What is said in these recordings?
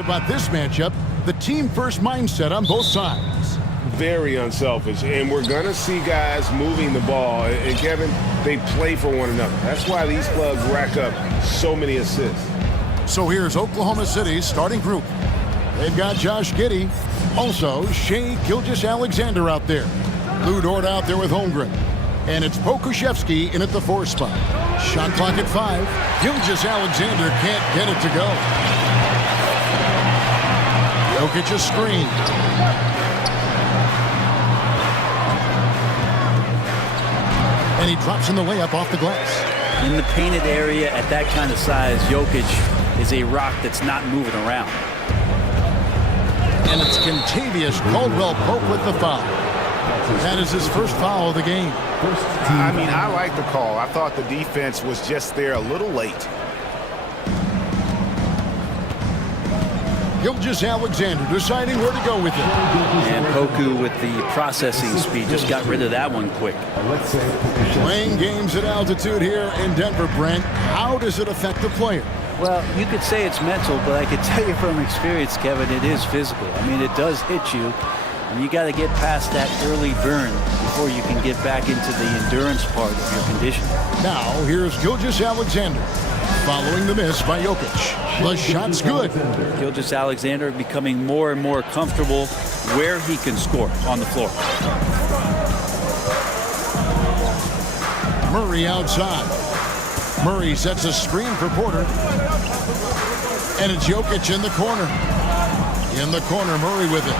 about this matchup, the team-first mindset on both sides. Very unselfish, and we're going to see guys moving the ball. And Kevin, they play for one another. That's why these clubs rack up so many assists. So here's Oklahoma City's starting group. They've got Josh Giddey, also Shea Gilgeous-Alexander out there. Lou Dort out there with Holmgren. And it's Pokuševski in at the 4 spot. Shot clock at 5. Gilgeous-Alexander can't get it to go. Jokic a screen. And he drops in the layup off the glass. In the painted area at that kind of size, Jokic is a rock that's not moving around. And it's Kentavious Caldwell-Pope with the foul. That is his first foul of the game. I mean, I like the call. I thought the defense was just there a little late. Gilgeous-Alexander deciding where to go with it. And Poku with the processing speed just got rid of that one quick. Playing games at altitude here in Denver, Brent, how does it affect the player? Well, you could say it's mental, but I could tell you from experience, Kevin, it is physical. I mean, it does hit you, and you got to get past that early burn before you can get back into the endurance part of your conditioning. Now, here's Gilgeous-Alexander following the miss by Jokic. The shot's good. Gilgeous-Alexander becoming more and more comfortable where he can score on the floor. Murray outside. Murray sets a screen for Porter. And it's Jokic in the corner. In the corner, Murray with it.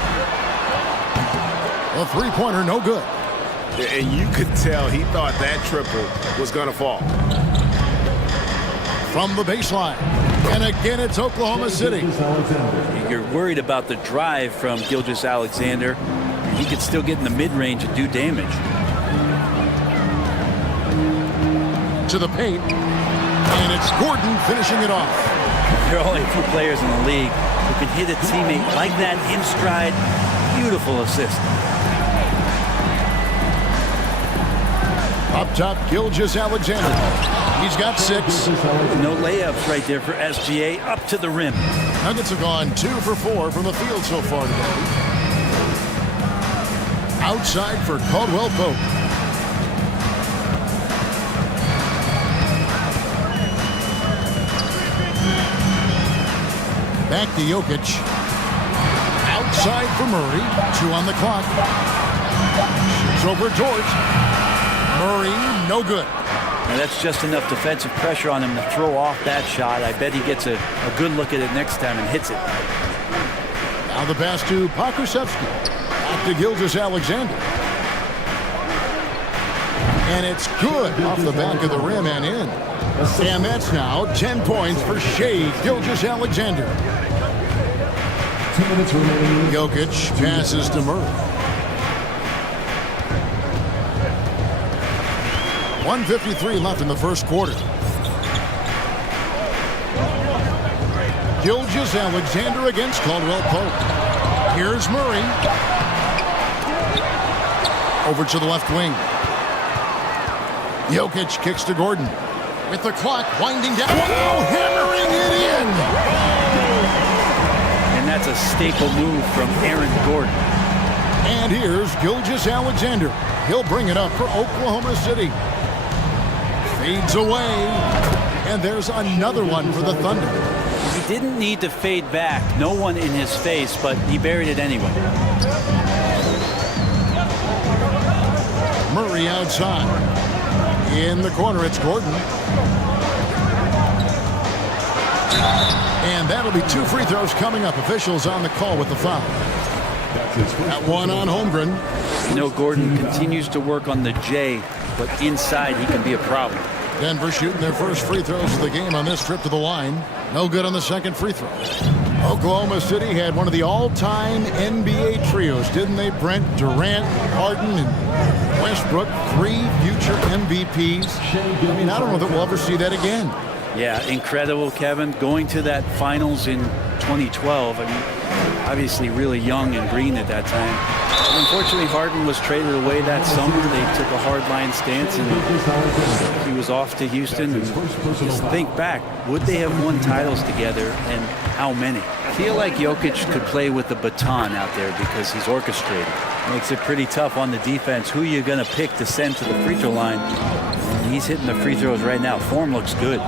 A three-pointer, no good. And you could tell he thought that triple was going to fall. From the baseline. And again, it's Oklahoma City. You're worried about the drive from Gilgeous-Alexander. He could still get in the mid-range and do damage. To the paint. And it's Gordon finishing it off. There are only a few players in the league who can hit a teammate like that in stride. Beautiful assist. Up top, Gilgeous-Alexander. He's got 6. No layups right there for SGA up to the rim. Nuggets have gone 2 for 4 from the field so far today. Outside for Caldwell-Pope. Back to Jokic. Outside for Murray. 2 on the clock. Shoots over George. Murray, no good. Now that's just enough defensive pressure on him to throw off that shot. I bet he gets a good look at it next time and hits it. Now the pass to Pokuševski. Back to Gilgeous-Alexander. And it's good off the back of the rim and in. And that's now 10 points for Shea Gilgeous-Alexander. 2 minutes remaining. Jokic passes to Murray. 1:53 left in the first quarter. Gilgeous-Alexander against Caldwell-Pope. Here's Murray. Over to the left wing. Jokic kicks to Gordon. With the clock winding down. Wow, hammering it in! And that's a staple move from Aaron Gordon. And here's Gilgeous-Alexander. He'll bring it up for Oklahoma City. Fades away. And there's another one for the Thunder. He didn't need to fade back. No one in his face, but he buried it anyway. Murray outside. In the corner, it's Gordon. And that'll be 2 free throws coming up. Officials on the call with the foul. That one on Holmgren. You know, Gordon continues to work on the J, but inside he can be a problem. Denver shooting their first free throws of the game on this trip to the line. No good on the second free throw. Oklahoma City had one of the all-time NBA trios, didn't they, Brent? Durant, Harden, and Westbrook, 3 future MVPs. I mean, I don't know that we'll ever see that again. Yeah, incredible, Kevin. Going to that finals in 2012. I mean, obviously really young and green at that time. Unfortunately, Harden was traded away that summer. They took a hardline stance, and he was off to Houston. And just think back, would they have won titles together, and how many? I feel like Jokic could play with the baton out there because he's orchestrated. Makes it pretty tough on the defense. Who you're going to pick to send to the free throw line? And he's hitting the free throws right now. Form looks good.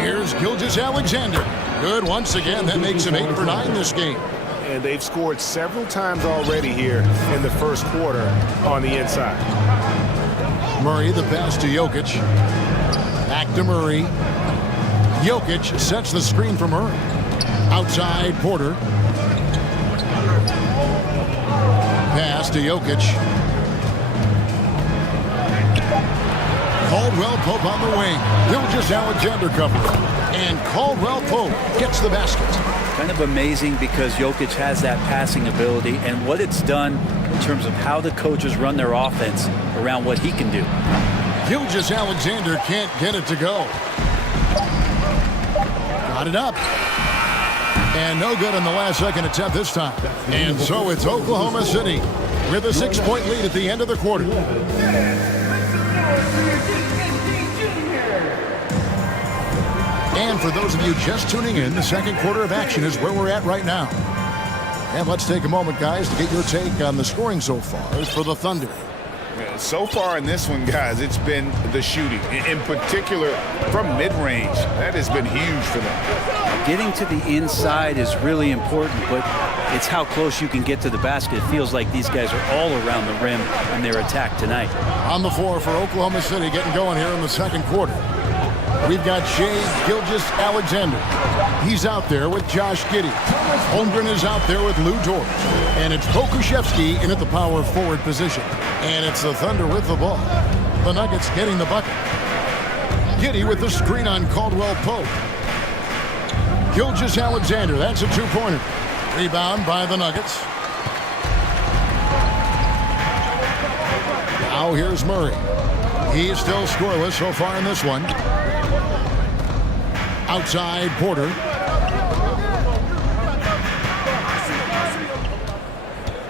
Here's Gilgeous-Alexander. Good once again. That makes him 8 for 9 this game. And they've scored several times already here in the first quarter on the inside. Murray, the pass to Jokic. Back to Murray. Jokic sets the screen for Murray. Outside, Porter. Pass to Jokic. Caldwell Pope on the wing. Gilgeous-Alexander cover. And Caldwell Pope gets the basket. Kind of amazing because Jokic has that passing ability and what it's done in terms of how the coaches run their offense around what he can do. Gilgeous-Alexander can't get it to go. Got it up. And no good on the last second attempt this time. And so it's Oklahoma City with a 6-point lead at the end of the quarter. And for those of you just tuning in, the second quarter of action is where we're at right now. And let's take a moment, guys, to get your take on the scoring so far for the Thunder. So far in this one, guys, it's been the shooting, in particular from mid-range. That has been huge for them. Getting to the inside is really important, but it's how close you can get to the basket. It feels like these guys are all around the rim in their attack tonight. On the floor for Oklahoma City, getting going here in the second quarter. We've got Shai Gilgeous-Alexander. He's out there with Josh Giddey. Holmgren is out there with Lou Dort. And it's Pokusevski in at the power forward position. And it's the Thunder with the ball. The Nuggets getting the bucket. Giddey with the screen on Caldwell Pope. Gilgeous-Alexander, that's a two-pointer. Rebound by the Nuggets. Now here's Murray. He's still scoreless so far in this one. Outside, Porter.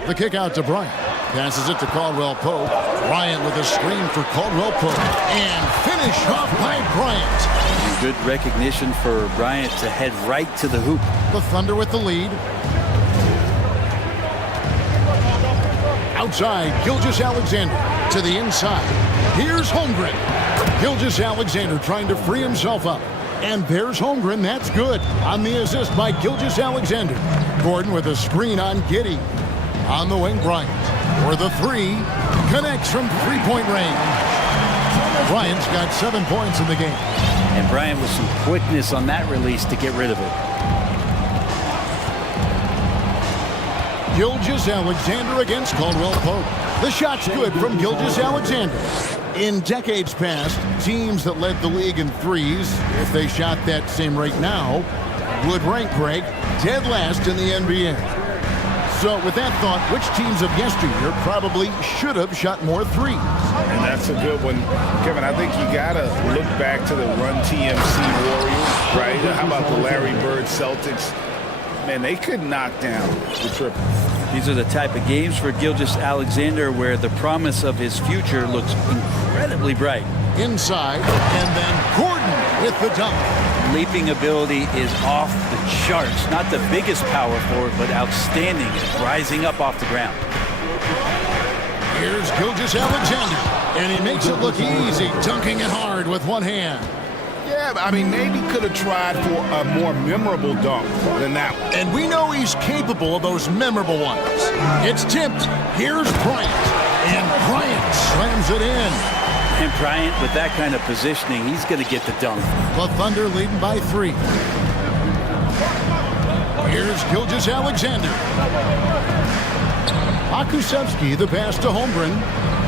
The kick out to Bryant. Passes it to Caldwell Pope. Bryant with a screen for Caldwell Pope. And finish off by Bryant. Good recognition for Bryant to head right to the hoop. The Thunder with the lead. Outside, Gilgeous-Alexander to the inside. Here's Holmgren. Gilgeous-Alexander trying to free himself up. And there's Holmgren. That's good. On the assist by Gilgeous-Alexander. Gordon with a screen on Giddey. On the wing, Bryant. For the three. Connects from three-point range. Bryant's got 7 points in the game. And Bryant with some quickness on that release to get rid of it. Gilgeous-Alexander against Caldwell Pope. The shot's good from Gilgeous-Alexander. In decades past, teams that led the league in threes, if they shot that same rate now, would rank Greg dead last in the NBA. So with that thought, which teams of yesteryear probably should have shot more threes? And that's a good one. Kevin, I think you got to look back to the Run TMC Warriors, right? How about the Larry Bird Celtics? Man, they could knock down the triple. These are the type of games for Gilgeous-Alexander where the promise of his future looks incredibly bright. Inside, and then Gordon with the dunk. Leaping ability is off the charts. Not the biggest power forward, but outstanding at rising up off the ground. Here's Gilgeous-Alexander, and he makes it look easy, dunking it hard with one hand. Yeah, I mean, maybe could have tried for a more memorable dunk than that one. And we know he's capable of those memorable ones. It's tipped. Here's Bryant. And Bryant slams it in. And Bryant, with that kind of positioning, he's going to get the dunk. The Thunder leading by 3. Here's Gilgeous-Alexander. Pokusevski, the pass to Holmgren.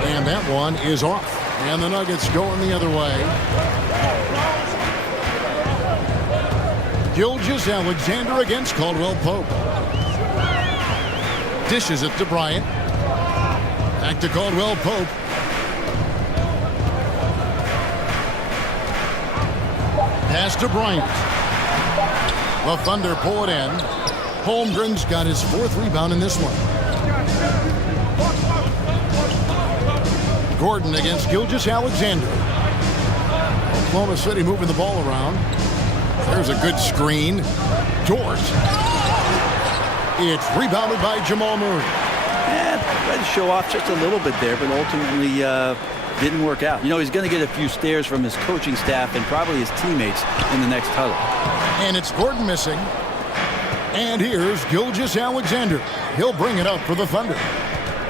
And that one is off. And the Nuggets going the other way. Gilgeous-Alexander against Caldwell Pope. Dishes it to Bryant. Back to Caldwell Pope. Pass to Bryant. The Thunder pull it in. Holmgren's got his 4th rebound in this one. Gordon against Gilgeous-Alexander. Oklahoma City moving the ball around. There's a good screen. Dort. It's rebounded by Jamal Murray. Tried to show off just a little bit there, but ultimately didn't work out. You know, he's going to get a few stares from his coaching staff and probably his teammates in the next huddle. And it's Gordon missing. And here's Gilgeous-Alexander. He'll bring it up for the Thunder.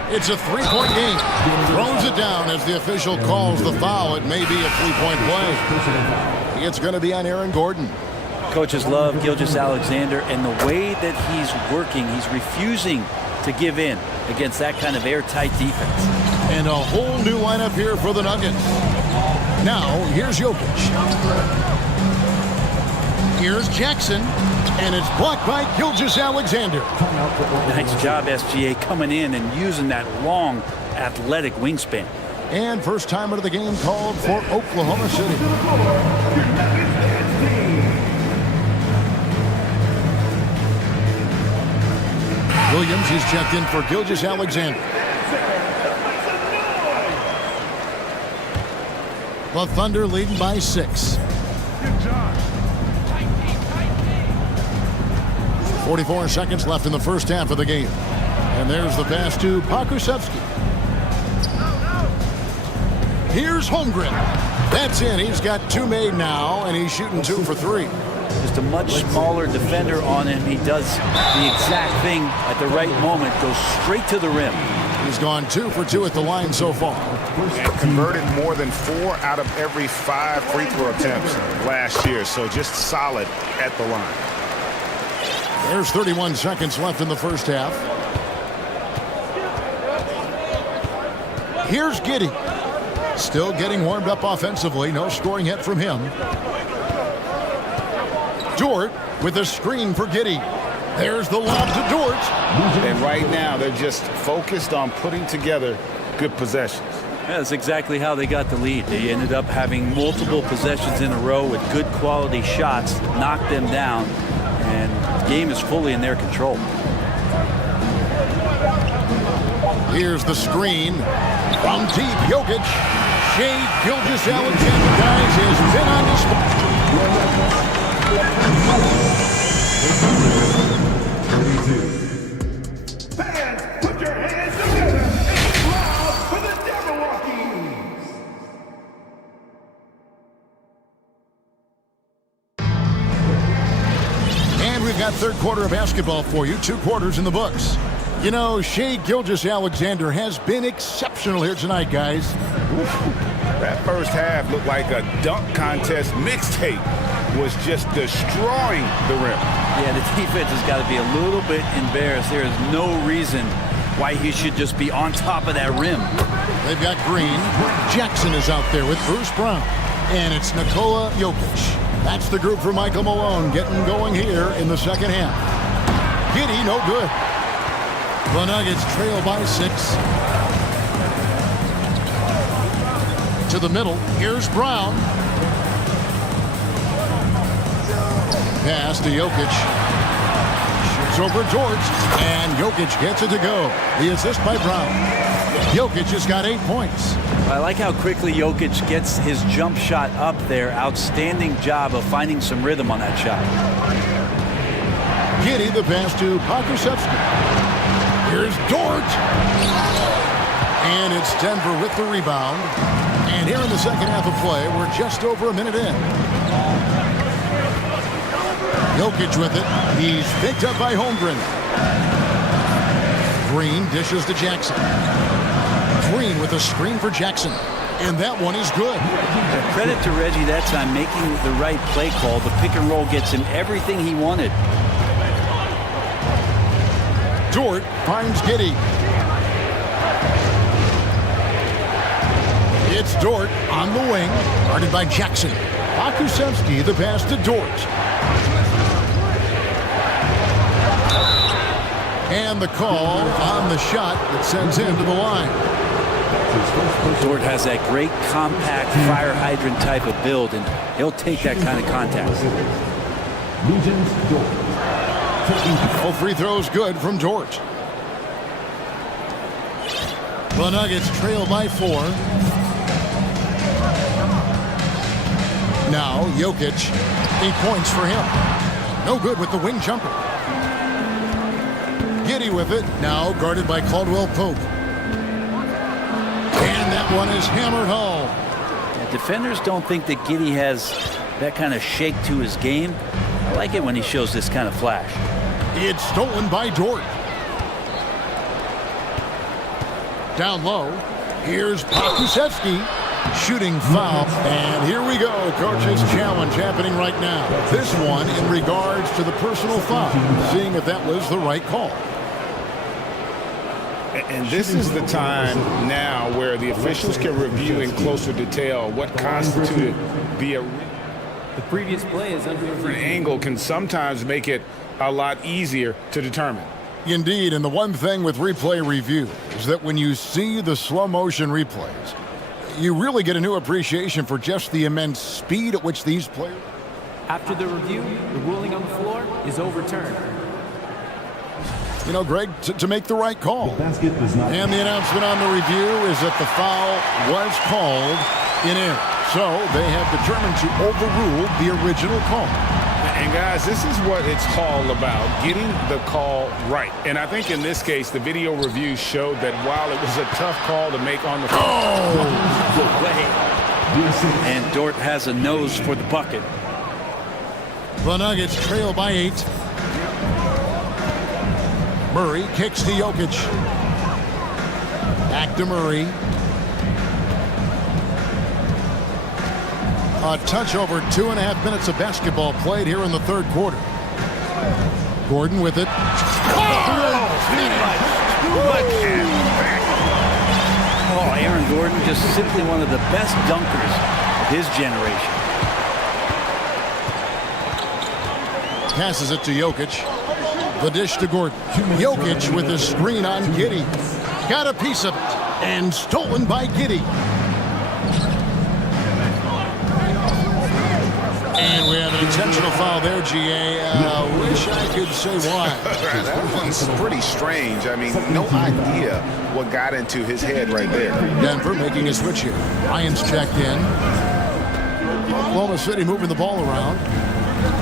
It's a 3-point game. Throws it down as the official calls the foul. It may be a 3-point play. It's going to be on Aaron Gordon. Coaches love Gilgeous-Alexander, and the way that he's working, he's refusing to give in against that kind of airtight defense. And a whole new lineup here for the Nuggets. Now, here's Jokic. Here's Jackson, and it's blocked by Gilgeous-Alexander. Nice job, SGA, coming in and using that long, athletic wingspan. And first time out of the game called for Oklahoma City. Williams is checked in for Gilgeous-Alexander. The Thunder leading by 6. 44 seconds left in the first half of the game. And there's the pass to Pokusevski. Here's Holmgren. That's in. He's got 2 made now, and he's shooting 2 for 3. Just a much smaller defender on him. He does the exact thing at the right moment, goes straight to the rim. He's gone 2 for 2 at the line so far. And converted more than 4 out of every 5 free throw attempts last year. So just solid at the line. There's 31 seconds left in the first half. Here's Giddey. Still getting warmed up offensively. No scoring yet from him. Dort with a screen for Giddey. There's the lob to Dort. And right now, they're just focused on putting together good possessions. Yeah, that's exactly how they got the lead. They ended up having multiple possessions in a row with good quality shots, knocked them down, and the game is fully in their control. Here's the screen from deep. Jokic. Shea Gilgeous-Alexander, guys, has been on display. Fans, put your hands together. It's loud for the Jabberwockies. And we've got third quarter of basketball for you. 2 quarters in the books. You know, Shea Gilgeous-Alexander has been exceptional here tonight, guys. That first half looked like a dunk contest mixtape. Was just destroying the rim. Yeah, the defense has got to be a little bit embarrassed. There is no reason why he should just be on top of that rim. They've got Green. Jackson is out there with Bruce Brown. And it's Nikola Jokic. That's the group for Michael Malone getting going here in the second half. Giddey, no good. The Nuggets trail by 6. To the middle. Here's Brown. Pass to Jokic. Shoots over Dort. And Jokic gets it to go. The assist by Brown. Jokic has got 8 points. I like how quickly Jokic gets his jump shot up there. Outstanding job of finding some rhythm on that shot. Giddey, the pass to Pokusevski. Here's Dort. And it's Denver with the rebound. And here in the second half of play, we're just over a minute in. Jokic with it. He's picked up by Holmgren. Green dishes to Jackson. Green with a screen for Jackson. And that one is good. Credit to Reggie that time making the right play call. The pick and roll gets him everything he wanted. Dort finds Giddey. It's Dort on the wing, guarded by Jackson. Pokusevski, the pass to Dort. And the call on the shot that sends him to the line. Dort has that great compact fire hydrant type of build, and he'll take that kind of contact. All free throws good from George. The Nuggets trail by 4. Now Jokic, 8 points for him. No good with the wing jumper. Giddey with it, now guarded by Caldwell Pope. And that one is hammered home. Yeah, defenders don't think that Giddey has that kind of shake to his game. I like it when he shows this kind of flash. It's stolen by Dort. Down low, here's Pokusevski. Shooting foul, and here we go. Coach's challenge happening right now. This one in regards to the personal foul, seeing if that was the right call. And this is the time now where the officials can review in closer detail what constituted the previous play is under different angle can sometimes make it a lot easier to determine. Indeed, and the one thing with replay review is that when you see the slow motion replays, you really get a new appreciation for just the immense speed at which these players... After the review, the ruling on the floor is overturned. You know, Greg, to make the right call. And the announcement on the review is that the foul was called in error. So they have determined to overrule the original call. And guys, this is what it's all about, getting the call right. And I think in this case, the video review showed that while it was a tough call to make on the field. And Dort has a nose for the bucket. The Nuggets trail by 8. Murray kicks to Jokic. Back to Murray. A touch over 2.5 minutes of basketball played here in the third quarter. Gordon with it. Oh, Aaron Gordon, just simply one of the best dunkers of his generation. Passes it to Jokic. The dish to Gordon. Jokic with his screen on Giddey. Got a piece of it. And stolen by Giddey. And we have an intentional foul there, GA. Wish I could say why. That one's pretty strange. I mean, no idea what got into his head right there. Denver making a switch here. Ryan's checked in. Oklahoma City moving the ball around.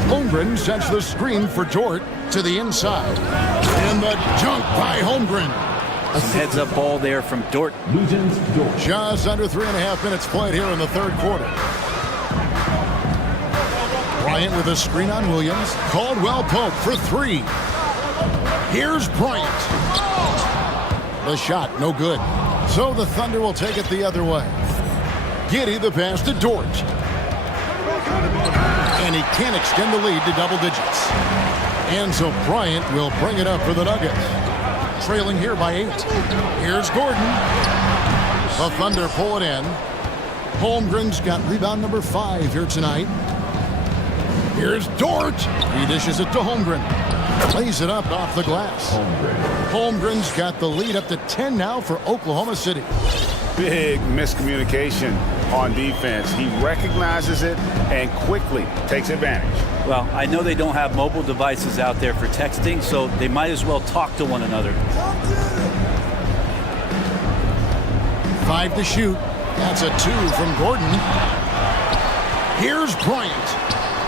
Holmgren sets the screen for Dort to the inside. And the dunk by Holmgren. Some heads-up ball there from Dort. Just under 3.5 minutes played here in the third quarter. Bryant with a screen on Williams. Caldwell Pope for 3. Here's Bryant. The shot, no good. So the Thunder will take it the other way. Giddey the pass to Dort. And he can't extend the lead to double digits. And so Bryant will bring it up for the Nuggets. Trailing here by 8. Here's Gordon. The Thunder pull it in. Holmgren's got rebound number 5 here tonight. Here's Dort. He dishes it to Holmgren. Lays it up off the glass. Holmgren's got the lead up to 10 now for Oklahoma City. Big miscommunication on defense. He recognizes it and quickly takes advantage. Well, I know they don't have mobile devices out there for texting, so they might as well talk to one another. 5 to shoot. That's a 2 from Gordon. Here's Bryant.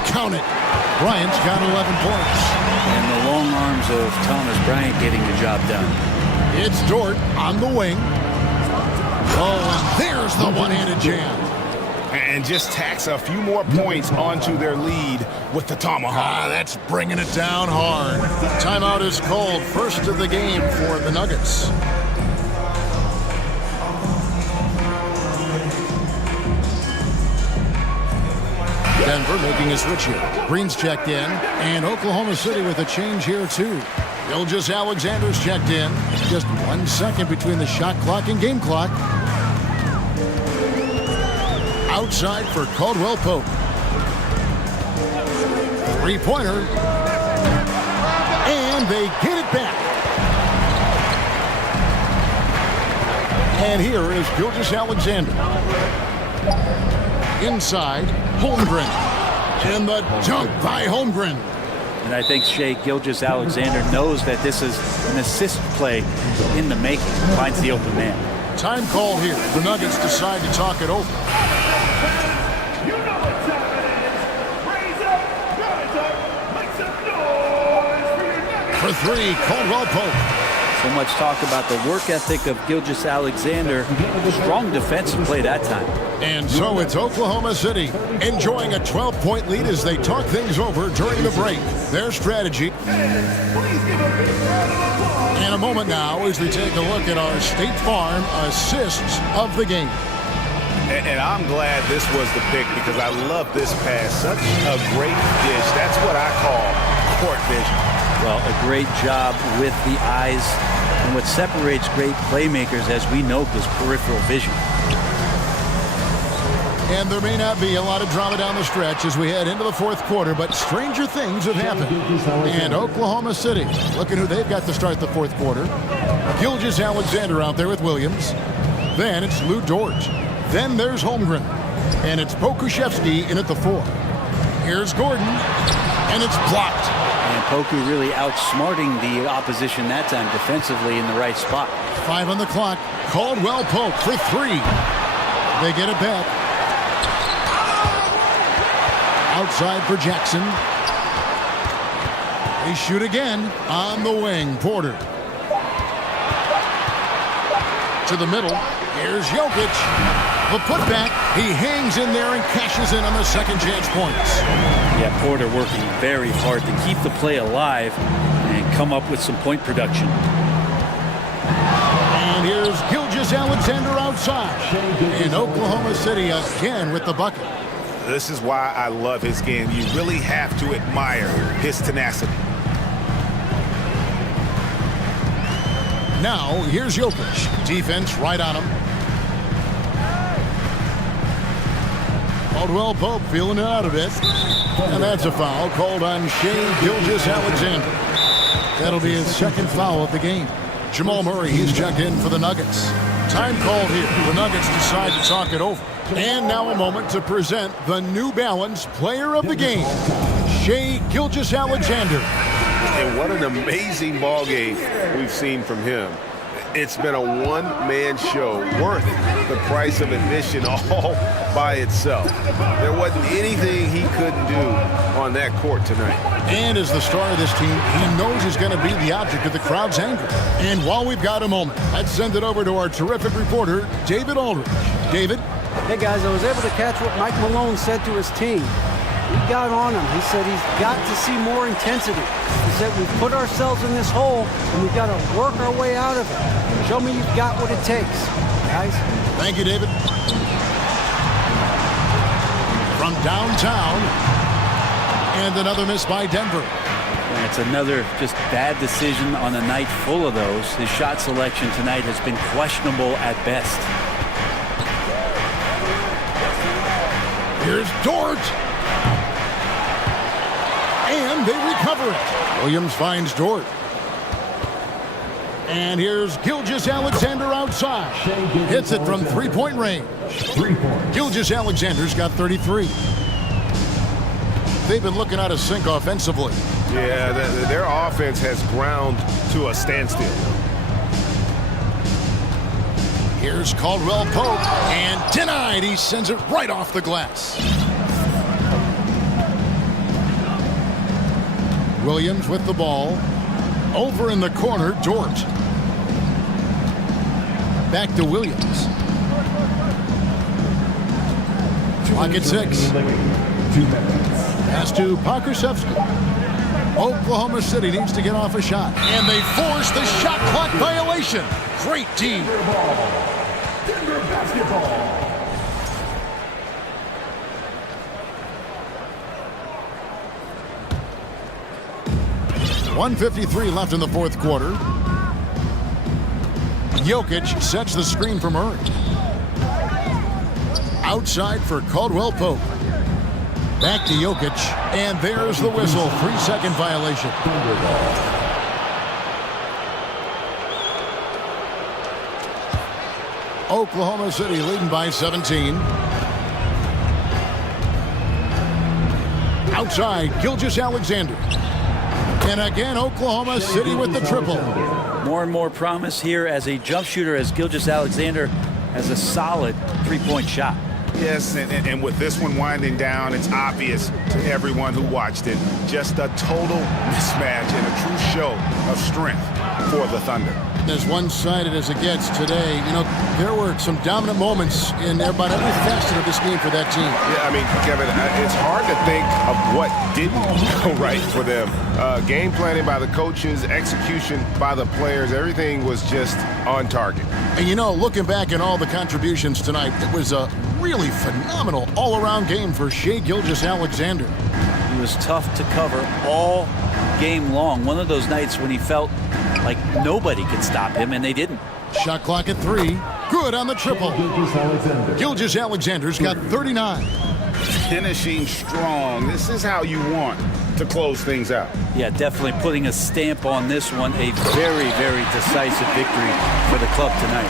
Count it. Bryant's got 11 points. And the long arms of Thomas Bryant getting the job done. It's Dort on the wing. Oh, and there's the one-handed jam. And just tacks a few more points onto their lead with the tomahawk. That's bringing it down hard. Timeout is called. First of the game for the Nuggets. Denver making a switch here. Green's checked in, and Oklahoma City with a change here too. Gilgeous Alexander's checked in. Just 1 second between the shot clock and game clock. Outside for Caldwell Pope. 3-pointer. And they get it back. And here is Gilgeous Alexander. Inside, Holmgren. And the dunk by Holmgren. And I think Shai Gilgeous-Alexander knows that this is an assist play in the making. Finds the open man. Time call here. The Nuggets decide to talk it over. You know what time it is. Raise up, rise up, make some noise for your Nuggets. For three, Caldwell Pope. So much talk about the work ethic of Gilgeous-Alexander. Strong defensive play that time. And so it's Oklahoma City enjoying a 12-point lead as they talk things over during the break. Their strategy. Please give a big round of applause. And a moment now as we take a look at our State Farm assists of the game. And I'm glad this was the pick because I love this pass. Such a great dish. That's what I call court vision. Well, a great job with the eyes. And what separates great playmakers, as we know, is peripheral vision. And there may not be a lot of drama down the stretch as we head into the fourth quarter, but stranger things have happened. And Oklahoma City, looking who they've got to start the fourth quarter. Gilgeous-Alexander out there with Williams. Then it's Lou Dort. Then there's Holmgren. And it's Pokuševski in at the 4. Here's Gordon. And it's blocked. And Poku really outsmarting the opposition that time defensively in the right spot. 5 on the clock. Caldwell Pope for 3. They get it back. Outside for Jackson. They shoot again on the wing. Porter. To the middle. Here's Jokic. The putback. He hangs in there and cashes in on the second chance points. Yeah, Porter working very hard to keep the play alive and come up with some point production. And here's Gilgeous-Alexander outside. And Oklahoma City again with the bucket. This is why I love his game. You really have to admire his tenacity. Now, here's Jokic. Defense right on him. Caldwell Pope feeling it out a bit. And that's a foul called on Shai Gilgeous-Alexander. That'll be his second foul of the game. Jamal Murray, he's checked in for the Nuggets. Time called here. The Nuggets decide to talk it over. And now a moment to present the New Balance Player of the Game, Shai Gilgeous-Alexander. And what an amazing ball game we've seen from him. It's been a one-man show worth the price of admission all by itself. There wasn't anything he couldn't do on that court tonight. And as the star of this team, he knows he's going to be the object of the crowd's anger. And while we've got a moment, let's send it over to our terrific reporter, David Aldridge. David? Hey guys, I was able to catch what Mike Malone said to his team. He got on him. He said he's got to see more intensity. He said we've put ourselves in this hole and we've got to work our way out of it. Show me you've got what it takes, guys. Thank you, David. From downtown, and another miss by Denver. It's another just bad decision on a night full of those. His shot selection tonight has been questionable at best. Here's Dort. And they recover it. Williams finds Dort. And here's Gilgeous-Alexander outside. Hits it from three-point range. Gilgeous-Alexander's got 33. They've been looking out of sync offensively. Yeah, their offense has ground to a standstill. Here's Caldwell Pope, and denied. He sends it right off the glass. Williams with the ball. Over in the corner, Dort. Back to Williams. Clock at 6. Pass to Pokuševski. Oklahoma City needs to get off a shot. And they force the shot clock violation. Great team. Denver basketball. 1:53 left in the fourth quarter. Jokic sets the screen for Murray. Outside for Caldwell Pope. Back to Jokic, and there's the whistle. 3-second violation. Oklahoma City leading by 17. Outside, Gilgeous-Alexander. And again, Oklahoma City with the triple. More and more promise here as a jump shooter, as Gilgeous-Alexander has a solid three-point shot. Yes, and with this one winding down, it's obvious to everyone who watched it. Just a total mismatch and a true show of strength for the Thunder. As one-sided as it gets today, you know, there were some dominant moments in about every facet of this game for that team. Yeah, I mean, Kevin, it's hard to think of what didn't go right for them. Game planning by the coaches, execution by the players, everything was just on target. And you know, looking back at all the contributions tonight, it was a really phenomenal all-around game for Shai Gilgeous-Alexander. He was tough to cover all game long. One of those nights when he felt like nobody could stop him, and they didn't. Shot clock at 3. Good on the triple. Gilgeous-Alexander's got 39. Finishing strong. This is how you want to close things out. Yeah, definitely putting a stamp on this one. A very, very decisive victory for the club tonight.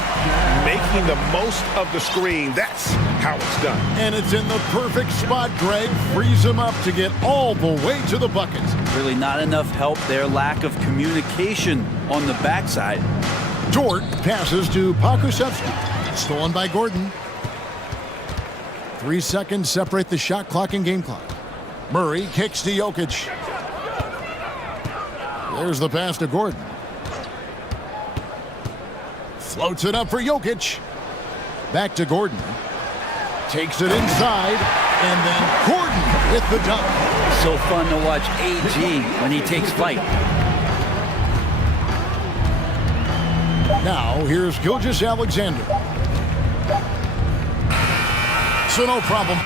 Making the most of the screen, that's how it's done. And it's in the perfect spot, Greg. Frees him up to get all the way to the bucket. Really not enough help there. Lack of communication on the backside. Dort passes to Pakusevsky. Stolen by Gordon. 3 seconds separate the shot clock and game clock. Murray kicks to Jokic. There's the pass to Gordon. Floats it up for Jokic. Back to Gordon. Takes it inside. And then Gordon with the dunk. So fun to watch AG when he takes flight. Now here's Gilgeous-Alexander. So no problem.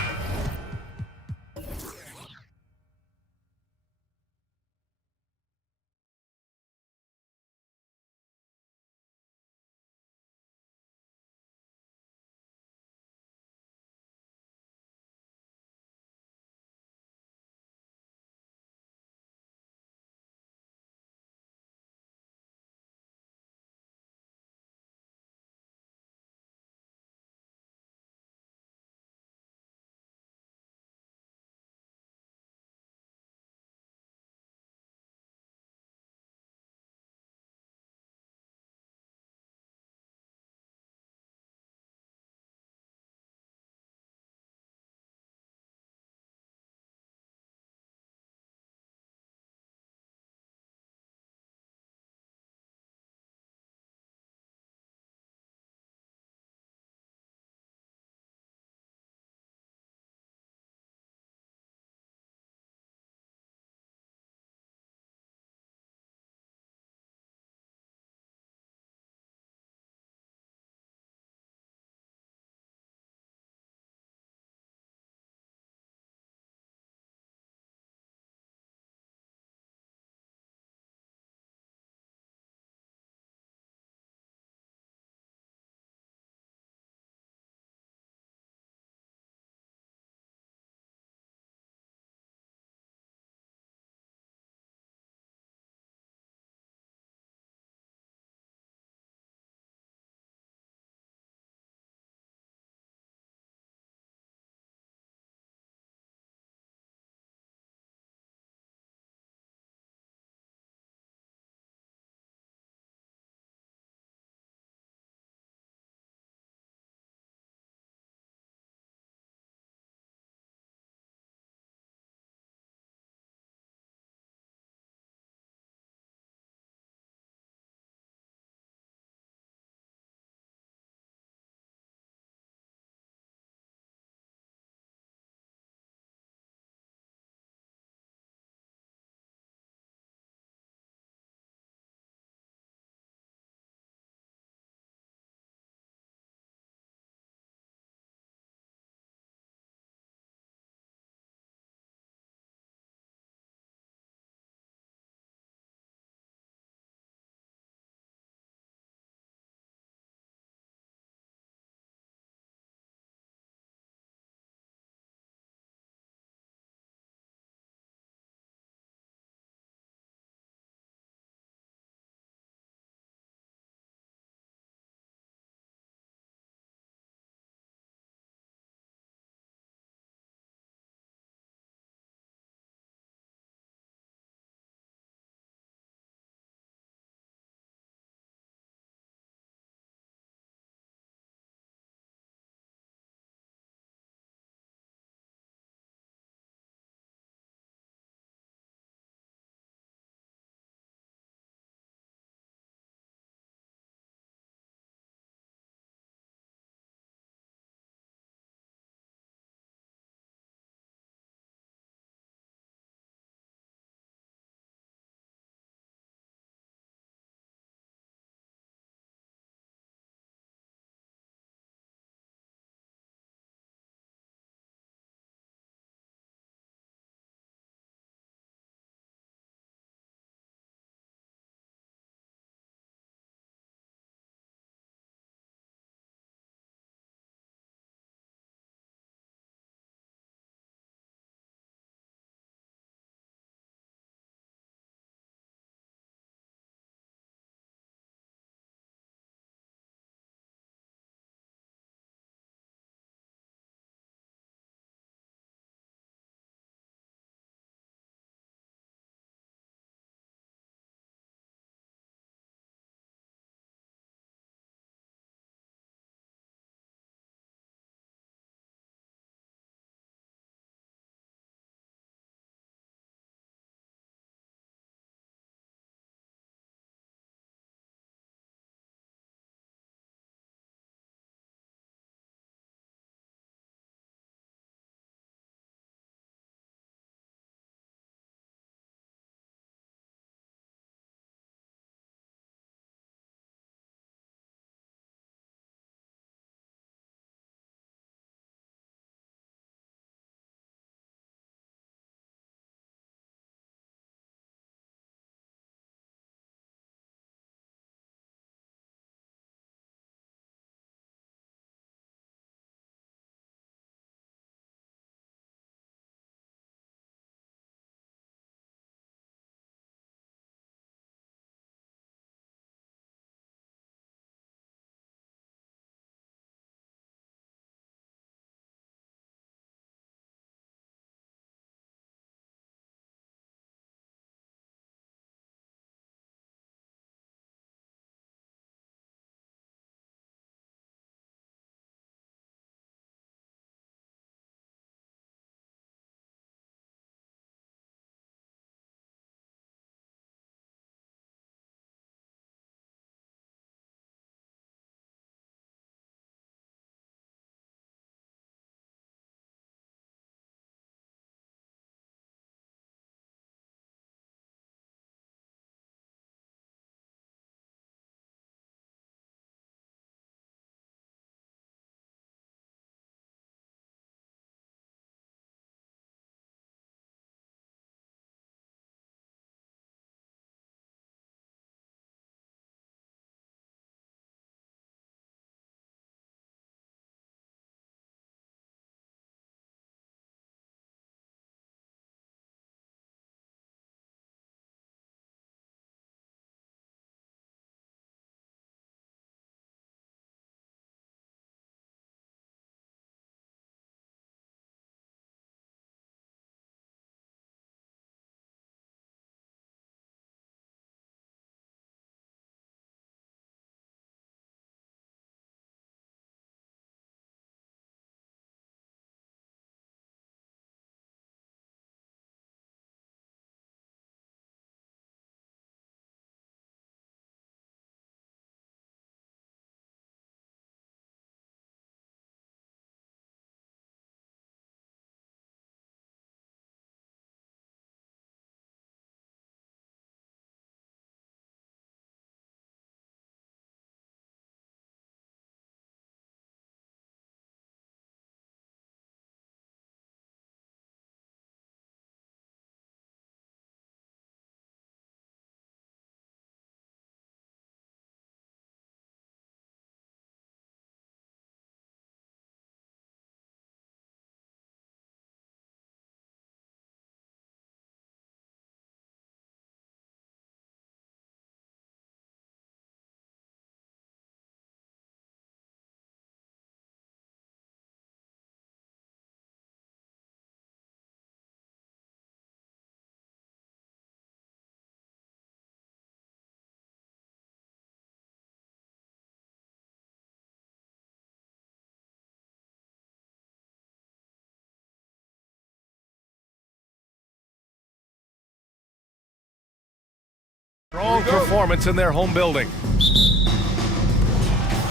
Strong performance in their home building.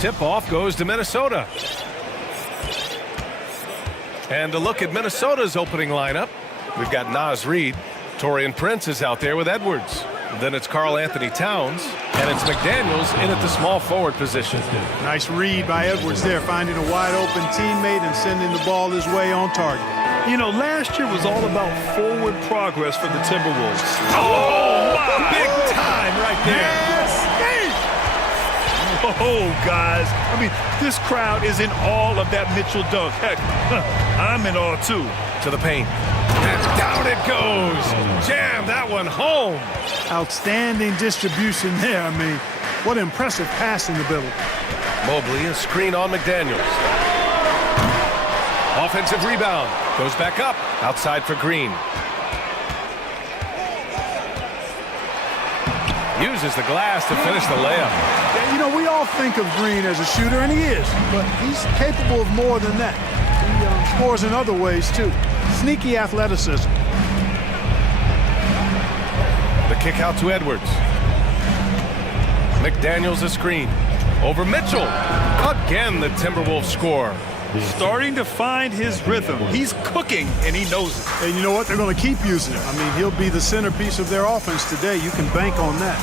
Tip-off goes to Minnesota. And a look at Minnesota's opening lineup. We've got Naz Reid. Torian Prince is out there with Edwards. Then it's Karl Anthony Towns, and it's McDaniels in at the small forward position. Nice read by Edwards there, finding a wide-open teammate and sending the ball his way on target. You know, last year was all about forward progress for the Timberwolves. Oh, my! Big time right there. Yes! Oh, guys. I mean, this crowd is in awe of that Mitchell dunk. Heck, I'm in awe, too. To the paint. And down it goes. Jam that one home. Outstanding distribution there. I mean, what impressive passing ability. Mobley, a screen on McDaniels. Offensive rebound. Goes back up. Outside for Green. Uses the glass to finish the layup. Yeah, you know, we all think of Green as a shooter, and he is. But he's capable of more than that. He scores in other ways, too. Sneaky athleticism. The kick out to Edwards. McDaniels a screen. Over Mitchell. Again, the Timberwolves score. Starting to find his rhythm. He's cooking, and he knows it. And you know what? They're going to keep using him. I mean, he'll be the centerpiece of their offense today. You can bank on that.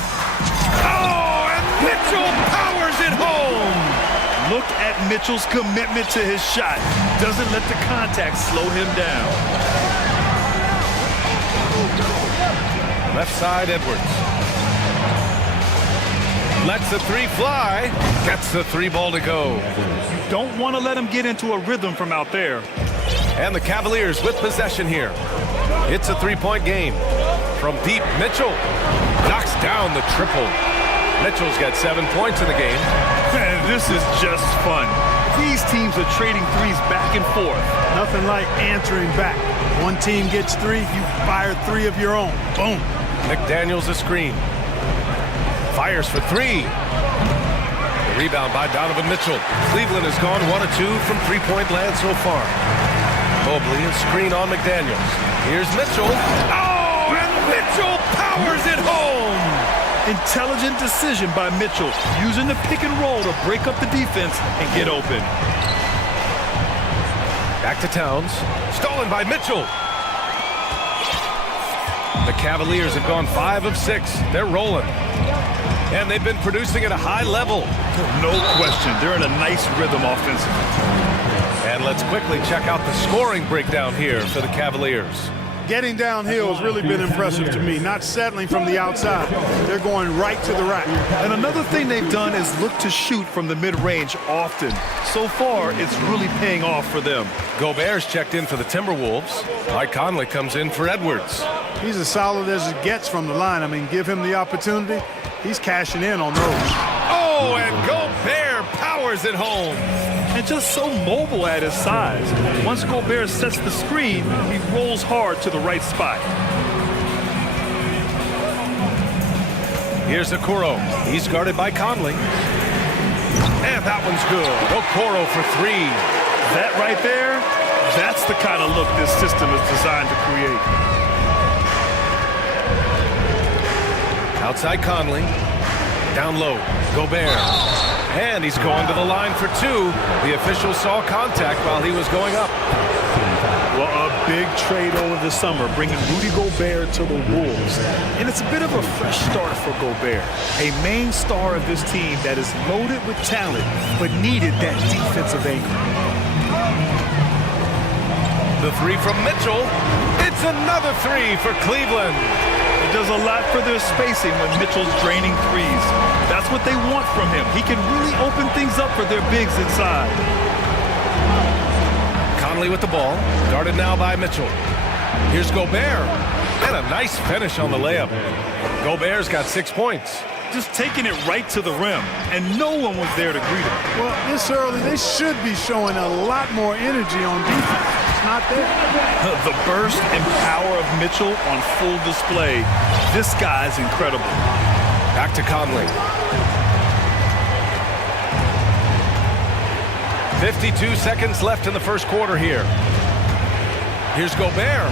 Oh, and Mitchell powers it home. Look at Mitchell's commitment to his shot. Doesn't let the contact slow him down. Left side, Edwards. Lets the three fly. Gets the three ball to go. You don't want to let him get into a rhythm from out there. And the Cavaliers with possession here. It's a three-point game. From deep, Mitchell knocks down the triple. Mitchell's got 7 points in the game. Man, this is just fun. These teams are trading threes back and forth. Nothing like answering back. One team gets three, you fire three of your own. Boom. McDaniels a screen. Fires for three. The rebound by Donovan Mitchell. Cleveland has gone 1 of 2 from three-point land so far. Mobley a screen on McDaniels. Here's Mitchell. Oh, and Mitchell powers it home. Intelligent decision by Mitchell, using the pick and roll to break up the defense and get open. Back to Towns. Stolen by Mitchell. The Cavaliers have gone 5 of 6. They're rolling. And they've been producing at a high level. No question. They're in a nice rhythm offensively. And let's quickly check out the scoring breakdown here for the Cavaliers. Getting downhill has really been impressive to me, not settling from the outside. They're going right to the rack. And another thing they've done is look to shoot from the mid-range often. So far, it's really paying off for them. Gobert's checked in for the Timberwolves. Mike Conley comes in for Edwards. He's as solid as it gets from the line. I mean, give him the opportunity. He's cashing in on those. Oh, and Gobert powers it home. And just so mobile at his size. Once Gobert sets the screen, he rolls hard to the right spot. Here's Okoro. He's guarded by Conley. And that one's good. Okoro for three. That right there, that's the kind of look this system is designed to create. Outside Conley. Down low. Gobert. And he's going to the line for two. The official saw contact while he was going up. Well, a big trade over the summer, bringing Rudy Gobert to the Wolves. And it's a bit of a fresh start for Gobert, a main star of this team that is loaded with talent, but needed that defensive anchor. The three from Mitchell. It's another three for Cleveland. It does a lot for their spacing when Mitchell's draining threes. That's what they want from him. He can really open things up for their bigs inside. Conley with the ball, guarded now by Mitchell. Here's Gobert, and a nice finish on the layup. Gobert's got 6 points. Just taking it right to the rim, and no one was there to greet him. Well, this early, they should be showing a lot more energy on defense. It's not there. The burst and power of Mitchell on full display. This guy's incredible. Back to Conley. 52 seconds left in the first quarter here. Here's Gobert.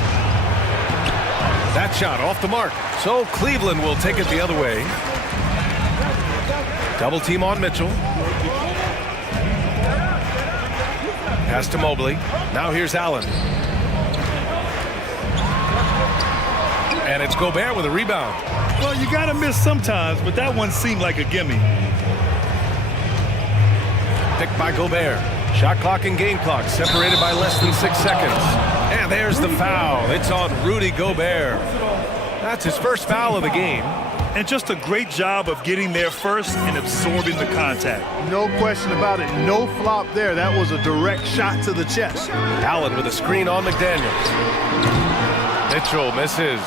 That shot off the mark. So Cleveland will take it the other way. Double team on Mitchell. Pass to Mobley. Now here's Allen. And it's Gobert with a rebound. Well, you got to miss sometimes, but that one seemed like a gimme. Picked by Gobert. Shot clock and game clock separated by less than 6 seconds. And there's the foul. It's on Rudy Gobert. That's his first foul of the game. And just a great job of getting there first and absorbing the contact. No question about it. No flop there. That was a direct shot to the chest. Allen with a screen on McDaniels. Mitchell misses.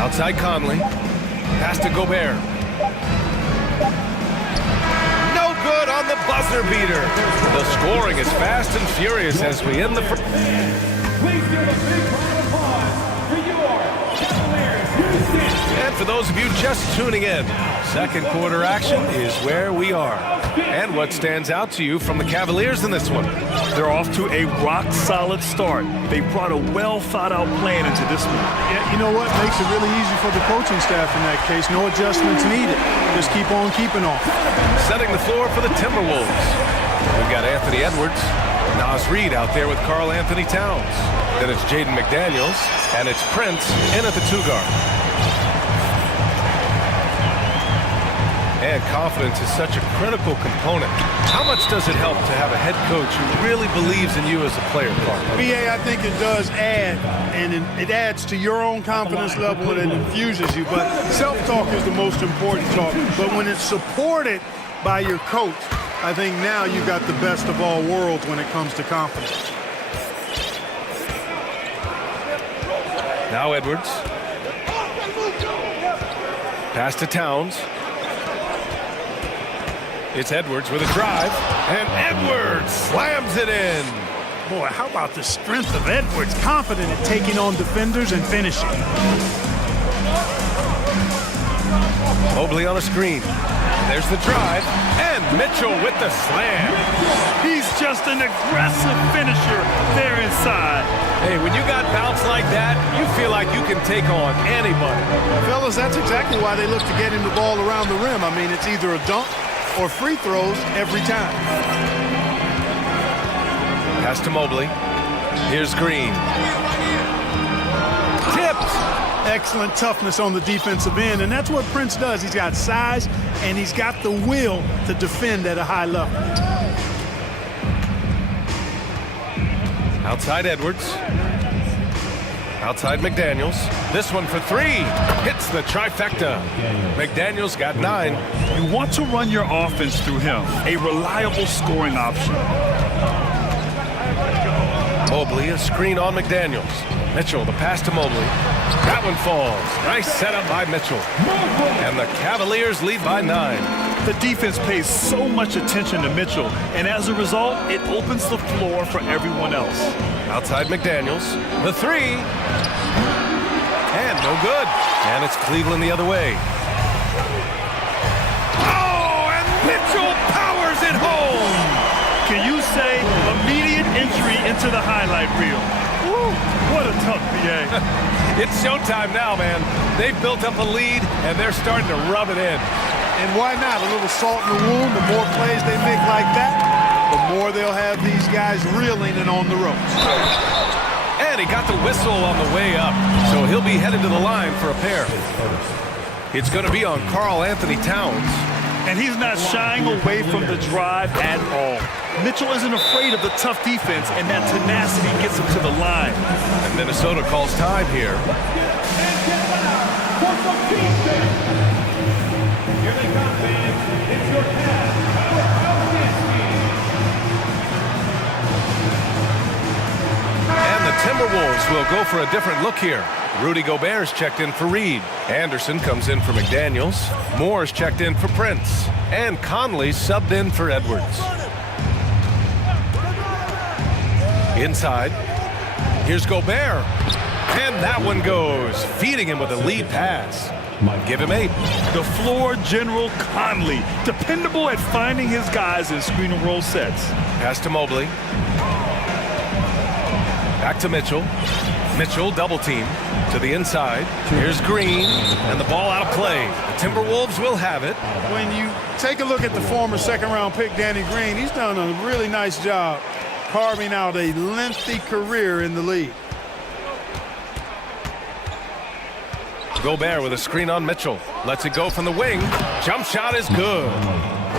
Outside Conley. Pass to Gobert. No good on the buzzer beater. The scoring is fast and furious as we end the first. And for those of you just tuning in, second quarter action is where we are. And what stands out to you from the Cavaliers in this one? They're off to a rock-solid start. They brought a well-thought-out plan into this one. Yeah, you know what? Makes it really easy for the coaching staff in that case. No adjustments needed. Just keep on keeping on. Setting the floor for the Timberwolves. We've got Anthony Edwards. Nas Reed out there with Karl Anthony Towns. Then it's Jaden McDaniels, and it's Prince in at the 2-guard. And confidence is such a critical component. How much does it help to have a head coach who really believes in you as a player, Clark? BA, I think it does add, and it adds to your own confidence level and it infuses you. But self-talk is the most important talk. But when it's supported by your coach, I think now you got the best of all worlds when it comes to confidence. Now Edwards. Pass to Towns. It's Edwards with a drive, and Edwards slams it in. Boy, how about the strength of Edwards, confident at taking on defenders and finishing. Mobley on the screen. There's the drive, and Mitchell with the slam. He's just an aggressive finisher there inside. Hey, when you got bounce like that, you feel like you can take on anybody. Fellas, that's exactly why they look to get him the ball around the rim. I mean, it's either a dunk or free throws every time. Pass to Mobley. Here's Green. Tipped. Excellent toughness on the defensive end, and that's what Prince does. He's got size, and he's got the will to defend at a high level. Outside Edwards. Outside McDaniels. This one for 3. Hits the trifecta. McDaniels got 9. You want to run your offense through him, a reliable scoring option. Mobley, a screen on McDaniels. Mitchell, the pass to Mobley. That one falls. Nice setup by Mitchell. And the Cavaliers lead by 9. The defense pays so much attention to Mitchell, and as a result, it opens the floor for everyone else. Outside McDaniels. The 3. And no good. And it's Cleveland the other way. Oh, and Mitchell powers it home. Can you say immediate entry into the highlight reel? Woo, what a tough BA. It's showtime now, man. They've built up a lead, and they're starting to rub it in. And why not? A little salt in the wound. The more plays they make like that, the more they'll have these guys reeling and on the ropes. And he got the whistle on the way up, so he'll be headed to the line for a pair. It's going to be on Karl Anthony Towns. And he's not shying away from the drive at all. Mitchell isn't afraid of the tough defense, and that tenacity gets him to the line. And Minnesota calls time here. Here they come, fans. It's your pass. And the Timberwolves will go for a different look here. Rudy Gobert's checked in for Reed. Anderson comes in for McDaniels. Moore's checked in for Prince. And Conley subbed in for Edwards. Inside. Here's Gobert. And that one goes, feeding him with a lead pass. Give him 8. The floor general Conley, dependable at finding his guys in screen and roll sets. Pass to Mobley. Back to Mitchell. Mitchell double team to the inside. Here's Green, and the ball out of play. The Timberwolves will have it. When you take a look at the former second-round pick, Danny Green, he's done a really nice job carving out a lengthy career in the league. Gobert with a screen on Mitchell. Lets it go from the wing. Jump shot is good.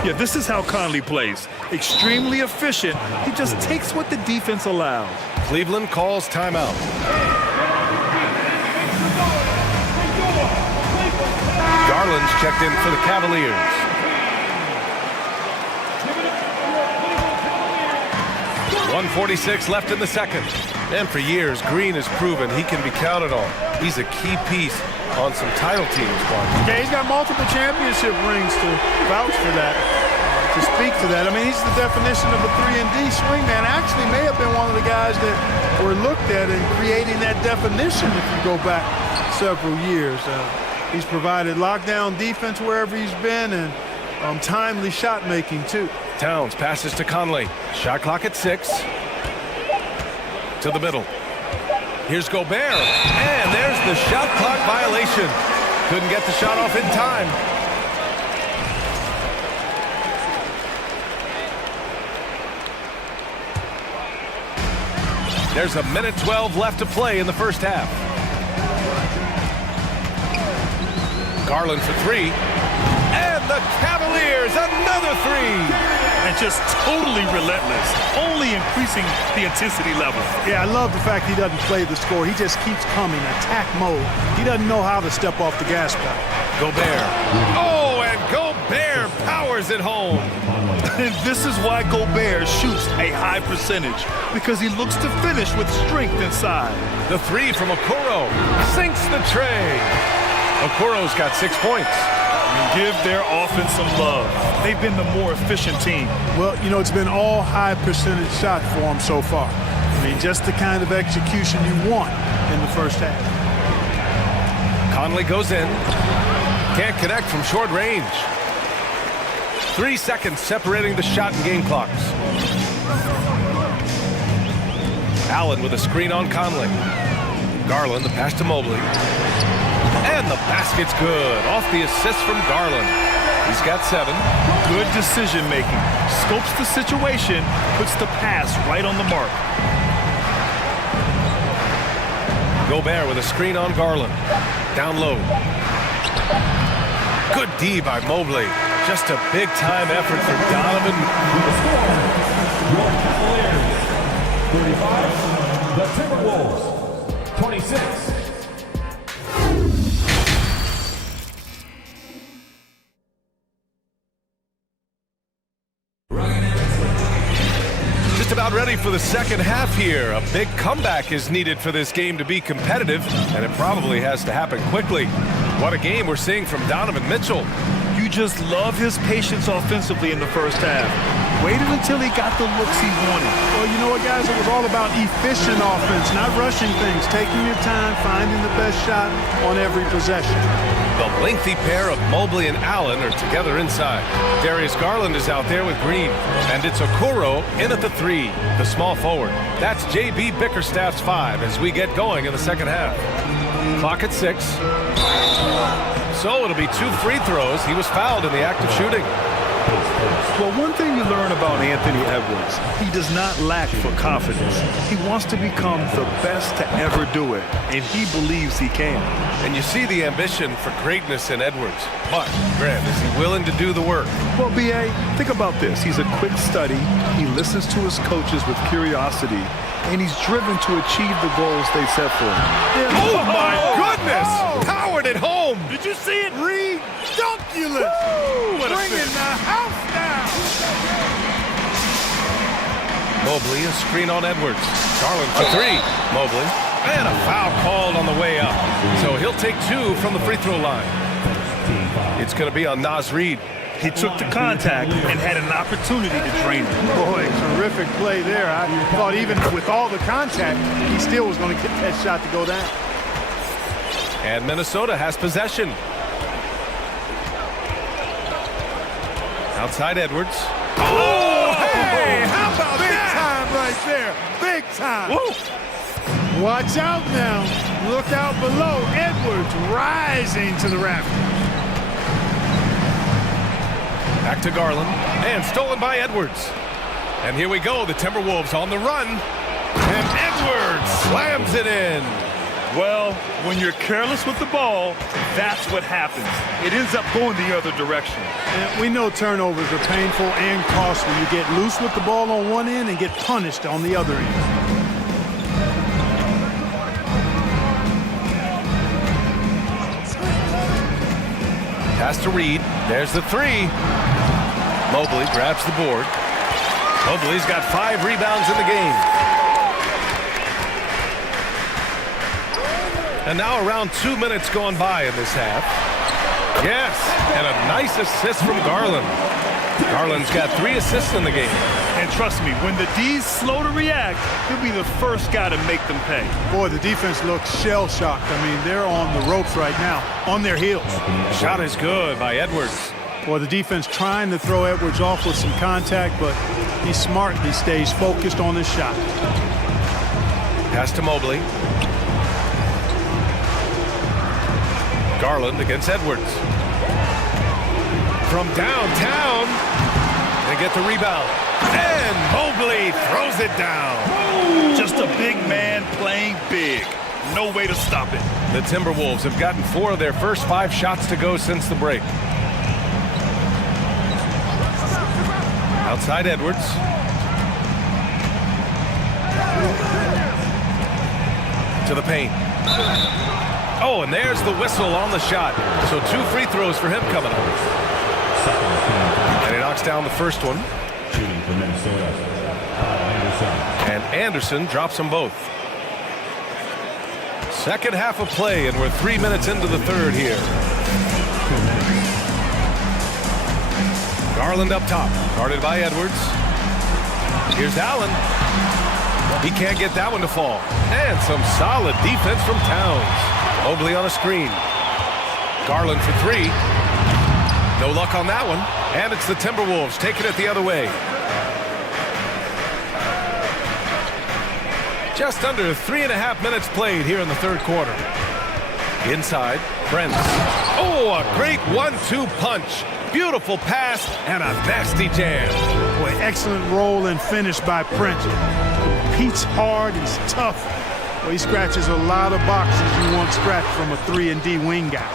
Yeah, this is how Conley plays. Extremely efficient. He just takes what the defense allows. Cleveland calls timeout. Garland's checked in for the Cavaliers. .146 left in the second. And for years, Green has proven he can be counted on. He's a key piece on some title teams. Yeah, he's got multiple championship rings to vouch for that, to speak to that. I mean, he's the definition of a 3-and-D swingman. Actually may have been one of the guys that were looked at in creating that definition if you go back several years. He's provided lockdown defense wherever he's been and timely shot making too. Towns passes to Conley. Shot clock at 6. To the middle. Here's Gobert. And there's the shot clock violation. Couldn't get the shot off in time. There's a minute 12 left to play in the first half. Garland for 3. And the Cavaliers, another 3. And just totally relentless, only increasing the intensity level. Yeah, I love the fact he doesn't play the score. He just keeps coming, attack mode. He doesn't know how to step off the gas pedal. Gobert. Oh, and Gobert powers it home. And this is why Gobert shoots a high percentage, because he looks to finish with strength inside. The 3 from Okoro sinks the tray. Okoro's got 6 points. Give their offense some love. They've been the more efficient team. Well, you know, it's been all high percentage shot for them so far. I mean, just the kind of execution you want in the first half. Conley goes in. Can't connect from short range. 3 seconds separating the shot and game clocks. Allen with a screen on Conley. Garland, the pass to Mobley. And the basket's good. Off the assist from Garland. He's got 7. Good decision making. Scopes the situation, puts the pass right on the mark. Gobert with a screen on Garland. Down low. Good D by Mobley. Just a big-time effort for Donovan. 35, the Timberwolves. 26. About ready for the second half here. A big comeback is needed for this game to be competitive, and it probably has to happen quickly. What a game we're seeing from Donovan Mitchell. You just love his patience offensively in the first half. Waited until he got the looks he wanted. Well, you know what, guys? It was all about efficient offense, not rushing things, taking your time, finding the best shot on every possession. The lengthy pair of Mobley and Allen are together inside. Darius Garland is out there with Green, and it's Okoro in at the 3, the small forward. That's J.B. Bickerstaff's 5 as we get going in the second half. Clock at 6. So it'll be 2 free throws. He was fouled in the act of shooting. Well, one thing you learn about Anthony Edwards, he does not lack for confidence. He wants to become the best to ever do it, and he believes he can. And you see the ambition for greatness in Edwards. But, Grant, is he willing to do the work? Well, B.A., think about this. He's a quick study. He listens to his coaches with curiosity, and he's driven to achieve the goals they set for him. Oh, my goodness! Powered it home! Did you see it? Redunculous! Bringing the house down! Mobley, a screen on Edwards. Garland for 3. Mobley. And a foul called on the way up. So he'll take 2 from the free throw line. It's going to be on Naz Reid. He took the contact and had an opportunity to drain it. Boy, terrific play there. I thought even with all the contact, he still was going to get that shot to go down. And Minnesota has possession. Outside Edwards. Oh, hey! How about big time right there? Big time! Woo. Watch out now. Look out below. Edwards rising to the rafters. Back to Garland, and stolen by Edwards. And here we go, the Timberwolves on the run. And Edwards slams it in. Well, when you're careless with the ball, that's what happens. It ends up going the other direction. And we know turnovers are painful and costly. You get loose with the ball on one end and get punished on the other end. Pass to Reed. There's the three. Mobley grabs the board. Mobley's got 5 rebounds in the game. And now around 2 minutes gone by in this half. Yes, and a nice assist from Garland. Garland's got 3 assists in the game. And trust me, when the D's slow to react, he'll be the first guy to make them pay. Boy, the defense looks shell-shocked. I mean, they're on the ropes right now, on their heels. Shot is good by Edwards. Boy, the defense trying to throw Edwards off with some contact, but he smartly stays focused on his shot. Pass to Mobley. Garland against Edwards. From downtown, they get the rebound. And Mobley throws it down. Just a big man playing big. No way to stop it. The Timberwolves have gotten 4 of their first 5 shots to go since the break. Outside Edwards. To the paint. Oh, and there's the whistle on the shot. So 2 free throws for him coming up. And he knocks down the first one. And Anderson drops them both. Second half of play, and we're 3 minutes into the third here. Garland up top, guarded by Edwards. Here's Allen. He can't get that one to fall. And some solid defense from Towns. Mobley on a screen. Garland for 3. No luck on that one. And it's the Timberwolves taking it the other way. Just under 3.5 minutes played here in the third quarter. Inside, Brent. Oh, a great 1-2 punch. Beautiful pass and a nasty jam. Boy, excellent roll and finish by Prince. Pete's hard, he's tough. Well, he scratches a lot of boxes you want scratched from a 3-and-D wing guy.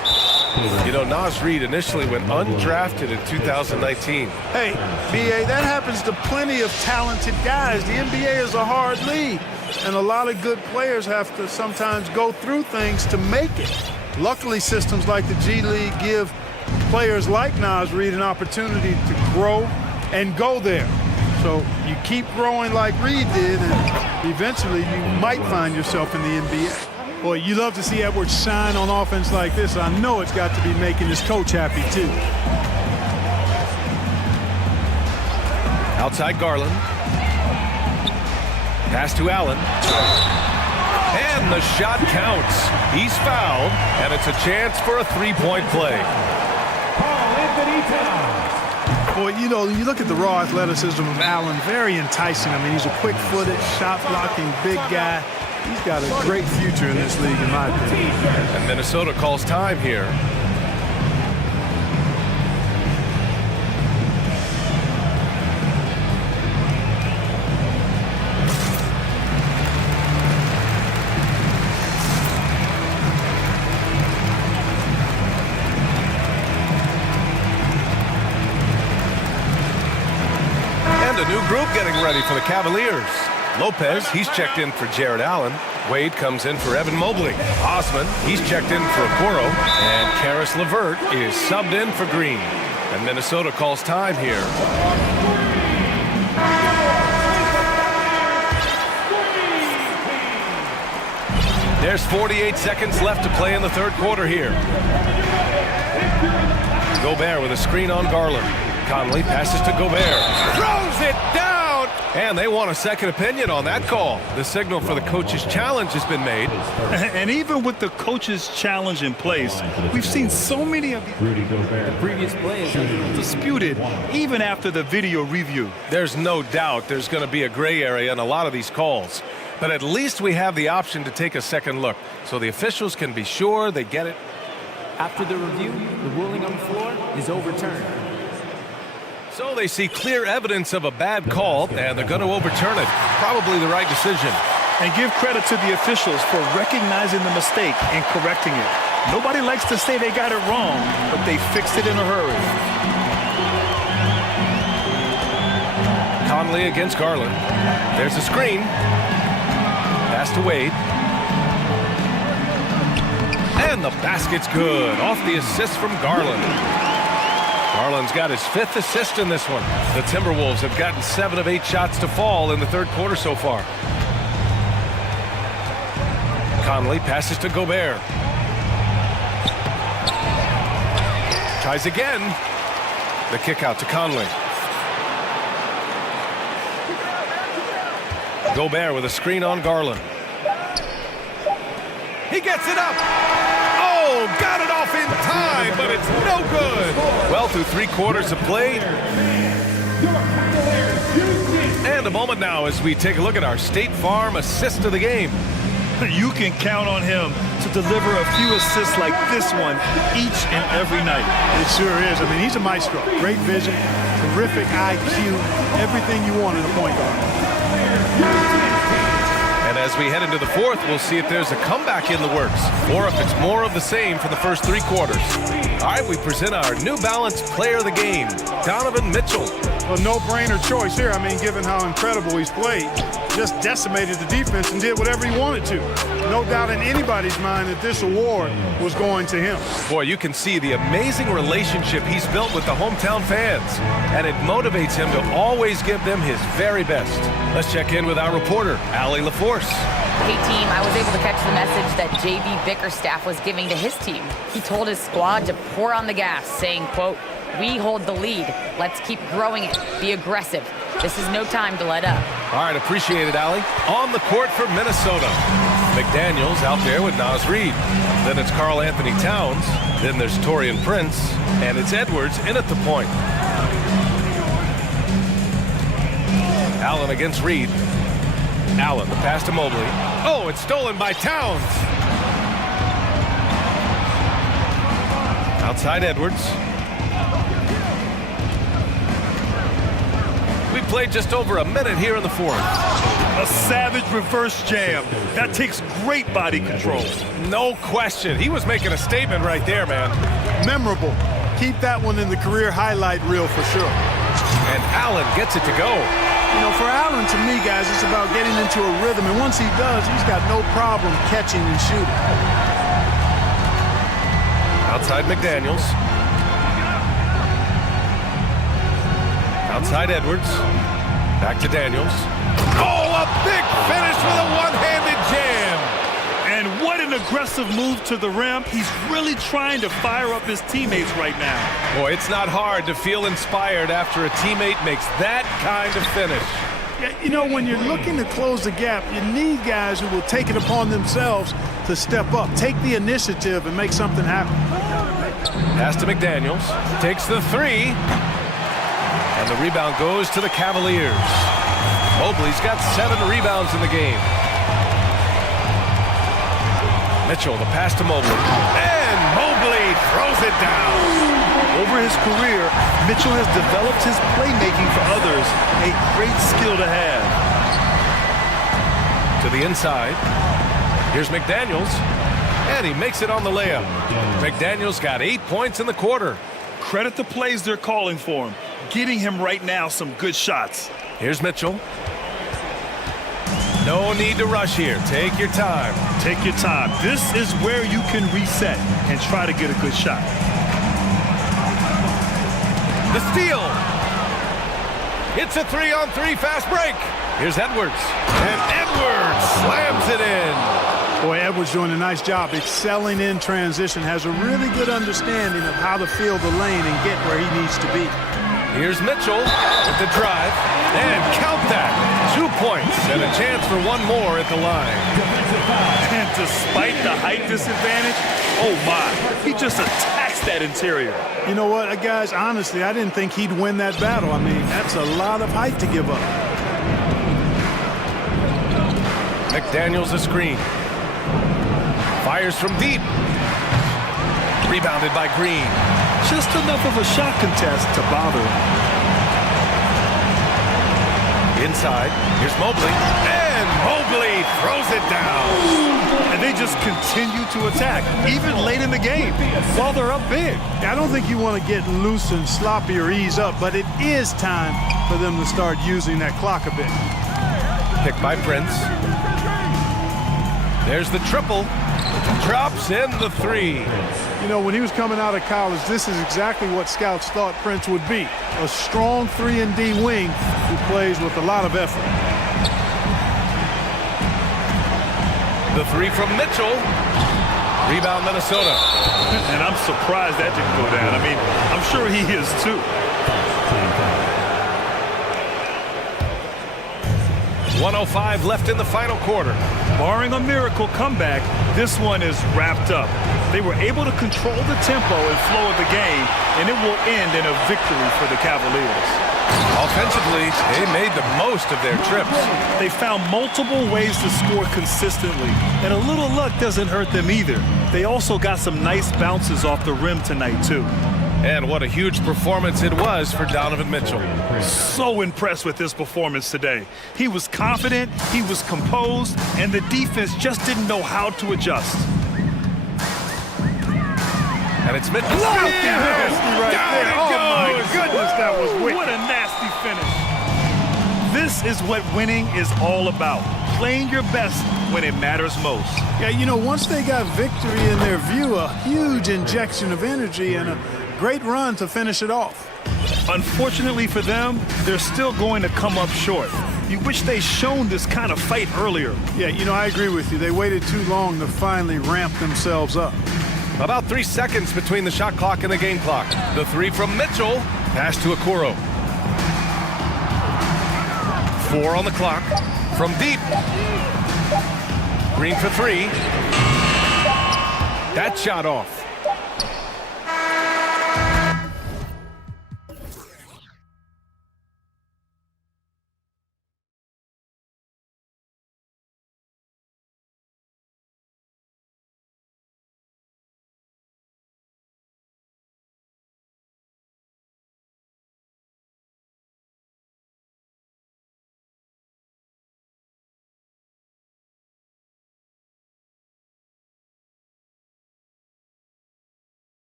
You know, Naz Reid initially went undrafted in 2019. Hey, B.A., that happens to plenty of talented guys. The NBA is a hard league, and a lot of good players have to sometimes go through things to make it. Luckily, systems like the G League give players like Naz Reid an opportunity to grow and go there. So you keep growing like Reid did, and eventually you might find yourself in the NBA. Boy, you love to see Edwards shine on offense like this. I know it's got to be making his coach happy, too. Outside Garland. Pass to Allen. And the shot counts. He's fouled, and it's a chance for a 3-point play. Boy, you know, you look at the raw athleticism of Allen, very enticing. I mean, he's a quick-footed, shot-blocking, big guy. He's got a great future in this league, in my opinion. And Minnesota calls time here. And a new group getting ready for the Cavaliers. Lopez, he's checked in for Jared Allen. Wade comes in for Evan Mobley. Osman, he's checked in for Okoro. And Karis LeVert is subbed in for Green. And Minnesota calls time here. There's 48 seconds left to play in the third quarter here. Gobert with a screen on Garland. Conley passes to Gobert. Throws it down! And they want a second opinion on that call. The signal for the coach's challenge has been made. And even with the coach's challenge in place, we've seen so many of The previous play is disputed even after the video review. There's no doubt there's going to be a gray area in a lot of these calls. But at least we have the option to take a second look, so the officials can be sure they get it. After the review, the ruling on the floor is overturned. So they see clear evidence of a bad call, and they're going to overturn it. Probably the right decision. And give credit to the officials for recognizing the mistake and correcting it. Nobody likes to say they got it wrong, but they fixed it in a hurry. Conley against Garland. There's a screen. Pass to Wade. And the basket's good. Off the assist from Garland. Garland's got his 5th assist in this one. The Timberwolves have gotten 7 of 8 shots to fall in the 3rd quarter so far. Conley passes to Gobert. Tries again. The kick out to Conley. Gobert with a screen on Garland. He gets it up. Oh, got it off in time, but it's no good. Well, through 3 quarters of play. And a moment now as we take a look at our State Farm assist of the game. You can count on him to deliver a few assists like this one each and every night. It sure is. I mean, he's a maestro. Great vision, terrific IQ, everything you want in a point guard. And as we head into the 4th, we'll see if there's a comeback in the works or if it's more of the same for the first 3 quarters. All right, we present our New Balance player of the game, Donovan Mitchell. A no-brainer choice here. I mean, given how incredible he's played, just decimated the defense and did whatever he wanted to. No doubt in anybody's mind that this award was going to him. Boy, you can see the amazing relationship he's built with the hometown fans, and it motivates him to always give them his very best. Let's check in with our reporter, Allie LaForce. Hey team, I was able to catch the message that JB Bickerstaff was giving to his team. He told his squad to pour on the gas, saying, quote, "We hold the lead. Let's keep growing it. Be aggressive. This is no time to let up." All right, appreciate it, Allie. On the court for Minnesota. McDaniels out there with Naz Reid. Then it's Karl Anthony Towns. Then there's Taurean Prince. And it's Edwards in at the point. Allen against Reid. Allen, the pass to Mobley. Oh, it's stolen by Towns. Outside Edwards. We played just over a minute here in the 4th. A savage reverse jam. That takes great body control. No question. He was making a statement right there, man. Memorable. Keep that one in the career highlight reel for sure. And Allen gets it to go. You know, for Allen, to me, guys, it's about getting into a rhythm. And once he does, he's got no problem catching and shooting. Outside McDaniels. Outside Edwards. Back to Daniels. Oh, a big finish with a one-handed jam. And what an aggressive move to the rim. He's really trying to fire up his teammates right now. Boy, it's not hard to feel inspired after a teammate makes that kind of finish. Yeah, you know, when you're looking to close the gap, you need guys who will take it upon themselves to step up, take the initiative, and make something happen. Pass to McDaniels. Takes the 3. And the rebound goes to the Cavaliers. Mobley's got 7 rebounds in the game. Mitchell, the pass to Mobley. And Mobley throws it down. Over his career, Mitchell has developed his playmaking for others, a great skill to have. To the inside. Here's McDaniels. And he makes it on the layup. McDaniels got 8 points in the quarter. Credit the plays they're calling for him. Getting him right now some good shots. Here's Mitchell. No need to rush here. Take your time. Take your time. This is where you can reset and try to get a good shot. The steal. It's a 3-on-3 fast break. Here's Edwards. And Edwards slams it in. Boy, Edwards doing a nice job excelling in transition, has a really good understanding of how to fill the lane and get where he needs to be. Here's Mitchell with the drive, and count that. 2 points and a chance for one more at the line. And despite the height disadvantage, oh my, he just attacks that interior. You know what, guys, honestly, I didn't think he'd win that battle. I mean, that's a lot of height to give up. McDaniels a screen. Fires from deep. Rebounded by Green. Just enough of a shot contest to bother him. Inside, here's Mobley, and Mobley throws it down. And they just continue to attack, even late in the game, while they're up big. I don't think you want to get loose and sloppy or ease up, but it is time for them to start using that clock a bit. Picked by Prince. There's the triple. Drops in the three. You know, when he was coming out of college, this is exactly what scouts thought Prince would be. A strong 3-and-D wing who plays with a lot of effort. The three from Mitchell. Rebound Minnesota. And I'm surprised that didn't go down. I mean, I'm sure he is too. 1:05 left in the final quarter. Barring a miracle comeback, this one is wrapped up. They were able to control the tempo and flow of the game, and it will end in a victory for the Cavaliers. Offensively, they made the most of their trips. They found multiple ways to score consistently, and a little luck doesn't hurt them either. They also got some nice bounces off the rim tonight, too. And what a huge performance it was for Donovan Mitchell. So impressed with his performance today. He was confident, he was composed, and the defense just didn't know how to adjust. And it's Mitchell. Nasty right there. Oh, my goodness, that was wicked. What a nasty finish. This is what winning is all about. Playing your best when it matters most. Yeah, you know, once they got victory in their view, a huge injection of energy and a great run to finish it off. Unfortunately for them, they're still going to come up short. You wish they'd shown this kind of fight earlier. Yeah, you know, I agree with you. They waited too long to finally ramp themselves up. About 3 seconds between the shot clock and the game clock. The three from Mitchell. Pass to Okoro. 4 on the clock. From deep. Green for 3. That shot off.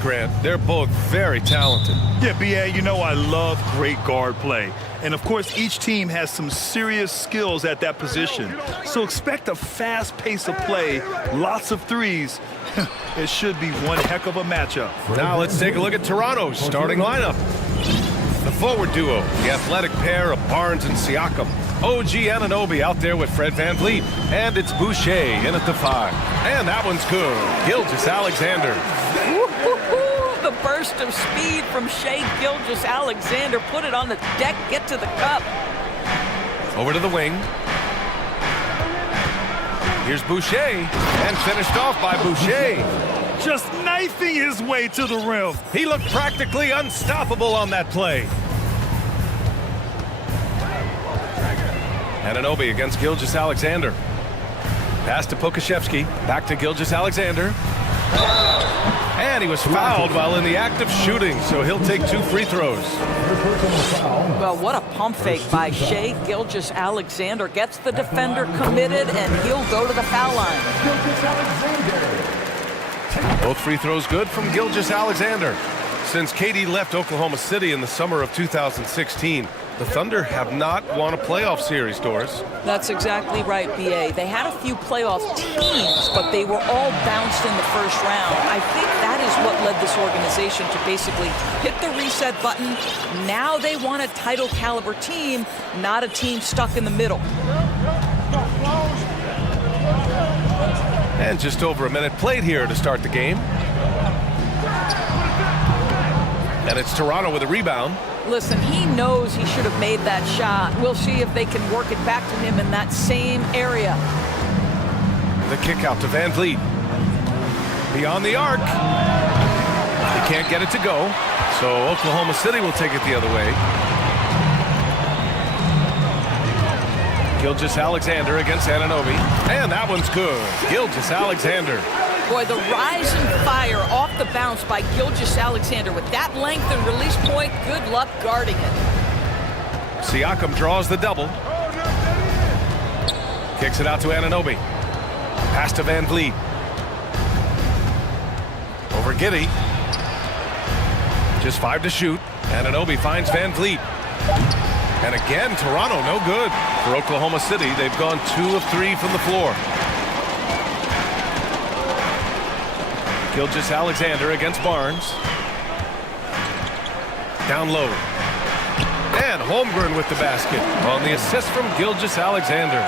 Grant, they're both very talented. Yeah, B.A., you know I love great guard play. And, of course, each team has some serious skills at that position. So expect a fast pace of play, lots of threes. It should be one heck of a matchup. Now let's take a look at Toronto's starting lineup. The forward duo, the athletic pair of Barnes and Siakam. OG Anunoby out there with Fred VanVleet. And it's Boucher in at the 5. And that one's good. Gilgeous-Alexander. The burst of speed from Shai Gilgeous-Alexander. Put it on the deck, get to the cup. Over to the wing. Here's Boucher, and finished off by Boucher. Just knifing his way to the rim. He looked practically unstoppable on that play. Anunoby against Gilgeous-Alexander. Pass to Pokashevsky, back to Gilgeous-Alexander. And he was fouled while in the act of shooting, so he'll take 2 free throws. Well, what a pump fake by Shai Gilgeous-Alexander. Gets the defender committed, and he'll go to the foul line. Both free throws good from Gilgeous-Alexander. Since KD left Oklahoma City in the summer of 2016, the Thunder have not won a playoff series, Doris. That's exactly right, B.A. They had a few playoff teams, but they were all bounced in the first round. I think that is what led this organization to basically hit the reset button. Now they want a title caliber team, not a team stuck in the middle. And just over a minute played here to start the game. And it's Toronto with a rebound. Listen, he knows he should have made that shot. We'll see if they can work it back to him in that same area. The kick out to VanVleet. Beyond the arc. He can't get it to go. So Oklahoma City will take it the other way. Gilgeous-Alexander against Anunoby. And that one's good. Gilgeous-Alexander. Boy, the rise and fire off the bounce by Gilgeous-Alexander. With that length and release point, good luck guarding it. Siakam draws the double. Kicks it out to Anunoby. Pass to VanVleet. Over Giddey. Just 5 to shoot. Anunoby finds VanVleet. And again, Toronto no good. For Oklahoma City, they've gone 2 of 3 from the floor. Gilgeous-Alexander against Barnes. Down low. And Holmgren with the basket on the assist from Gilgeous-Alexander.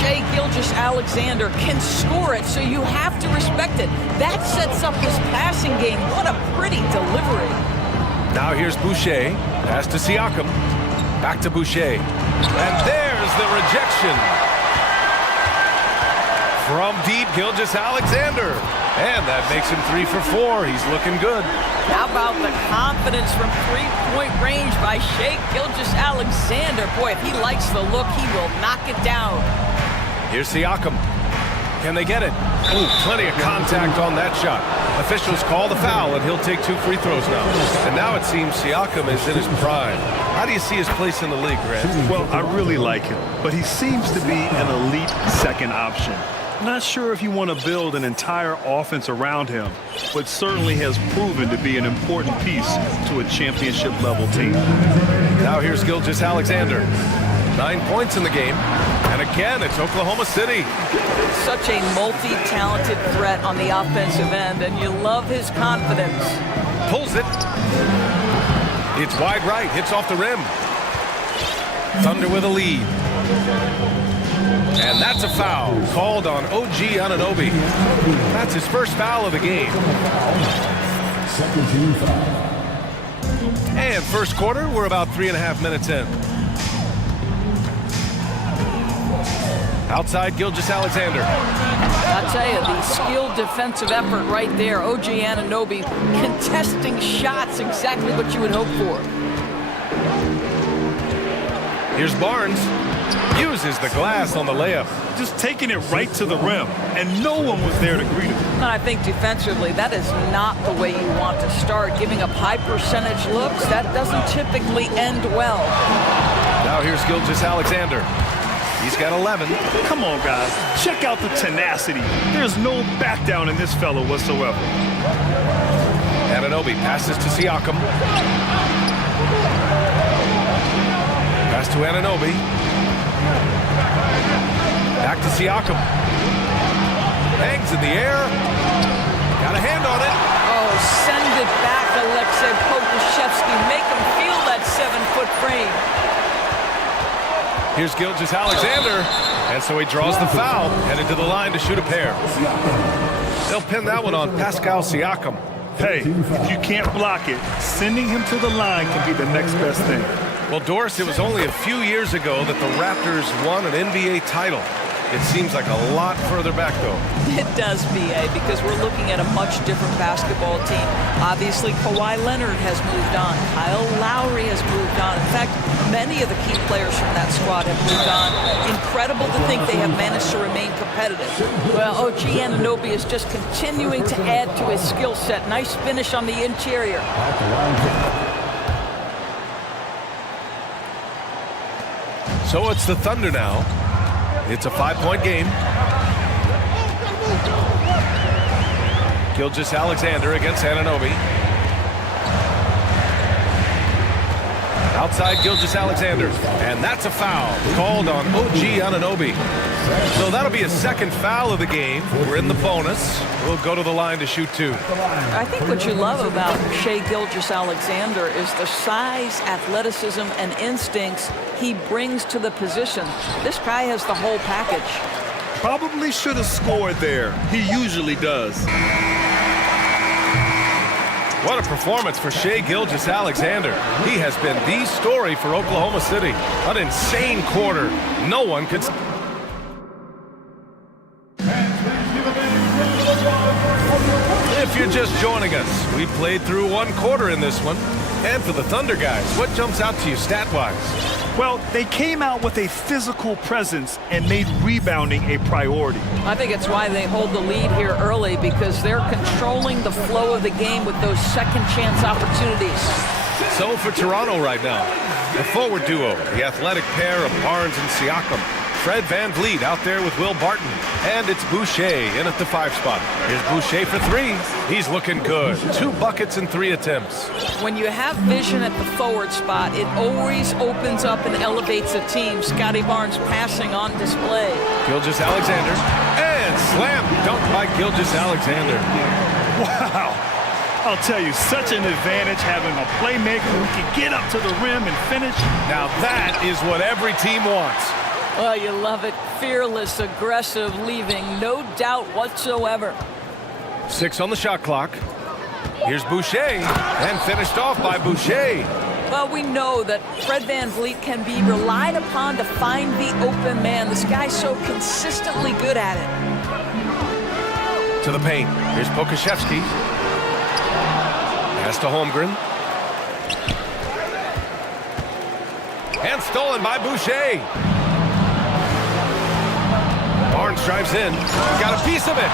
Shai Gilgeous-Alexander can score it, so you have to respect it. That sets up his passing game. What a pretty delivery. Now here's Boucher. Pass to Siakam. Back to Boucher. And there's the rejection. From deep, Gilgeous-Alexander. And that makes him 3 for 4. He's looking good. How about the confidence from three-point range by Shai Gilgeous-Alexander? Boy, if he likes the look, he will knock it down. Here's Siakam. Can they get it? Ooh, plenty of contact on that shot. Officials call the foul, and he'll take 2 free throws now. And now it seems Siakam is in his prime. How do you see his place in the league, Grant? Well, I really like him, but he seems to be an elite second option. Not sure if you want to build an entire offense around him, but certainly has proven to be an important piece to a championship-level team. Now here's Gilgeous-Alexander. 9 points in the game. And again, it's Oklahoma City. Such a multi-talented threat on the offensive end, and you love his confidence. Pulls it. It's wide right, hits off the rim. Thunder with a lead. And that's a foul called on OG Anunoby. That's his first foul of the game. And first quarter, we're about 3.5 minutes in. Outside, Gilgeous-Alexander. I'll tell you, the skilled defensive effort right there. OG Anunoby contesting shots, exactly what you would hope for. Here's Barnes. Uses the glass on the layup. Just taking it right to the rim, and no one was there to greet him. And I think defensively, that is not the way you want to start. Giving up high percentage looks, that doesn't typically end well. Now here's Gilgeous-Alexander. He's got 11. Come on, guys. Check out the tenacity. There's no back down in this fellow whatsoever. Anunoby passes to Siakam. Pass to Anunoby. Back to Siakam. Hangs in the air. Got a hand on it. Oh, send it back, Alexei Pokusevski. Make him feel that 7-foot frame. Here's Gilgeous-Alexander. And so he draws the foul, headed to the line to shoot a pair. They'll pin that one on Pascal Siakam. Hey, if you can't block it, sending him to the line can be the next best thing. Well, Doris, it was only a few years ago that the Raptors won an NBA title. It seems like a lot further back, though. It does, B.A., because we're looking at a much different basketball team. Obviously, Kawhi Leonard has moved on. Kyle Lowry has moved on. In fact, many of the key players from that squad have moved on. Incredible to think they have managed to remain competitive. Well, OG Anunoby is just continuing to add to his skill set. Nice finish on the interior. So it's the Thunder now. It's a 5-point game. Gilgeous-Alexander against Anunoby. Outside Gilgeous-Alexander. And that's a foul called on OG Anunoby. So that'll be a second foul of the game. We're in the bonus. We'll go to the line to shoot 2. I think what you love about Shai Gilgeous-Alexander is the size, athleticism, and instincts he brings to the position. This guy has the whole package. Probably should have scored there. He usually does. What a performance for Shai Gilgeous-Alexander. He has been the story for Oklahoma City. An insane quarter. No one could... If you're just joining us, we played through one quarter in this one. And for the Thunder guys, what jumps out to you stat-wise? Well, they came out with a physical presence and made rebounding a priority. I think it's why they hold the lead here early, because they're controlling the flow of the game with those second chance opportunities. So for Toronto right now, the forward duo, the athletic pair of Barnes and Siakam. Fred VanVleet out there with Will Barton. And it's Boucher in at the 5 spot. Here's Boucher for 3. He's looking good. 2 buckets and 3 attempts. When you have vision at the forward spot, it always opens up and elevates a team. Scotty Barnes passing on display. Gilgeous-Alexander. And slam dunk by Gilgeous-Alexander. Wow. I'll tell you, such an advantage having a playmaker who can get up to the rim and finish. Now that is what every team wants. Oh, you love it. Fearless, aggressive, leaving no doubt whatsoever. 6 on the shot clock. Here's Boucher, and finished off by Boucher. Well, we know that Fred VanVleet can be relied upon to find the open man. This guy's so consistently good at it. To the paint. Here's Pokusevski. Pass to Holmgren. And stolen by Boucher. Barnes drives in. Got a piece of it.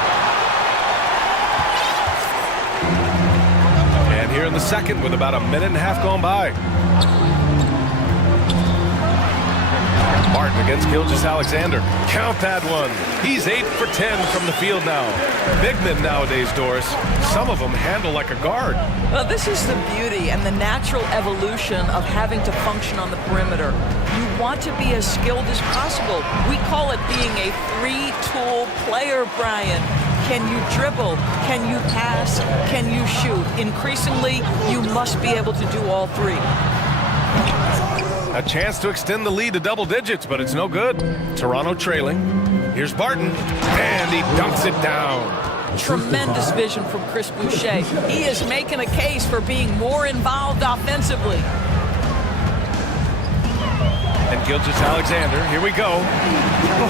And here in the second with about a minute and a half gone by. Martin against Gilgeous-Alexander. Count that one. He's 8 for 10 from the field now. Big men nowadays, Doris, some of them handle like a guard. Well, this is the beauty and the natural evolution of having to function on the perimeter. You want to be as skilled as possible. We call it being a three-tool player, Brian. Can you dribble? Can you pass? Can you shoot? Increasingly, you must be able to do all 3. A chance to extend the lead to double digits, but it's no good. Toronto trailing. Here's Barton, and he dunks it down. Tremendous vision from Chris Boucher. He is making a case for being more involved offensively. And Gilgeous-Alexander, here we go.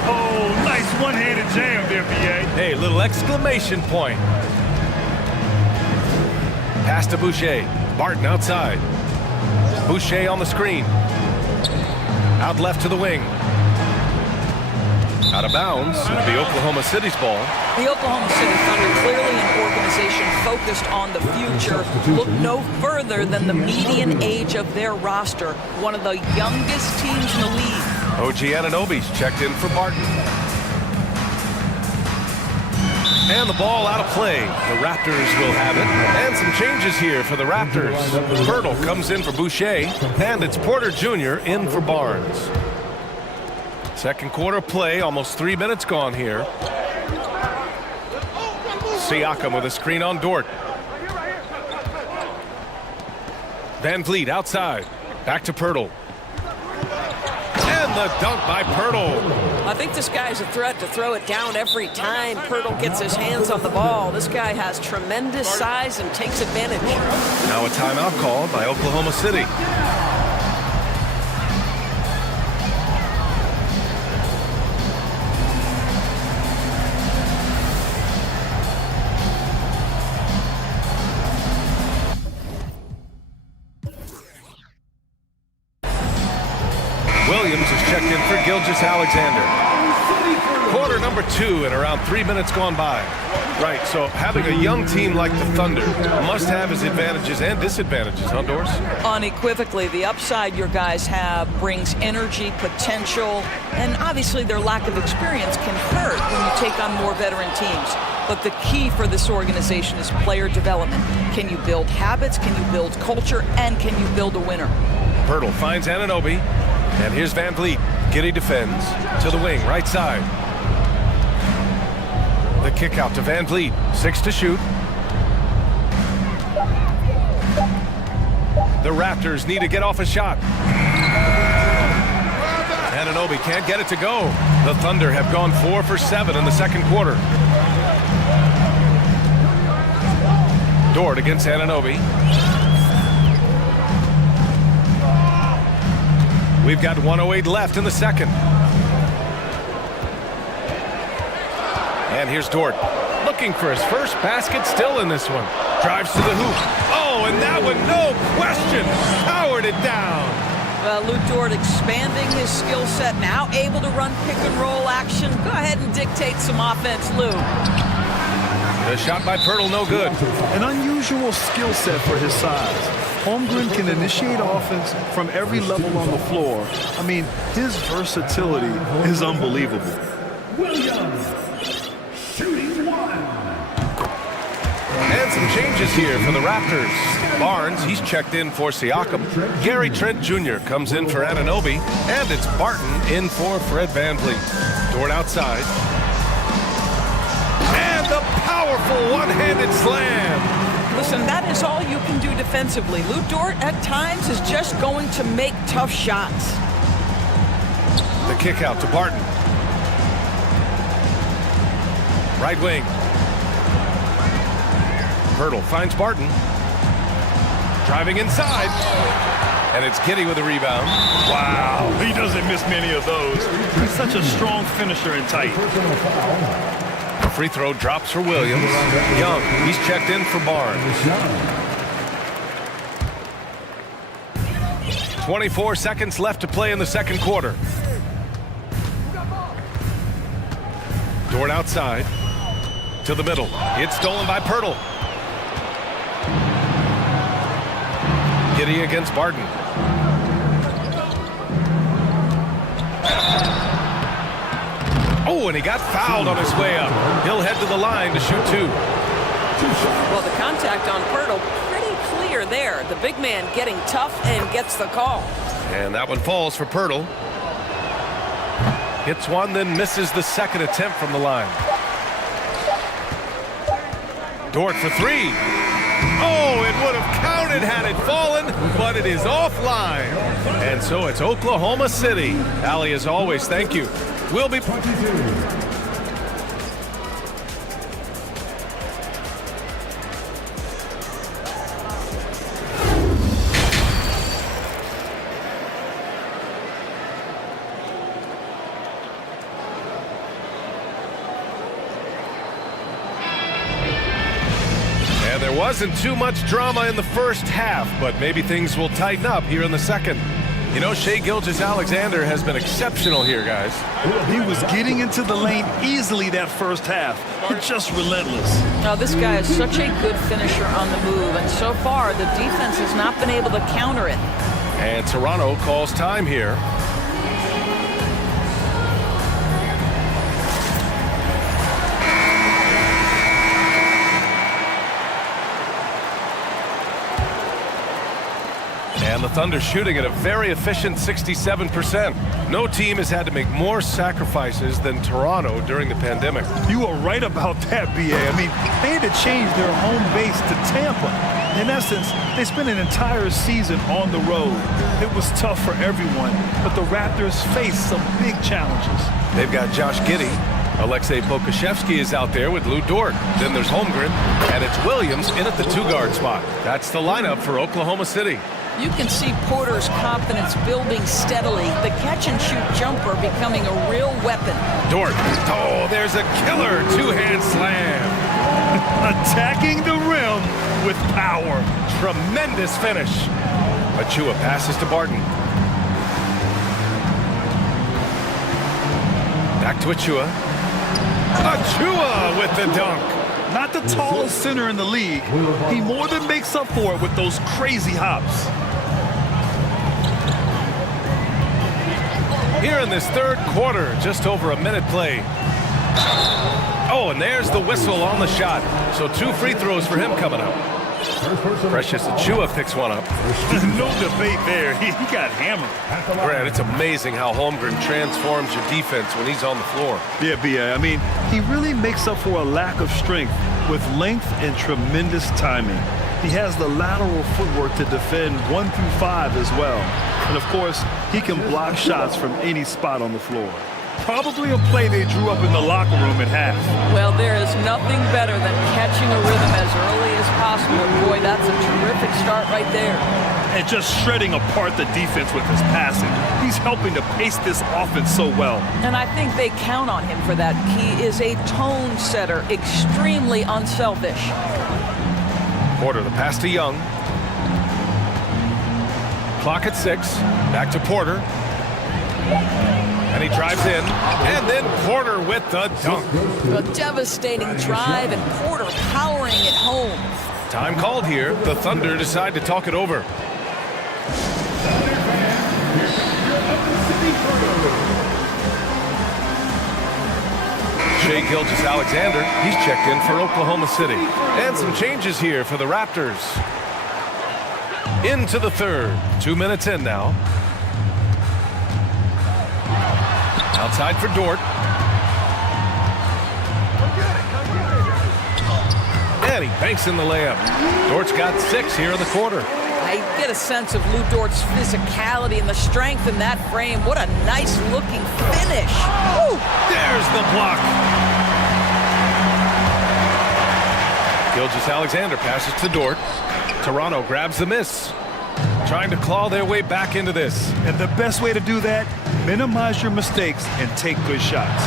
Oh, nice one-handed jam there, B.A. Hey, little exclamation point. Pass to Boucher. Barton outside. Boucher on the screen. Out left to the wing. Out of bounds. It'll be Oklahoma City's ball. The Oklahoma City Thunder, clearly an organization focused on the future, look no further than the median age of their roster. One of the youngest teams in the league. OG Anunoby's checked in for Barton. And the ball out of play. The Raptors will have it. And some changes here for the Raptors. Pirtle comes in for Boucher, and it's Porter Jr. in for Barnes. Second quarter play, almost 3 minutes gone here. Siakam with a screen on Dort. Van Vliet outside. Back to Pirtle. And the dunk by Pirtle. I think this guy's a threat to throw it down every time Pirtle gets his hands on the ball. This guy has tremendous size and takes advantage. Now a timeout called by Oklahoma City. Williams is checked in for Gilgeous-Alexander. Quarter number 2 and around 3 minutes gone by. Right, so having a young team like the Thunder must have its advantages and disadvantages, huh, Doris? Unequivocally, the upside your guys have brings energy, potential, and obviously their lack of experience can hurt when you take on more veteran teams. But the key for this organization is player development. Can you build habits? Can you build culture? And can you build a winner? Pirtle finds Anunoby. And here's Van Vliet. Giddey defends to the wing, right side. The kick out to Van Vliet. 6 to shoot. The Raptors need to get off a shot. Anunoby can't get it to go. The Thunder have gone 4 for 7 in the second quarter. Dort against Anunoby. We've got 1:08 left in the second. And here's Dort looking for his first basket, still in this one. Drives to the hoop. Oh, and that one, no question, powered it down. Well, Lou Dort expanding his skill set, now able to run pick and roll action. Go ahead and dictate some offense, Lou. The shot by Pirtle, no good. An unusual skill set for his size. Holmgren can initiate offense from every level on the floor. I mean, his versatility is unbelievable. Williams, shooting 1. And some changes here for the Raptors. Barnes, he's checked in for Siakam. Gary Trent Jr. comes in for Anunoby. And it's Barton in for Fred Van Vliet. Dort outside. And the powerful one-handed slam. Listen, that is all you can do defensively. Lou Dort, at times, is just going to make tough shots. The kick out to Barton. Right wing. Pirtle finds Barton. Driving inside. And it's Giddey with the rebound. Wow, he doesn't miss many of those. He's such a strong finisher and tight. The free throw drops for Williams. Young, he's checked in for Barnes. 24 seconds left to play in the second quarter. Dort outside. To the middle. It's stolen by Pirtle. Giddey against Barton. Oh, and he got fouled on his way up. He'll head to the line to shoot 2. Well, the contact on Pirtle, pretty clear there. The big man getting tough and gets the call. And that one falls for Pirtle. Hits one, then misses the second attempt from the line. Dort for 3. Oh, it would have counted had it fallen, but it is offline. And so it's Oklahoma City. Allie, as always, thank you. We'll be... And there wasn't too much drama in the first half, but maybe things will tighten up here in the second. You know, Shai Gilgeous-Alexander has been exceptional here, guys. He was getting into the lane easily that first half. Just relentless. Now, this guy is such a good finisher on the move, and so far the defense has not been able to counter it. And Toronto calls time here. And the Thunder shooting at a very efficient 67%. No team has had to make more sacrifices than Toronto during the pandemic. You are right about that, BA. I mean, they had to change their home base to Tampa. In essence, they spent an entire season on the road. It was tough for everyone, but the Raptors faced some big challenges. They've got Josh Giddey. Alexei Pokusevski is out there with Lou Dort. Then there's Holmgren, and it's Williams in at the two-guard spot. That's the lineup for Oklahoma City. You can see Porter's confidence building steadily. The catch-and-shoot jumper becoming a real weapon. Dort. Oh, there's a killer two-hand slam. Attacking the rim with power. Tremendous finish. Achua passes to Barton. Back to Achua. Achua with the dunk. Not the tallest center in the league. He more than makes up for it with those crazy hops. Here in this third quarter, just over a minute played. Oh, and there's the whistle on the shot. So 2 free throws for him coming up. Precious Achua picks one up. No debate there. He got hammered. Grant, it's amazing how Holmgren transforms your defense when he's on the floor. Yeah, B.A. I mean, he really makes up for a lack of strength with length and tremendous timing. He has the lateral footwork to defend 1 through 5 as well. And of course, he can block shots from any spot on the floor. Probably a play they drew up in the locker room at half. Well, there is nothing better than catching a rhythm as early as possible. Boy, that's a terrific start right there. And just shredding apart the defense with his passing. He's helping to pace this offense so well. And I think they count on him for that. He is a tone setter, extremely unselfish. Porter, the pass to Young. Clock at 6. Back to Porter. And he drives in. And then Porter with the dunk. A devastating drive, and Porter powering it home. Time called here. The Thunder decide to talk it over. Shai Gilgeous-Alexander, he's checked in for Oklahoma City. And some changes here for the Raptors. Into the third. 2 minutes in now. Outside for Dort. And he banks in the layup. Dort's got 6 here in the quarter. I get a sense of Lou Dort's physicality and the strength in that frame. What a nice-looking finish. Woo! There's the block. Gilgeous-Alexander passes to Dort. Toronto grabs the miss. Trying to claw their way back into this. And the best way to do that, minimize your mistakes and take good shots.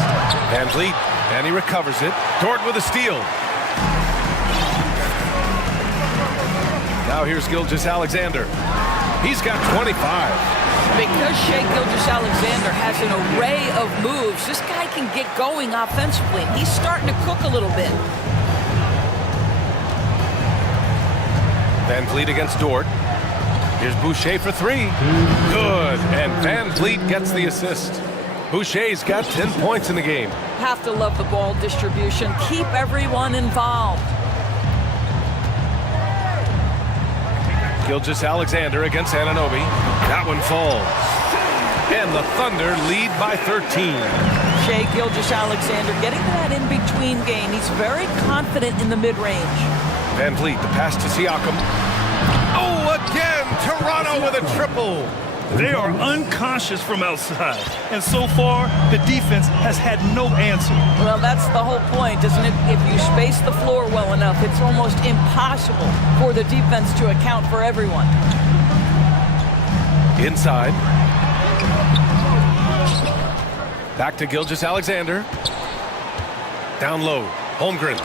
Van Vliet, and he recovers it. Dort with a steal. Now here's Gilgeous-Alexander. He's got 25. Because Shai Gilgeous-Alexander has an array of moves, this guy can get going offensively. He's starting to cook a little bit. Van Vliet against Dort. Here's Boucher for 3. Good. And Van Vliet gets the assist. Boucher's got 10 points in the game. Have to love the ball distribution. Keep everyone involved. Gilgeous-Alexander against Anunoby. That one falls. And the Thunder lead by 13. Shai Gilgeous-Alexander getting to that in-between game. He's very confident in the mid-range. Van Vliet, the pass to Siakam. Oh, again, Toronto with a triple. They are unconscious from outside. And so far, the defense has had no answer. Well, that's the whole point, isn't it? If you space the floor well enough, it's almost impossible for the defense to account for everyone. Inside. Back to Gilgeous-Alexander. Down low. Holmgren.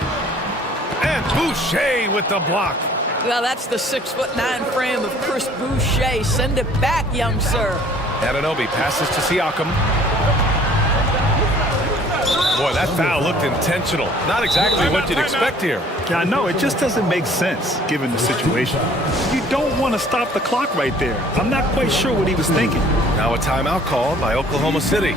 And Boucher with the block. Well, that's the 6'9" frame of Chris Boucher. Send it back, young sir. Anunoby passes to Siakam. Boy, that foul looked intentional. Not exactly what you'd expect here. Yeah, I know. It just doesn't make sense, given the situation. You don't want to stop the clock right there. I'm not quite sure what he was thinking. Now a timeout called by Oklahoma City.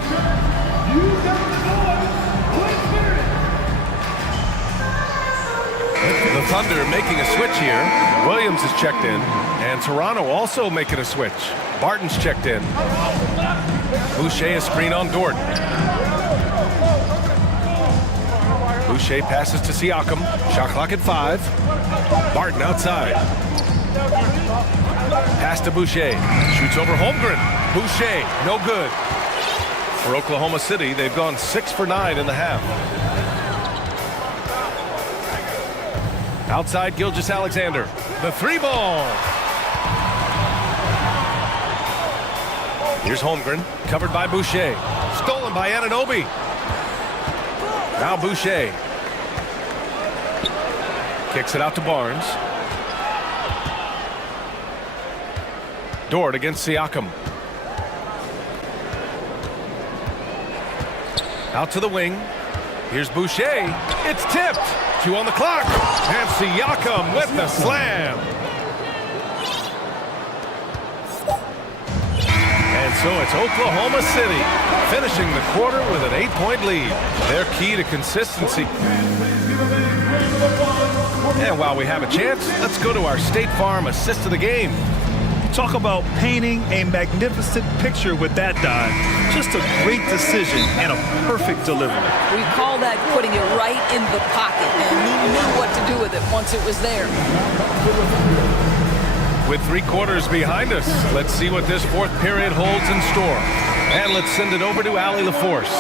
The Thunder making a switch here. Williams is checked in. And Toronto also making a switch. Barton's checked in. Boucher a screen on Dort. Boucher passes to Siakam. Shot clock at 5. Barton outside. Pass to Boucher. Shoots over Holmgren. Boucher, no good. For Oklahoma City, they've gone 6 for 9 in the half. Outside, Gilgeous-Alexander. The 3-ball. Here's Holmgren, covered by Boucher. Stolen by Anunoby. Now Boucher. Kicks it out to Barnes. Dort against Siakam. Out to the wing. Here's Boucher. It's tipped. 2 on the clock. And Siakam with the slam. And so it's Oklahoma City finishing the quarter with an 8-point lead. Their key to consistency. And while we have a chance, let's go to our State Farm assist of the game. Talk about painting a magnificent picture with that dive. Just a great decision and a perfect delivery. We call that putting it right in the pocket, and he knew what to do with it once it was there. With 3 quarters behind us, let's see what this 4th period holds in store. And let's send it over to Allie LaForce.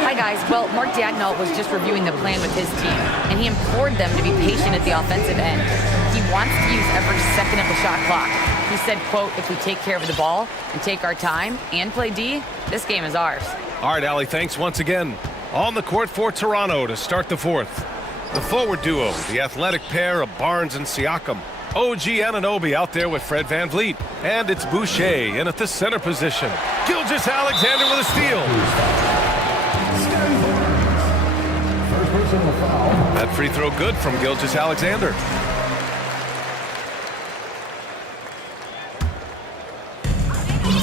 Hi, guys. Well, Mark Daigneault was just reviewing the plan with his team, and he implored them to be patient at the offensive end. He wants to use every second of the shot clock. He said, quote, if we take care of the ball and take our time and play D, this game is ours. All right, Allie, thanks once again. On the court for Toronto to start the 4th. The forward duo, the athletic pair of Barnes and Siakam. OG Anunoby out there with Fred VanVleet. And it's Boucher in at the center position. Gilgeous-Alexander with a steal. That free throw good from Gilgeous-Alexander.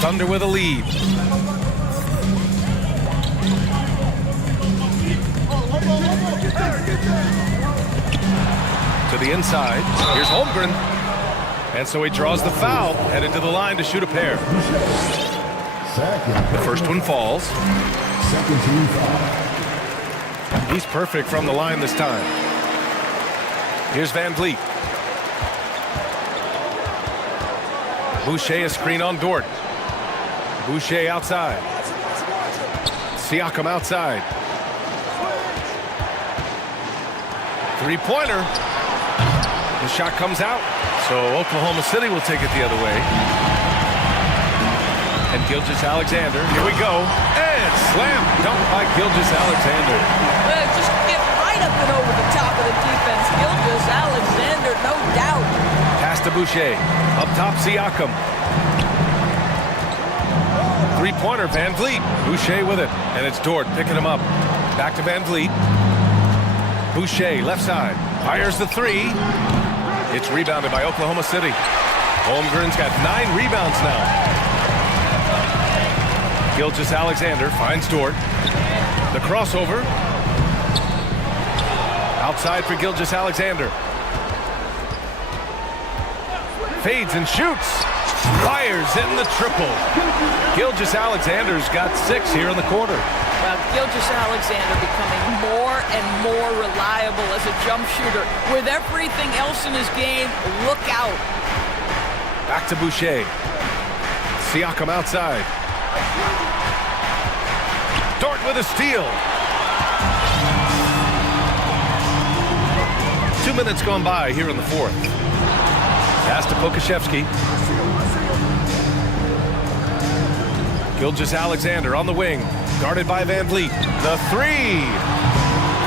Thunder with a lead. To the inside. Here's Holmgren. And so he draws the foul, headed to the line to shoot a pair. The first one falls. Second team foul. He's perfect from the line this time. Here's VanVleet. Boucher a screen on Dort. Boucher outside. Siakam outside. 3-pointer. The shot comes out. So Oklahoma City will take it the other way. And Gilgeous-Alexander, here we go. And slam dunk by Gilgeous-Alexander. Just get right up and over the top of the defense. Gilgeous-Alexander, no doubt. Pass to Boucher. Up top, Siakam. 3-pointer, VanVleet. Boucher with it. And it's Dort picking him up. Back to VanVleet. Boucher, left side. Fires the 3. It's rebounded by Oklahoma City. Holmgren's got 9 rebounds now. Gilgeous-Alexander finds Dort. The crossover. Outside for Gilgeous-Alexander. Fades and shoots. Fires in the triple. Gilgeous-Alexander's got 6 here in the quarter. Well, Gilgeous-Alexander becoming more and more reliable as a jump shooter. With everything else in his game, look out. Back to Boucher. Siakam outside. Dort with a steal. 2 minutes gone by here in the 4th. Pass to Pokashevsky. Gilgeous-Alexander on the wing. Guarded by VanVleet. The 3.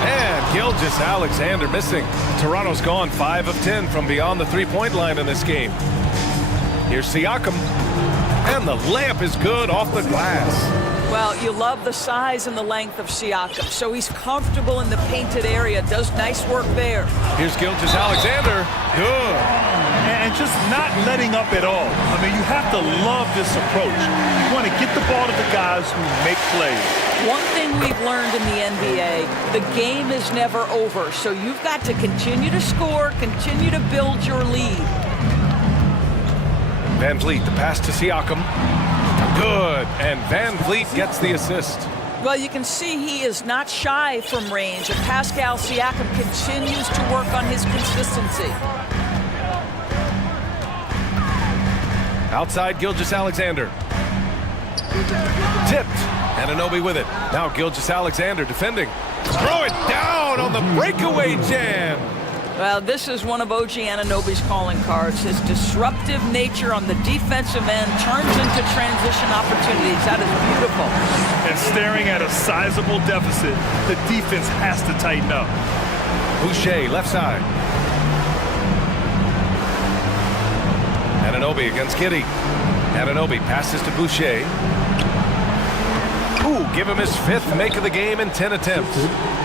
And Gilgeous-Alexander missing. Toronto's gone 5 of 10 from beyond the 3-point line in this game. Here's Siakam. And the layup is good off the glass. Well, you love the size and the length of Siakam, so he's comfortable in the painted area, does nice work there. Here's Gilgeous-Alexander. Good. And just not letting up at all. I mean, you have to love this approach. You want to get the ball to the guys who make plays. One thing we've learned in the NBA, the game is never over, so you've got to continue to score, continue to build your lead. Van Vliet, the pass to Siakam. Good, and Van Vliet gets the assist. Well, you can see he is not shy from range, and Pascal Siakam continues to work on his consistency. Outside, Gilgeous-Alexander. Tipped, and Anunoby with it. Now Gilgeous-Alexander defending. Throw it down on the breakaway jam. Well, this is one of OG Anunoby's calling cards. His disruptive nature on the defensive end turns into transition opportunities. That is beautiful. And staring at a sizable deficit, the defense has to tighten up. Boucher, left side. Anunoby against Giddey. Anunoby passes to Boucher. Ooh, give him his 5th make of the game in 10 attempts.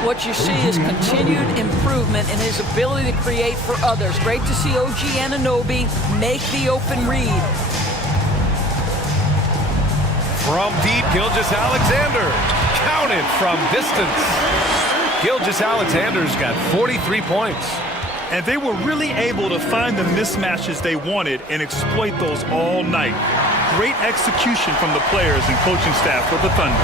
What you see is continued improvement in his ability to create for others. Great to see OG Anunoby make the open read. From deep, Gilgeous-Alexander. Counted from distance. Gilgeous-Alexander's got 43 points. And they were really able to find the mismatches they wanted and exploit those all night. Great execution from the players and coaching staff for the Thunder.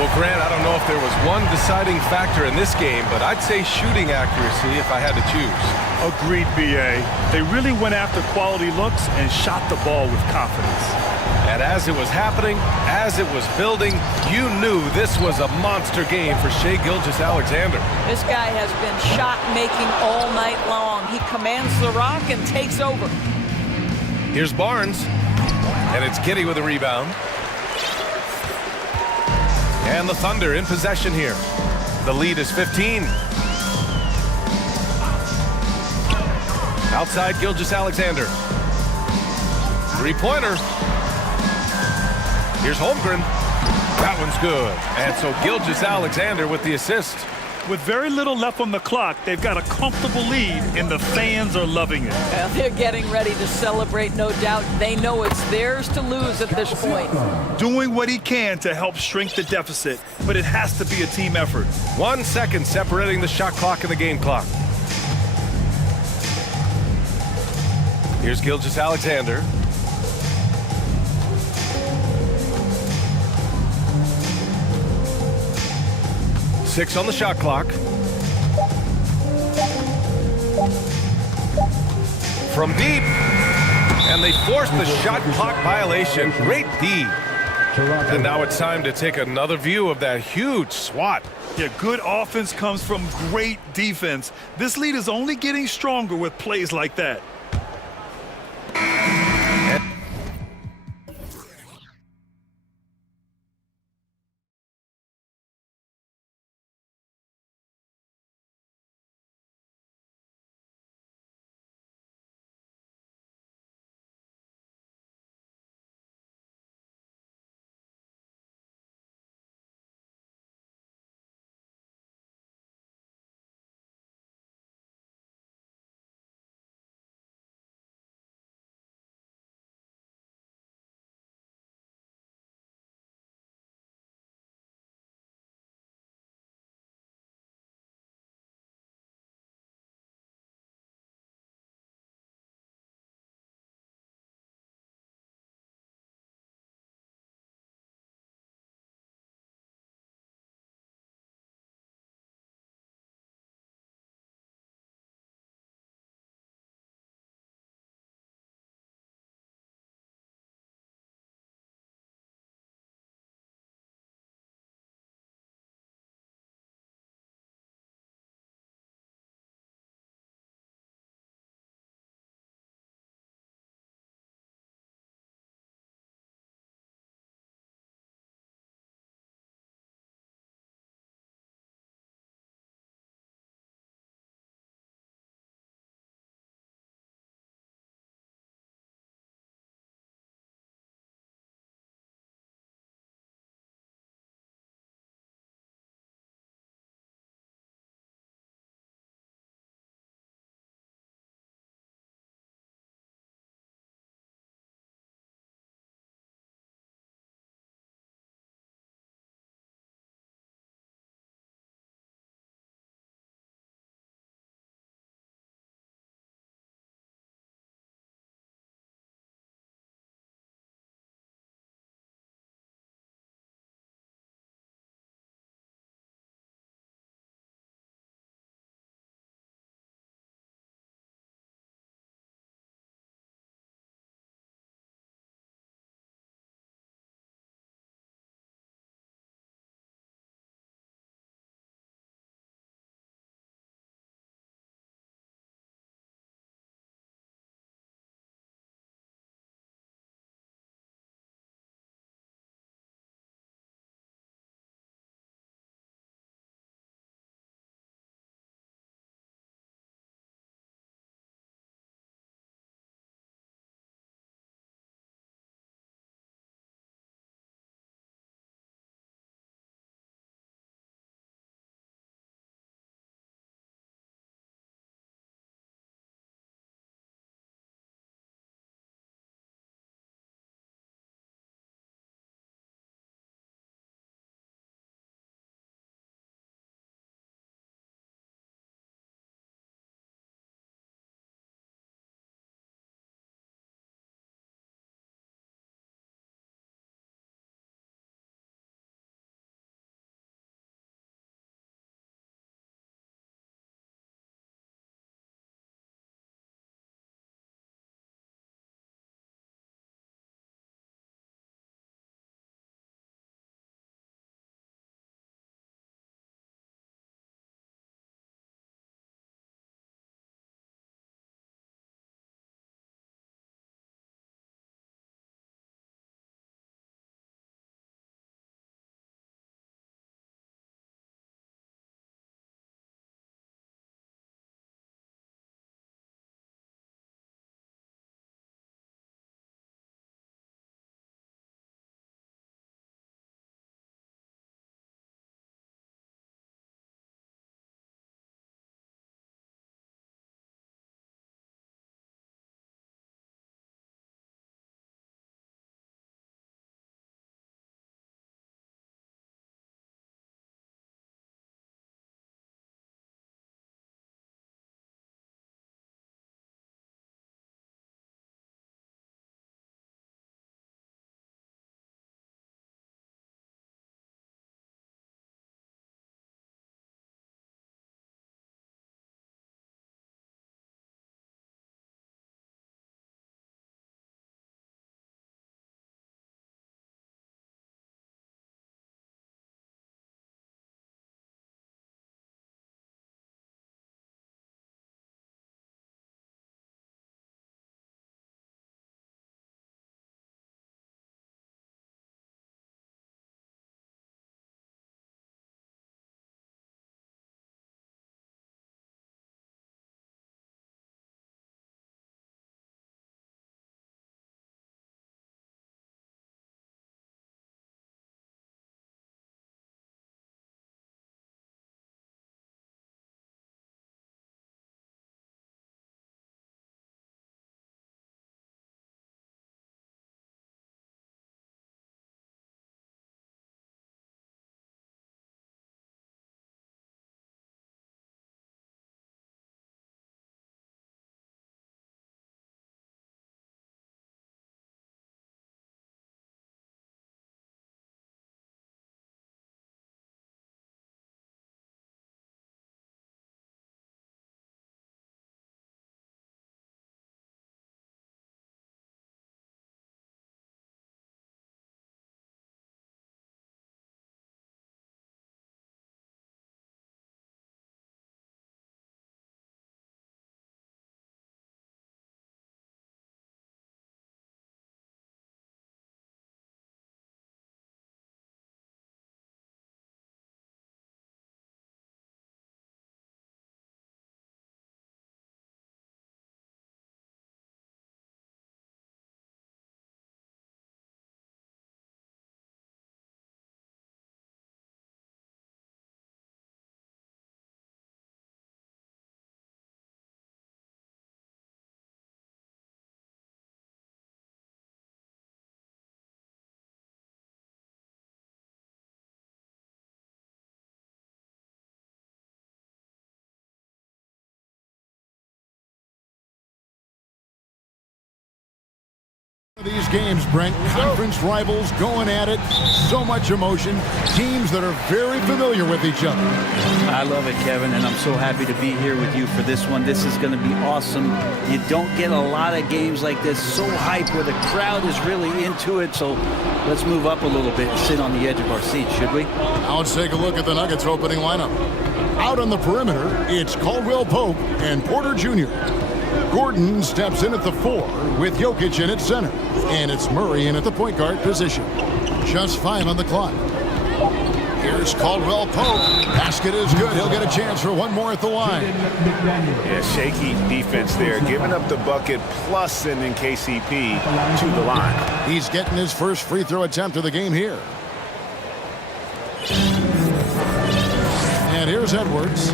Well, Grant, I don't know if there was one deciding factor in this game, but I'd say shooting accuracy if I had to choose. Agreed, B.A. They really went after quality looks and shot the ball with confidence. And as it was happening, as it was building, you knew this was a monster game for Shai Gilgeous-Alexander. This guy has been shot-making all night long. He commands the rock and takes over. Here's Barnes, and it's Giddey with a rebound. And the Thunder in possession here. The lead is 15. Outside, Gilgeous-Alexander. Three-pointer. Here's Holmgren. That one's good. And so Gilgeous-Alexander with the assist. With very little left on the clock, they've got a comfortable lead, and the fans are loving it. Well, they're getting ready to celebrate, no doubt. They know it's theirs to lose at this point. Doing what he can to help shrink the deficit, but it has to be a team effort. 1 second separating the shot clock and the game clock. Here's Gilgeous-Alexander. Six on the shot clock. From deep. And they forced the shot clock violation. Great D. And now it's time to take another view of that huge swat. Yeah, good offense comes from great defense. This lead is only getting stronger with plays like that. These games, Brent, conference rivals going at it, so much emotion, teams that are very familiar with each other. I love it, Kevin, and I'm so happy to be here with you for this one. This is going to be awesome. You don't get a lot of games like this, so hyped, where the crowd is really into it. So let's move up a little bit and sit on the edge of our seats, should we? Now let's take a look at the Nuggets opening lineup. Out on the perimeter, it's Caldwell Pope and Porter Jr. Gordon steps in at the 4 with Jokic in at center. And it's Murray in at the point guard position. Just 5 on the clock. Here's Caldwell Pope. Basket is good. He'll get a chance for one more at the line. Yeah, shaky defense there. Giving up the bucket plus sending KCP to the line. He's getting his first free throw attempt of the game here. And here's Edwards.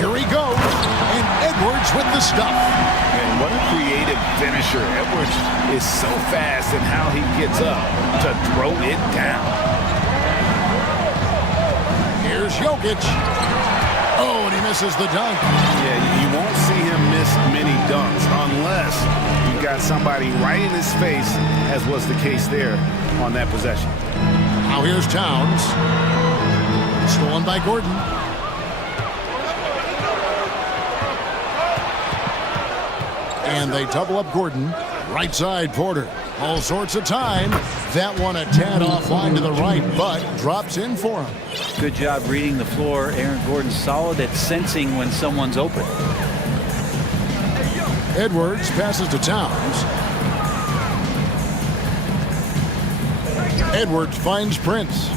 Here he goes. And Edwards with the stuff. And what a creative finisher. Edwards is so fast in how he gets up to throw it down. Here's Jokic. Oh, and he misses the dunk. Yeah, you won't see him miss many dunks unless you've got somebody right in his face, as was the case there on that possession. Now here's Towns. Stolen by Gordon. And they double up Gordon. Right side, Porter. All sorts of time. That one a tad offline to the right, but drops in for him. Good job reading the floor. Aaron Gordon's solid at sensing when someone's open. Edwards passes to Towns. Edwards finds Prince.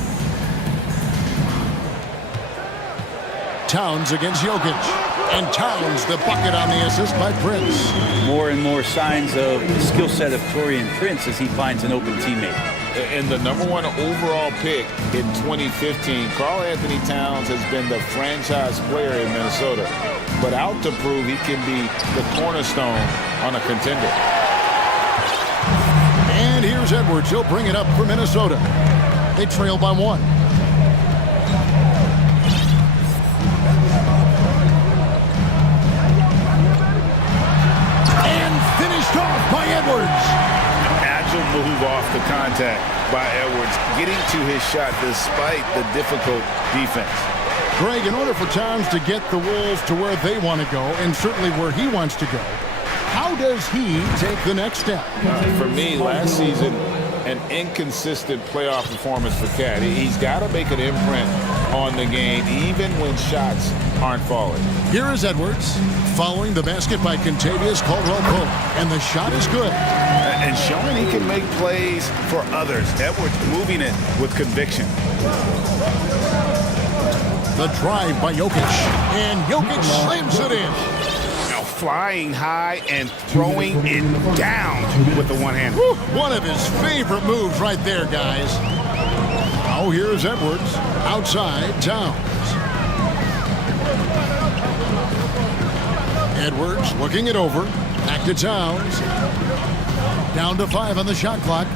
Towns against Jokic. And Towns the bucket on the assist by Prince. More and more signs of the skill set of Taurean Prince as he finds an open teammate. And the #1 overall pick in 2015, Karl Anthony Towns has been the franchise player in Minnesota, but out to prove he can be the cornerstone on a contender. And here's Edwards. He'll bring it up for Minnesota. They trail by 1. Finished off by Edwards. Agile move off the contact by Edwards, getting to his shot despite the difficult defense. Greg, in order for Towns to get the Wolves to where they want to go, and certainly where he wants to go, how does he take the next step? For me, last season, an inconsistent playoff performance for Cat. He's got to make an imprint on the game, even when shots aren't falling. Here is Edwards, following the basket by Contavious Caldwell-Pope, and the shot is good. And showing he can make plays for others. Edwards moving it with conviction. The drive by Jokic, and Jokic slams it in. Now flying high and throwing it down with the one hand. One of his favorite moves right there, guys. Oh, here's Edwards, outside Towns. Edwards looking it over. Back to Towns. Down to 5 on the shot clock.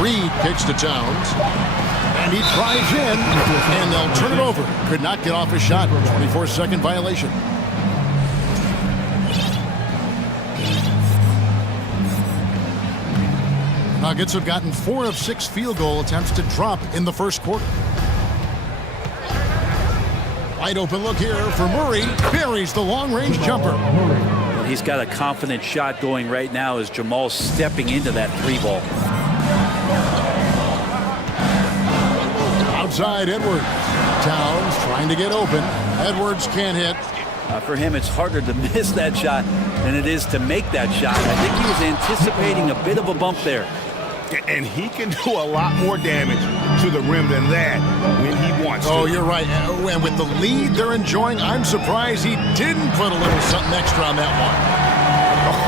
Reed kicks to Towns. And he drives in. And they'll turn it over. Could not get off his shot. 24-second violation. Nuggets have gotten 4 of 6 field goal attempts to drop in the first quarter. Wide open look here for Murray. Buries the long-range jumper. Well, he's got a confident shot going right now as Jamal's stepping into that 3-ball. Outside Edwards. Towns trying to get open. Edwards can't hit. For him, it's harder to miss that shot than it is to make that shot. I think he was anticipating a bit of a bump there. And he can do a lot more damage to the rim than that when he wants to. Oh, you're right. And with the lead they're enjoying, I'm surprised he didn't put a little something extra on that one.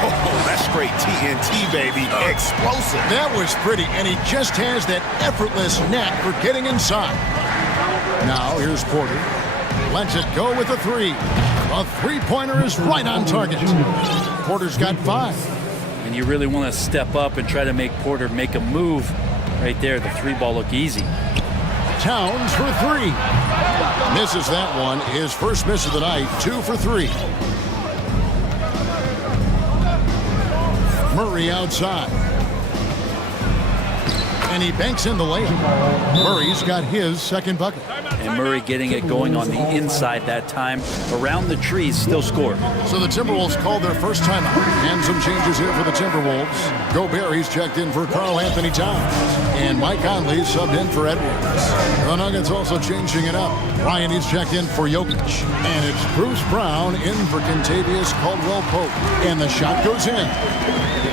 Oh, that's straight TNT, baby. Explosive. That was pretty, and he just has that effortless knack for getting inside. Now, here's Porter. Lets it go with a 3. A 3-pointer is right on target. Porter's got 5. And you really want to step up and try to make Porter make a move right there. The 3-ball look easy. Towns for three. Misses that one. His first miss of the night, 2 for 3. Murray outside. And he banks in the layup. Murray's got his second bucket. And Murray getting it going on the inside that time. Around the trees, still scored. So the Timberwolves called their first timeout. And some changes here for the Timberwolves. Gobert, he's checked in for Karl Anthony Towns. And Mike Conley subbed in for Edwards. The Nuggets also changing it up. Ryan, he's checked in for Jokic. And it's Bruce Brown in for Kentavious Caldwell-Pope. And the shot goes in.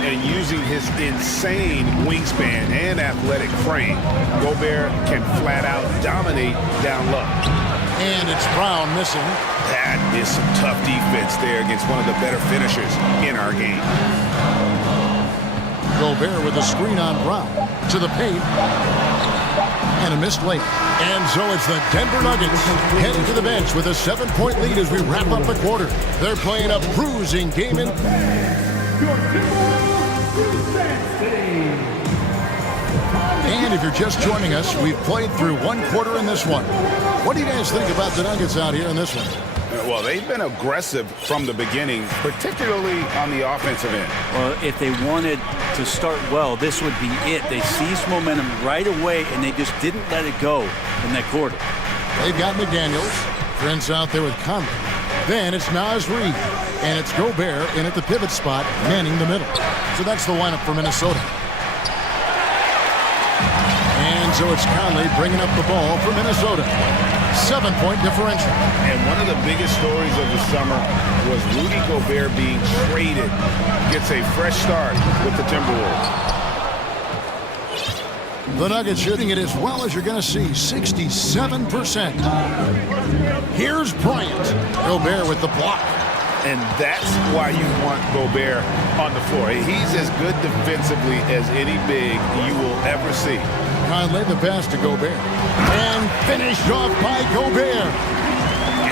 And using his insane wingspan and athletic frame, Gobert can flat out dominate down low. And it's Brown missing. That is some tough defense there against one of the better finishers in our game. Gobert with a screen on Brown. To the paint. And a missed late. And so it's the Denver Nuggets heading to the bench with a 7-point lead as we wrap up the quarter. They're playing a bruising game in. And if you're just joining us, we've played through one quarter in this one. What do you guys think about the Nuggets out here in this one? Well, they've been aggressive from the beginning, particularly on the offensive end. Well, if they wanted to start well, this would be it. They seized momentum right away, and they just didn't let it go in that quarter. They've got McDaniels. Prince out there with Conley. Then it's Naz Reid. And it's Gobert in at the pivot spot, manning the middle. So that's the lineup for Minnesota. And so it's Conley bringing up the ball for Minnesota. 7-point differential. And one of the biggest stories of the summer was Rudy Gobert being traded. Gets a fresh start with the Timberwolves. The Nuggets shooting it as well as you're going to see, 67%. Here's Bryant. Gobert with the block. And that's why you want Gobert on the floor. He's as good defensively as any big you will ever see. Conley the pass to Gobert. And finished off by Gobert.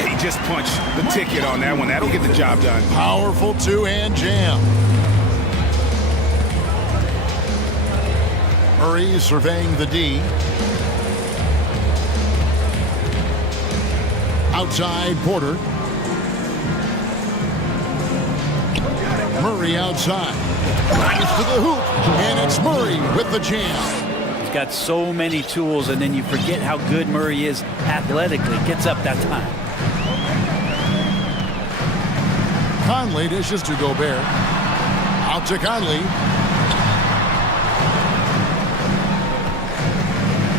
He just punched the ticket on that one. That'll get the job done. Powerful two-hand jam. Murray surveying the D. Outside Porter. Murray outside. Drives to the hoop. And it's Murray with the jam. He's got so many tools, and then you forget how good Murray is athletically. Gets up that time. Conley dishes to Gobert. Out to Conley.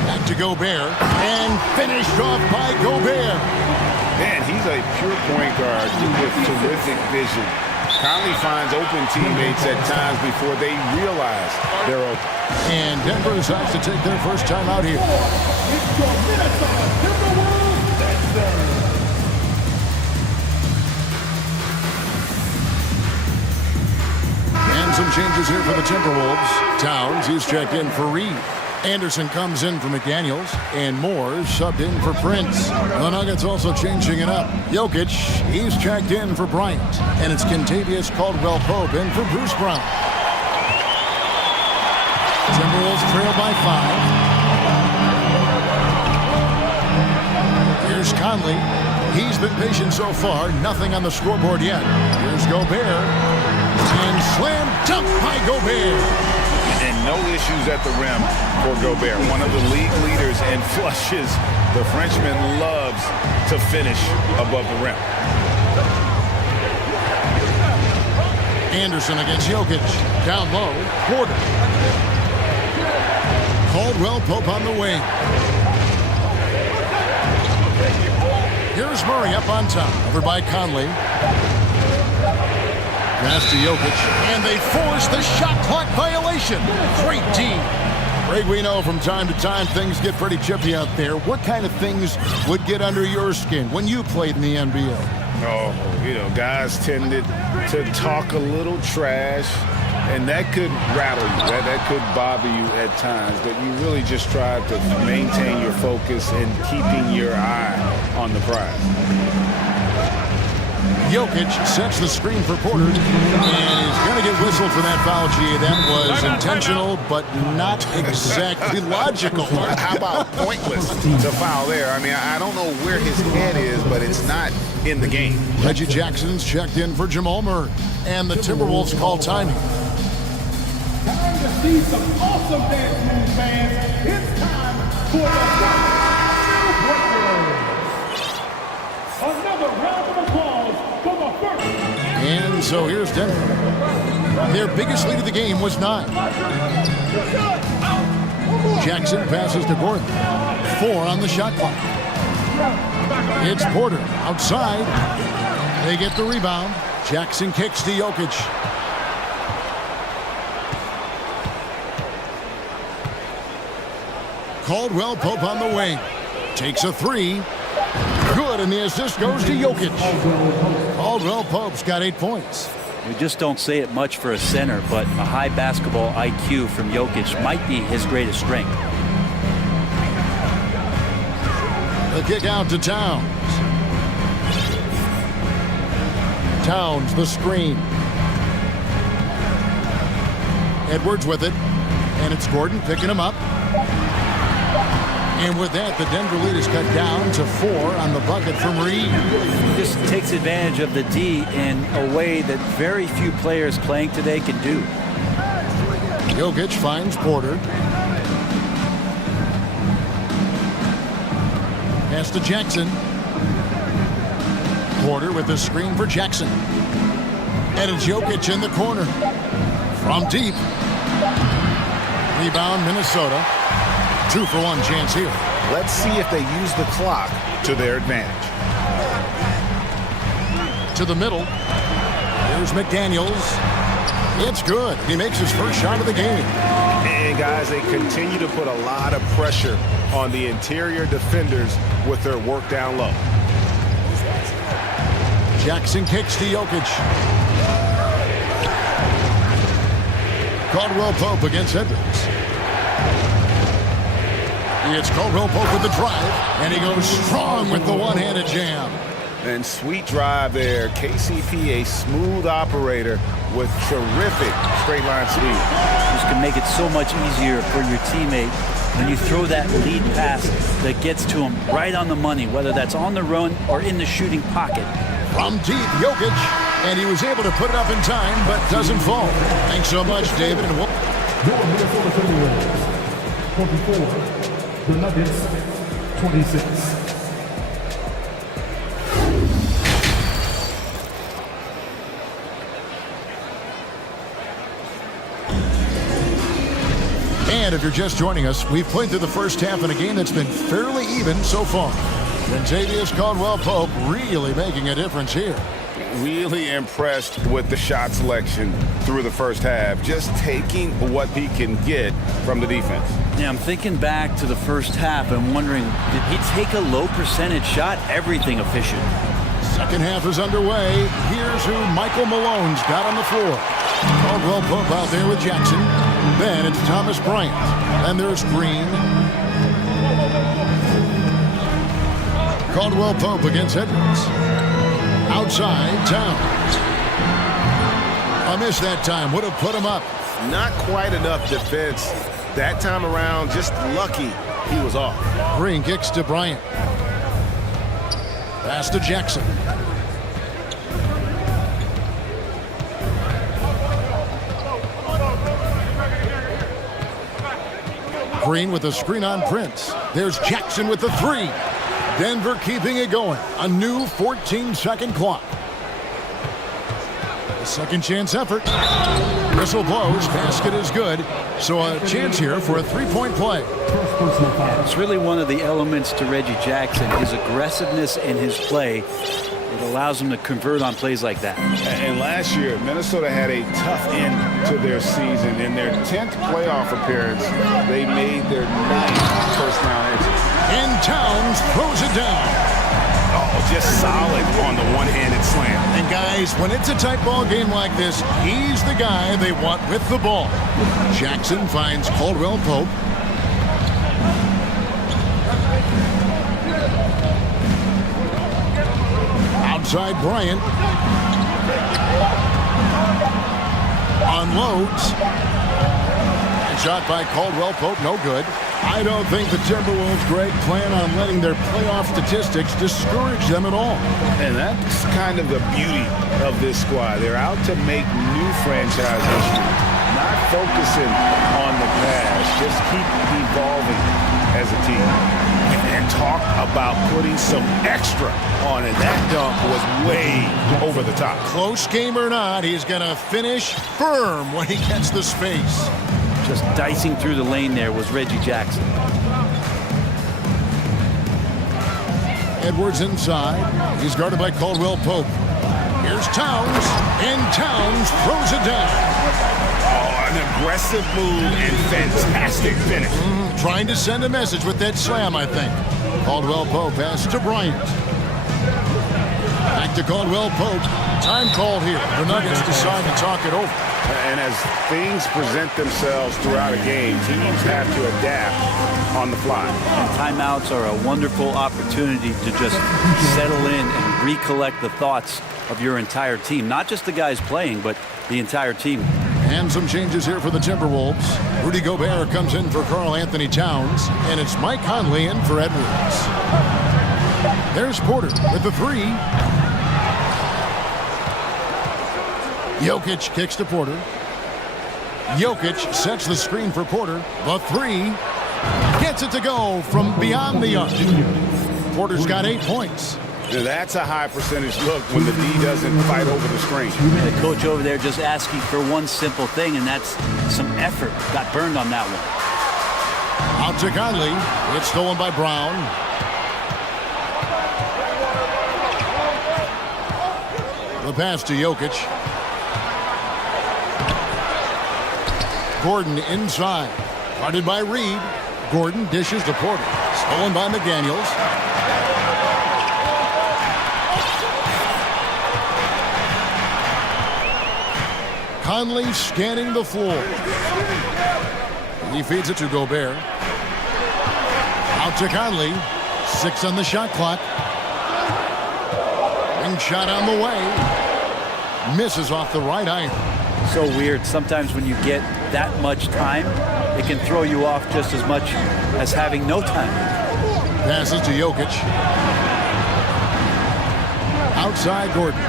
Back to Gobert. And finished off by Gobert. Man, he's a pure point guard with terrific vision. Conley finds open teammates at times before they realize they're open. And Denver decides to take their first time out here. And some changes here for the Timberwolves. Towns, he's checked in for Reed. Anderson comes in for McDaniels, and Moore subbed in for Prince. The Nuggets also changing it up. Jokic, he's checked in for Bryant, and it's Kentavious Caldwell-Pope in for Bruce Brown. Timberwolves trail by 5. Here's Conley. He's been patient so far. Nothing on the scoreboard yet. Here's Gobert. And slam dunk by Gobert. And no issues at the rim for Gobert. One of the league leaders in flushes. The Frenchman loves to finish above the rim. Anderson against Jokic. Down low. Porter. Caldwell-Pope on the wing. Here's Murray up on top. Over by Conley. Pass to Jokic. And they force the shot clock violation. Great D. Greg, we know from time to time things get pretty chippy out there. What kind of things would get under your skin when you played in the NBA? Oh, you know, guys tended to talk a little trash, and that could rattle you. That could bother you at times, but you really just try to maintain your focus and keeping your eye on the prize. Jokic sets the screen for Porter, and he's going to get whistled for that foul, G. That was intentional, but not exactly logical. How about pointless to foul there? I mean, I don't know where his head is, but it's not in the game. Reggie Jackson's checked in for Jamal Murray, and the Timberwolves call timing. Time to see some awesome dance moves, fans. It's time for the another round of applause for the first. And so here's Denver. Their biggest lead of the game was 9. Jackson passes to Gordon. 4 on the shot clock. It's Porter outside. They get the rebound. Jackson kicks to Jokic. Caldwell Pope on the wing. Takes a 3. Good, and the assist goes to Jokic. Caldwell Pope's got 8 points. We just don't say it much for a center, but a high basketball IQ from Jokic might be his greatest strength. The kick out to Towns. Towns, the screen. Edwards with it, and it's Gordon picking him up. And with that, the Denver lead is cut down to 4 on the bucket from Reed. He just takes advantage of the D in a way that very few players playing today can do. Jokic finds Porter. Pass to Jackson. Porter with the screen for Jackson. And it's Jokic in the corner. From deep. Rebound, Minnesota. 2-for-1 chance here. Let's see if they use the clock to their advantage. To the middle. Here's McDaniels. It's good. He makes his first shot of the game. And guys, they continue to put a lot of pressure on the interior defenders with their work down low. Jackson kicks to Jokic. Caldwell Pope against Edwards. It's Caldwell Pope with the drive, and he goes strong with the one-handed jam. And sweet drive there. KCP, a smooth operator with terrific straight line speed. This can make it so much easier for your teammate when you throw that lead pass that gets to him right on the money, whether that's on the run or in the shooting pocket. From deep, Jokic, and he was able to put it up in time, but doesn't fall. Thanks so much, David. And Your Minnesota Timberwolves, 24. The Nuggets, 26. And if you're just joining us, we've played through the first half in a game that's been fairly even so far. Kentavious Caldwell-Pope really making a difference here. Really impressed with the shot selection through the first half, just taking what he can get from the defense. Yeah, I'm thinking back to the first half and wondering, did he take a low percentage shot? Everything efficient. Second half is underway. Here's who Michael Malone's got on the floor. Caldwell Pope out there with Jackson. Then it's Thomas Bryant. Then there's Green. Caldwell Pope against Edwards. Outside, Towns. A miss that time. Would have put him up. Not quite enough defense. That time around, just lucky he was off. Green kicks to Bryant. Pass to Jackson. Green with a screen on Prince. There's Jackson with the 3. Denver keeping it going. A new 14-second clock. A second chance effort. Whistle blows. Basket is good. So a chance here for a 3-point play. It's really one of the elements to Reggie Jackson, his aggressiveness in his play. It allows him to convert on plays like that. And last year, Minnesota had a tough end to their season. In their 10th playoff appearance, they made their 9th first-round exit. And Towns throws it down. Oh, just solid on the one-handed slam. And guys, when it's a tight ball game like this, he's the guy they want with the ball. Jackson finds Caldwell Pope. outside Bryant. Unloads. And shot by Caldwell Pope, no good. I don't think the Timberwolves, Greg, plan on letting their playoff statistics discourage them at all. And that's kind of the beauty of this squad. They're out to make new franchise history, not focusing on the past, just keep evolving as a team. And talk about putting some extra on it. That dunk was way over the top. Close game or not, he's going to finish firm when he gets the space. Just dicing through the lane there was Reggie Jackson. Edwards inside. He's guarded by Caldwell Pope. Here's Towns, and Towns throws it down. Oh, an aggressive move and fantastic finish. Trying to send a message with that slam, I think. Caldwell Pope pass to Bryant. Back to Caldwell Pope. Time called here. The Nuggets decide to talk it over. And as things present themselves throughout a game, teams have to adapt on the fly. And timeouts are a wonderful opportunity to just settle in and recollect the thoughts of your entire team. Not just the guys playing, but the entire team. And some changes here for the Timberwolves. Rudy Gobert comes in for Karl Anthony Towns, and it's Mike Conley in for Edwards. There's Porter with the three. Jokic kicks to Porter. Jokic sets the screen for Porter. The three. Gets it to go from beyond the arc. Porter's got 8 points. Now that's a high percentage look when the D doesn't fight over the screen. The coach over there just asking for one simple thing, and that's some effort. Got burned on that one. Out to Conley. It's stolen by Brown. The pass to Jokic. Gordon inside. Guarded by Reed. Gordon dishes to Porter. Stolen by McDaniels. Conley scanning the floor. He feeds it to Gobert. Out to Conley. 6 on the shot clock. Ring shot on the way. Misses off the right iron. So weird. Sometimes when you get that much time, it can throw you off just as much as having no time. Passes to Jokic. Outside Gordon.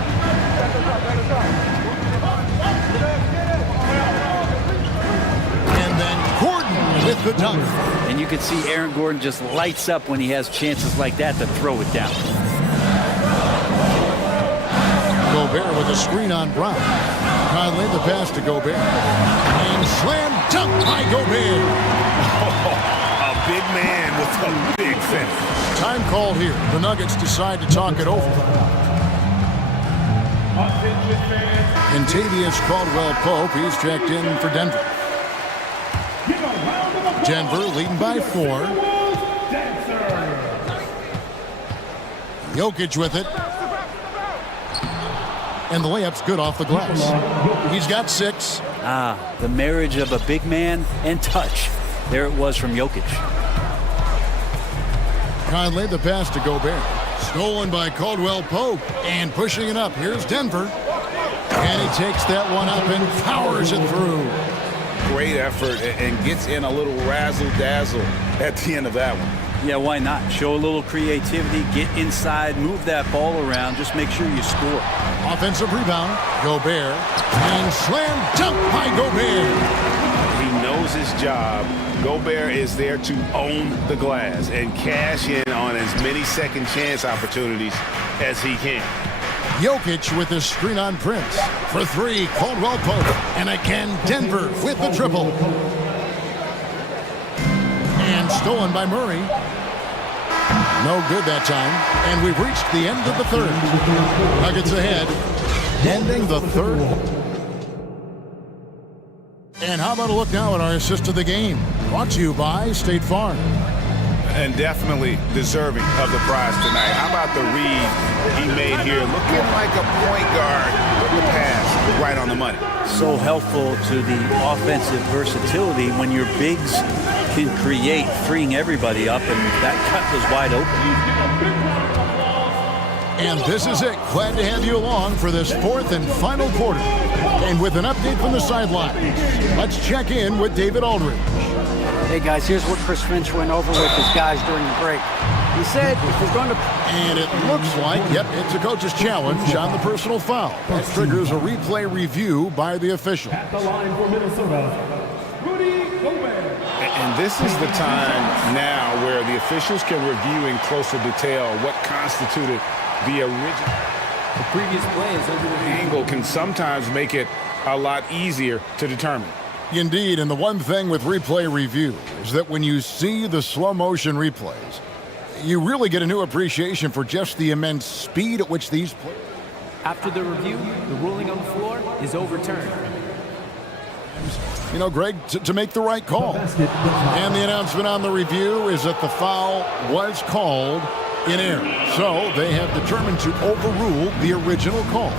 And then Gordon with the dunk. And you can see Aaron Gordon just lights up when he has chances like that to throw it down. Gobert with a screen on Brown. Conley the pass to Gobert. And slam dunk by Gobert. A big man with a big finish. Time called here. The Nuggets decide to talk it over. Kentavious Caldwell Pope, he's checked in for Denver. Denver leading by 4. Jokic with it. And the layup's good off the glass. He's got 6. The marriage of a big man and touch. There it was from Jokic. Conley the pass to Gobert. Stolen by Caldwell Pope. And pushing it up. Here's Denver. And he takes that one up and powers it through. Great effort and gets in a little razzle-dazzle at the end of that one. Yeah, why not? Show a little creativity, get inside, move that ball around, just make sure you score. Offensive rebound, Gobert, and slam dunk by Gobert. He knows his job. Gobert is there to own the glass and cash in on as many second chance opportunities as he can. Jokic with his screen on Prince. For 3, Caldwell Pope. And again, Denver with the triple. And stolen by Murray. No good that time. And we've reached the end of the third. Nuggets ahead. Ending the third. And how about a look now at our assist of the game? Brought to you by State Farm. And definitely deserving of the prize tonight. How about the read he made here? Looking like a point guard with the pass right on the money. So helpful to the offensive versatility when your bigs can create, freeing everybody up, and that cut was wide open. And this is it. Glad to have you along for this fourth and final quarter. And with an update from the sidelines, let's check in with David Aldridge. Hey guys, here's what Chris Finch went over with his guys during the break. He said if we're going to... And it looks like, yep, it's a coach's challenge on the personal foul. That triggers a replay review by the official. At the line for Minnesota, Rudy Gobert. And this is the time now where the officials can review in closer detail what constituted the original. The previous play is under the angle can sometimes make it a lot easier to determine. Indeed, and the one thing with replay review is that when you see the slow motion replays, you really get a new appreciation for just the immense speed at which these players... After the review, the ruling on the floor is overturned. You know, Greg, to make the right call. And the announcement on the review is that the foul was called in error. So they have determined to overrule the original call.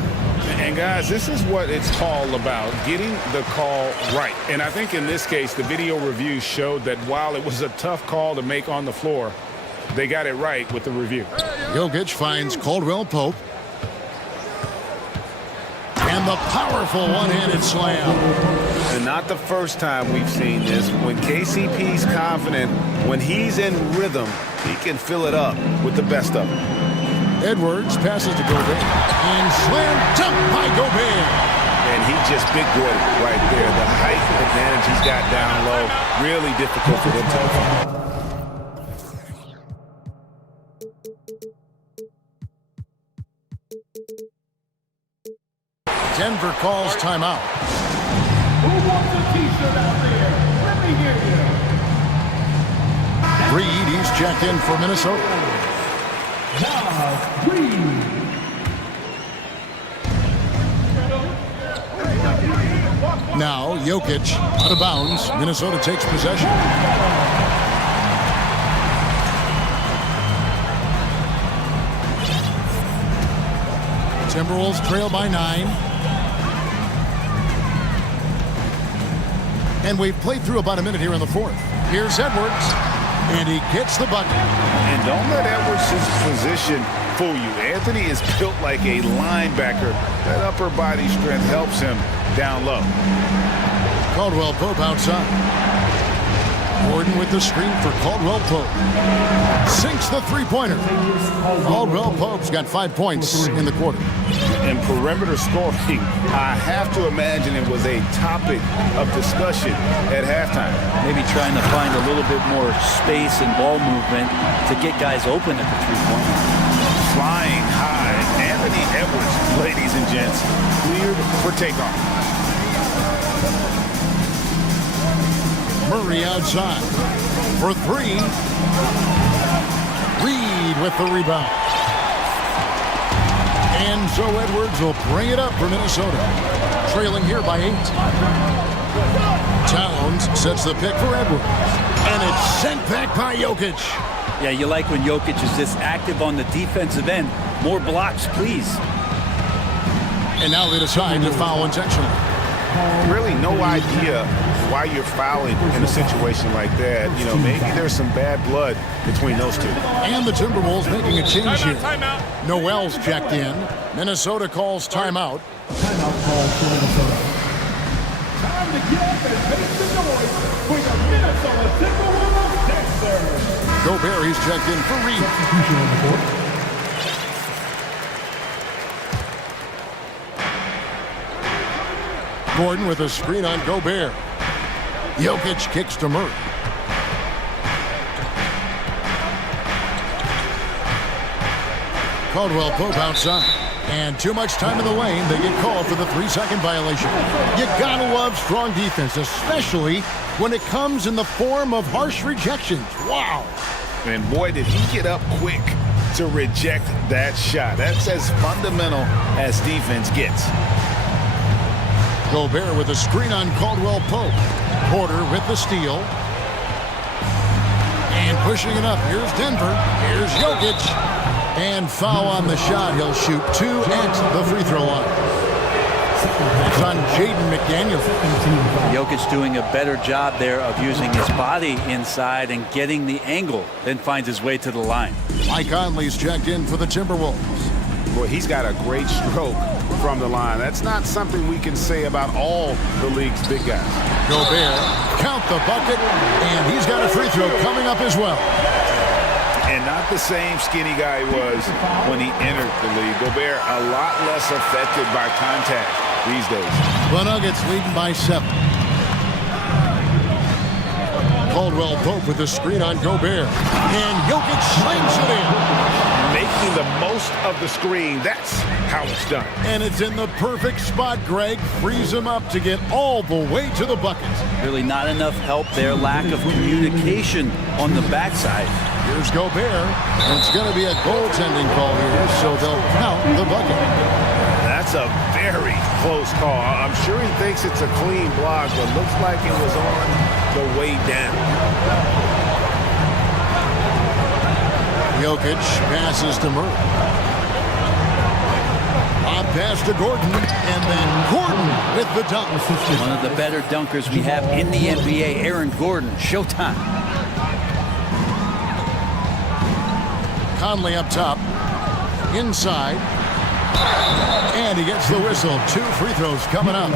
And guys, this is what it's all about, getting the call right. And I think in this case, the video review showed that while it was a tough call to make on the floor, they got it right with the review. Jokic finds Caldwell Pope. And the powerful one-handed slam. And not the first time we've seen this. When KCP's confident, when he's in rhythm, he can fill it up with the best of them. Edwards passes to Gobert. And slam dunk by Gobert. And he just big boyed it right there. The height advantage he's got down low, really difficult for them to defend. Denver calls timeout. Who wants a t-shirt out there? Let me hear you. Reed, he's checked in for Minnesota. Reed. Now, Jokic out of bounds. Minnesota takes possession. Timberwolves trail by 9. And we've played through about a minute here in the fourth. Here's Edwards, and he gets the bucket. And don't let Edwards' position fool you. Anthony is built like a linebacker. That upper body strength helps him down low. Caldwell Pope outside. Gordon with the screen for Caldwell Pope. Sinks the three-pointer. Caldwell Pope's got 5 points in the quarter. And perimeter scoring, I have to imagine it was a topic of discussion at halftime. Maybe trying to find a little bit more space and ball movement to get guys open at the three-pointer. Flying high, Anthony Edwards, ladies and gents, cleared for takeoff. Murray outside for 3. Reed with the rebound. And so Edwards will bring it up for Minnesota. Trailing here by 8. Towns sets the pick for Edwards. And it's sent back by Jokic. Yeah, you like when Jokic is this active on the defensive end. More blocks, please. And now they decide to foul intentionally. Really no idea why you're fouling in a situation like that. You know, maybe there's some bad blood between those two. And the Timberwolves making a change here. Noel's checked in. Minnesota calls timeout. Timeout call for Minnesota. Time to get up and make some noise for the Minnesota Timberwolves Sixers. Gobert, he's checked in for Reed. Substitution on the court. Gordon with a screen on Gobert. Jokic kicks to Murray. Caldwell Pope outside. And too much time in the lane. They get called for the 3-second violation. You gotta love strong defense, especially when it comes in the form of harsh rejections. Wow. And boy, did he get up quick to reject that shot. That's as fundamental as defense gets. Gobert with a screen on Caldwell Pope. Porter with the steal. And pushing it up. Here's Denver. Here's Jokic. And foul on the shot. He'll shoot 2 at the free throw line. It's on Jaden McDaniel. Jokic doing a better job there of using his body inside and getting the angle, then finds his way to the line. Mike Conley's checked in for the Timberwolves. Boy, he's got a great stroke from the line. That's not something we can say about all the league's big guys. Gobert, count the bucket, and he's got a free throw coming up as well. And not the same skinny guy he was when he entered the league. Gobert a lot less affected by contact these days. The Nuggets leading by 7. Caldwell Pope with the screen on Gobert. And Jokic slings it in. Making the most of the screen. That's how it's done. And it's in the perfect spot, Greg. Frees him up to get all the way to the bucket. Really not enough help there. Lack of communication on the backside. Here's Gobert. It's going to be a goaltending call here, so they'll count the bucket. That's a very close call. I'm sure he thinks it's a clean block, but looks like it was on the way down. Jokic passes to Murray. Lob pass to Gordon, and then Gordon with the dunk. One of the better dunkers we have in the NBA, Aaron Gordon. Showtime. Conley up top. Inside. And he gets the whistle. 2 free throws coming up.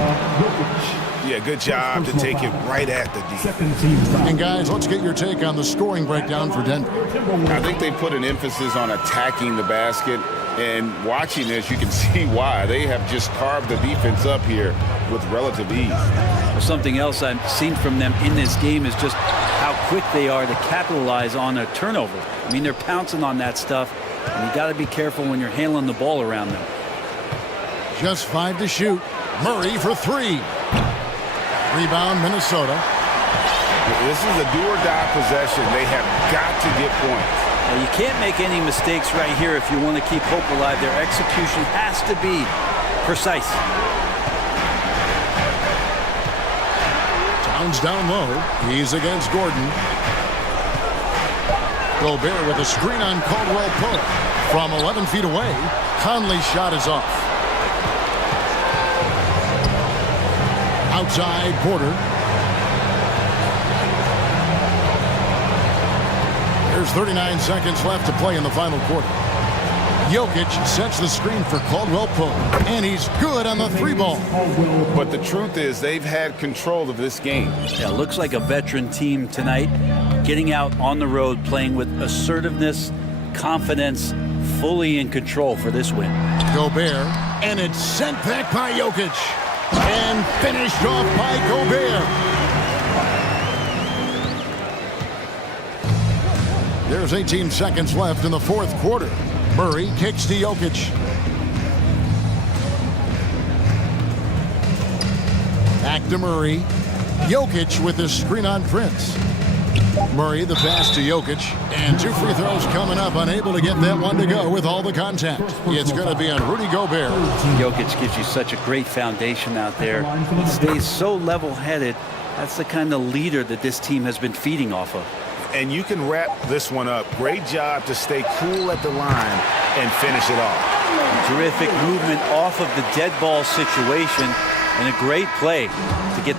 Yeah, good job to take it right at the D. And guys, let's get your take on the scoring breakdown for Denver. I think they put an emphasis on attacking the basket, and watching this, you can see why. They have just carved the defense up here with relative ease. Well, something else I've seen from them in this game is just how quick they are to capitalize on a turnover. I mean, they're pouncing on that stuff, and you got to be careful when you're handling the ball around them. Just 5 to shoot. Murray for 3. Rebound, Minnesota. This is a do-or-die possession. They have got to get points. Now, you can't make any mistakes right here if you want to keep hope alive. Their execution has to be precise. Towns down low. He's against Gordon. Gobert with a screen on Caldwell Pope. From 11 feet away, Conley's shot is off. Outside, Porter. There's 39 seconds left to play in the final quarter. Jokic sets the screen for Caldwell Pope, and he's good on the 3-ball. But the truth is, they've had control of this game. Yeah, looks like a veteran team tonight, getting out on the road, playing with assertiveness, confidence, fully in control for this win. Gobert, and it's sent back by Jokic. And finished off by Gobert. There's 18 seconds left in the 4th quarter. Murray kicks to Jokic. Back to Murray. Jokic with the screen on Prince. Murray the pass to Jokic. And 2 free throws coming up. Unable to get that one to go with all the contact. It's going to be on Rudy Gobert. Jokic gives you such a great foundation out there. He stays so level-headed. That's the kind of leader that this team has been feeding off of. And you can wrap this one up. Great job to stay cool at the line and finish it off. Terrific movement off of the dead ball situation and a great play to get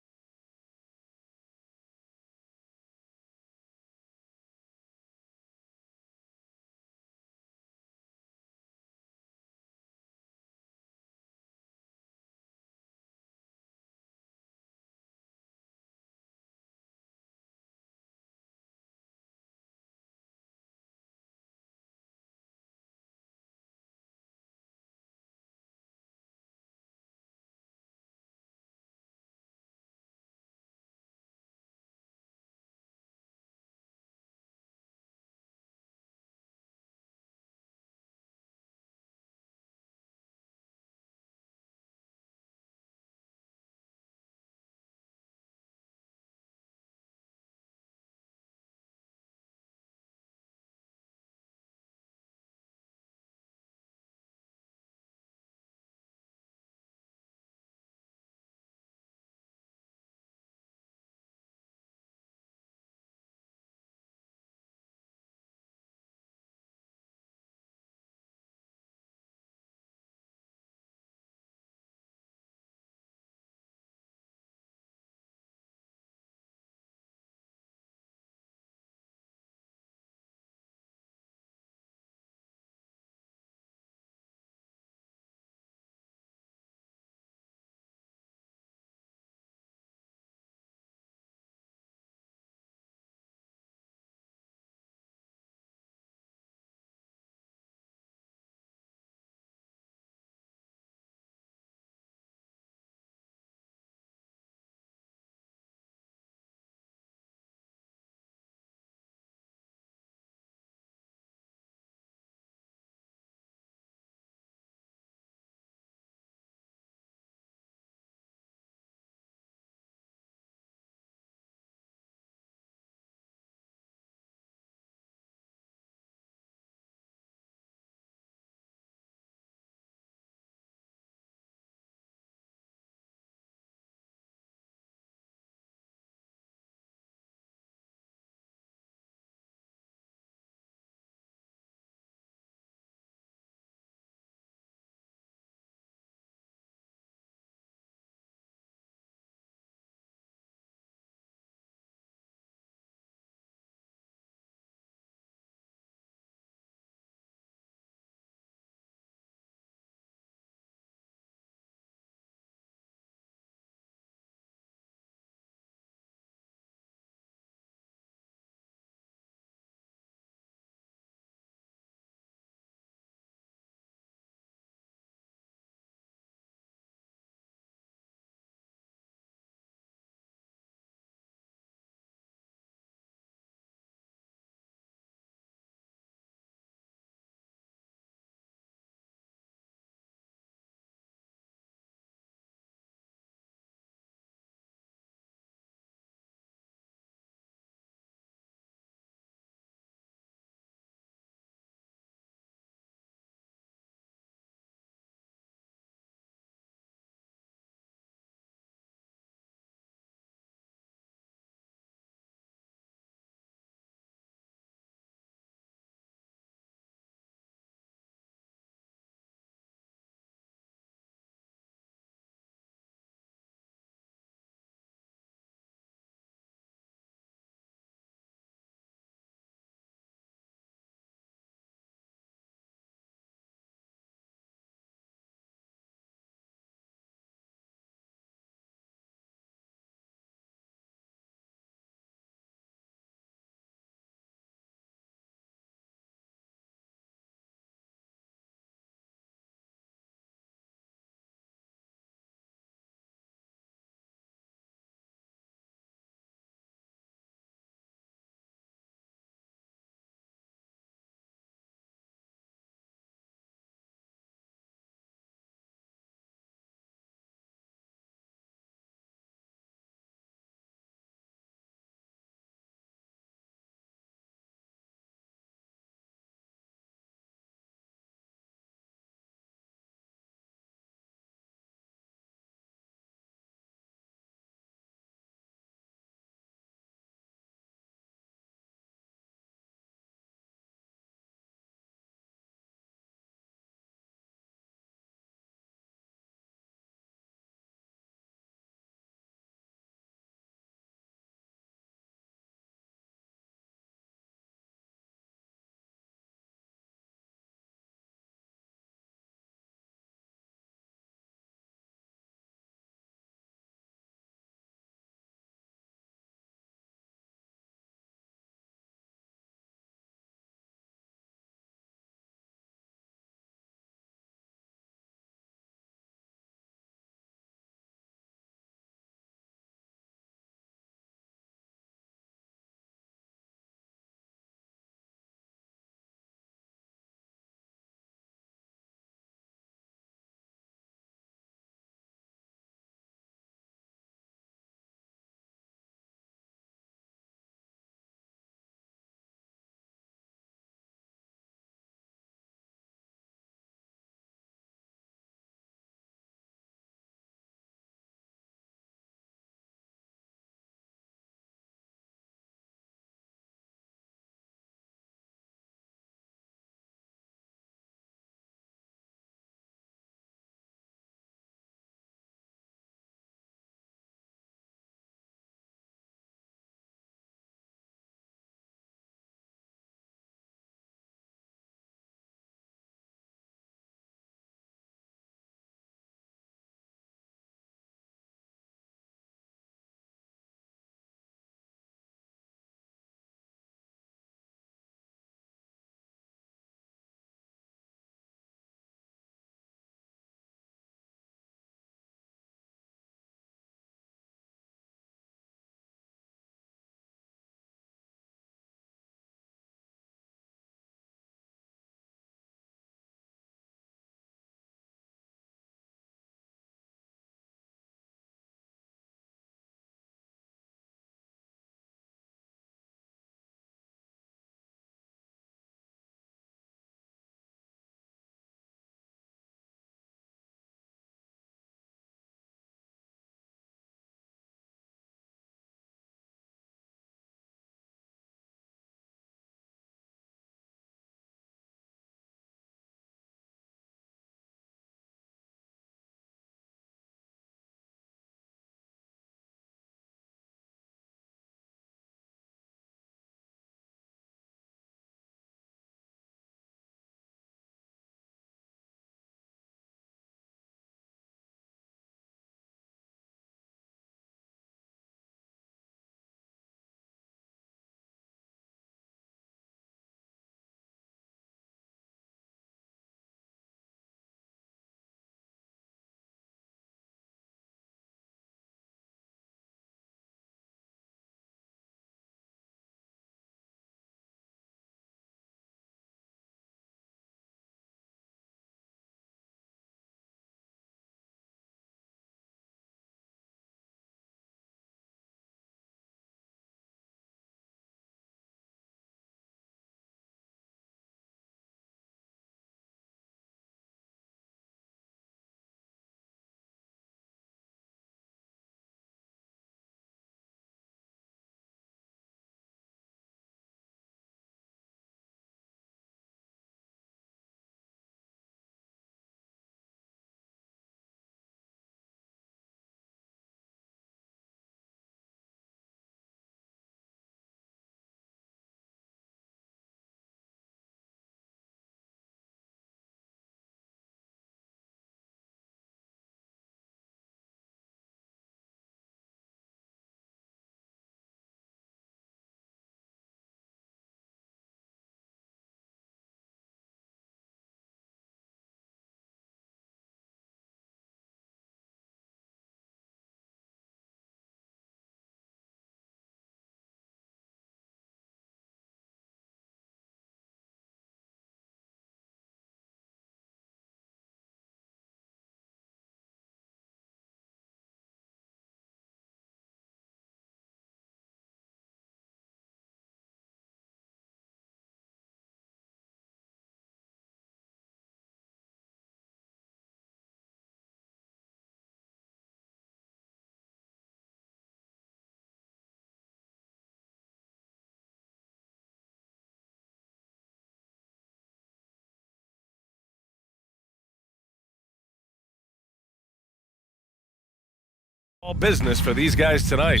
All business for these guys tonight.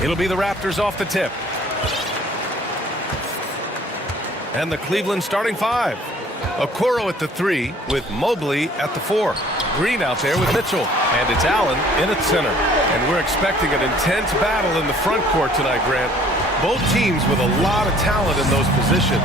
It'll be the Raptors off the tip. And the Cleveland starting five. Okoro at the 3 with Mobley at the 4. Green out there with Mitchell. And it's Allen in at center. And we're expecting an intense battle in the front court tonight, Grant. Both teams with a lot of talent in those positions.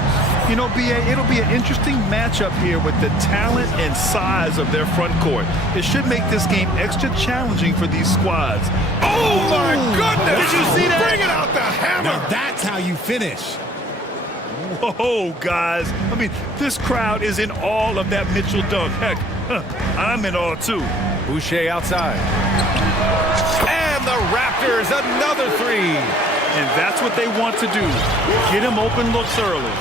You know, B.A., it'll be an interesting matchup here with the talent and size of their front court. It should make this game extra challenging for these squads. Oh, my goodness! Did you see that? Bring it out the hammer! Now that's how you finish. Whoa, guys. I mean, this crowd is in awe of that Mitchell dunk. Heck, I'm in awe, too. Boucher outside. And the Raptors, another 3. And that's what they want to do. Get him open looks early.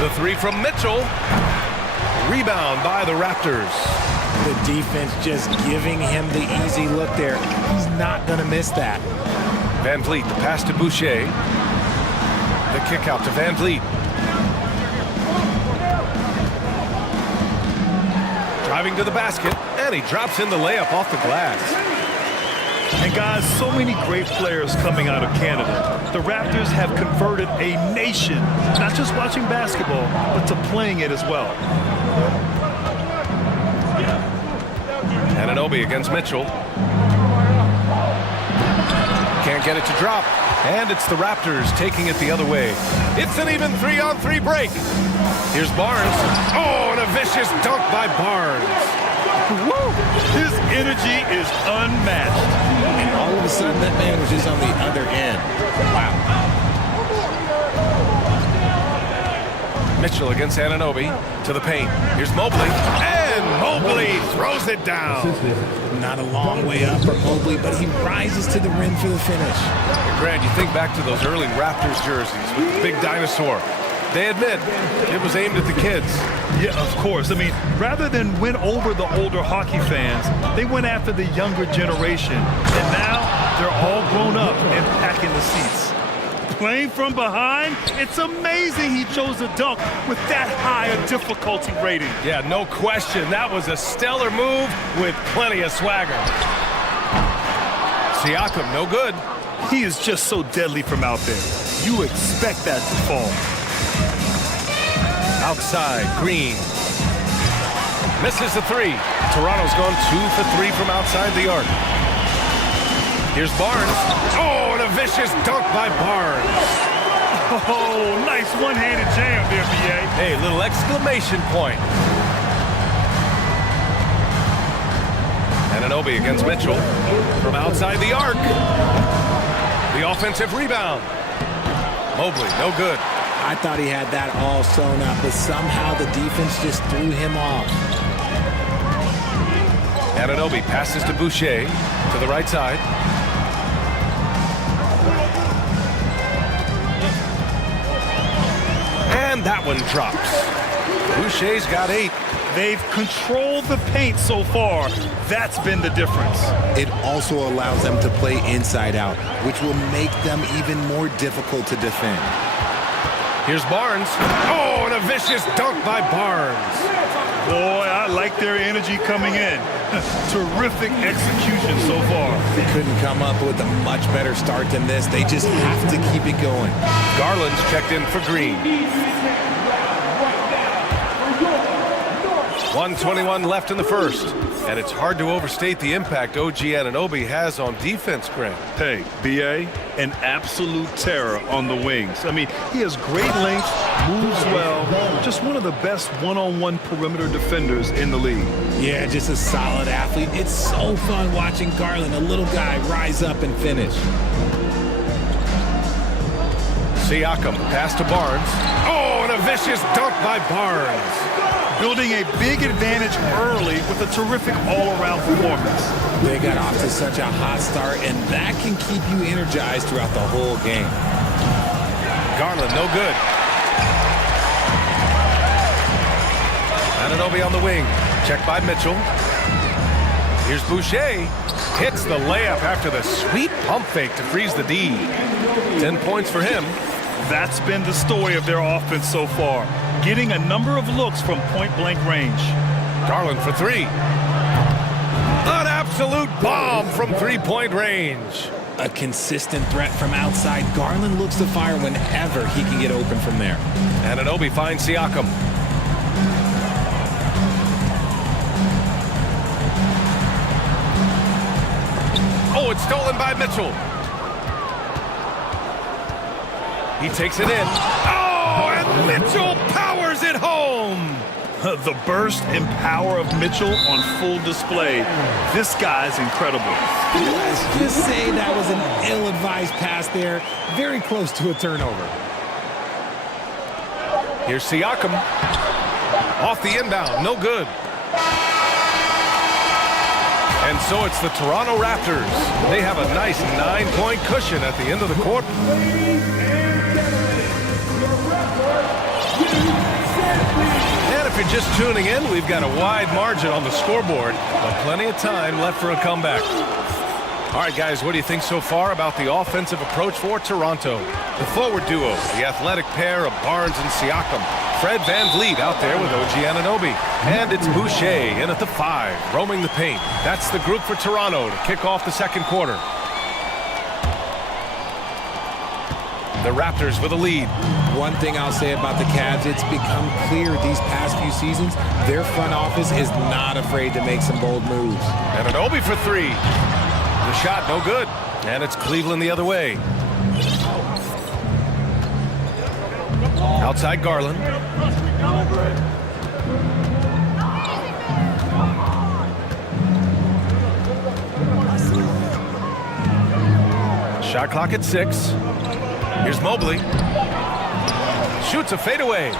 The 3 from Mitchell. Rebound by the Raptors. The defense just giving him the easy look there. He's not going to miss that. Van Vliet, the pass to Boucher. The kick out to Van Vliet. Driving to the basket, and he drops in the layup off the glass. And guys, so many great players coming out of Canada. The Raptors have converted a nation, not just watching basketball, but to playing it as well. Anunoby against Mitchell. Can't get it to drop. And it's the Raptors taking it the other way. It's an even 3-on-3 break. Here's Barnes. Oh, and a vicious dunk by Barnes. Woo! His energy is unmatched. And all of a sudden, that man was just on the other end. Wow. Mitchell against Anunoby to the paint. Here's Mobley. And Mobley throws it down. Not a long way up for Mobley, but he rises to the rim for the finish. And Grant, you think back to those early Raptors jerseys with the big dinosaur. They admit it was aimed at the kids. Yeah, of course. I mean, rather than win over the older hockey fans, they went after the younger generation. And now they're all grown up and packing the seats. Playing from behind, it's amazing he chose a dunk with that high a difficulty rating. Yeah, no question. That was a stellar move with plenty of swagger. Siakam, no good. He is just so deadly from out there. You expect that to fall. Outside, Green. Misses the 3. Toronto's gone 2 for 3 from outside the arc. Here's Barnes. Oh, and a vicious dunk by Barnes. Oh, nice one-handed jam there, B.A. Hey, little exclamation point. Anunoby against Mitchell from outside the arc. The offensive rebound. Mobley, no good. I thought he had that all sewn up, but somehow the defense just threw him off. Anunoby passes to Boucher to the right side. And that one drops. Boucher's got 8. They've controlled the paint so far. That's been the difference. It also allows them to play inside out, which will make them even more difficult to defend. Here's Barnes. Oh, and a vicious dunk by Barnes. Boy, I like their energy coming in. Terrific execution so far. They couldn't come up with a much better start than this. They just have to keep it going. Garland's checked in for Green. 1:21 left in the first. And it's hard to overstate the impact OG Anunoby has on defense, Grant. Hey, B.A., an absolute terror on the wings. I mean, he has great length, moves well, just one of the best one-on-one perimeter defenders in the league. Yeah, just a solid athlete. It's so fun watching Garland, a little guy, rise up and finish. Siakam, pass to Barnes. Oh, and a vicious dunk by Barnes. Building a big advantage early with a terrific all-around performance. They got off to such a hot start, and that can keep you energized throughout the whole game. Garland, no good. Anunoby on the wing. Checked by Mitchell. Here's Boucher. Hits the layup after the sweet pump fake to freeze the D. 10 points for him. That's been the story of their offense so far. Getting a number of looks from point-blank range. Garland for three. An absolute bomb from three-point range. A consistent threat from outside. Garland looks to fire whenever he can get open from there. Anunoby finds Siakam. Oh, it's stolen by Mitchell. He takes it in. Oh, and Mitchell powers it home. The burst and power of Mitchell on full display. This guy's incredible. Let's just say that was an ill-advised pass there. Very close to a turnover. Here's Siakam. Off the inbound, no good. And so it's the Toronto Raptors. They have a nice 9-point cushion at the end of the quarter. And if you're just tuning in, we've got a wide margin on the scoreboard, but plenty of time left for a comeback. All right, guys, what do you think so far about the offensive approach for Toronto? The forward duo, the athletic pair of Barnes and Siakam. Fred VanVleet out there with OG Anunoby. And it's Boucher in at the 5, roaming the paint. That's the group for Toronto to kick off the second quarter. The Raptors with a lead. One thing I'll say about the Cavs, it's become clear these past few seasons, their front office is not afraid to make some bold moves. Anunoby for three. The shot no good. And it's Cleveland the other way. Outside Garland. Shot clock at 6. Here's Mobley. Shoots a fadeaway.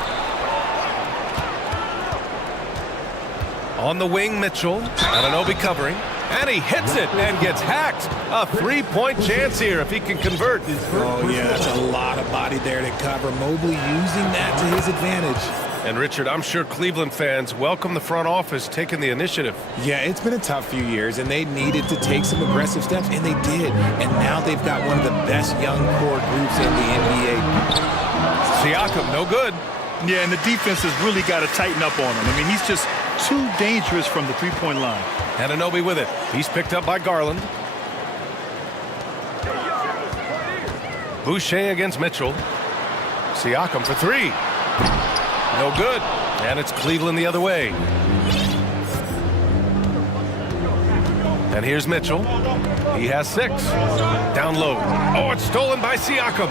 On the wing, Mitchell. Anunoby covering. And he hits it and gets hacked. A three-point chance here if he can convert. Oh, yeah, that's a lot of body there to cover. Mobley using that to his advantage. And, Richard, I'm sure Cleveland fans welcome the front office taking the initiative. Yeah, it's been a tough few years, and they needed to take some aggressive steps, and they did. And now they've got one of the best young core groups in the NBA. Siakam, no good. Yeah, and the defense has really got to tighten up on him. I mean, he's just too dangerous from the three-point line. Anunoby with it. He's picked up by Garland. Boucher against Mitchell. Siakam for three. No good. And it's Cleveland the other way. And here's Mitchell. He has 6. Down low. Oh, it's stolen by Siakam.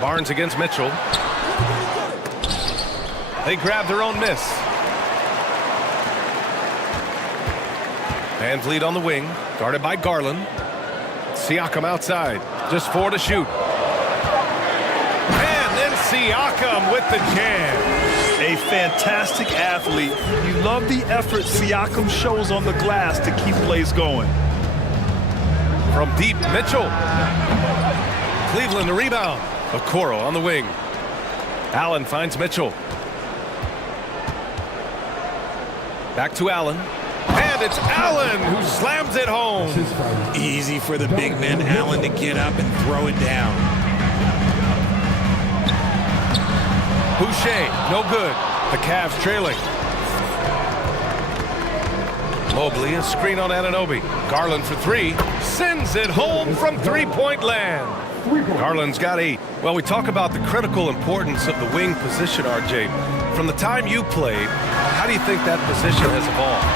Barnes against Mitchell. They grab their own miss. VanVleet on the wing, guarded by Garland. Siakam outside, just 4 to shoot. And then Siakam with the jam. A fantastic athlete. You love the effort Siakam shows on the glass to keep plays going. From deep, Mitchell. Cleveland the rebound. Okoro on the wing. Allen finds Mitchell. Back to Allen. And it's Allen who slams it home. Easy for the big man Allen to get up and throw it down. Boucher, no good. The Cavs trailing. Mobley, a screen on Anunoby. Garland for 3. Sends it home from three-point land. Garland's got 8. Well, we talk about the critical importance of the wing position, RJ. From the time you played, how do you think that position has evolved?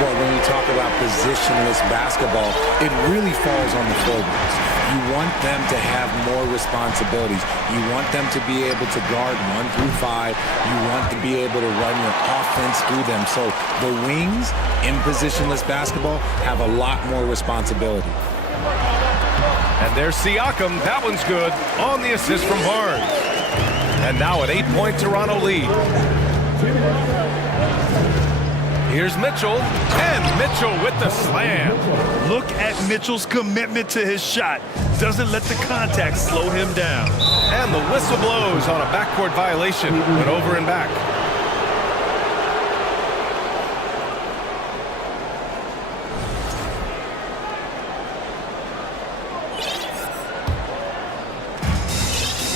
Well, when you talk about positionless basketball, it really falls on the forwards. You want them to have more responsibilities. You want them to be able to guard 1 through 5. You want to be able to run your offense through them. So the wings in positionless basketball have a lot more responsibility. And there's Siakam. That one's good on the assist from Barnes. And now an 8-point Toronto lead. Here's Mitchell, and Mitchell with the slam. Look at Mitchell's commitment to his shot. Doesn't let the contact slow him down. And the whistle blows on a backcourt violation, but over and back.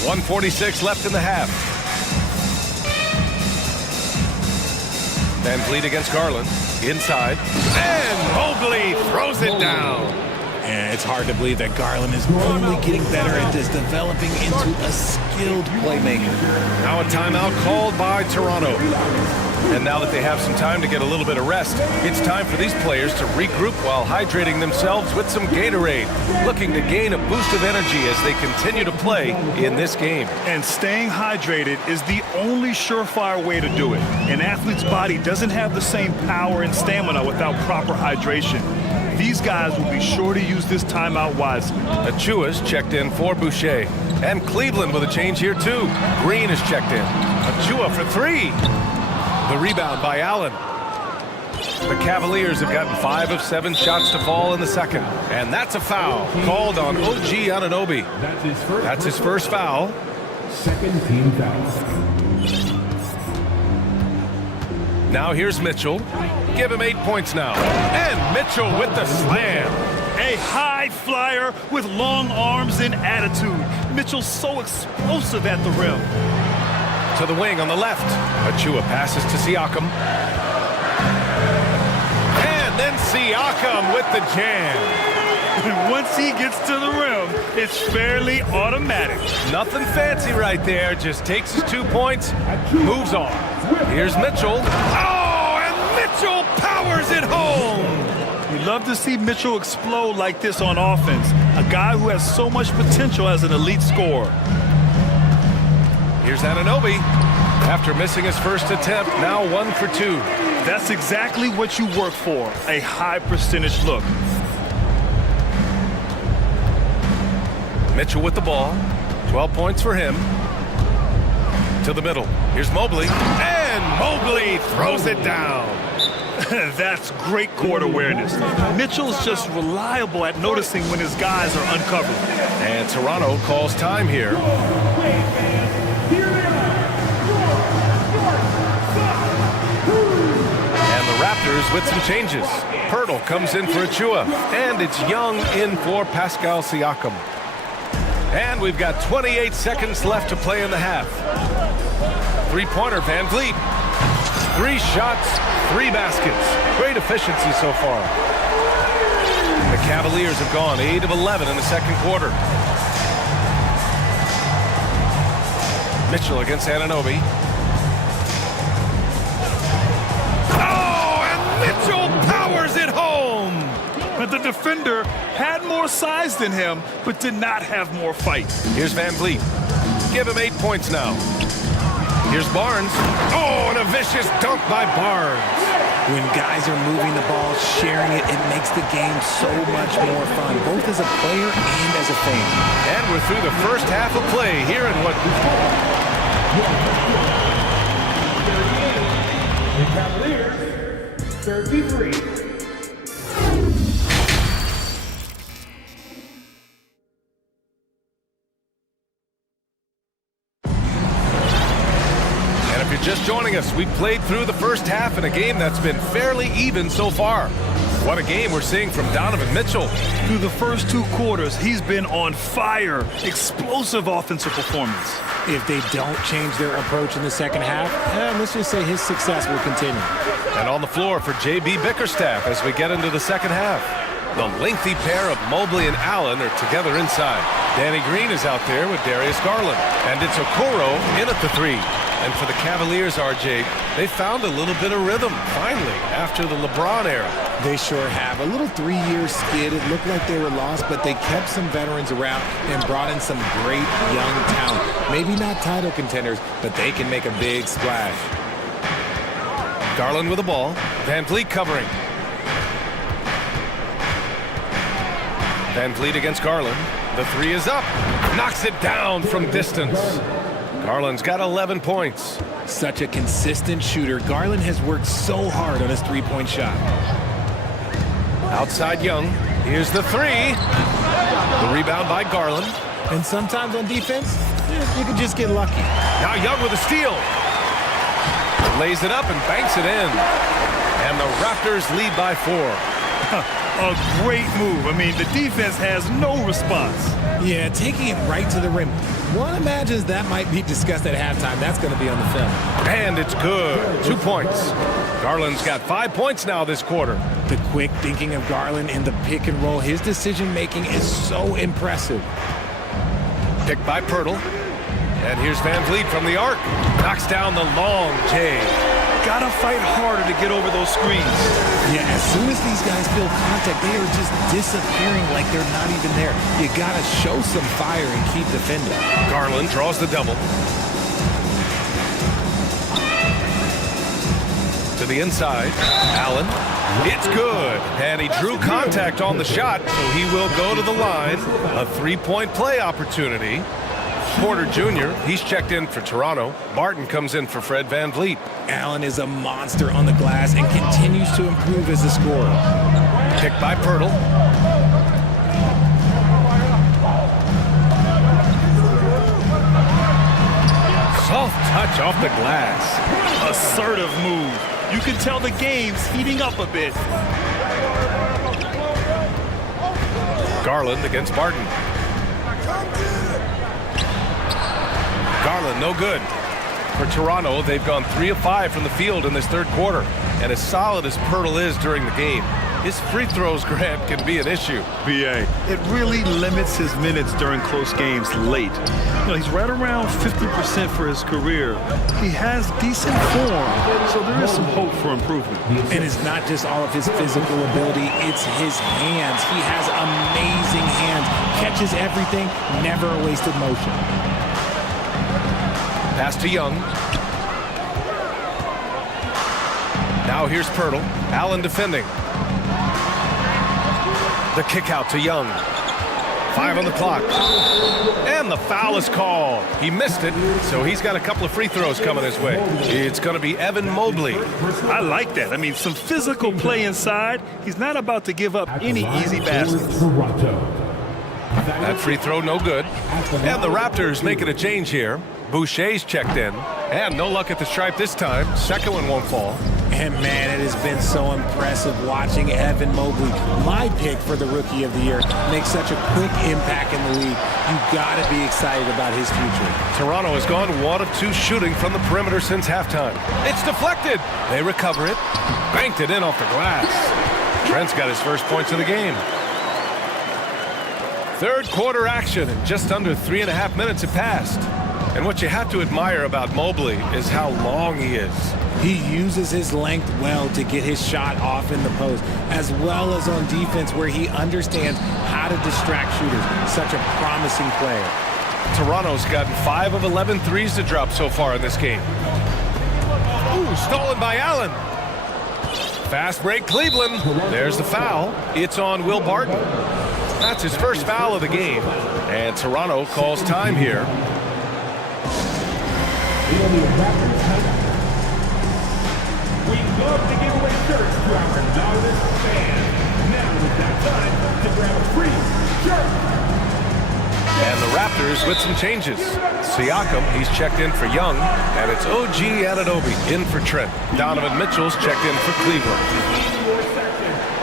.146 left in the half. Van Vliet against Garland. Inside. And Mobley throws it down. And it's hard to believe that Garland is only getting better at this, developing into a skilled playmaker. Now a timeout called by Toronto. And now that they have some time to get a little bit of rest, it's time for these players to regroup while hydrating themselves with some Gatorade, looking to gain a boost of energy as they continue to play in this game. And staying hydrated is the only surefire way to do it. An athlete's body doesn't have the same power and stamina without proper hydration. These guys will be sure to use this timeout wisely. Achua's checked in for Boucher. And Cleveland with a change here too. Green is checked in. Achua for three. The rebound by Allen. The Cavaliers have gotten 5 of 7 shots to fall in the second. And that's a foul called on OG Anunoby. That's his first foul. Second team foul. Now here's Mitchell. Give him 8 points now. And Mitchell with the slam. A high flyer with long arms and attitude. Mitchell's so explosive at the rim. To the wing on the left. Achua passes to Siakam. And then Siakam with the jam. And once he gets to the rim, it's fairly automatic. Nothing fancy right there. Just takes his 2 points, moves on. Here's Mitchell. Oh, and Mitchell powers it home. We love to see Mitchell explode like this on offense. A guy who has so much potential as an elite scorer. Here's Anunoby. After missing his first attempt, now 1 for 2. That's exactly what you work for, a high percentage look. Mitchell with the ball. 12 points for him. To the middle. Here's Mobley. And Mobley throws it down. That's great court awareness. Mitchell's just reliable at noticing when his guys are uncovered. And Toronto calls time here. And the Raptors with some changes. Pirtle comes in for Achua. And it's Young in for Pascal Siakam. And we've got 28 seconds left to play in the half. Three-pointer, Van Vliet. 3 shots, 3 baskets. Great efficiency so far. The Cavaliers have gone 8 of 11 in the second quarter. Mitchell against Anunoby. Oh, and Mitchell powers it home. But the defender had more size than him, but did not have more fight. Here's Van Vliet. Give him 8 points now. Here's Barnes. Oh, and a vicious dunk by Barnes. When guys are moving the ball, sharing it, it makes the game so much more fun, both as a player and as a fan. And we're through the first half of play here in what... The Cavaliers, 33. Just joining us, we played through the first half in a game that's been fairly even so far. What a game we're seeing from Donovan Mitchell. Through the first 2 quarters, he's been on fire. Explosive offensive performance. If they don't change their approach in the second half, let's just say his success will continue. And on the floor for J.B. Bickerstaff as we get into the second half. The lengthy pair of Mobley and Allen are together inside. Danny Green is out there with Darius Garland. And it's Okoro in at the 3. And for the Cavaliers, RJ, they found a little bit of rhythm, finally, after the LeBron era. They sure have. A little 3-year skid. It looked like they were lost, but they kept some veterans around and brought in some great young talent. Maybe not title contenders, but they can make a big splash. Garland with the ball. Van Vliet covering. Van Vliet against Garland. The 3 is up. Knocks it down from distance. Garland's got 11 points. Such a consistent shooter. Garland has worked so hard on his 3-point shot. Outside Young. Here's the 3. The rebound by Garland. And sometimes on defense, you can just get lucky. Now Young with a steal. Lays it up and banks it in. And the Raptors lead by 4. A great move. I mean, the defense has no response. Yeah, taking it right to the rim. One imagines that might be discussed at halftime. That's going to be on the film. And it's good. 2 points. Garland's got 5 points now this quarter. The quick thinking of Garland in the pick and roll. His decision-making is so impressive. Picked by Pirtle. And here's Van Vliet from the arc. Knocks down the long J. Gotta fight harder to get over those screens. Yeah, as soon as these guys feel contact, they are just disappearing like they're not even there. You gotta show some fire and keep defending. Garland draws the double. To the inside. Allen. It's good. And he drew contact on the shot, so he will go to the line. A three-point play opportunity. Porter Jr., he's checked in for Toronto. Barton comes in for Fred Van Vliet. Allen is a monster on the glass and continues to improve as a scorer. Picked by Pirtle. Soft touch off the glass. Assertive move. You can tell the game's heating up a bit. Garland against Barton. Garland, no good. For Toronto, they've gone 3 of 5 from the field in this third quarter. And as solid as Pirtle is during the game, his free throws, Grant, can be an issue. BA, it really limits his minutes during close games late. You know, he's right around 50% for his career. He has decent form, so there is some hope for improvement. And it's not just all of his physical ability, it's his hands. He has amazing hands, catches everything, never a wasted motion. Pass to Young. Now here's Pirtle. Allen defending. The kick out to Young. 5 on the clock. And the foul is called. He missed it, so he's got a couple of free throws coming his way. It's going to be Evan Mobley. I like that. I mean, some physical play inside. He's not about to give up any easy baskets. That free throw no good. And the Raptors making a change here. Boucher's checked in. And no luck at the stripe this time. Second one won't fall. And man, it has been so impressive watching Evan Mobley, my pick for the Rookie of the Year, make such a quick impact in the league. You got to be excited about his future. Toronto has gone 1 of 2 shooting from the perimeter since halftime. It's deflected. They recover it. Banked it in off the glass. Trent's got his first points of the game. Third quarter action, and just under 3.5 minutes have passed. And what you have to admire about Mobley is how long he is. He uses his length well to get his shot off in the post, as well as on defense where he understands how to distract shooters. Such a promising player. Toronto's gotten 5 of 11 threes to drop so far in this game. Ooh, stolen by Allen. Fast break, Cleveland. There's the foul. It's on Will Barton. That's his first foul of the game. And Toronto calls time here. We love to give away shirts to our loudest fans. Now is that time to grab a free shirt. And the Raptors with some changes. Siakam, he's checked in for Young, and it's OG Anunoby in for Trent. Donovan Mitchell's checked in for Cleveland.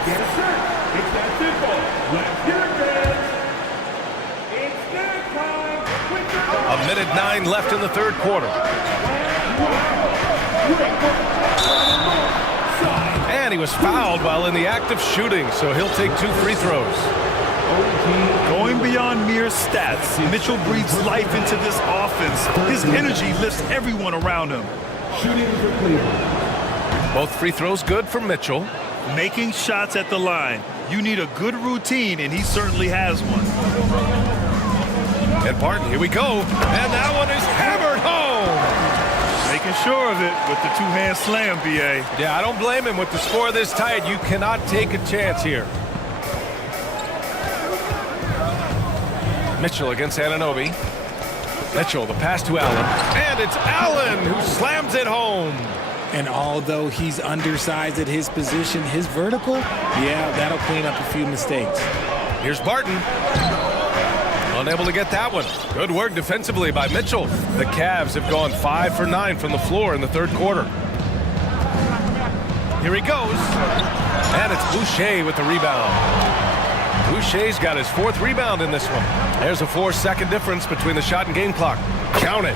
Get a shirt. It's that simple. Let's get it, fans. It's snack time. A minute 9 left in the third quarter. And he was fouled while in the act of shooting, so he'll take 2 free throws. Going beyond mere stats, Mitchell breathes life into this offense. His energy lifts everyone around him. Both free throws good for Mitchell. Making shots at the line. You need a good routine, and he certainly has one. And Barton, here we go. And that one is hammered home. Making sure of it with the 2-hand slam, BA. Yeah, I don't blame him. With the score this tight, you cannot take a chance here. Mitchell against Anunoby. Mitchell, the pass to Allen. And it's Allen who slams it home. And although he's undersized at his position, his vertical, yeah, that'll clean up a few mistakes. Here's Barton. Unable to get that one. Good work defensively by Mitchell. The Cavs have gone 5 for 9 from the floor in the third quarter. Here he goes. And it's Boucher with the rebound. Boucher's got his 4th rebound in this one. There's a 4-second difference between the shot and game clock. Count it.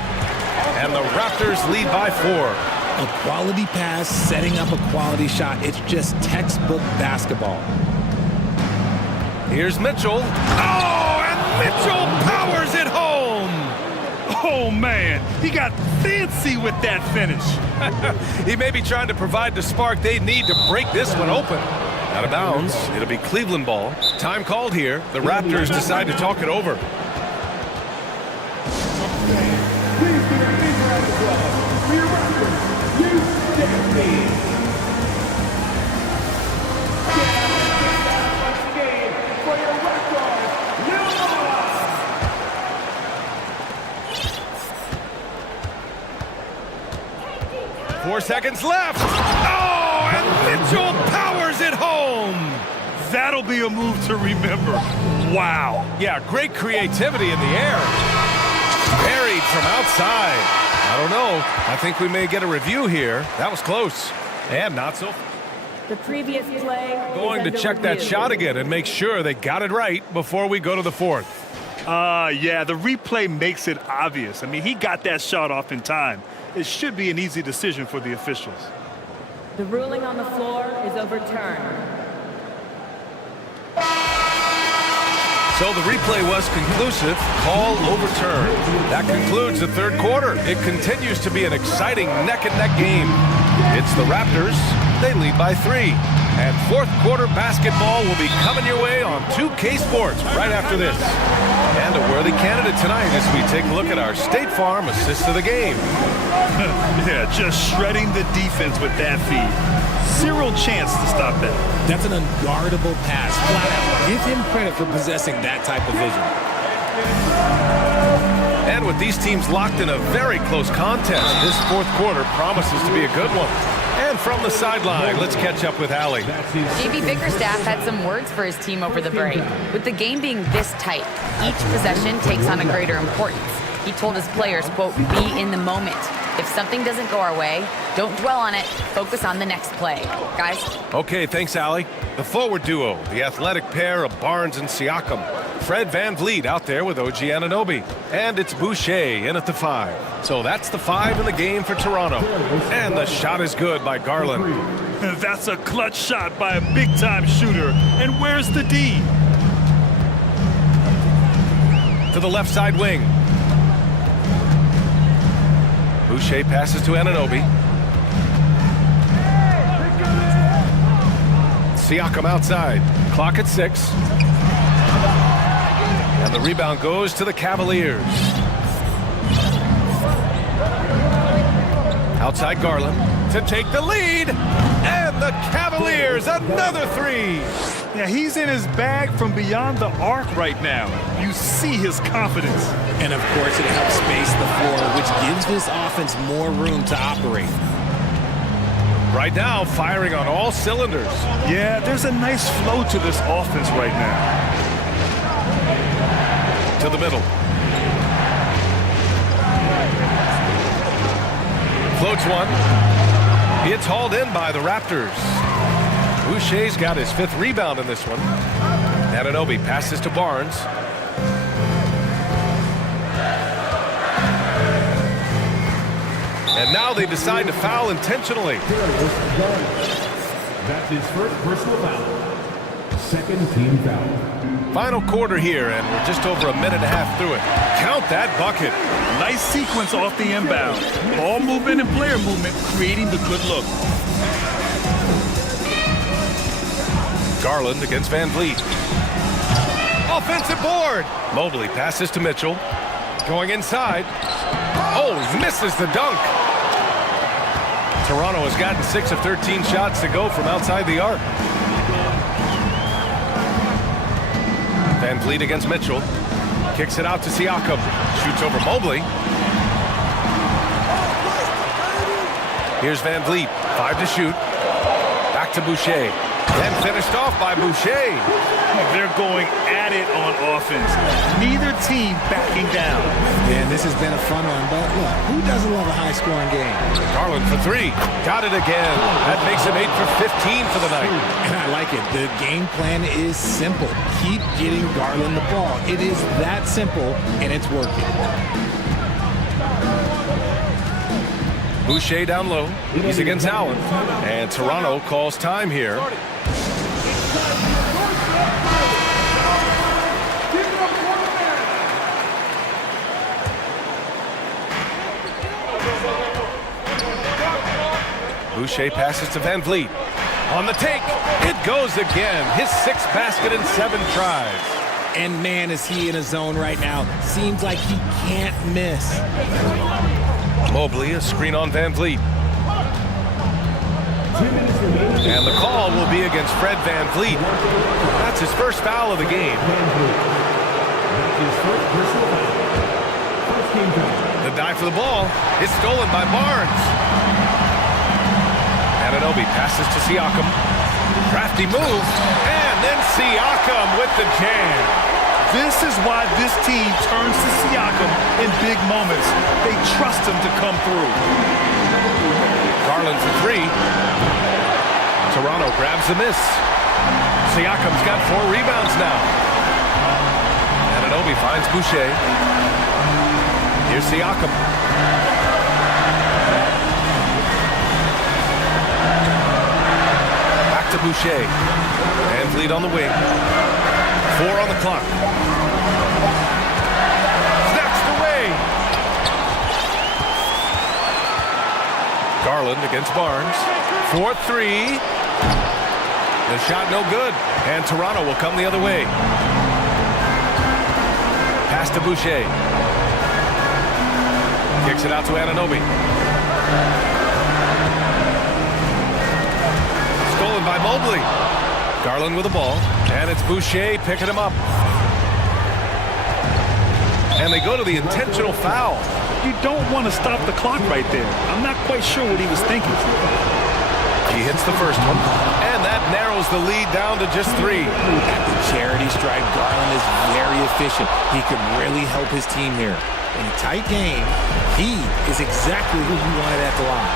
And the Raptors lead by 4. A quality pass, setting up a quality shot. It's just textbook basketball. Here's Mitchell. Oh, and Mitchell powers it home. Oh, man, he got fancy with that finish. He may be trying to provide the spark they need to break this one open. Out of bounds. It'll be Cleveland ball. Time called here. The Raptors decide to talk it over. Four seconds left. Oh, and Mitchell powers it home. That'll be a move to remember. Wow. Yeah, great creativity in the air. Buried from outside. I don't know. I think we may get a review here. That was close. And not so. The previous play. Going to check that shot again and make sure they got it right before we go to the 4th. Yeah, the replay makes it obvious. I mean, he got that shot off in time. It should be an easy decision for the officials. The ruling on the floor is overturned. So the replay was conclusive. Call overturned. That concludes the 3rd quarter. It continues to be an exciting neck-and-neck game. It's the Raptors. They lead by 3. And 4th quarter basketball will be coming your way on 2K Sports right after this. And a worthy candidate tonight as we take a look at our State Farm assist of the game. Yeah, just shredding the defense with that feed. Zero chance to stop that. That's an unguardable pass. Flat out. Give him credit for possessing that type of vision. And with these teams locked in a very close contest, this 4th quarter promises to be a good one. And from the sideline, let's catch up with Allie. JB Bickerstaff had some words for his team over the break. With the game being this tight, each possession takes on a greater importance. He told his players, quote, be in the moment. If something doesn't go our way, don't dwell on it. Focus on the next play. Guys? Okay, thanks, Allie. The forward duo, the athletic pair of Barnes and Siakam. Fred VanVleet out there with OG Anunoby. And it's Boucher in at the 5. So that's the 5 in the game for Toronto. And the shot is good by Garland. That's a clutch shot by a big-time shooter. And where's the D? To the left side wing. Boucher passes to Anunoby. Siakam outside. Clock at 6. And the rebound goes to the Cavaliers. Outside Garland to take the lead. And the Cavaliers, another 3. Yeah, he's in his bag from beyond the arc right now. You see his confidence. And of course, it helps space the floor, which gives this offense more room to operate. Right now, firing on all cylinders. Yeah, there's a nice flow to this offense right now. To the middle. Floats one. It's hauled in by the Raptors. Boucher's got his 5th rebound in this one. Anunoby passes to Barnes. And now they decide to foul intentionally. That's his first personal foul. 2nd team foul. Final quarter here, and we're just over a minute and a half through it. Count that bucket. Nice sequence off the inbound. Ball movement and player movement creating the good look. Garland against VanVleet. Offensive board. Mobley passes to Mitchell. Going inside. Oh, he misses the dunk. Toronto has gotten 6 of 13 shots to go from outside the arc. VanVleet against Mitchell. Kicks it out to Siakam. Shoots over Mobley. Here's VanVleet. 5 to shoot. Back to Boucher. And finished off by Boucher. They're going at it on offense. Neither team backing down. And this has been a fun one, but look, who doesn't love a high-scoring game? Garland for three. Got it again. That makes him 8 for 15 for the night. And I like it. The game plan is simple. Keep getting Garland the ball. It is that simple, and it's working. Boucher down low. He's against Allen. And Toronto calls time here. Boucher passes to Van Vliet. On the take, it goes again. His 6th basket in 7 tries. And man, is he in a zone right now. Seems like he can't miss. Mobley, a screen on Van Vliet. And the call will be against Fred Van Vliet. That's his first foul of the game. The dive for the ball is stolen by Barnes. Anunoby passes to Siakam. Crafty move, and then Siakam with the jam. This is why this team turns to Siakam in big moments. They trust him to come through. Garland for three. Toronto grabs the miss. Siakam's got 4 rebounds now. Anunoby finds Boucher. Here's Siakam. Back to Boucher. Van Vliet on the wing. 4 on the clock. Snatched away. Garland against Barnes. 4-3. The shot no good. And Toronto will come the other way. Pass to Boucher. Kicks it out to Anunoby. Stolen by Mobley. Garland with the ball. And it's Boucher picking him up. And they go to the intentional foul. You don't want to stop the clock right there. I'm not quite sure what he was thinking. He hits the first one. And that narrows the lead down to just 3. At the charity stripe, Garland is very efficient. He can really help his team here. In a tight game, he is exactly who you wanted at the line.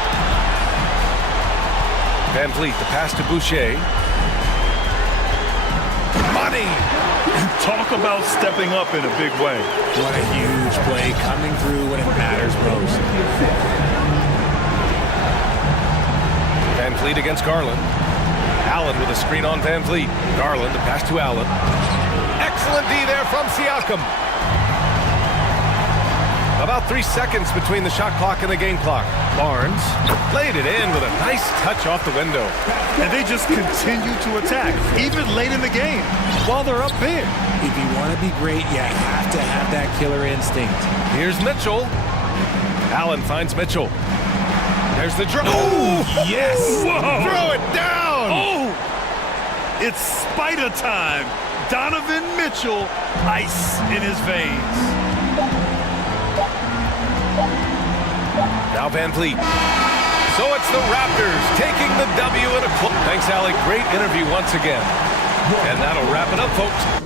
Van Vliet, the pass to Boucher. Money! Talk about stepping up in a big way. What a huge play coming through when it matters most. Van Vliet against Garland. Allen with a screen on Van Vliet. Garland, the pass to Allen. Excellent D there from Siakam. About 3 seconds between the shot clock and the game clock. Barnes laid it in with a nice touch off the window. And they just continue to attack, even late in the game, while they're up big. If you want to be great, you have to have that killer instinct. Here's Mitchell. Allen finds Mitchell. There's the draw. Oh, yes! Whoa. Throw it down! Oh! It's spider time. Donovan Mitchell, ice in his veins. Now Van Vliet. So it's the Raptors taking the W in a close. Thanks, Alec. Great interview once again. And that'll wrap it up, folks.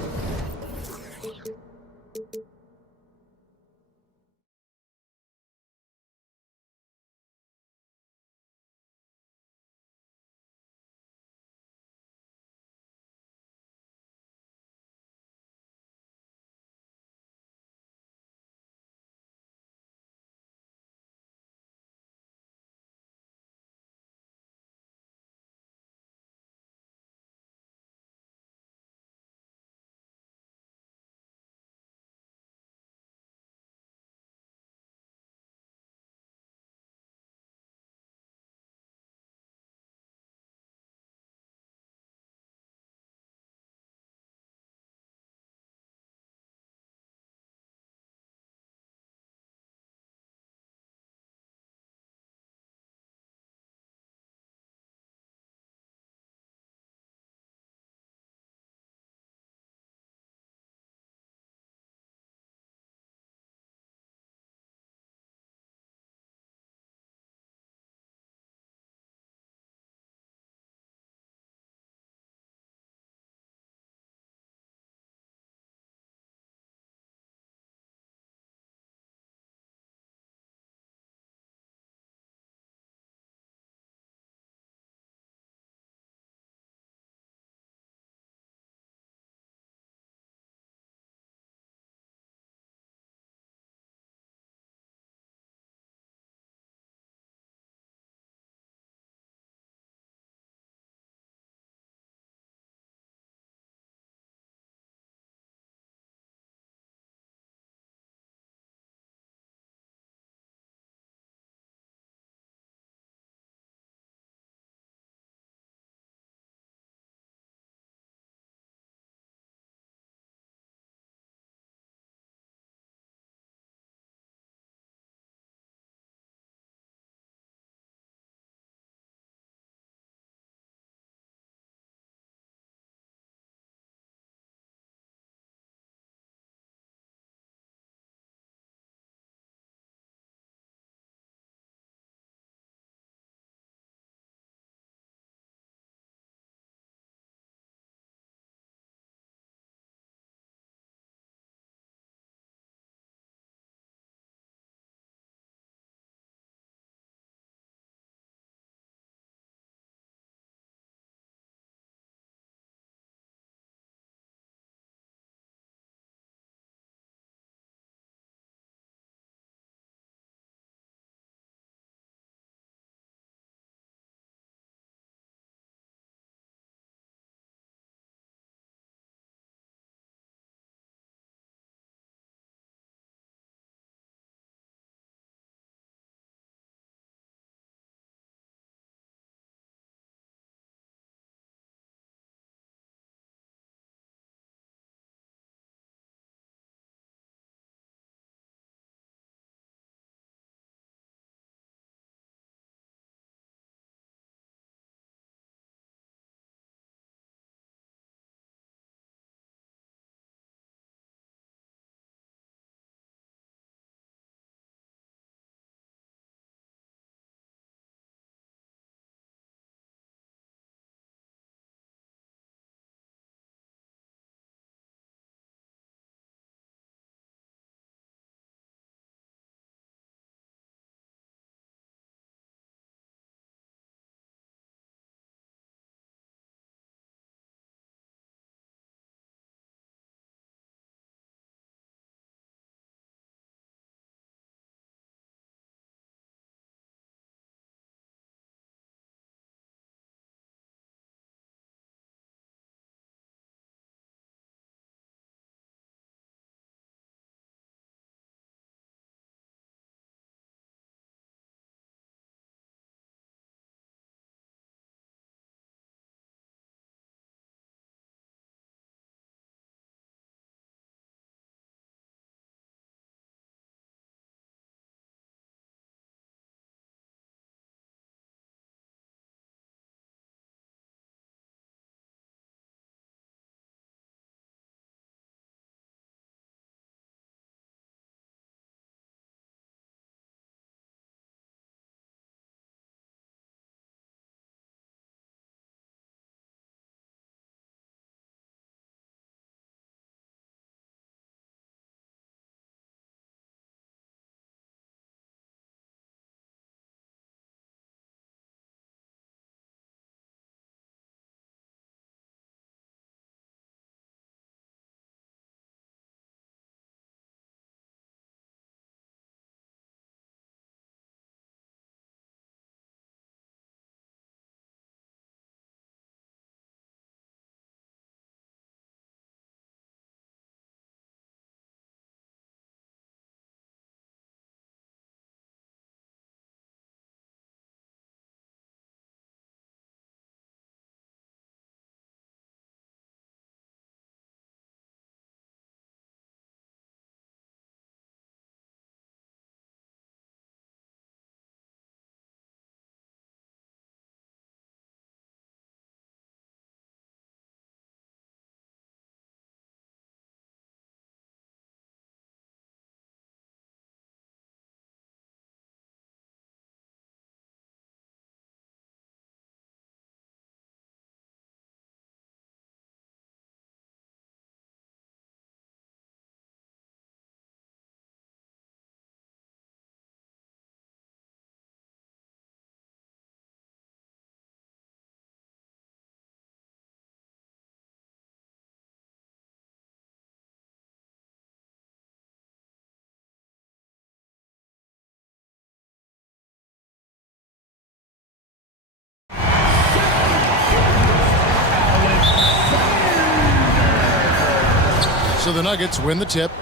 So the Nuggets win the tip.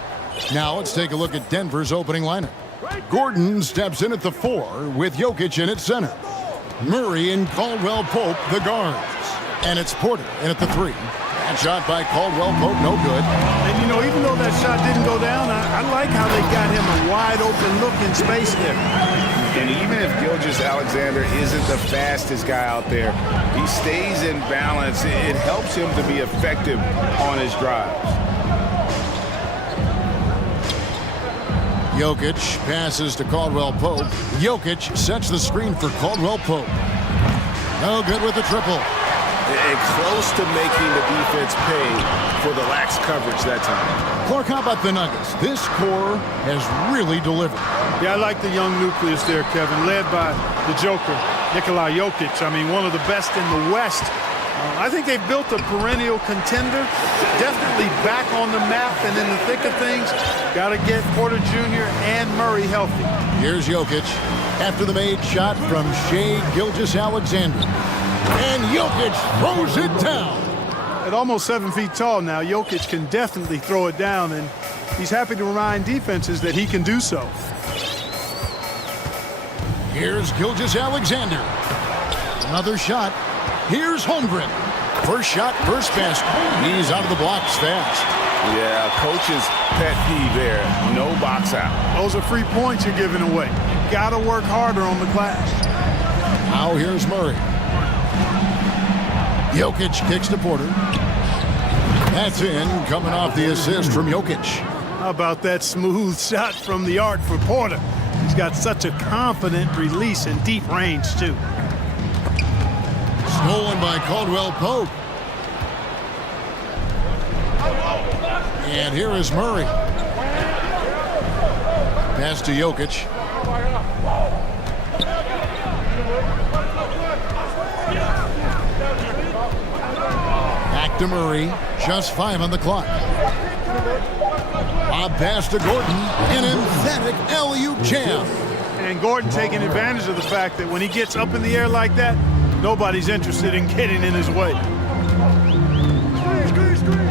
Now let's take a look at Denver's opening lineup. Gordon steps in at the 4 with Jokic in at center. Murray and Caldwell Pope the guards. And it's Porter in at the 3. That shot by Caldwell Pope, no good. And, you know, even though that shot didn't go down, I like how they got him a wide open look in space there. And even if Gilgeous-Alexander isn't the fastest guy out there, he stays in balance. It helps him to be effective on his drives. Jokic passes to Caldwell Pope. Jokic sets the screen for Caldwell Pope. No good with the triple. And close to making the defense pay for the lax coverage that time. Clark, how about the Nuggets? This core has really delivered. Yeah, I like the young nucleus there, Kevin, led by the Joker, Nikola Jokic. I mean, one of the best in the West. I think they've built a perennial contender, definitely back on the map and in the thick of things. Got to get Porter Jr. and Murray healthy. Here's Jokic after the made shot from Shai Gilgeous-Alexander. And Jokic throws it down. At almost 7 feet tall now, Jokic can definitely throw it down, and he's happy to remind defenses that he can do so. Here's Gilgeous-Alexander. Another shot. Here's Holmgren. First shot, first basket. He's out of the blocks fast. Yeah, coach's pet peeve there. No box out. Those are free points you're giving away. Got to work harder on the glass. Now here's Murray. Jokic kicks to Porter. That's in, coming off the assist from Jokic. How about that smooth shot from the arc for Porter? He's got such a confident release and deep range, too. Stolen by Caldwell Pope. And here is Murray. Pass to Jokic. Back to Murray. Just 5 on the clock. Bob pass to Gordon. An emphatic alley-oop jam. And Gordon taking advantage of the fact that when he gets up in the air like that, nobody's interested in getting in his way.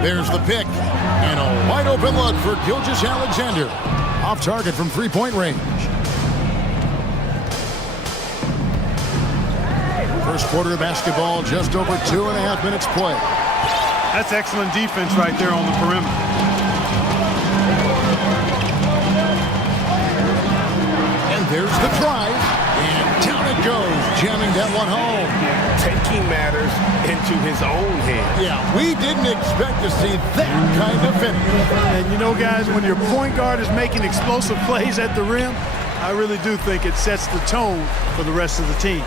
There's the pick. And a wide open look for Gilgeous-Alexander. Off target from three-point range. First quarter of basketball, just over 2.5 minutes play. That's excellent defense right there on the perimeter. And there's the drive. And down it goes, jamming that one home. Taking matters into his own hands. Yeah, we didn't expect to see that kind of finish. And you know, guys, when your point guard is making explosive plays at the rim, I really do think it sets the tone for the rest of the team.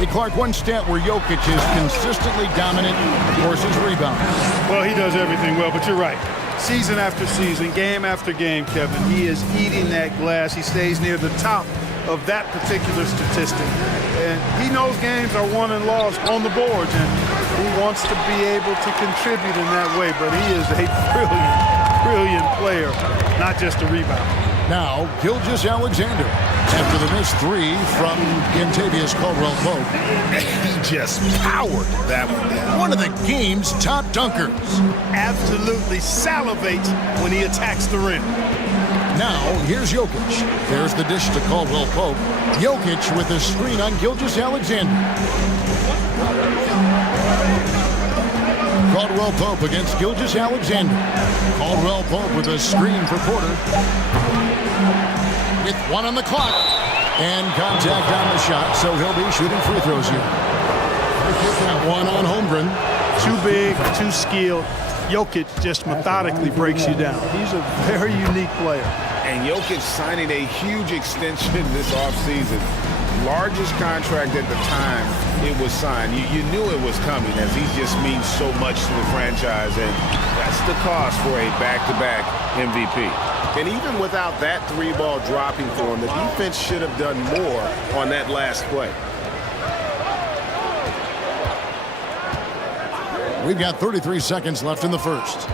Hey, Clark, one stat where Jokic is consistently dominant, of course, is rebounds. Well, he does everything well, but you're right. Season after season, game after game, Kevin, he is eating that glass. He stays near the top of that particular statistic. And he knows games are won and lost on the boards, and he wants to be able to contribute in that way. But he is a brilliant player, not just a rebounder. Now, Gilgeous-Alexander after the missed 3 from Kentavious Caldwell-Pope. He just powered that one down. One of the game's top dunkers. Absolutely salivates when he attacks the rim. Now, here's Jokic. There's the dish to Caldwell-Pope. Jokic with a screen on Gilgeous-Alexander. Caldwell-Pope against Gilgeous-Alexander. Caldwell-Pope with a screen for Porter. With 1 on the clock. And contact on the shot, so he'll be shooting free throws here. That one on Holmgren. Too big, too skilled. Jokic just methodically breaks you down. He's a very unique player. And Jokic signing a huge extension this offseason. Largest contract at the time it was signed. You knew it was coming, as he just means so much to the franchise, and that's the cost for a back-to-back MVP. And even without that 3-ball dropping for him, the defense should have done more on that last play. We've got 33 seconds left in the first.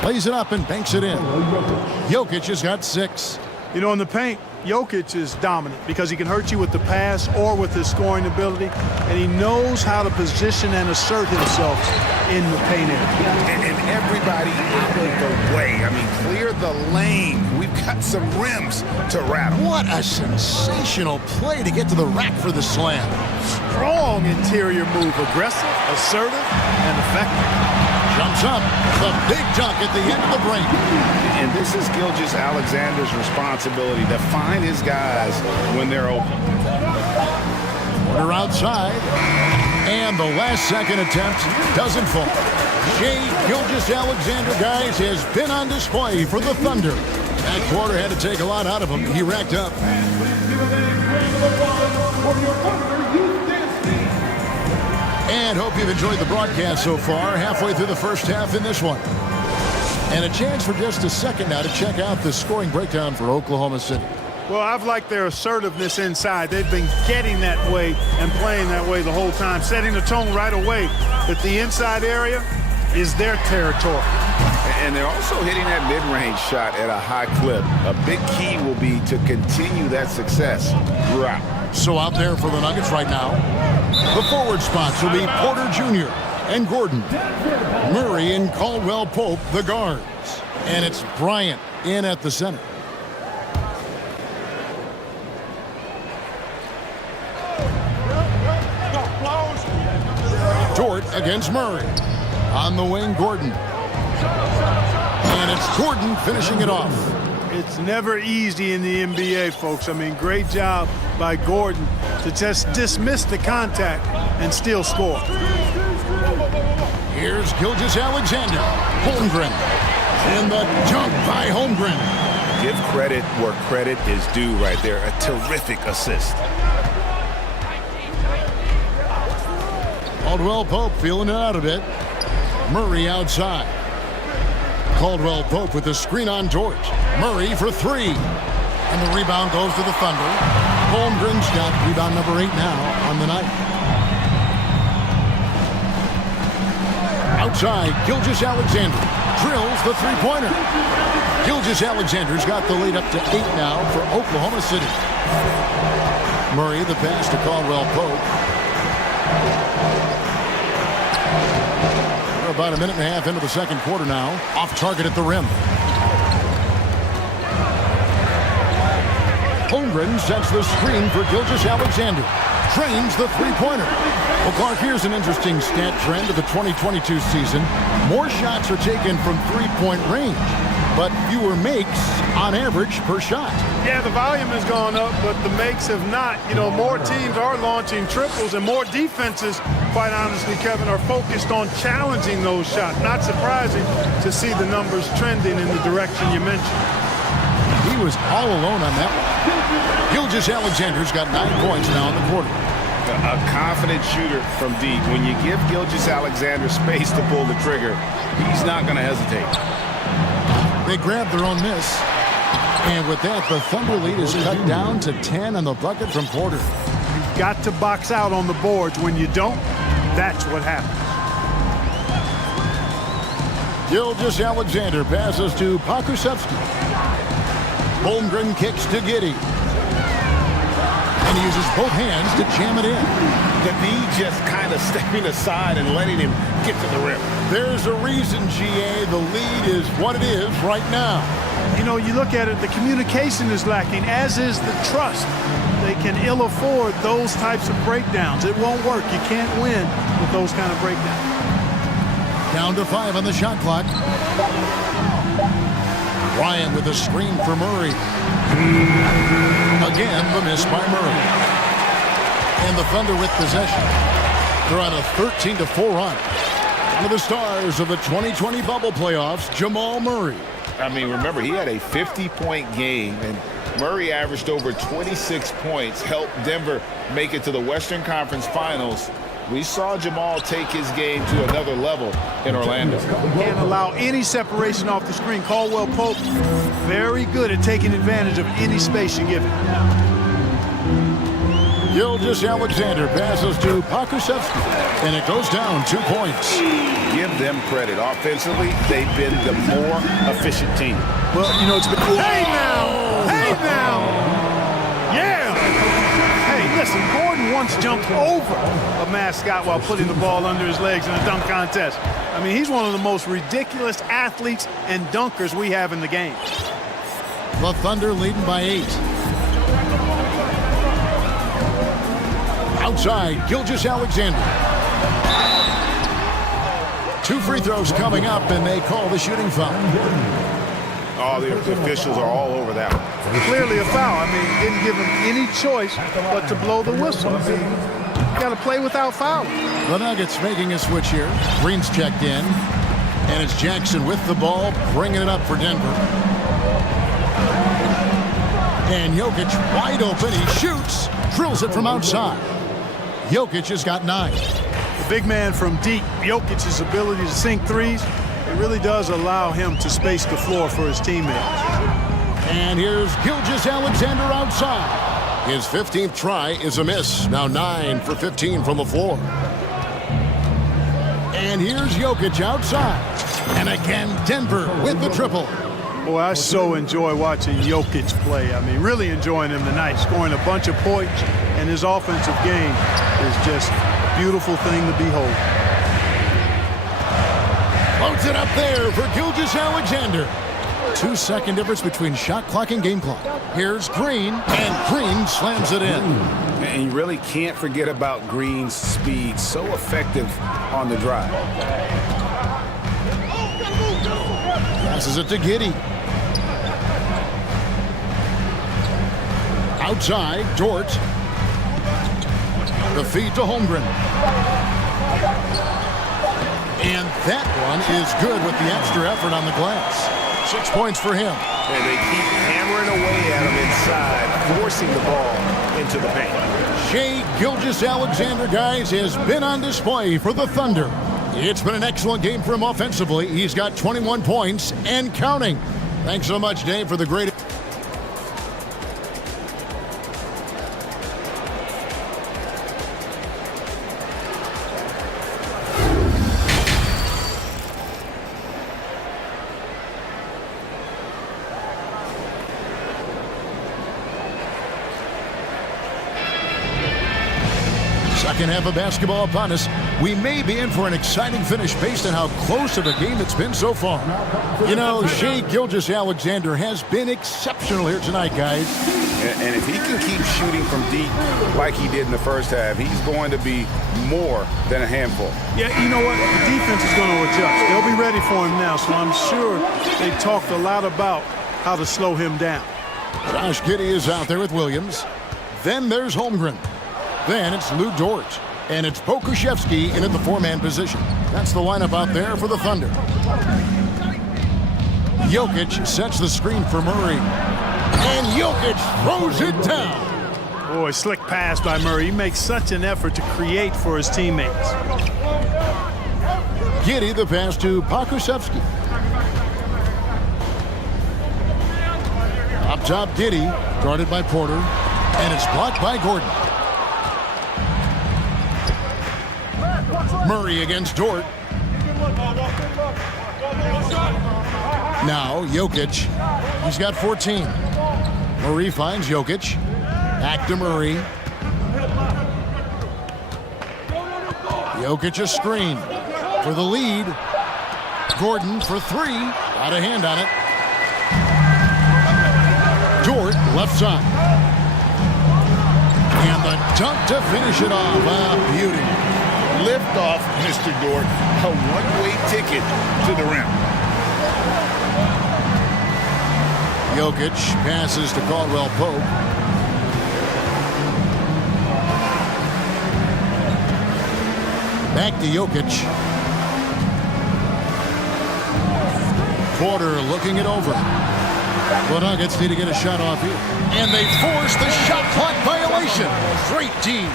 Plays it up and banks it in. Jokic has got 6. You know, in the paint, Jokic is dominant because he can hurt you with the pass or with his scoring ability, and he knows how to position and assert himself in the paint area. And everybody out of the way. I mean, clear the lane. We've got some rims to rattle. What a sensational play to get to the rack for the slam. Strong interior move, aggressive, assertive, and effective. Jumps up, the big dunk at the end of the break. And this is Gilgeous-Alexander's responsibility to find his guys when they're open. Porter outside, and the last second attempt doesn't fall. Shai Gilgeous-Alexander, guys, has been on display for the Thunder. That quarter had to take a lot out of him. He racked up. And hope you've enjoyed the broadcast so far. Halfway through the first half in this one. And a chance for just a second now to check out the scoring breakdown for Oklahoma City. Well, I've liked their assertiveness inside. They've been getting that way and playing that way the whole time, setting the tone right away that the inside area is their territory. And they're also hitting that mid-range shot at a high clip. A big key will be to continue that success throughout. So out there for the Nuggets right now, the forward spots will be Porter Jr. and Gordon. Murray and Caldwell Pope, the guards. And it's Bryant in at the center. Dort against Murray. On the wing, Gordon. And it's Gordon finishing it off. It's never easy in the NBA, folks. I mean, great job by Gordon to just dismiss the contact and still score. Here's Gilgeous-Alexander. Holmgren. And the dunk by Holmgren. Give credit where credit is due right there. A terrific assist. Caldwell Pope feeling it out a bit. Murray outside. Caldwell Pope with the screen on Dort. Murray for three. And the rebound goes to the Thunder. Holmgren's got rebound number 8 now on the night. Outside, Gilgeous-Alexander drills the three-pointer. Gilgeous-Alexander's got the lead up to 8 now for Oklahoma City. Murray, the pass to Caldwell Pope. We're about a minute and a half into the second quarter now. Off target at the rim. Holmgren sets the screen for Gilgeous-Alexander. Trains the three-pointer. Well, Clark, here's an interesting stat trend of the 2022 season. More shots are taken from three-point range, but fewer makes on average per shot. Yeah, the volume has gone up, but the makes have not. You know, more teams are launching triples, and more defenses, quite honestly, Kevin, are focused on challenging those shots. Not surprising to see the numbers trending in the direction you mentioned. He was all alone on that one. Gilgeous-Alexander's got 9 points now in the quarter. A confident shooter from deep. When you give Gilgeous-Alexander space to pull the trigger, he's not going to hesitate. They grabbed their own miss. And with that, the Thunder lead is cut down to 10 on the bucket from Porter. You've got to box out on the boards. When you don't, that's what happens. Gilgeous-Alexander passes to Pokusevski. Holmgren kicks to Giddey. And he uses both hands to jam it in. The knee just kind of stepping aside and letting him get to the rim. There's a reason, GA, the lead is what it is right now. You know, you look at it, the communication is lacking, as is the trust. They can ill afford those types of breakdowns. It won't work. You can't win with those kind of breakdowns. Down to 5 on the shot clock. Bryant with a screen for Murray. Again, the miss by Murray. And the Thunder with possession. They're on a 13-4 run. One of the stars of the 2020 bubble playoffs, Jamal Murray. I mean, remember, he had a 50-point game, and Murray averaged over 26 points, helped Denver make it to the Western Conference Finals. We saw Jamal take his game to another level in Orlando. Can't allow any separation off the screen. Caldwell Pope, very good at taking advantage of any space you give him. Gilgeous-Alexander passes to Pokusevski, and it goes down 2 points. Give them credit. Offensively, they've been the more efficient team. Well, you know, it's been... Hey now! Hey now! Yeah! Hey, listen, Gordon wants jumped over a mascot while putting the ball under his legs in a dunk contest. I mean, he's one of the most ridiculous athletes and dunkers we have in the game. The Thunder leading by 8. Outside, Gilgeous-Alexander. 2 free throws coming up, and they call the shooting foul. Oh, the officials are all over that one. Clearly a foul. I mean, didn't give him any choice but to blow the whistle. I mean, you got to play without fouling. The Nuggets making a switch here. Green's checked in, and it's Jackson with the ball, bringing it up for Denver. And Jokic wide open. He shoots, drills it from outside. Jokic has got 9. The big man from deep, Jokic's ability to sink threes, it really does allow him to space the floor for his teammates. And here's Gilgeous-Alexander outside. His 15th try is a miss. Now 9 for 15 from the floor. And here's Jokic outside. And again, Denver with the triple. Boy, I so enjoy watching Jokic play. I mean, really enjoying him tonight, scoring a bunch of points, and his offensive game is just a beautiful thing to behold. Loads it up there for Gilgeous-Alexander. 2-second difference between shot clock and game clock. Here's Green, and Green slams it in. And you really can't forget about Green's speed. So effective on the drive. Passes it to Giddey. Outside, Dort. The feed to Holmgren. And that one is good with the extra effort on the glass. 6 points for him. And they keep hammering away at him inside, forcing the ball into the paint. Shai Gilgeous-Alexander, guys, has been on display for the Thunder. It's been an excellent game for him offensively. He's got 21 points and counting. Thanks so much, Dave, for the great... Second half of basketball upon us. We may be in for an exciting finish based on how close of a game it's been so far. You know, Shai Gilgeous-Alexander has been exceptional here tonight, guys. And if he can keep shooting from deep like he did in the first half, he's going to be more than a handful. Yeah, you know what? The defense is going to adjust. They'll be ready for him now, so I'm sure they talked a lot about how to slow him down. Josh Giddey is out there with Williams. Then there's Holmgren. Then it's Lou Dort. And it's Pokusevski in at the 4-man position. That's the lineup out there for the Thunder. Jokic sets the screen for Murray. And Jokic throws it down. Boy, slick pass by Murray. He makes such an effort to create for his teammates. Giddey the pass to Pokusevski. Up top, Giddey, guarded by Porter. And it's blocked by Gordon. Murray against Dort. Now Jokic. He's got 14. Murray finds Jokic. Back to Murray. Jokic a screen for the lead. Gordon for 3. Out of hand on it. Dort left side. And the dunk to finish it off. Ah, beauty. Lift off, Mr. Dort. A one-way ticket to the rim. Jokic passes to Caldwell Pope. Back to Jokic. Porter looking it over. The Nuggets need to get a shot off here. And they force the shot clock violation. Great D.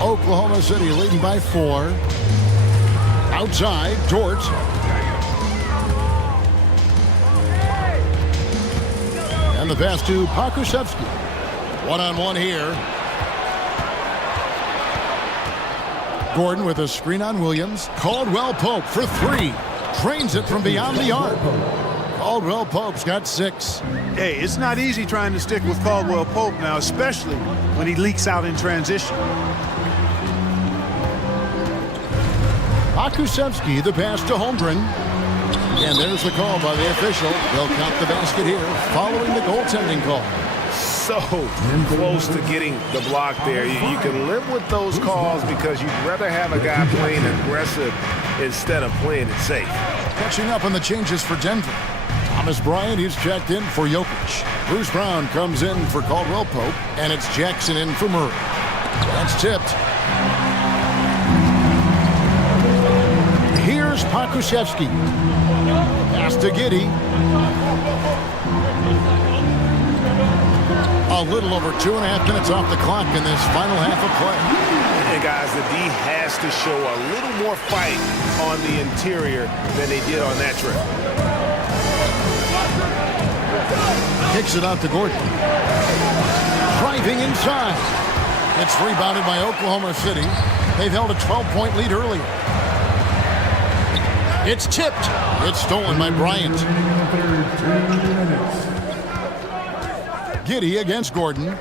Oklahoma City leading by 4. Outside, Dort. And the pass to Pokusevski. One-on-one here. Gordon with a screen on Williams. Caldwell Pope for 3. Drains it from beyond the arc. Caldwell Pope's got 6. Hey, it's not easy trying to stick with Caldwell Pope now, especially when he leaks out in transition. Akusevsky, the pass to Holmgren. And there's the call by the official. They'll count the basket here following the goaltending call. So close to getting the block there. You can live with those calls because you'd rather have a guy playing aggressive instead of playing it safe. Catching up on the changes for Denver. Thomas Bryant, he's checked in for Jokic. Bruce Brown comes in for Caldwell Pope, and it's Jackson in for Murray. That's tipped. Here's Pakusevsky. Pass to Giddey. A little over 2.5 minutes off the clock in this final half of play. And guys, the D has to show a little more fight on the interior than they did on that trip. Kicks it out to Gordon. Driving inside. It's rebounded by Oklahoma City. They've held a 12-point lead earlier. It's tipped. It's stolen by Bryant. Giddey against Gordon.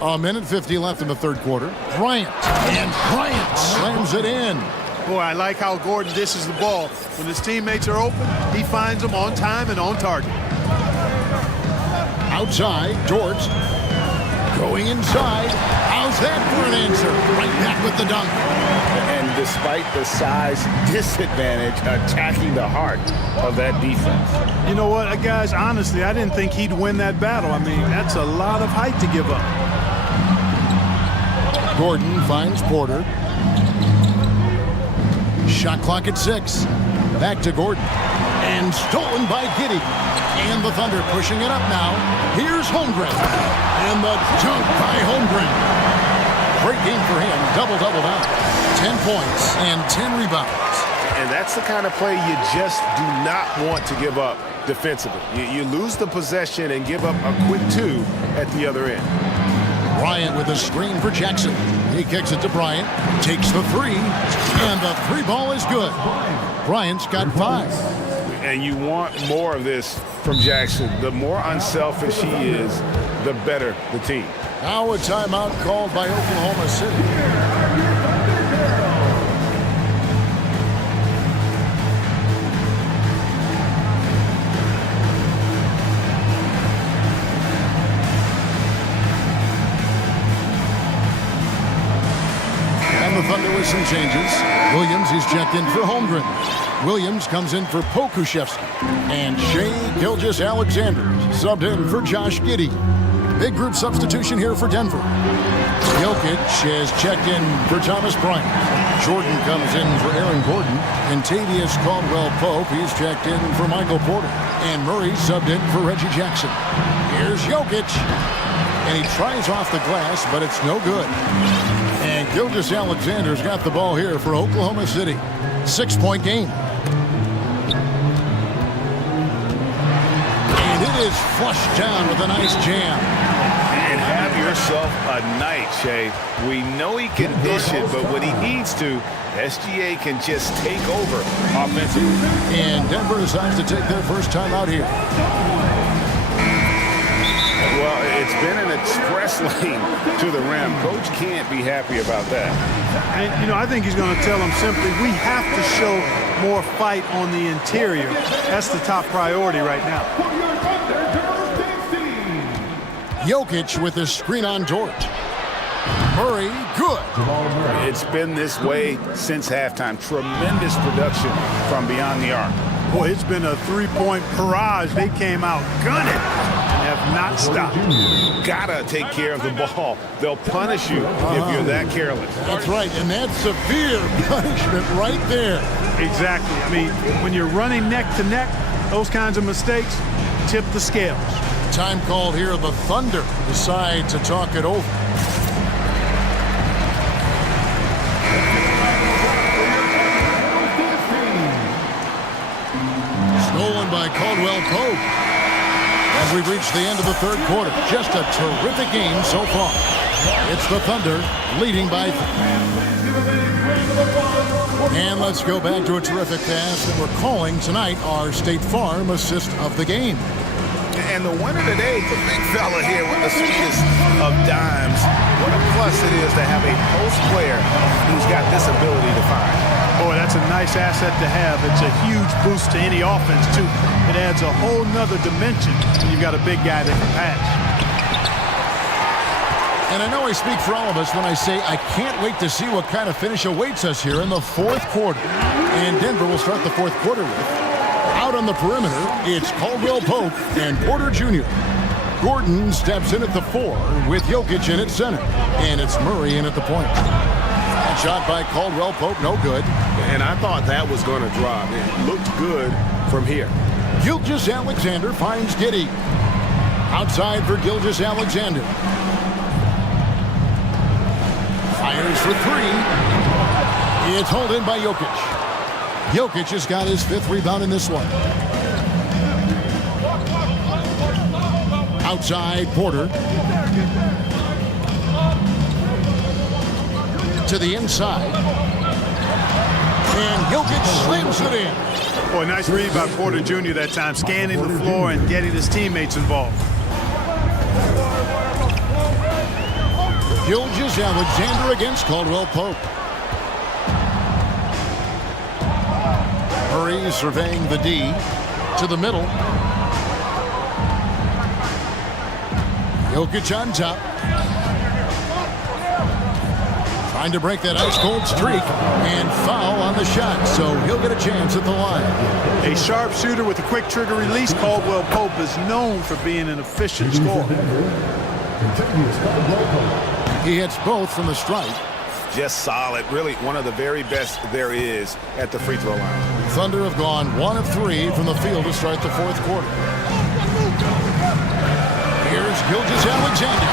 1:50 left in the third quarter. Bryant. And Bryant slams it in. Boy, I like how Gordon dishes the ball. When his teammates are open, he finds them on time and on target. Outside, George. Going inside. How's that for an answer? Right back with the dunk. And despite the size disadvantage, attacking the heart of that defense. You know what, guys, honestly, I didn't think he'd win that battle. I mean, that's a lot of height to give up. Gordon finds Porter. Shot clock at 6. Back to Gordon. And stolen by Giddey. And the Thunder pushing it up now. Here's Holmgren. And the dunk by Holmgren. Great game for him. Double-double now. 10 points and 10 rebounds. And that's the kind of play you just do not want to give up defensively. You lose the possession and give up a quick 2 at the other end. Bryant with a screen for Jackson. He kicks it to Bryant. Takes the 3. And the 3 ball is good. Bryant's got 5. And you want more of this from Jackson. The more unselfish he is, the better the team. Now a timeout called by Oklahoma City. The Thunder with some changes. Williams, he's checked in for Holmgren. Williams comes in for Pokusevsky. And Shai Gilgeous-Alexander subbed in for Josh Giddey. Big group substitution here for Denver. Jokic has checked in for Thomas Bryant. Jordan comes in for Aaron Gordon. And Tavius Caldwell-Pope, he's checked in for Michael Porter. And Murray subbed in for Reggie Jackson. Here's Jokic. And he tries off the glass, but it's no good. And Gilgeous-Alexander's got the ball here for Oklahoma City. 6-point game. And it is flushed down with a nice jam. And have yourself a night, Shai. We know he can dish it, but when he needs to, SGA can just take over offensively. And Denver decides to take their first time out here. Well, it's been an express lane to the rim. Coach can't be happy about that. And, you know, I think he's going to tell them simply, we have to show more fight on the interior. That's the top priority right now. Jokic with the screen on George. Murray, good. It's been this way since halftime. Tremendous production from beyond the arc. Boy, it's been a 3-point barrage. They came out gunning and have not stopped. Gotta take care of the ball. They'll punish you if you're that careless. That's right, and that's severe punishment right there. Exactly. I mean, when you're running neck to neck, those kinds of mistakes tip the scales. Time called here. The Thunder decide to talk it over. Stolen by Caldwell Pope. As we reach the end of the third quarter, just a terrific game so far. It's the Thunder leading by 3. And let's go back to a terrific pass that we're calling tonight our State Farm assist of the game. And the winner today, the big fella here with the sweetest of dimes. What a plus it is to have a post player who's got this ability to find. Boy, that's a nice asset to have. It's a huge boost to any offense, too. It adds a whole nother dimension when you've got a big guy that can pass. And I know I speak for all of us when I say I can't wait to see what kind of finish awaits us here in the fourth quarter. And Denver will start the fourth quarter with, out on the perimeter, it's Caldwell Pope and Porter Jr. Gordon steps in at the 4 with Jokic in at center. And it's Murray in at the point. That shot by Caldwell Pope, no good. And I thought that was going to drop. It looked good from here. Gilgeous-Alexander finds Giddey. Outside for Gilgeous-Alexander. Fires for 3. It's hauled in by Jokic. Jokic has got his 5th rebound in this one. Outside, Porter. To the inside. And Jokic slams it in. Boy, nice read by Porter Jr. that time, scanning the floor and getting his teammates involved. Gilgeous-Alexander against Caldwell Pope. Murray surveying the D to the middle. Jokic on top. Trying to break that ice-cold streak and foul on the shot, so he'll get a chance at the line. A sharp shooter with a quick trigger release, Caldwell Pope is known for being an efficient scorer. He hits both from the stripe. Just solid. Really one of the very best there is at the free throw line. Thunder have gone 1 of 3 from the field to start the fourth quarter. Here's Gilgeous-Alexander.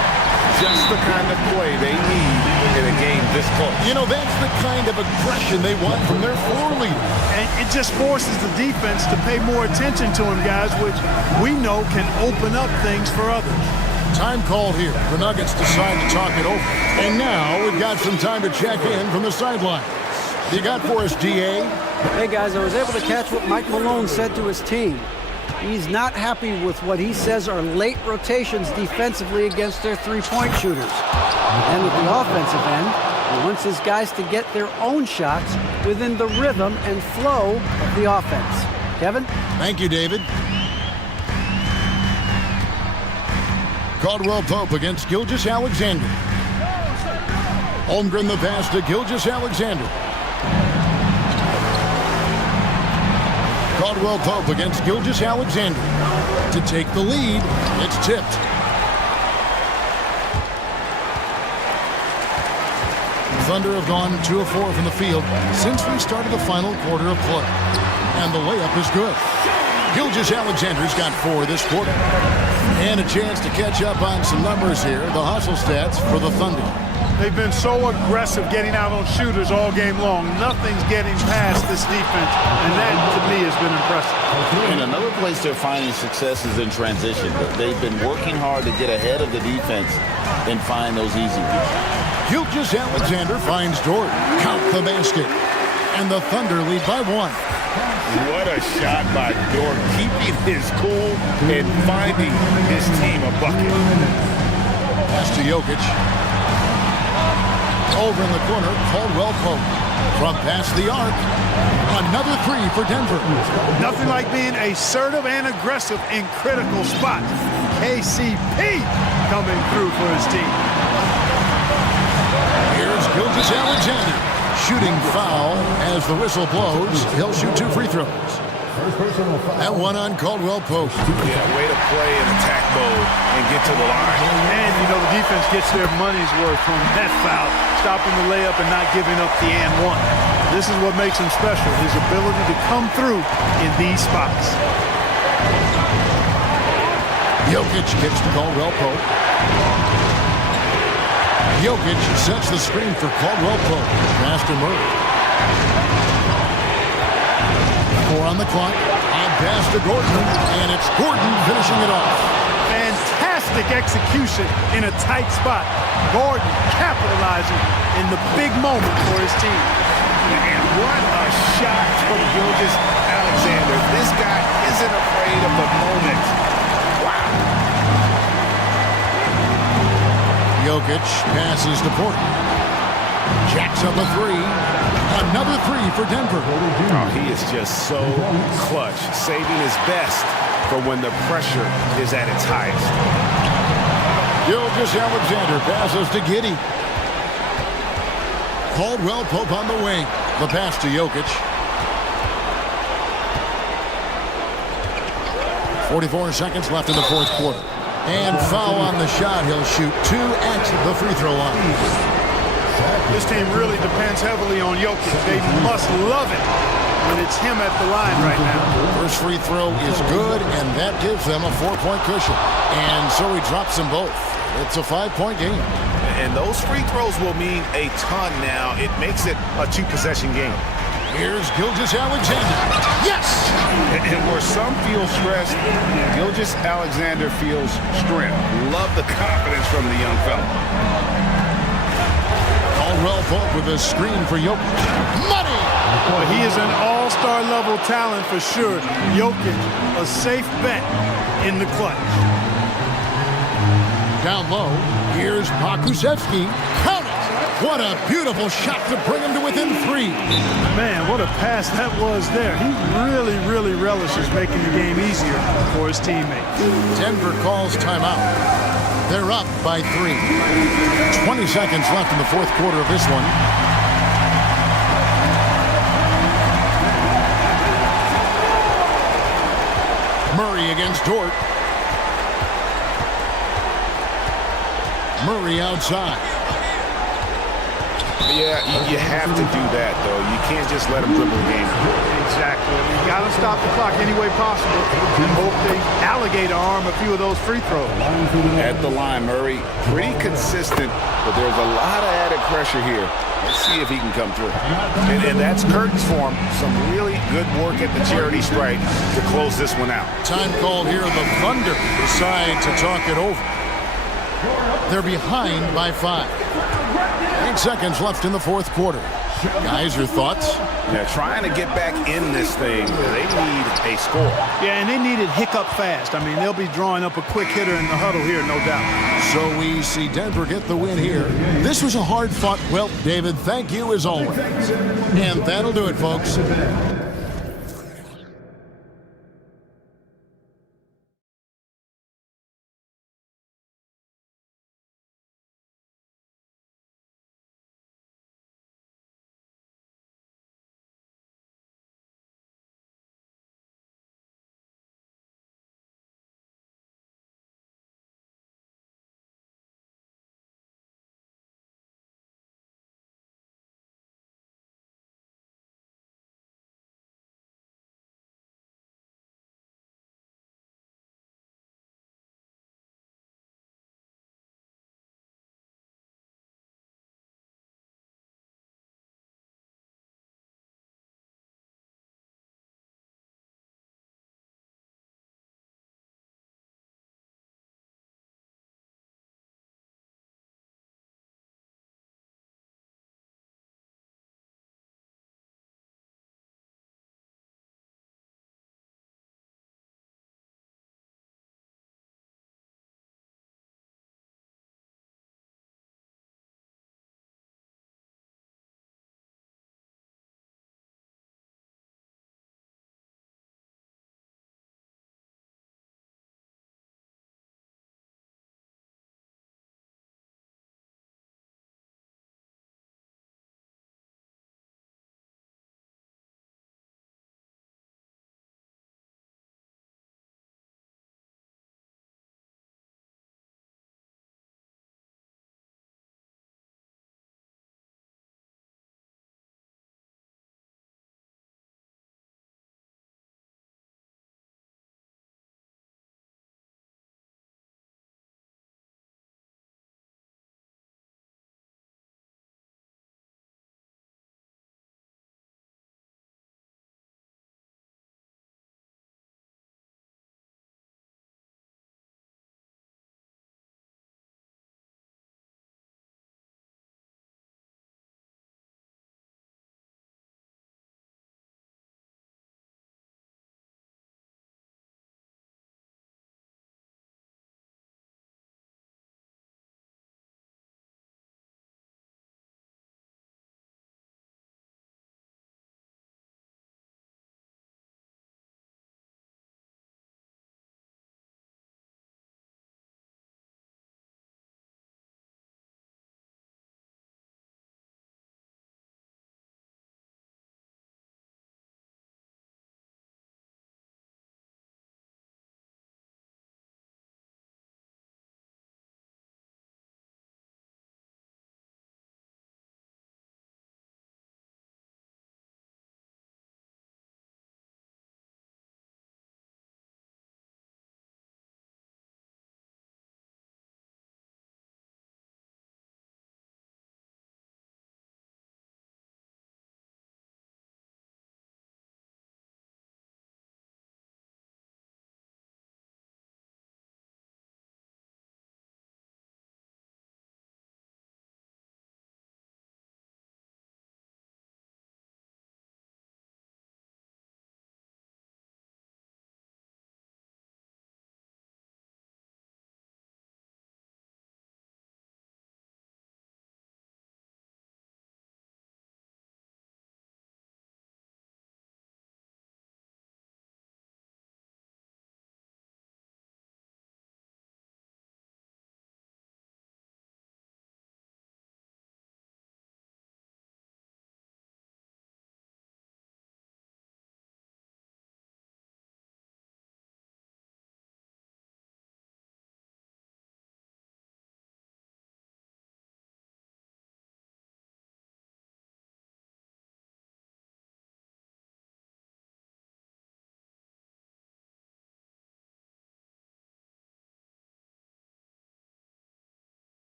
Just the kind of play they need in a game this close. You know, that's the kind of aggression they want from their floor leader. And it just forces the defense to pay more attention to him, guys, which we know can open up things for others. Time called here. The Nuggets decide to talk it over. And now we've got some time to check in from the sidelines. You got for us, DA? Hey, guys, I was able to catch what Mike Malone said to his team. He's not happy with what he says are late rotations defensively against their three-point shooters. And at the offensive end, he wants his guys to get their own shots within the rhythm and flow of the offense. Kevin? Thank you, David. Caldwell Pope against Gilgeous-Alexander. Holmgren the pass to Gilgeous-Alexander. Caldwell Pope against Gilgeous-Alexander. To take the lead, it's tipped. Thunder have gone 2 of 4 from the field since we started the final quarter of play. And the layup is good. Gilgeous-Alexander's got 4 this quarter. And a chance to catch up on some numbers here. The hustle stats for the Thunder. They've been so aggressive getting out on shooters all game long. Nothing's getting past this defense, and that, to me, has been impressive. And another place they're finding success is in transition. They've been working hard to get ahead of the defense and find those easy ones. Gilgeous-Alexander finds Jordan. Count the basket. And the Thunder lead by 1. What a shot by Dort, keeping his cool and finding his team a bucket. Pass to Jokic. Over in the corner, Caldwell Pope. From past the arc, another 3 for Denver. Nothing like being assertive and aggressive in critical spots. KCP coming through for his team. Here's Gilgeous-Alexander. Shooting foul as the whistle blows. He'll shoot 2 free throws. That one on Caldwell Pope. Yeah, way to play in attack mode and get to the line. And, you know, the defense gets their money's worth from that foul, stopping the layup and not giving up the and one. This is what makes him special, his ability to come through in these spots. Jokic kicks to Caldwell Pope. Jokic sets the screen for Caldwell Pope. Pass to Murray. 4 on the clock. On pass to Gordon. And it's Gordon finishing it off. Fantastic execution in a tight spot. Gordon capitalizing in the big moment for his team. And what a shot from Gilgeous-Alexander. This guy isn't afraid of the moment. Wow. Jokic passes to Portland. Jacks up a three. Another three for Denver. Oh, he is just so clutch, saving his best for when the pressure is at its highest. Gilgeous-Alexander passes to Giddey. Caldwell Pope on the wing. The pass to Jokic. 44 seconds left in the fourth quarter. And foul on the shot. He'll shoot two at the free throw line. This team really depends heavily on Jokic. They must love it when it's him at the line right now. First free throw is good, and that gives them a 4-point cushion. And so he drops them both. It's a 5-point game. And those free throws will mean a ton now. It makes it a 2-possession game. Here's Gilgeous-Alexander. Yes! And where some feel stressed, Gilgeous-Alexander feels strength. Love the confidence from the young fella. Caldwell Pope with a screen for Jokic. Money! Well, he is an all-star level talent for sure. Jokic, a safe bet in the clutch. Down low, here's Pokusevski. Count it! What a beautiful shot to bring him to within three. Man, what a pass that was there. He really, really relishes making the game easier for his teammates. Denver calls timeout. They're up by 3. 20 seconds left in the fourth quarter of this one. Murray against Dort. Murray outside. Yeah, you have to do that, though. You can't just let him dribble the game. Exactly. You got to stop the clock any way possible and hope they alligator arm a few of those free throws. At the line, Murray, pretty consistent, but there's a lot of added pressure here. Let's see if he can come through. And that's curtains for him. Some really good work at the charity stripe to close this one out. Time called here. The Thunder decide to talk it over. They're behind by 5. 8 seconds left in the fourth quarter. Guys, your thoughts? Yeah, trying to get back in this thing. They need a score. Yeah, and they need it hiccup fast. I mean, they'll be drawing up a quick hitter in the huddle here, no doubt. So we see Denver get the win here. This was a hard-fought. Well, David, thank you as always. And that'll do it, folks.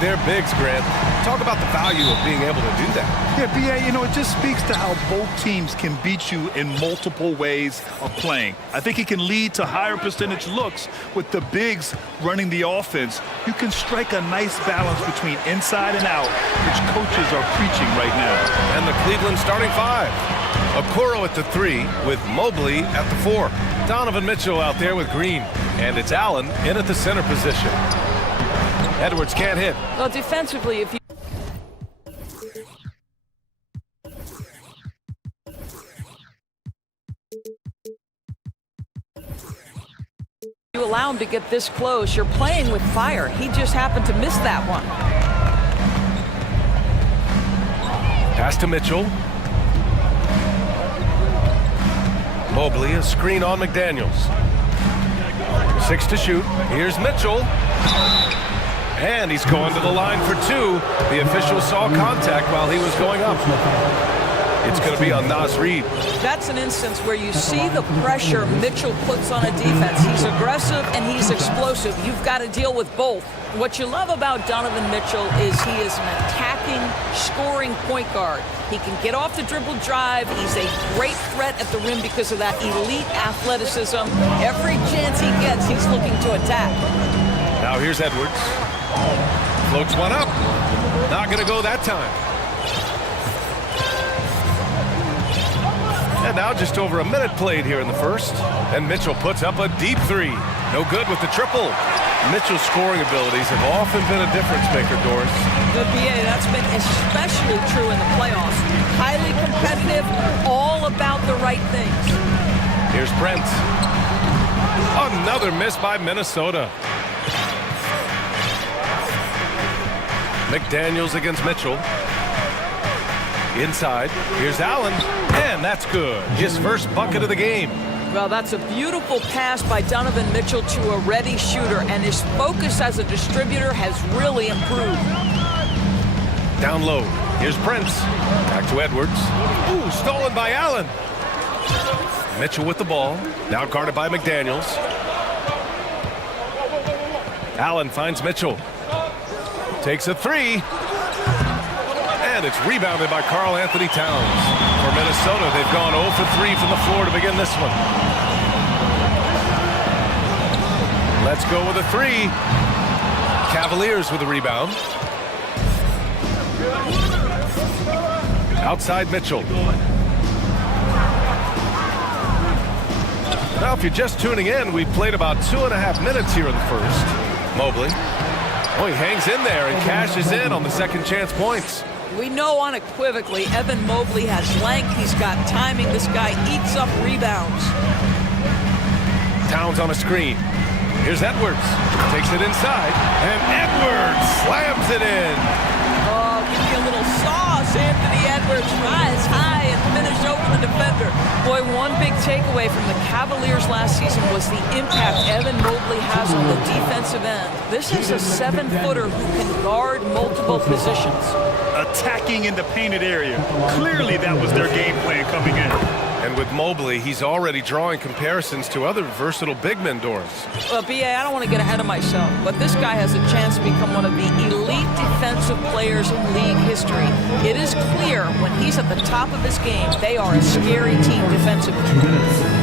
their bigs, Grant. Talk about the value of being able to do that. Yeah, B.A., you know, it just speaks to how both teams can beat you in multiple ways of playing. I think it can lead to higher percentage looks with the bigs running the offense. You can strike a nice balance between inside and out, which coaches are preaching right now. And the Cleveland starting five. Okoro at the 3 with Mobley at the 4. Donovan Mitchell out there with Green. And it's Allen in at the center position. Edwards can't hit. Well, defensively, if you allow him to get this close, you're playing with fire. He just happened to miss that one. Pass to Mitchell. Mobley, a screen on McDaniels. 6 to shoot. Here's Mitchell. And he's going to the line for 2. The official saw contact while he was going up. It's going to be on Nas Reed. That's an instance where you see the pressure Mitchell puts on a defense. He's aggressive and he's explosive. You've got to deal with both. What you love about Donovan Mitchell is he is an attacking, scoring point guard. He can get off the dribble drive. He's a great threat at the rim because of that elite athleticism. Every chance he gets, he's looking to attack. Now here's Edwards. Floats one up. Not going to go that time. And now just over a minute played here in the first. And Mitchell puts up a deep 3. No good with the triple. Mitchell's scoring abilities have often been a difference maker, Doris. The BA, that's been especially true in the playoffs. Highly competitive, all about the right things. Here's Brent. Another miss by Minnesota. McDaniels against Mitchell. Inside, here's Allen, and that's good. His first bucket of the game. Well, that's a beautiful pass by Donovan Mitchell to a ready shooter, and his focus as a distributor has really improved. Down low, here's Prince. Back to Edwards. Ooh, stolen by Allen. Mitchell with the ball, now guarded by McDaniels. Allen finds Mitchell. Takes a 3. And it's rebounded by Karl Anthony Towns. For Minnesota, they've gone 0 for 3 from the floor to begin this one. Let's go with a 3. Cavaliers with a rebound. Outside Mitchell. Now, if you're just tuning in, we've played about 2.5 minutes here in the first. Mobley. Oh, he hangs in there and cashes in on the second chance points. We know unequivocally Evan Mobley has length. He's got timing. This guy eats up rebounds. Towns on a screen. Here's Edwards. Takes it inside. And Edwards slams it in. Oh, give me a little sauce. Anthony Edwards rise high and finish over the defender. Boy, one big takeaway from the Cavaliers last season was the impact Evan Mobley has on the defensive end. This is a 7-footer who can guard multiple positions. Attacking in the painted area. Clearly that was their game plan coming in. And with Mobley, he's already drawing comparisons to other versatile big men, Doris. Well, B.A., I don't want to get ahead of myself, but this guy has a chance to become one of the elite defensive players in league history. It is clear when he's at the top of his game, they are a scary team defensively.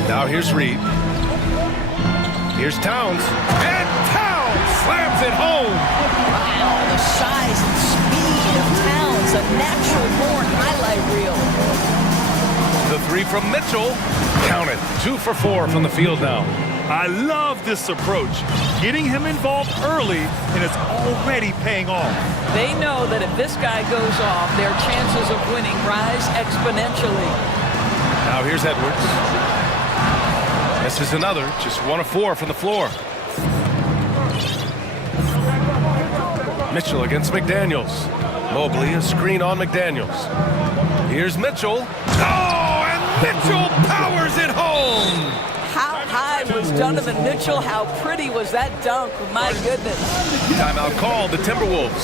Now here's Reed. Here's Towns. And Towns slams it home. Wow, the size and speed of Towns, a natural-born highlight reel. The 3 from Mitchell. Count it. 2 for 4 from the field now. I love this approach. Getting him involved early, and it's already paying off. They know that if this guy goes off, their chances of winning rise exponentially. Now here's Edwards. This is another. Just 1 of 4 from the floor. Mitchell against McDaniels. Mobley, a screen on McDaniels. Here's Mitchell. Oh, and Mitchell powers it home. How high was Donovan Mitchell? How pretty was that dunk? My goodness. Timeout called the Timberwolves.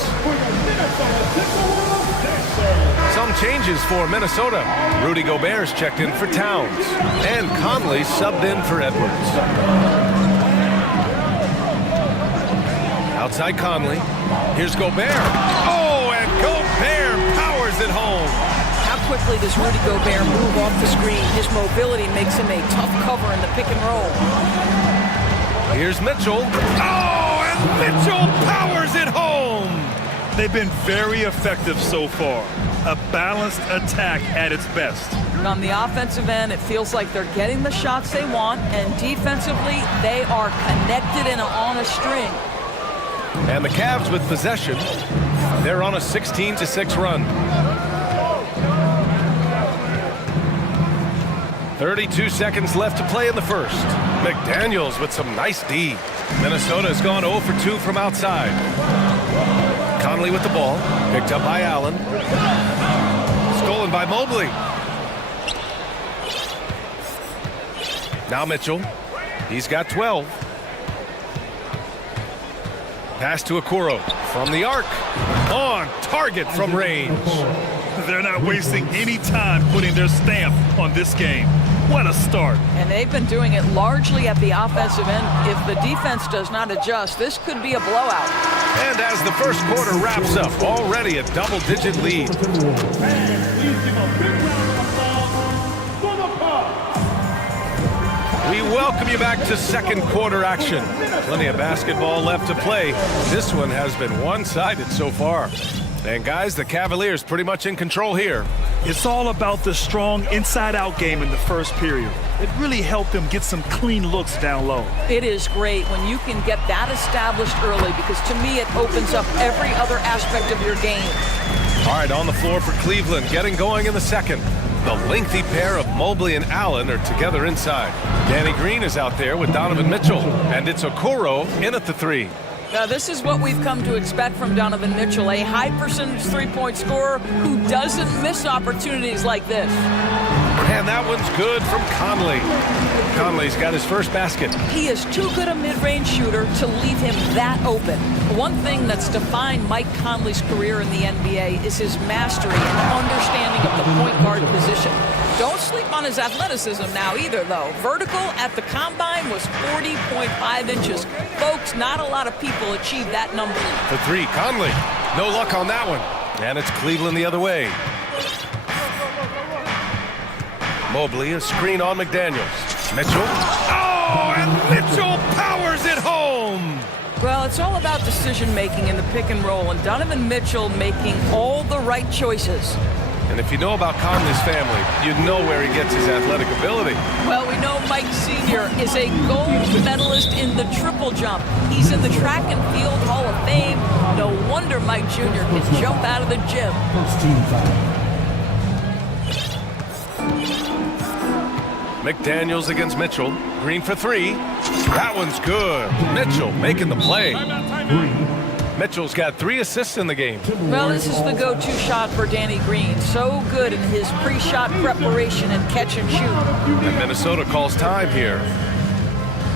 Some changes for Minnesota. Rudy Gobert's checked in for Towns. And Conley subbed in for Edwards. Outside Conley. Here's Gobert. Oh, and Gobert powers it home. How quickly does Rudy Gobert move off the screen? His mobility makes him a tough cover in the pick and roll. Here's Mitchell. Oh, and Mitchell powers it home. They've been very effective so far. A balanced attack at its best. On the offensive end, it feels like they're getting the shots they want, and defensively, they are connected and on a string. And the Cavs with possession. They're on a 16-6 run. 32 seconds left to play in the first. McDaniels with some nice D. Minnesota's gone 0 for 2 from outside. Conley with the ball. Picked up by Allen. Stolen by Mobley. Now Mitchell. He's got 12. Pass to Okoro from the arc. On target from range. They're not wasting any time putting their stamp on this game. What a start. And they've been doing it largely at the offensive end. If the defense does not adjust, this could be a blowout. And as the first quarter wraps up, already a double-digit lead. We welcome you back to second quarter action. Plenty of basketball left to play. This one has been one-sided so far. And guys, the Cavaliers pretty much in control here. It's all about the strong inside-out game in the first period. It really helped them get some clean looks down low. It is great when you can get that established early, because to me it opens up every other aspect of your game. All right, on the floor for Cleveland, getting going in the second. The lengthy pair of Mobley and Allen are together inside. Danny Green is out there with Donovan Mitchell, and it's Okoro in at the three. Now, this is what we've come to expect from Donovan Mitchell, a high-percentage three-point scorer who doesn't miss opportunities like this. And that one's good from Conley. Conley's got his first basket. He is too good a mid-range shooter to leave him that open. One thing that's defined Mike Conley's career in the NBA is his mastery and understanding of the point guard position. Don't sleep on his athleticism now either, though. Vertical at the combine was 40.5 inches. Folks, not a lot of people achieve that number. For three, Conley. No luck on that one. And it's Cleveland the other way. Mobley, a screen on McDaniels. Mitchell. Oh, and Mitchell powers it home. Well, it's all about decision-making in the pick and roll, and Donovan Mitchell making all the right choices. And if you know about Conley's family, you know where he gets his athletic ability. Well, we know Mike Sr. is a gold medalist in the triple jump. He's in the track and field Hall of Fame. No wonder Mike Jr. can jump out of the gym. First team foul. McDaniels against Mitchell. Green for three. That one's good. Mitchell making the play. Mitchell's got 3 assists in the game. Well, this is the go-to shot for Danny Green. So good in his pre-shot preparation and catch and shoot. And Minnesota calls time here.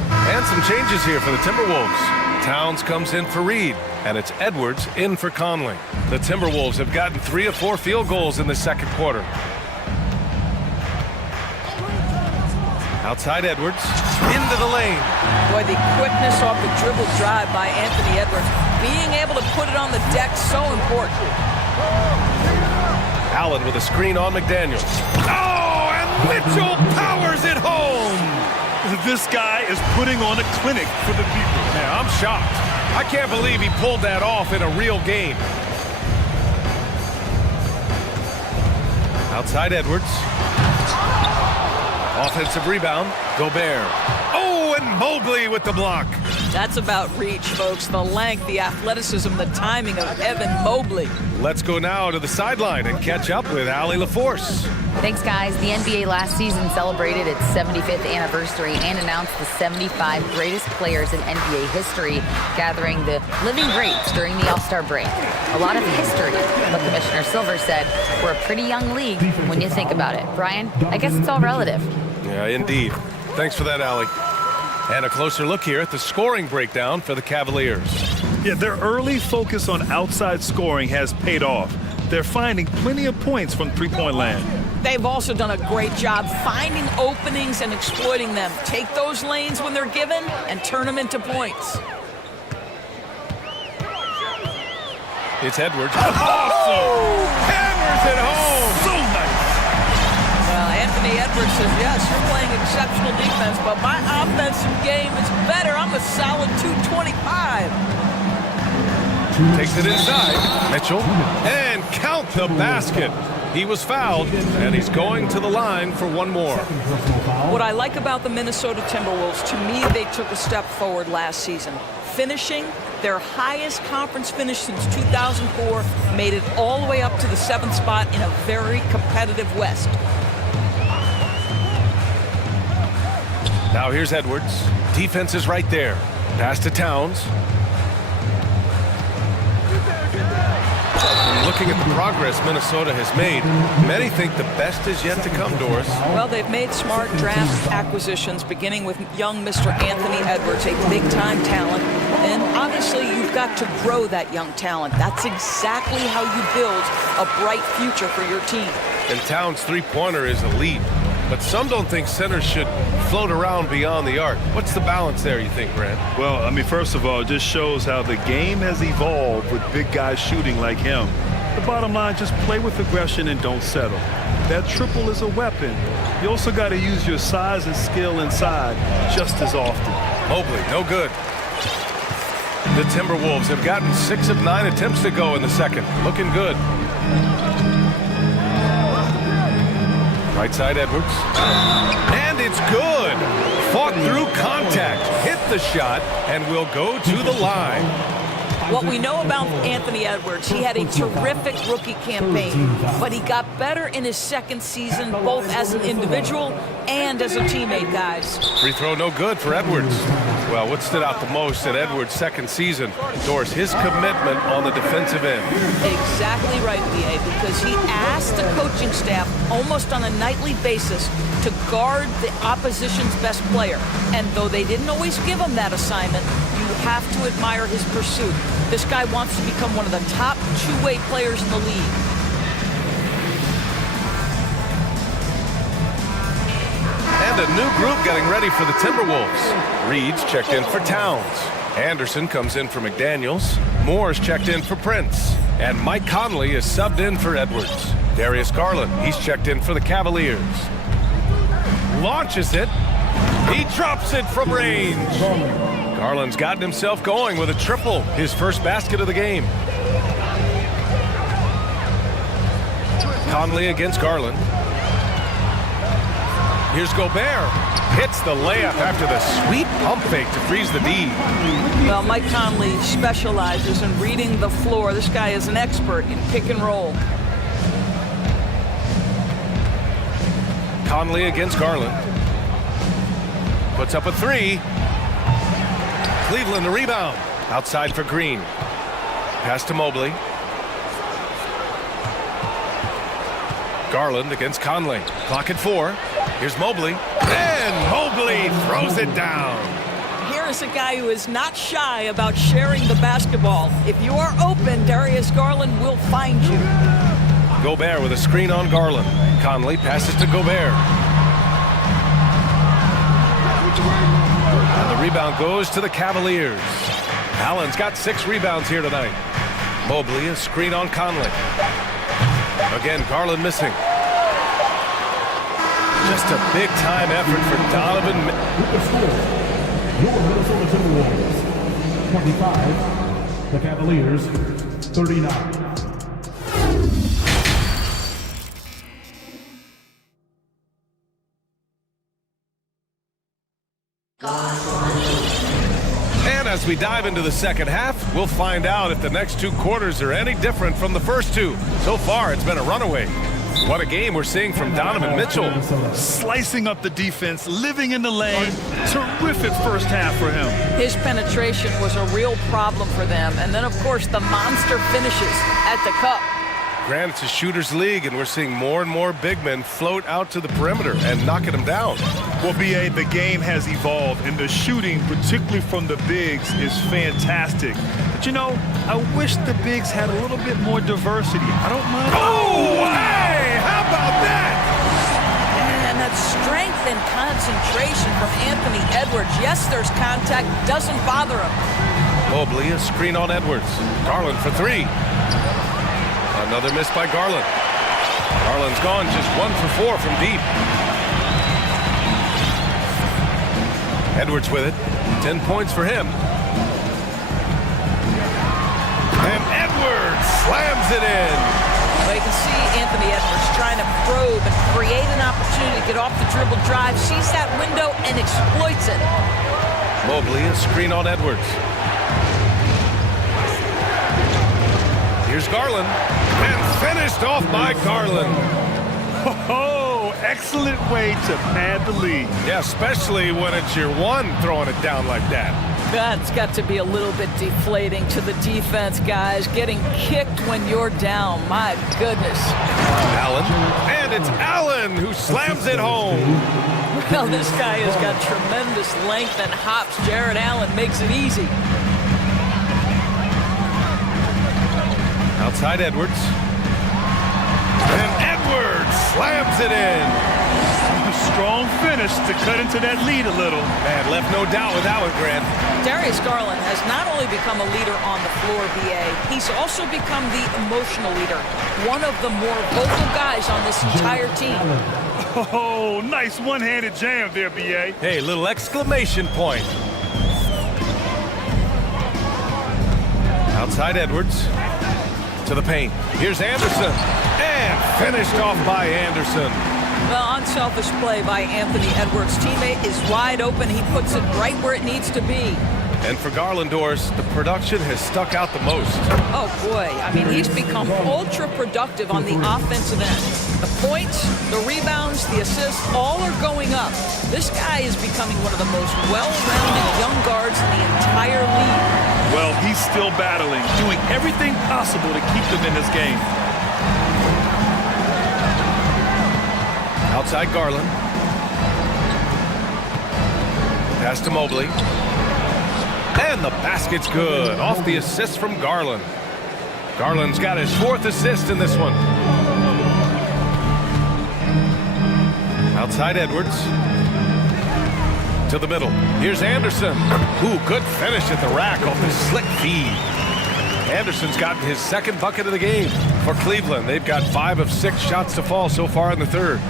And some changes here for the Timberwolves. Towns comes in for Reed, and it's Edwards in for Conley. The Timberwolves have gotten 3 of 4 field goals in the second quarter. Outside Edwards, into the lane. Boy, the quickness off the dribble drive by Anthony Edwards. Being able to put it on the deck, so important. Allen with a screen on McDaniels. Oh, and Mitchell powers it home. This guy is putting on a clinic for the people. Man, I'm shocked. I can't believe he pulled that off in a real game. Outside Edwards. Offensive rebound, Gobert. Oh, and Mobley with the block. That's about reach, folks. The length, the athleticism, the timing of Evan Mobley. Let's go now to the sideline and catch up with Allie LaForce. Thanks, guys. The NBA last season celebrated its 75th anniversary and announced the 75 greatest players in NBA history, gathering the living greats during the All-Star break. A lot of history, but Commissioner Silver said we're a pretty young league when you think about it. Brian, I guess it's all relative. Yeah, indeed. Thanks for that, Allie. And a closer look here at the scoring breakdown for the Cavaliers. Yeah, their early focus on outside scoring has paid off. They're finding plenty of points from three-point land. They've also done a great job finding openings and exploiting them. Take those lanes when they're given and turn them into points. It's Edwards. Awesome! Hammers it home! So nice! Well, Anthony Edwards says, yes, you're playing exceptional defense, but my offensive game is better. I'm a solid 225. Takes it inside. Mitchell. And count the basket. He was fouled, and he's going to the line for one more. What I like about the Minnesota Timberwolves, to me, they took a step forward last season. Finishing their highest conference finish since 2004, made it all the way up to the 7th spot in a very competitive West. Now here's Edwards. Defense is right there. Pass to Towns. And looking at the progress Minnesota has made, many think the best is yet to come, Doris. Well, they've made smart draft acquisitions, beginning with young Mr. Anthony Edwards, a big-time talent. And obviously, you've got to grow that young talent. That's exactly how you build a bright future for your team. And Towns' three-pointer is elite. But some don't think centers should float around beyond the arc. What's the balance there, you think, Grant? Well, I mean, first of all, it just shows how the game has evolved with big guys shooting like him. The bottom line, just play with aggression and don't settle. That triple is a weapon. You also got to use your size and skill inside just as often. Mobley, no good. The Timberwolves have gotten 6 of 9 attempts to go in the second. Looking good. Right side, Edwards. And it's good. Fought through contact, hit the shot, and will go to the line. What we know about Anthony Edwards, he had a terrific rookie campaign, but he got better in his second season, both as an individual and as a teammate, guys. Free throw no good for Edwards. Well, what stood out the most at Edwards' second season, Doris, his commitment on the defensive end. Exactly right, B.A., because he asked the coaching staff almost on a nightly basis to guard the opposition's best player. And though they didn't always give him that assignment, you have to admire his pursuit. This guy wants to become one of the top two-way players in the league. And a new group getting ready for the Timberwolves. Reed's checked in for Towns. Anderson comes in for McDaniels. Moore's checked in for Prince. And Mike Conley is subbed in for Edwards. Darius Garland, he's checked in for the Cavaliers. Launches it. He drops it from range. Garland's gotten himself going with a triple, his first basket of the game. Conley against Garland. Here's Gobert. Hits the layup after the sweet pump fake to freeze the D. Well, Mike Conley specializes in reading the floor. This guy is an expert in pick and roll. Conley against Garland. Puts up a three. Cleveland the rebound. Outside for Green. Pass to Mobley. Garland against Conley. Clock at 4. Here's Mobley. And Mobley throws it down. Here is a guy who is not shy about sharing the basketball. If you are open, Darius Garland will find you. Gobert with a screen on Garland. Conley passes to Gobert. And the rebound goes to the Cavaliers. Allen's got 6 rebounds here tonight. Mobley, a screen on Conley. Again, Garland missing. Just a big-time effort for Donovan. Your Minnesota Timberwolves, 25. The Cavaliers, 39. And as we dive into the second half, we'll find out if the next 2 quarters are any different from the first 2. So far, it's been a runaway. What a game we're seeing from Donovan Mitchell. Slicing up the defense, living in the lane. Terrific first half for him. His penetration was a real problem for them. And then, of course, the monster finishes at the cup. Grant, it's a shooter's league, and we're seeing more and more big men float out to the perimeter and knocking them down. Well, B.A., the game has evolved, and the shooting, particularly from the bigs, is fantastic. But, you know, I wish the bigs had a little bit more diversity. I don't mind. Oh, hey! How about that? And that strength and concentration from Anthony Edwards. Yes, there's contact. Doesn't bother him. Mobley, a screen on Edwards. Garland for 3. Another miss by Garland. Garland's gone just 1 for 4 from deep. Edwards with it. 10 points for him. And Edwards slams it in. Well, you can see Anthony Edwards trying to probe and create an opportunity to get off the dribble drive, sees that window and exploits it. Mobley, a screen on Edwards. Here's Garland. And finished off by Garland. Oh, excellent way to pad the lead. Yeah, especially when it's your one throwing it down like that. That's got to be a little bit deflating to the defense, guys. Getting kicked when you're down. My goodness. Allen. And it's Allen who slams it home. Well, this guy has got tremendous length and hops. Jared Allen makes it easy. Outside Edwards. And Edwards slams it in. A strong finish to cut into that lead a little. Man, left no doubt with that one, Grant. Darius Garland has not only become a leader on the floor, BA, he's also become the emotional leader. One of the more vocal guys on this entire team. Oh, nice one-handed jam there, BA. Hey, little exclamation point. Outside Edwards. To the paint. Here's Anderson. And finished off by Anderson. Well, unselfish play by Anthony Edwards. Teammate is wide open. He puts it right where it needs to be. And for Garland, Doris, the production has stuck out the most. Oh, boy. I mean, he's become ultra-productive on the offensive end. The points, the rebounds, the assists, all are going up. This guy is becoming one of the most well-rounded young guards in the entire league. Well, he's still battling, doing everything possible to keep them in this game. Outside Garland. Pass to Mobley. And the basket's good. Off the assist from Garland. Garland's got his 4th assist in this one. Outside Edwards. To the middle. Here's Anderson. Ooh, good finish at the rack off the slick feed. Anderson's gotten his 2nd bucket of the game for Cleveland. They've got 5 of 6 shots to fall so far in the 3rd.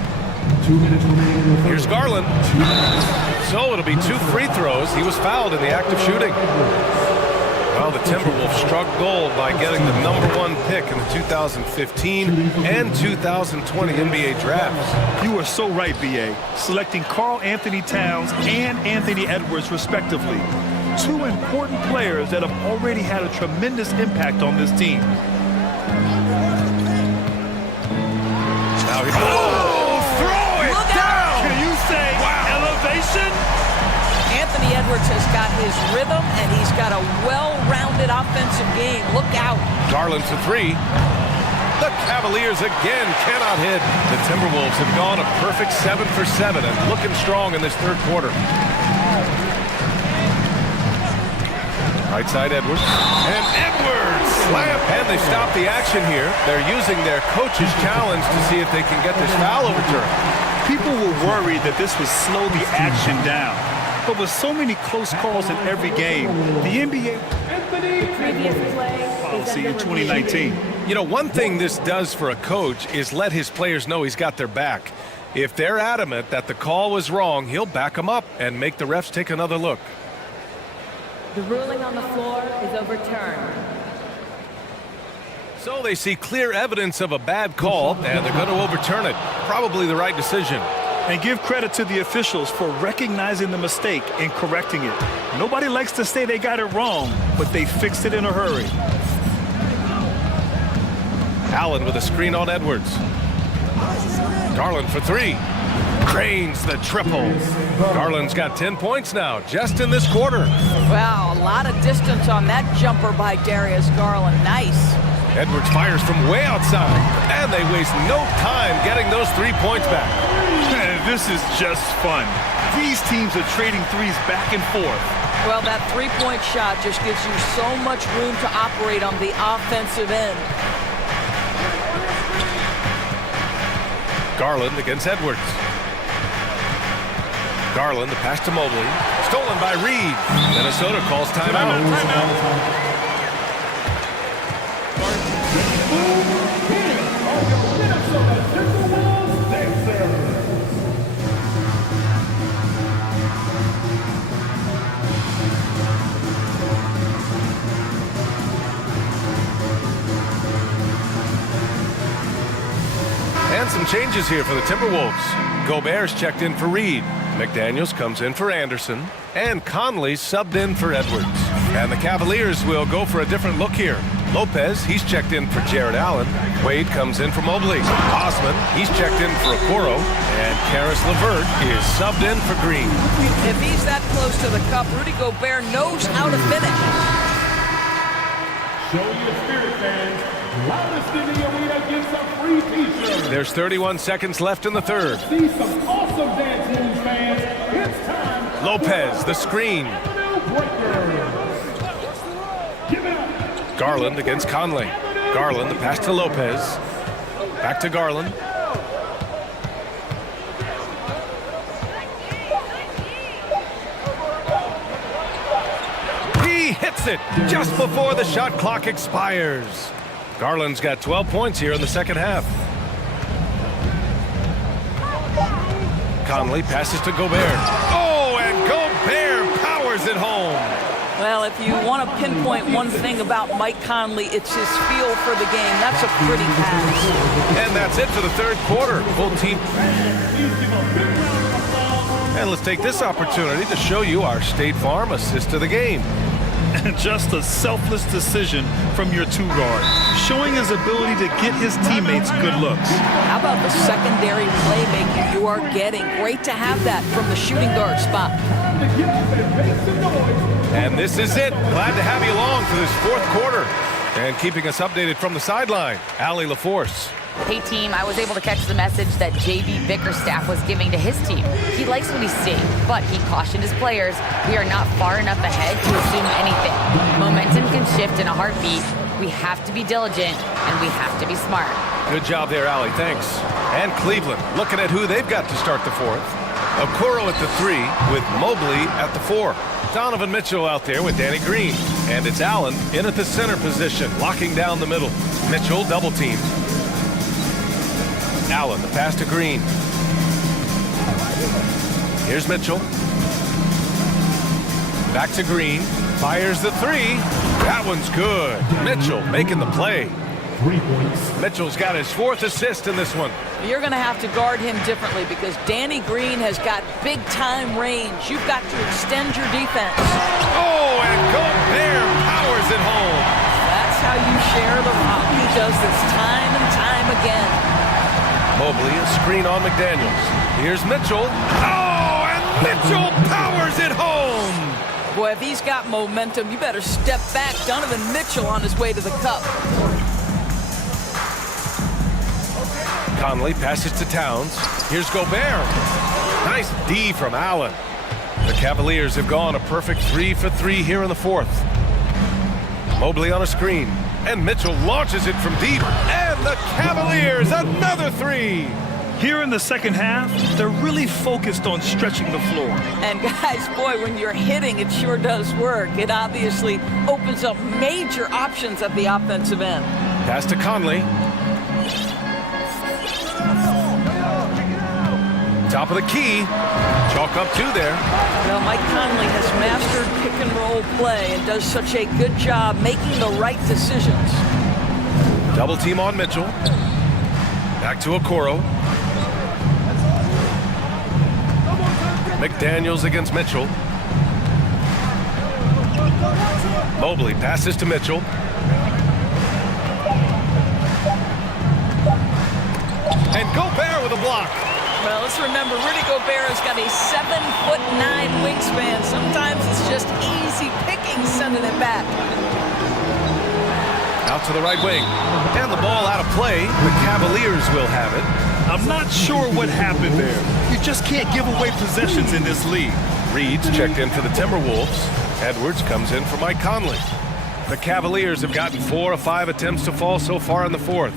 2 minutes remaining. Here's Garland. So it'll be 2 free throws. He was fouled in the act of shooting. Well, the Timberwolves struck gold by getting the #1 pick in the 2015 and 2020 NBA drafts. You are so right, BA. Selecting Karl Anthony Towns and Anthony Edwards, respectively. 2 important players that have already had a tremendous impact on this team. Now he throw it down! Can you say elevation? Anthony Edwards has got his rhythm, and he's got a well-rounded offensive game. Look out. Garland for 3. The Cavaliers again cannot hit. The Timberwolves have gone a perfect 7 for 7 and looking strong in this 3rd quarter. Right side Edwards. And Edwards slam. And they stop the action here. They're using their coach's challenge to see if they can get this foul overturned. People were worried that this would slow the action down. But with so many close calls in every game, the NBA policy in 2019. You know, one thing this does for a coach is let his players know he's got their back. If they're adamant that the call was wrong, he'll back them up and make the refs take another look. The ruling on the floor is overturned. So they see clear evidence of a bad call, and they're going to overturn it. Probably the right decision. And give credit to the officials for recognizing the mistake and correcting it. Nobody likes to say they got it wrong, but they fixed it in a hurry. Allen with a screen on Edwards. Garland for 3. Drains the triple. Garland's got 10 points now, just in this quarter. Wow, a lot of distance on that jumper by Darius Garland. Nice. Edwards fires from way outside, and they waste no time getting those 3 points back. This is just fun. These teams are trading threes back and forth. Well, that 3-point shot just gives you so much room to operate on the offensive end. Garland against Edwards. Garland, the pass to Mobley. Stolen by Reed. Minnesota calls timeout. And some changes here for the Timberwolves. Gobert's checked in for Reed. McDaniels comes in for Anderson. And Conley subbed in for Edwards. And the Cavaliers will go for a different look here. Lopez, he's checked in for Jared Allen. Wade comes in for Mobley. Osman, he's checked in for Okoro. And Karis LeVert is subbed in for Green. If he's that close to the cup, Rudy Gobert knows how to finish. Show your spirit, fans. Loudest in the arena gets a free t-shirt. There's 31 seconds left in the third. See some awesome dance moves, fans. It's time. Lopez, the screen. Garland against Conley. Garland, the pass to Lopez. Back to Garland. He hits it just before the shot clock expires. Garland's got 12 points here in the second half. Conley passes to Gobert. Oh, and Gobert powers it home. Well, if you want to pinpoint one thing about Mike Conley, it's his feel for the game. That's a pretty pass. And that's it for the third quarter. Full team. And let's take this opportunity to show you our State Farm assist to the game. Just a selfless decision from your two-guard, showing his ability to get his teammates good looks. How about the secondary playmaking you are getting? Great to have that from the shooting guard spot. And this is it. Glad to have you along for this fourth quarter. And keeping us updated from the sideline, Allie LaForce. Hey team, I was able to catch the message that JB Bickerstaff was giving to his team. He likes what he's seeing, but he cautioned his players, we are not far enough ahead to assume anything. Momentum can shift in a heartbeat. We have to be diligent, and we have to be smart. Good job there, Allie. Thanks. And Cleveland, looking at who they've got to start the fourth. Okoro at the 3 with Mobley at the 4. Donovan Mitchell out there with Danny Green. And it's Allen in at the center position, locking down the middle. Mitchell double-teamed. Allen, the pass to Green. Here's Mitchell. Back to Green. Fires the 3. That one's good. Mitchell making the play. 3 points. Mitchell's got his 4th assist in this one. You're going to have to guard him differently because Danny Green has got big-time range. You've got to extend your defense. Oh, and Gobert powers it home. That's how you share the rock. He does this time and time again. Mobley, a screen on McDaniels. Here's Mitchell. Oh, and Mitchell powers it home. Boy, if he's got momentum, you better step back. Donovan Mitchell on his way to the cup. Conley passes to Towns. Here's Gobert. Nice D from Allen. The Cavaliers have gone a perfect 3 for 3 here in the fourth. Mobley on a screen. And Mitchell launches it from deep. And the Cavaliers, another 3. Here in the second half, they're really focused on stretching the floor. And guys, boy, when you're hitting, it sure does work. It obviously opens up major options at the offensive end. Pass to Conley. Top of the key. Chalk up 2 there. Well, Mike Conley has mastered pick and roll play and does such a good job making the right decisions. Double team on Mitchell. Back to Okoro. McDaniels against Mitchell. Mobley passes to Mitchell. And Gobert with a block. Well, let's remember, Rudy Gobert has got a 7'9" wingspan. Sometimes it's just easy picking sending it back. Out to the right wing. And the ball out of play. The Cavaliers will have it. I'm not sure what happened there. You just can't give away possessions in this league. Reed's checked in for the Timberwolves. Edwards comes in for Mike Conley. The Cavaliers have gotten 4 of 5 attempts to fall so far in the fourth.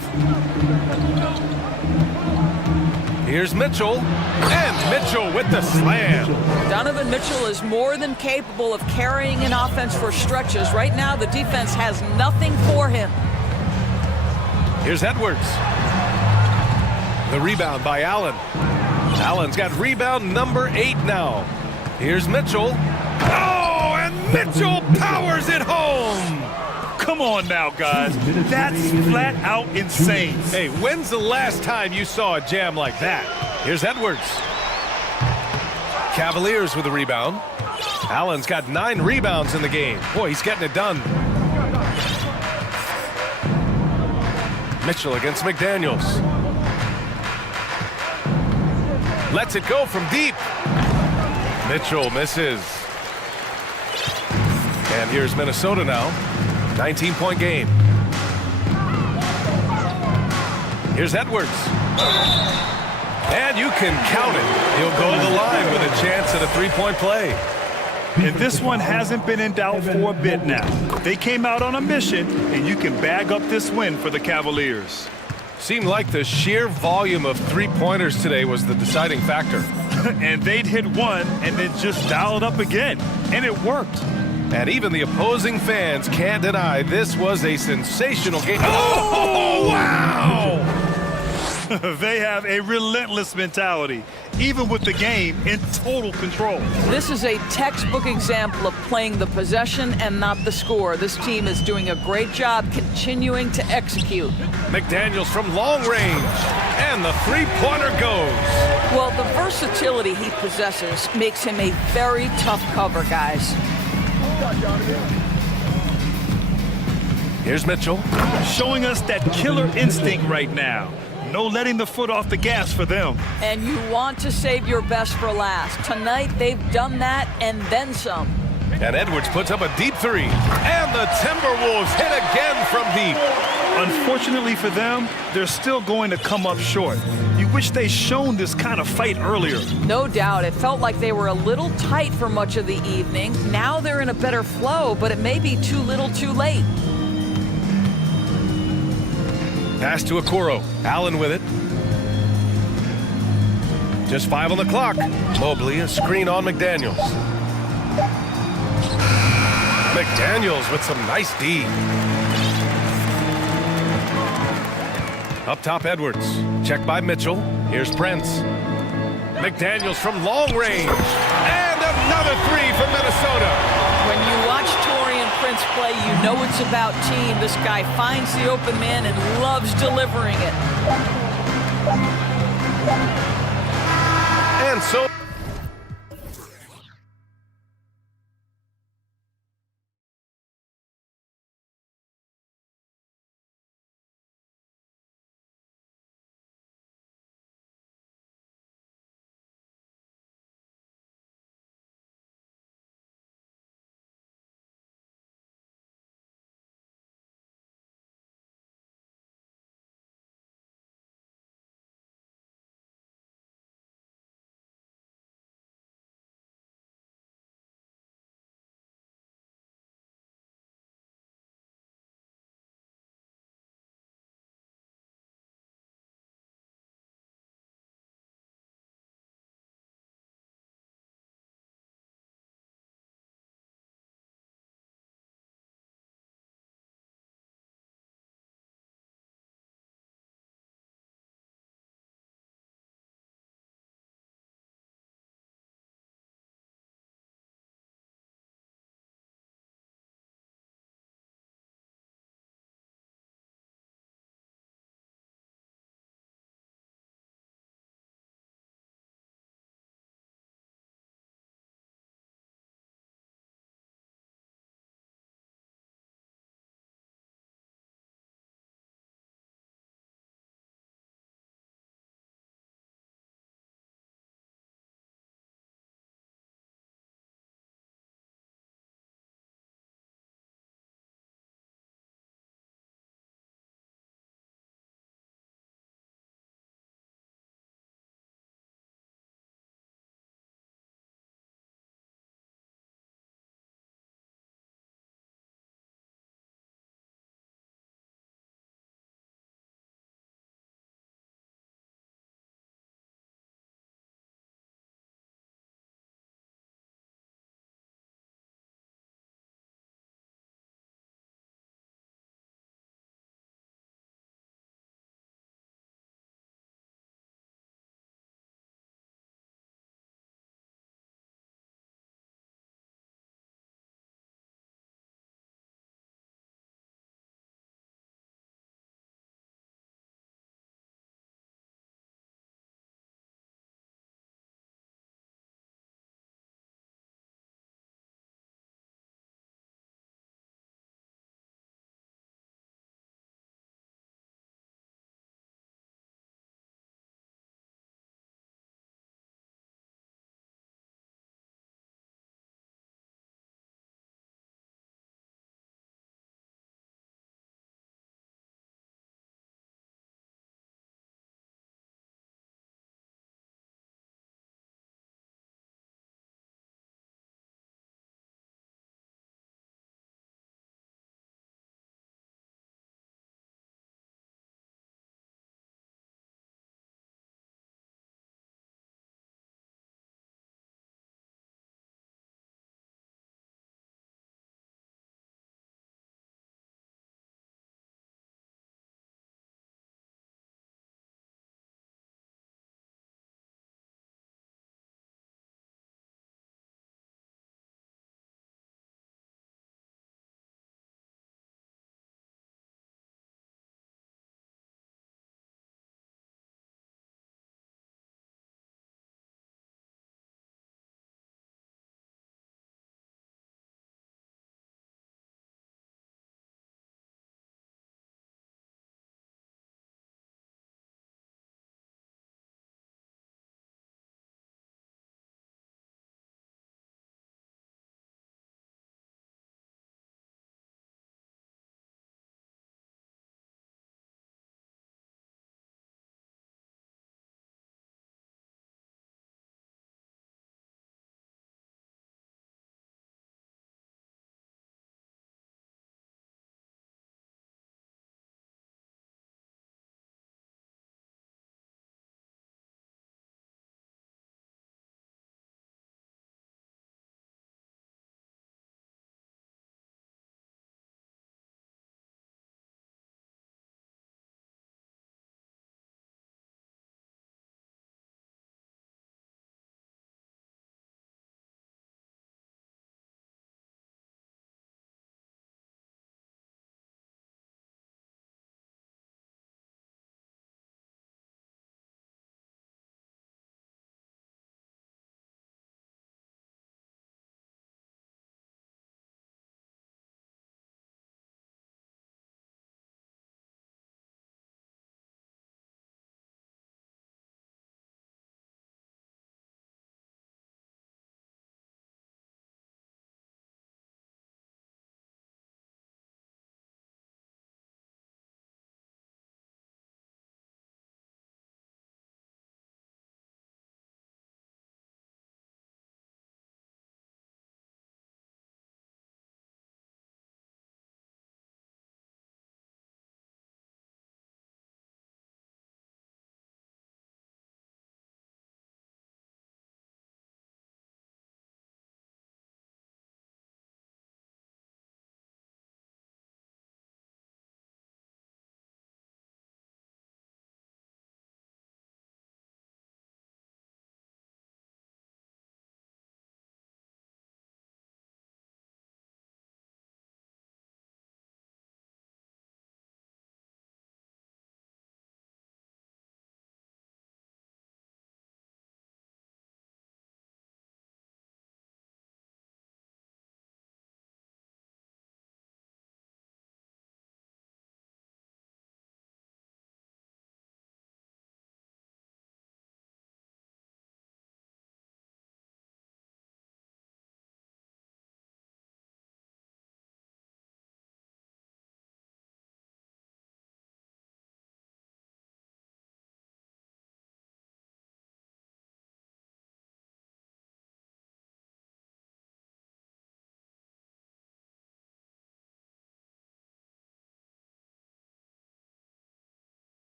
Here's Mitchell, and Mitchell with the slam. Donovan Mitchell is more than capable of carrying an offense for stretches. Right now, the defense has nothing for him. Here's Edwards. The rebound by Allen. Allen's got rebound number 8 now. Here's Mitchell. Oh, and Mitchell powers it home. Come on now, guys. That's flat out insane. Hey, when's the last time you saw a jam like that? Here's Edwards. Cavaliers with the rebound. Allen's got 9 rebounds in the game. Boy, he's getting it done. Mitchell against McDaniels. Lets it go from deep. Mitchell misses. And here's Minnesota now. 19-point game. Here's Edwards. And you can count it. He'll go to the line with a chance at a 3-point play. And this one hasn't been in doubt for a bit now. They came out on a mission, and you can bag up this win for the Cavaliers. Seemed like the sheer volume of 3-pointers today was the deciding factor. And they'd hit one and then just dial it up again. And it worked. And even the opposing fans can't deny this was a sensational game. Oh, wow! They have a relentless mentality, even with the game in total control. This is a textbook example of playing the possession and not the score. This team is doing a great job continuing to execute. McDaniels from long range, and the 3-pointer goes. Well, the versatility he possesses makes him a very tough cover, guys. Here's Mitchell. Showing us that killer instinct right now. No letting the foot off the gas for them. And you want to save your best for last. Tonight, they've done that and then some. And Edwards puts up a deep 3. And the Timberwolves hit again from deep. Unfortunately for them, they're still going to come up short. You wish they'd shown this kind of fight earlier. No doubt. It felt like they were a little tight for much of the evening. Now they're in a better flow, but it may be too little too late. Pass to Okoro. Allen with it. Just 5 on the clock. Mobley, a screen on McDaniels. McDaniels with some nice D. Up top, Edwards. Checked by Mitchell. Here's Prince. McDaniels from long range. And another 3 for Minnesota. When you watch Taurean Prince play, you know it's about team. This guy finds the open man and loves delivering it. And so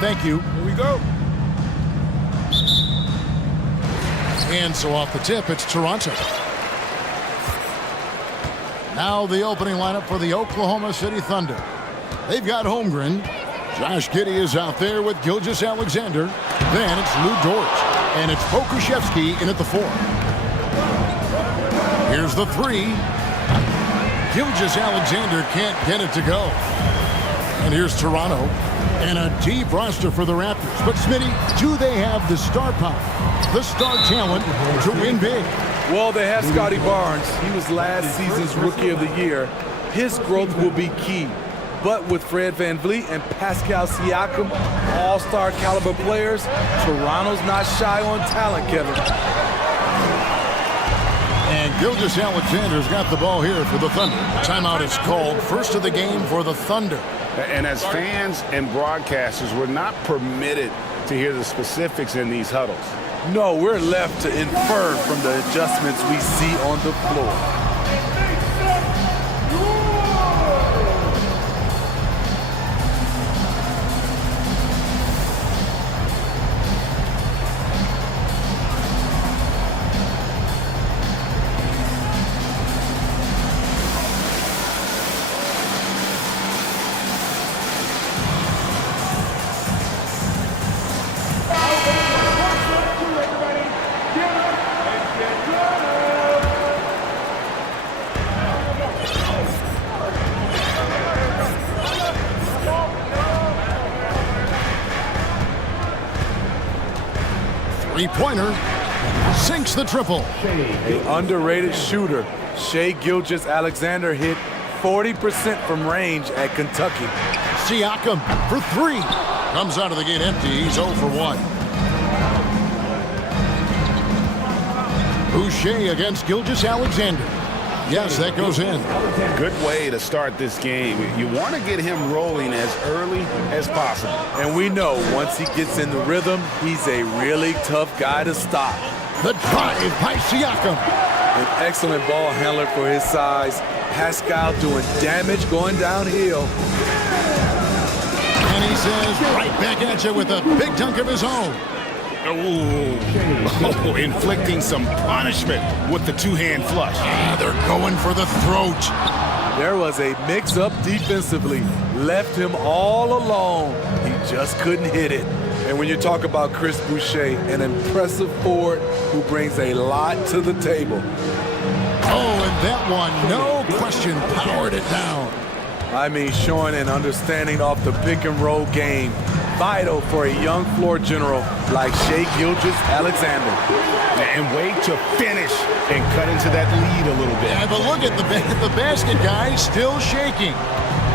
Thank you. Here we go. And so off the tip, it's Toronto. Now the opening lineup for the Oklahoma City Thunder. They've got Holmgren. Josh Giddey is out there with Gilgeous-Alexander. Then it's Lou Dort. And it's Pokuševski in at the 4. Here's the 3. Gilgeous-Alexander can't get it to go. And here's Toronto. And a deep roster for the Raptors. But Smitty, do they have the star power, the star talent to win big? Well, they have Scotty Barnes. He was last season's Rookie of the Year. His growth will be key. But with Fred VanVleet and Pascal Siakam, all-star caliber players, Toronto's not shy on talent, Kevin. And Gilgeous-Alexander's got the ball here for the Thunder. Timeout is called. First of the game for the Thunder. And as fans and broadcasters, we're not permitted to hear the specifics in these huddles. No, we're left to infer from the adjustments we see on the floor. 3-pointer. Sinks the triple. An underrated shooter. Shai Gilgeous-Alexander hit 40% from range at Kentucky. Siakam for 3. Comes out of the gate empty. He's 0 for 1. Boucher against Gilgeous-Alexander. Yes, that goes in. Good way to start this game. You want to get him rolling as early as possible. And we know once he gets in the rhythm, he's a really tough guy to stop. The drive by Siakam. An excellent ball handler for his size. Pascal doing damage going downhill. And he says right back at you with a big dunk of his own. Oh, inflicting some punishment with the two-hand flush. They're going for the throat. There was a mix-up defensively. Left him all alone. He just couldn't hit it. And when you talk about Chris Boucher, an impressive forward who brings a lot to the table. Oh, and that one, no question, powered it down. I mean, showing an understanding off the pick-and-roll game. Vital for a young floor general like Shai Gilgeous-Alexander. And wait to finish and cut into that lead a little bit. Yeah, but look at the basket guy still shaking.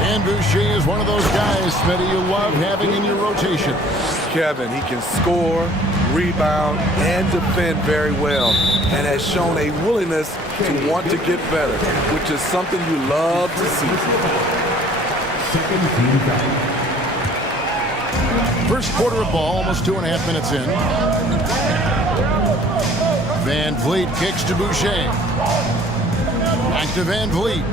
And Boucher is one of those guys, Smitty, you love having in your rotation. Kevin, he can score, rebound, and defend very well, and has shown a willingness to want to get better, which is something you love to see. First quarter of ball, almost 2.5 minutes in. VanVleet kicks to Boucher. Back to VanVleet.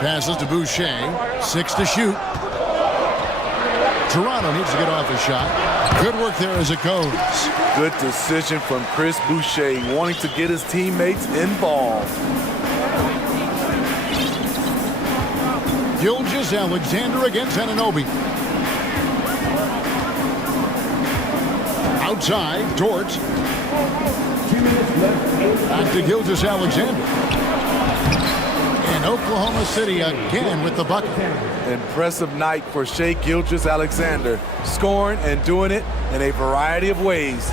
Passes to Boucher. 6 to shoot. Toronto needs to get off a shot. Good work there as it goes. Good decision from Chris Boucher, wanting to get his teammates involved. Gilgeous-Alexander against Anunoby. Outside, Dort. 2 minutes left. Back to Gilgeous-Alexander. And Oklahoma City again with the bucket. Impressive night for Shai Gilgeous-Alexander, scoring and doing it in a variety of ways.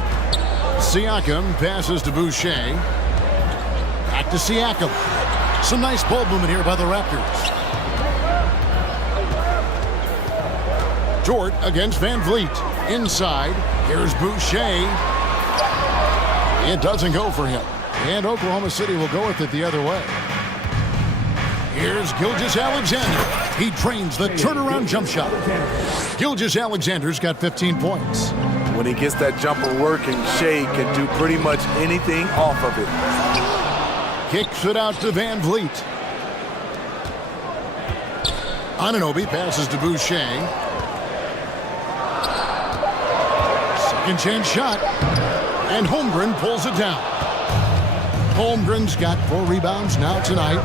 Siakam passes to Boucher. Back to Siakam. Some nice ball movement here by the Raptors. Dort against VanVleet. Inside, here's Boucher. It doesn't go for him. And Oklahoma City will go with it the other way. Here's Gilgeous-Alexander. He trains the turnaround jump shot. Gilgeous-Alexander's got 15 points. When he gets that jumper working, Shai can do pretty much anything off of it. Kicks it out to VanVleet. Anunoby passes to Boucher. Second chance shot. And Holmgren pulls it down. Holmgren's got 4 rebounds now tonight.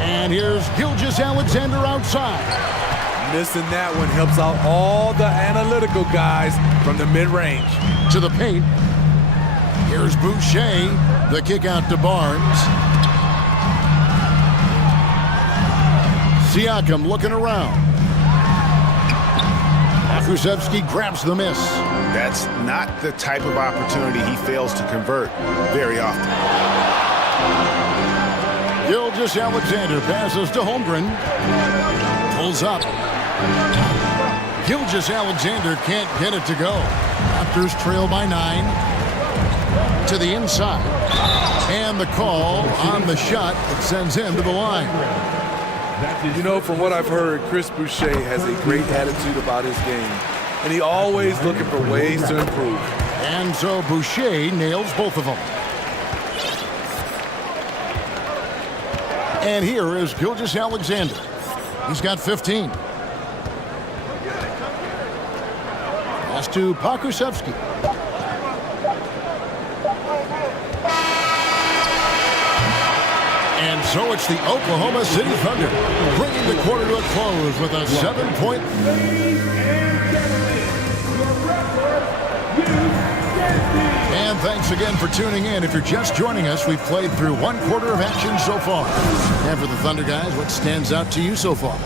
And here's Gilgeous-Alexander outside. Missing that one helps out all the analytical guys from the mid-range. To the paint. Here's Boucher. The kick out to Barnes. Siakam looking around. Kulusevski grabs the miss. That's not the type of opportunity he fails to convert very often. Gilgeous-Alexander passes to Holmgren. Pulls up. Gilgeous-Alexander can't get it to go. Raptors trail by 9. To the inside. And the call on the shot that sends him to the line. You know, from what I've heard, Chris Boucher has a great attitude about his game. And he always looking for ways to improve. And so Boucher nails both of them. And here is Gilgeous-Alexander. He's got 15. Pass to Kulusevski. And so it's the Oklahoma City Thunder bringing the quarter to a close with a 7-point. And thanks again for tuning in. If you're just joining us, we've played through 1 quarter of action so far. And for the Thunder guys, what stands out to you so far?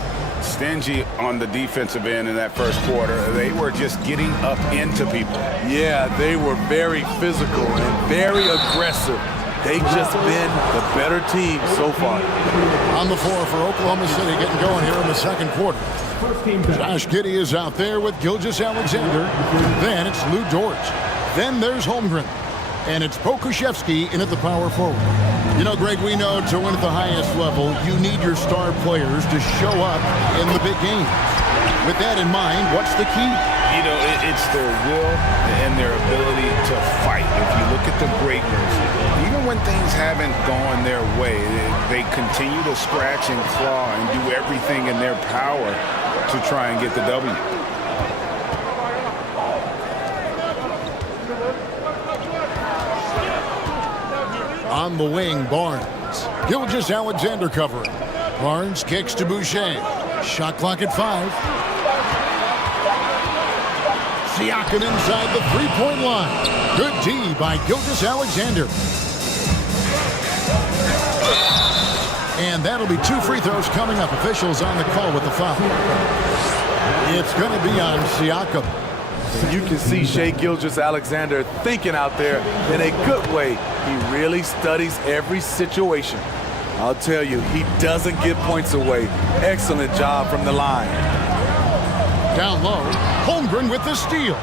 Stingy on the defensive end in that first quarter. They were just getting up into people. Yeah, they were very physical and very aggressive. They've just been the better team so far. On the floor for Oklahoma City, getting going here in the second quarter. Josh Giddey is out there with Gilgeous-Alexander. Then it's Lou Dort. Then there's Holmgren. And it's Pokusevski in at the power forward. You know, Greg, we know to win at the highest level, you need your star players to show up in the big games. With that in mind, what's the key? You know, it's their will and their ability to fight. If you look at the greatness, even when things haven't gone their way, they continue to scratch and claw and do everything in their power to try and get the W. On the wing, Barnes. Gilgeous-Alexander covering. Barnes kicks to Boucher. Shot clock at 5. Siakam inside the three-point line. Good D by Gilgeous-Alexander. And that'll be 2 free throws coming up. Officials on the call with the foul. It's going to be on Siakam. You can see Shai Gilgeous-Alexander thinking out there in a good way. He really studies every situation. I'll tell you, he doesn't give points away. Excellent job from the line. Down low, Holmgren with the steal.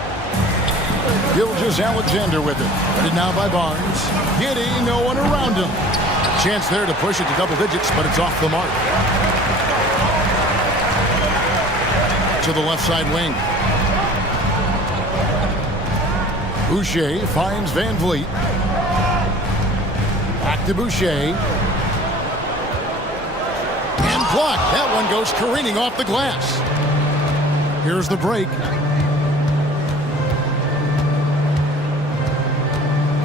Gilgeous-Alexander with it. Headed now by Barnes. Giddey, no one around him. Chance there to push it to double digits, but it's off the mark. To the left side wing. Boucher finds Van Vliet. Back to Boucher. And blocked. That one goes careening off the glass. Here's the break.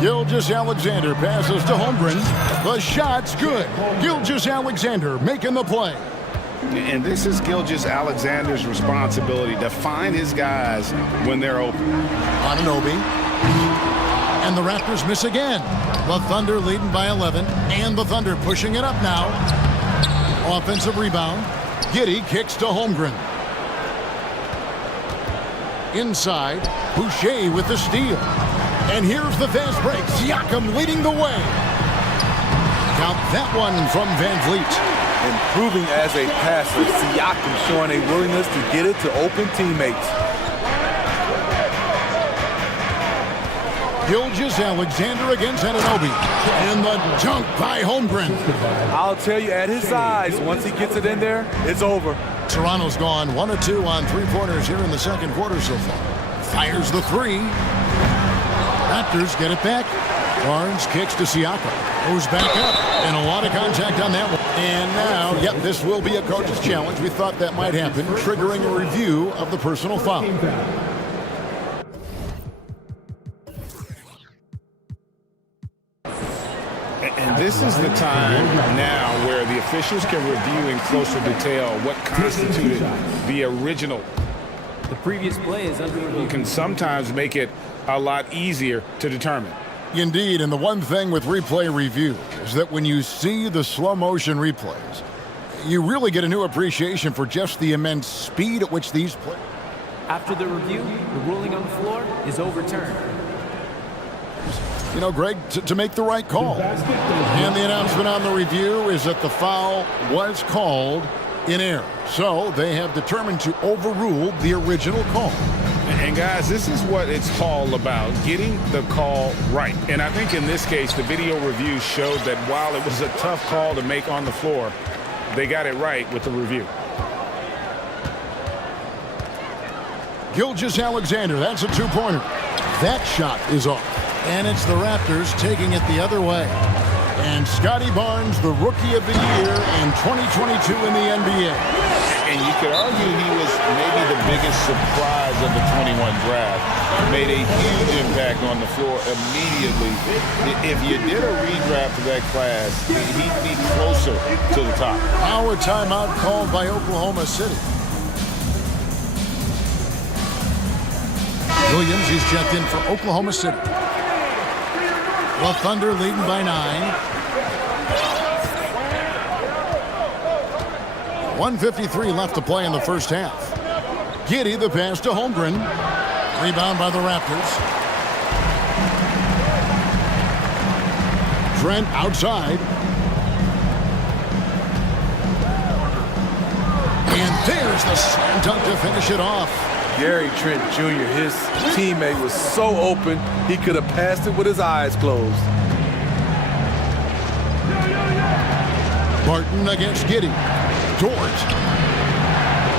Gilgeous-Alexander passes to Holmgren. The shot's good. Gilgeous-Alexander making the play. And this is Gilgeous-Alexander's responsibility to find his guys when they're open. Anunoby. And the Raptors miss again. The Thunder leading by 11. And the Thunder pushing it up now. Offensive rebound. Giddey kicks to Holmgren. Inside. Boucher with the steal. And here's the fast break. Siakam leading the way. Count that one from Van Vliet. Improving as a passer, Siakam showing a willingness to get it to open teammates. Gilgeous-Alexander against Anunoby. And the dunk by Holmgren. I'll tell you, at his size, once he gets it in there, it's over. Toronto's gone 1 of 2 on three-pointers here in the second quarter so far. Fires the 3. Raptors get it back. Barnes kicks to Siakam. Goes back up. And a lot of contact on that one. And now, yep, this will be a coach's challenge. We thought that might happen, triggering a review of the personal foul. And this is the time now where the officials can review in closer detail what constituted the original. The previous play is under review. Can sometimes make it a lot easier to determine. Indeed, and the one thing with replay review is that when you see the slow motion replays, you really get a new appreciation for just the immense speed at which these plays. After the review, the ruling on the floor is overturned. You know, Greg, to make the right call. And the announcement on the review is that the foul was called in error. So they have determined to overrule the original call. And guys, this is what it's all about, getting the call right. And I think in this case, the video review showed that while it was a tough call to make on the floor, they got it right with the review. Gilgeous-Alexander, that's a two-pointer. That shot is off. And it's the Raptors taking it the other way. And Scotty Barnes, the Rookie of the Year in 2022 in the NBA. And you could argue he was maybe the biggest surprise of the 21 draft. Made a huge impact on the floor immediately. If you did a redraft of that class, he'd be closer to the top. Our timeout called by Oklahoma City. Williams is checked in for Oklahoma City. The Thunder leading by 9. 1:53 left to play in the first half. Giddey, the pass to Holmgren. Rebound by the Raptors. Trent outside. And there's the slam dunk to finish it off. Gary Trent Jr., his teammate, was so open, he could have passed it with his eyes closed. Barton against Giddey. Dort.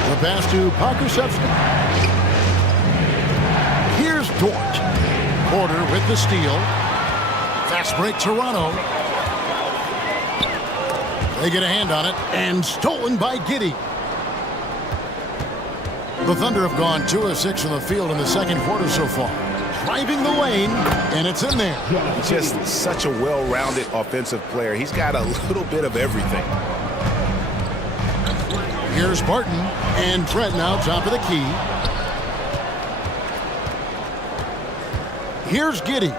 The pass to Pokusevski. Here's Dort. Porter with the steal. Fast break Toronto. They get a hand on it, and stolen by Giddey. The Thunder have gone 2 of 6 from the field in the second quarter so far. Driving the lane, and it's in there. Just such a well-rounded offensive player. He's got a little bit of everything. Here's Barton, and Trent now top of the key. Here's Giddey.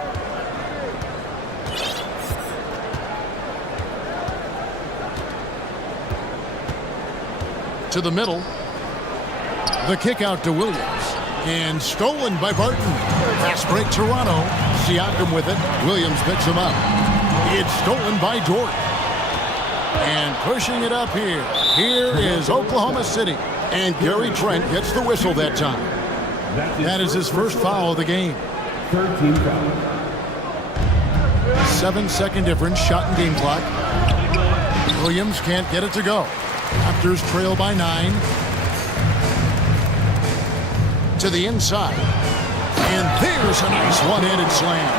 To the middle. The kick out to Williams. And stolen by Barton. Fast break Toronto. Siakam with it. Williams picks him up. It's stolen by Dort. And pushing it up here. Here is Oklahoma City. And Gary Trent gets the whistle that time. That is his first foul of the game. 13 fouls. 7-second difference. Shot and game clock. Williams can't get it to go. Raptors trail by 9. To the inside. And there's a nice one-handed slam.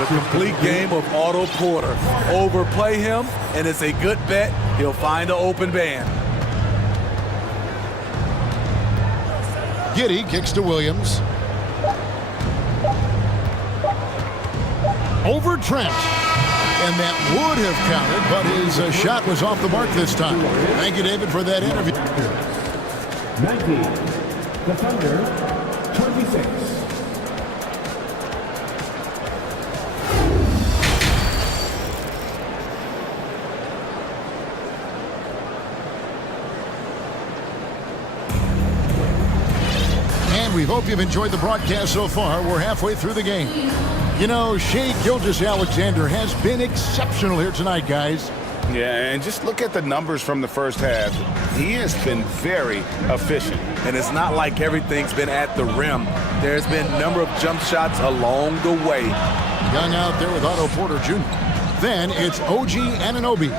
The complete game of Otto Porter. Overplay him, and it's a good bet he'll find an open man. Giddey kicks to Williams. Over Trent. And that would have counted, but his shot was off the mark this time. Thank you, David, for that interview. 19. The Thunder, 26. And we hope you've enjoyed the broadcast so far. We're halfway through the game. You know, Shai Gilgeous-Alexander has been exceptional here tonight, guys. Yeah, and just look at the numbers from the first half. He has been very efficient. And it's not like everything's been at the rim. There's been a number of jump shots along the way. Young out there with Otto Porter Jr. Then it's OG Anunoby.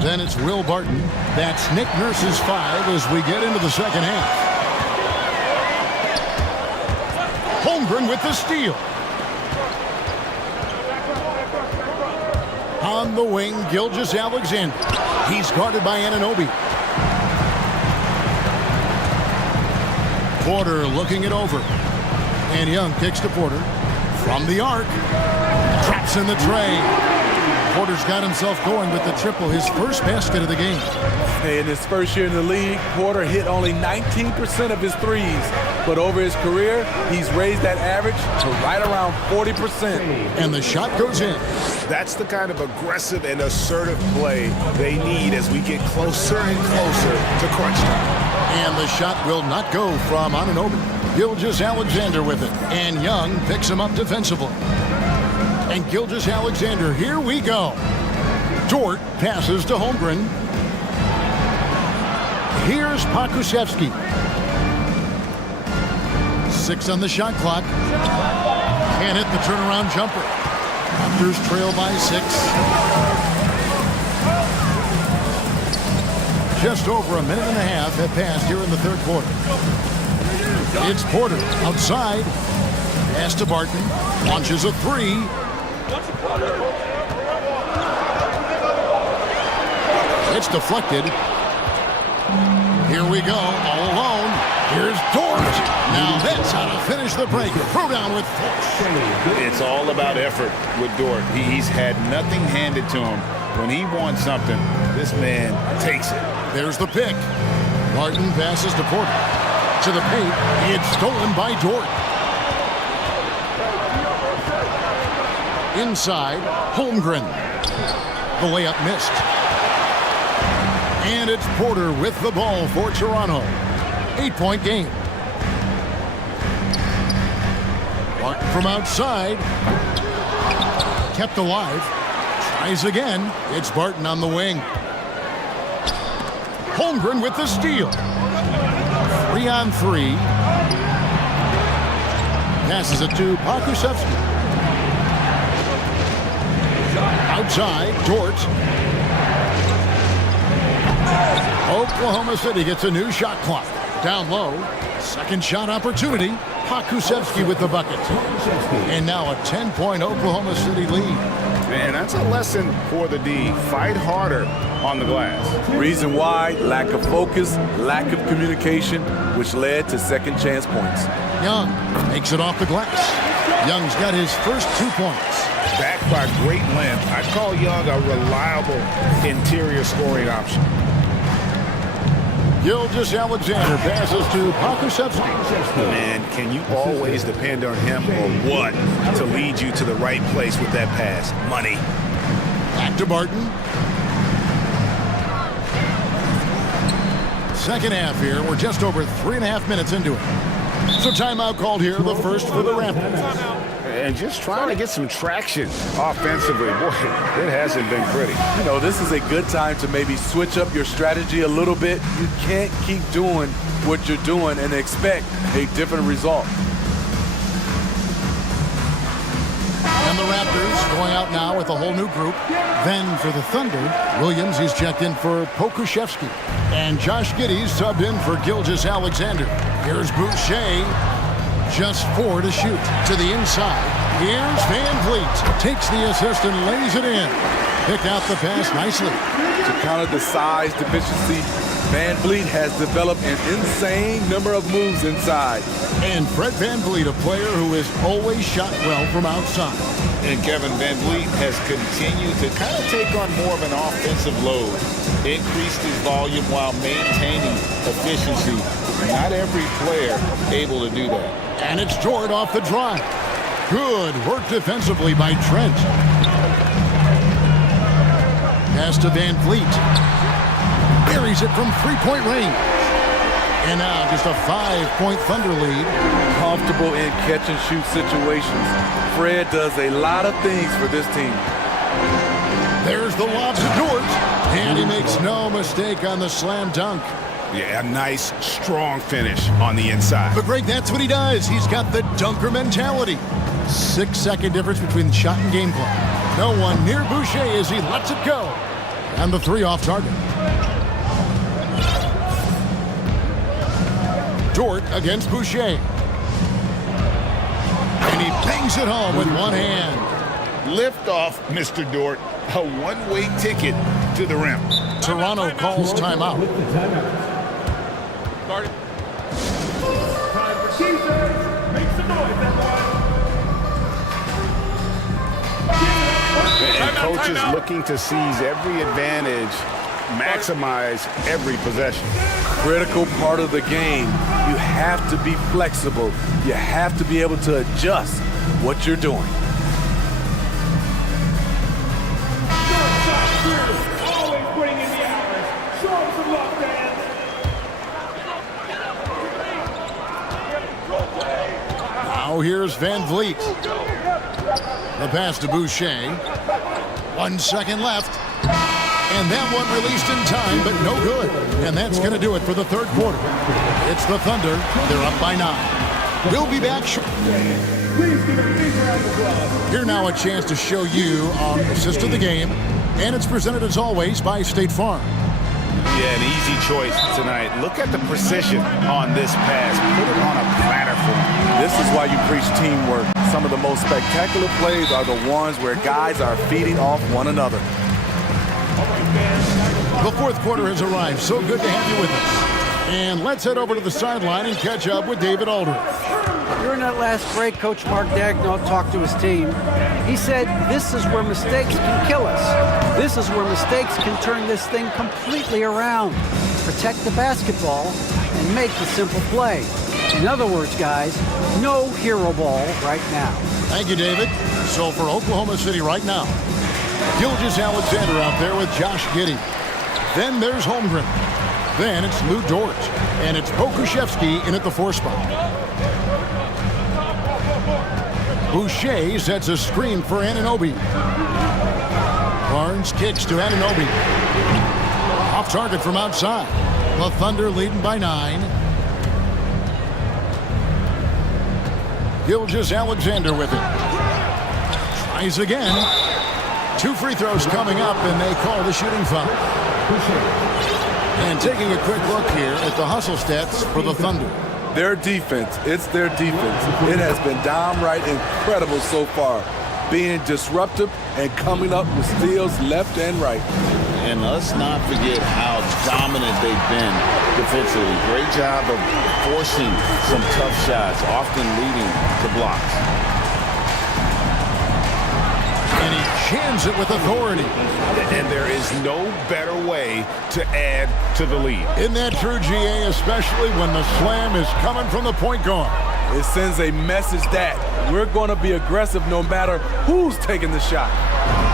Then it's Will Barton. That's Nick Nurse's 5 as we get into the second half. Holmgren with the steal. On the wing, Gilgeous-Alexander. He's guarded by Anunoby. Porter looking it over. And Young kicks to Porter. From the arc. Traps in the tray. Porter's got himself going with the triple, his first basket of the game. In his first year in the league, Porter hit only 19% of his threes. But over his career, he's raised that average to right around 40%. And the shot goes in. That's the kind of aggressive and assertive play they need as we get closer and closer to crunch time. And the shot will not go from Anunoby. Gilgeous-Alexander with it. And Young picks him up defensively. And Gilgeous-Alexander, here we go. Dort passes to Holmgren. Here's Pokusevski. 6 on the shot clock. Can't hit the turnaround jumper. Raptors trail by 6. Just over a minute and a half have passed here in the third quarter. It's Porter outside. Pass to Barton. Launches a 3. It's deflected. Here we go, all alone. Here's Dort. Now that's how to finish the break. Throw down with force. It's all about effort with Dort. He's had nothing handed to him. When he wants something, this man takes it. There's the pick. Barton passes to Porter. To the paint. It's stolen by Dort. Inside, Holmgren. The layup missed. And it's Porter with the ball for Toronto. 8-point game. Barton from outside. Kept alive. Tries again. It's Barton on the wing. Holmgren with the steal. 3-on-3. Passes it to Pokusevski. Outside, Dort. Oklahoma City gets a new shot clock. Down low, second shot opportunity. Pokusevski with the bucket. And now a 10-point Oklahoma City lead. Man, that's a lesson for the D. Fight harder on the glass. Reason why, lack of focus, lack of communication, which led to second chance points. Young makes it off the glass. Young's got his first 2 points. Backed by great length, I call Young a reliable interior scoring option. Gilgeous-Alexander passes to Pokusevski. Man, can you always depend on him or what to lead you to the right place with that pass? Money. Back to Barton. Second half here. We're just over 3.5 minutes into it. So timeout called here, the first for the Raptors. And just trying to get some traction offensively. Boy, it hasn't been pretty. You know, this is a good time to maybe switch up your strategy a little bit. You can't keep doing what you're doing and expect a different result. And the Raptors going out now with a whole new group. Then for the Thunder, Williams, he's checked in for Pokusevski. And Josh Giddey's subbed in for Gilgeous-Alexander. Here's Boucher. Just 4 to shoot. To the inside. Here's Van Vliet. Takes the assist and lays it in. Picked out the pass nicely. To counter the size deficiency, Van Vliet has developed an insane number of moves inside. And Fred Van Vliet, a player who has always shot well from outside. And Kevin Van Vliet has continued to kind of take on more of an offensive load. Increased his volume while maintaining efficiency. Not every player able to do that. And it's Dort off the drive. Good work defensively by Trent. Pass to Van Vliet. Buries it from 3-point range. And now just a 5-point Thunder lead. Comfortable in catch-and-shoot situations. Fred does a lot of things for this team. There's the lob to Dort. And he makes no mistake on the slam dunk. Yeah, a nice, strong finish on the inside. But Greg, that's what he does. He's got the dunker mentality. 6-second difference between shot and game clock. No one near Boucher as he lets it go. And the 3 off target. Dort against Boucher. And he bangs it home with one hand. Lift off, Mr. Dort. a one-way ticket to the rim. Toronto calls timeout. Time for teasers. Make some noise, everyone. And coaches looking to seize every advantage, maximize every possession. Critical part of the game. You have to be flexible. You have to be able to adjust what you're doing. Always putting in the hours. Show them some love, fans. Now here's Van Vliet. The pass to Boucher. 1 second left. And that one released in time, but no good. And that's going to do it for the third quarter. It's the Thunder. They're up by 9. We'll be back shortly. Please give a big round of applause. Here now a chance to show you our assist of the game. And it's presented as always by State Farm. Yeah, an easy choice tonight. Look at the precision on this pass. Put it on a platter for him. This is why you preach teamwork. Some of the most spectacular plays are the ones where guys are feeding off one another. The fourth quarter has arrived. So good to have you with us. And let's head over to the sideline and catch up with David Aldridge. During that last break, Coach Mark Daigneault talked to his team. He said, this is where mistakes can kill us. This is where mistakes can turn this thing completely around. Protect the basketball and make the simple play. In other words, guys, no hero ball right now. Thank you, David. So for Oklahoma City right now, Gilgeous Alexander out there with Josh Giddey. Then there's Holmgren. Then it's Lou Dort. And it's Pokuševski in at the 4 spot. Boucher sets a screen for Anunoby. Barnes kicks to Anunoby. Off target from outside. The Thunder leading by 9. Gilgeous Alexander with it. Tries again. 2 free throws coming up, and they call the shooting foul. And taking a quick look here at the hustle stats for the Thunder. Their defense, it's their defense. It has been downright incredible so far, being disruptive and coming up with steals left and right. And let's not forget how dominant they've been defensively. Great job of forcing some tough shots, often leading to blocks. And he jams it with authority. And there is no better way to add to the lead. Isn't that true, GA, especially when the slam is coming from the point guard? It sends a message that we're going to be aggressive no matter who's taking the shot.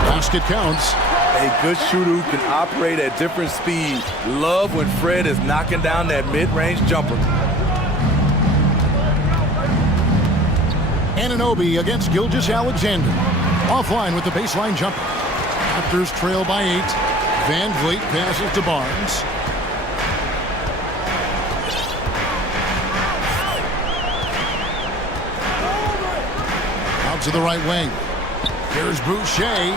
Basket counts. A good shooter who can operate at different speeds. Love when Fred is knocking down that mid-range jumper. Anunoby against Gilgeous Alexander. Offline with the baseline jumper. Raptors trail by 8. Van Vliet passes to Barnes. Out to the right wing. Here's Boucher.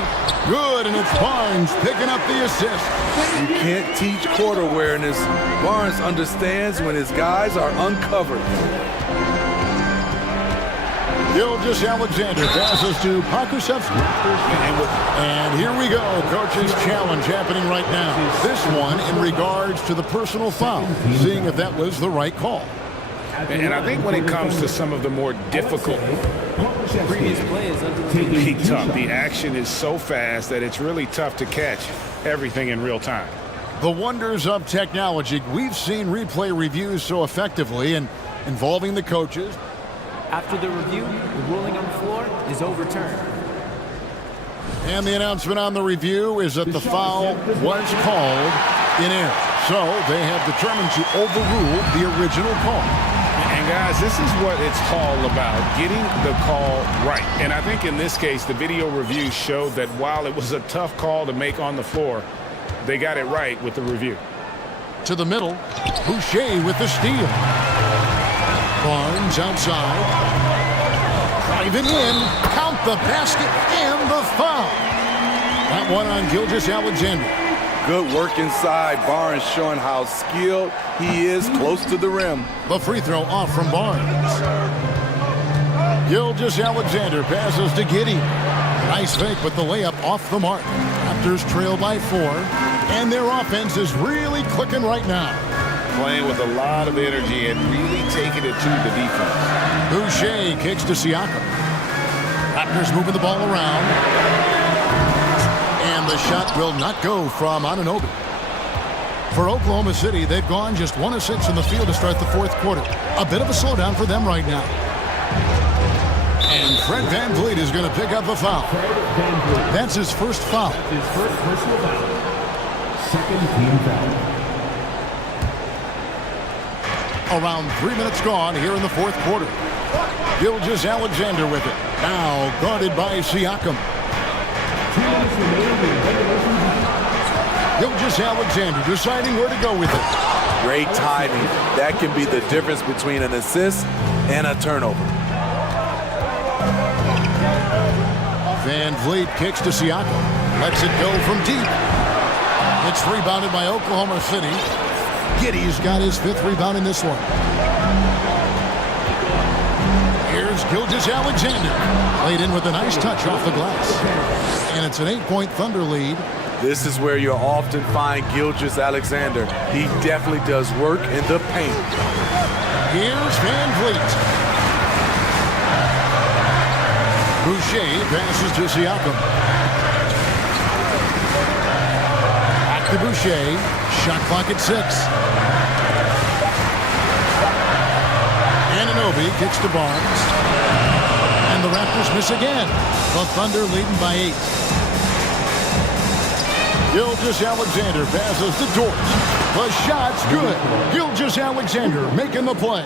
Good, and it's Barnes picking up the assist. You can't teach court awareness. Barnes understands when his guys are uncovered. Gilgeous Alexander passes to Pokuševski. And here we go. Coach's challenge happening right now. This one in regards to the personal foul. Seeing if that was the right call. And I think when it comes to some of the more difficult Previous play is be tough. The action is so fast that it's really tough to catch everything in real time. The wonders of technology. We've seen replay reviews so effectively and involving the coaches. After the review, the ruling on the floor is overturned. And the announcement on the review is that the foul was called in air. So they have determined to overrule the original call. And guys, this is what it's all about, getting the call right. And I think in this case, the video review showed that while it was a tough call to make on the floor, they got it right with the review. To the middle, Boucher with the steal. Barnes outside. Driving in, count the basket and the foul. That one on Gilgeous Alexander. Good work inside. Barnes showing how skilled he is close to the rim. The free throw off from Barnes. Gilgeous Alexander passes to Giddey. Nice fake, but the layup off the mark. Raptors trail by 4, and their offense is really clicking right now. Playing with a lot of energy and really taking it to the defense. Boucher kicks to Siakam. Raptors moving the ball around. And the shot will not go from Anunoby. For Oklahoma City, they've gone just 1 of 6 in the field to start the fourth quarter. A bit of a slowdown for them right now. And Fred VanVleet is going to pick up a foul. That's his first foul. His first personal foul. Second team foul. Around 3 minutes gone here in the fourth quarter. Gilgeous-Alexander with it. Now guarded by Siakam. 2 minutes remaining. Gilgeous-Alexander deciding where to go with it. Great timing. That can be the difference between an assist and a turnover. VanVleet kicks to Siakam. Lets it go from deep. It's rebounded by Oklahoma City. Giddey's got his 5th rebound in this one. Here's Gilgeous-Alexander. Laid in with a nice touch off the glass. And it's an 8-point Thunder lead. This is where you'll often find Gilgeous-Alexander. He definitely does work in the paint. Here's VanVleet. Boucher passes to Siakam. Back to Boucher. Shot clock at 6. Anunoby kicks to Barnes. And the Raptors miss again. The Thunder leading by 8. Gilgeous-Alexander passes to Dort. The shot's good. Gilgeous-Alexander making the play.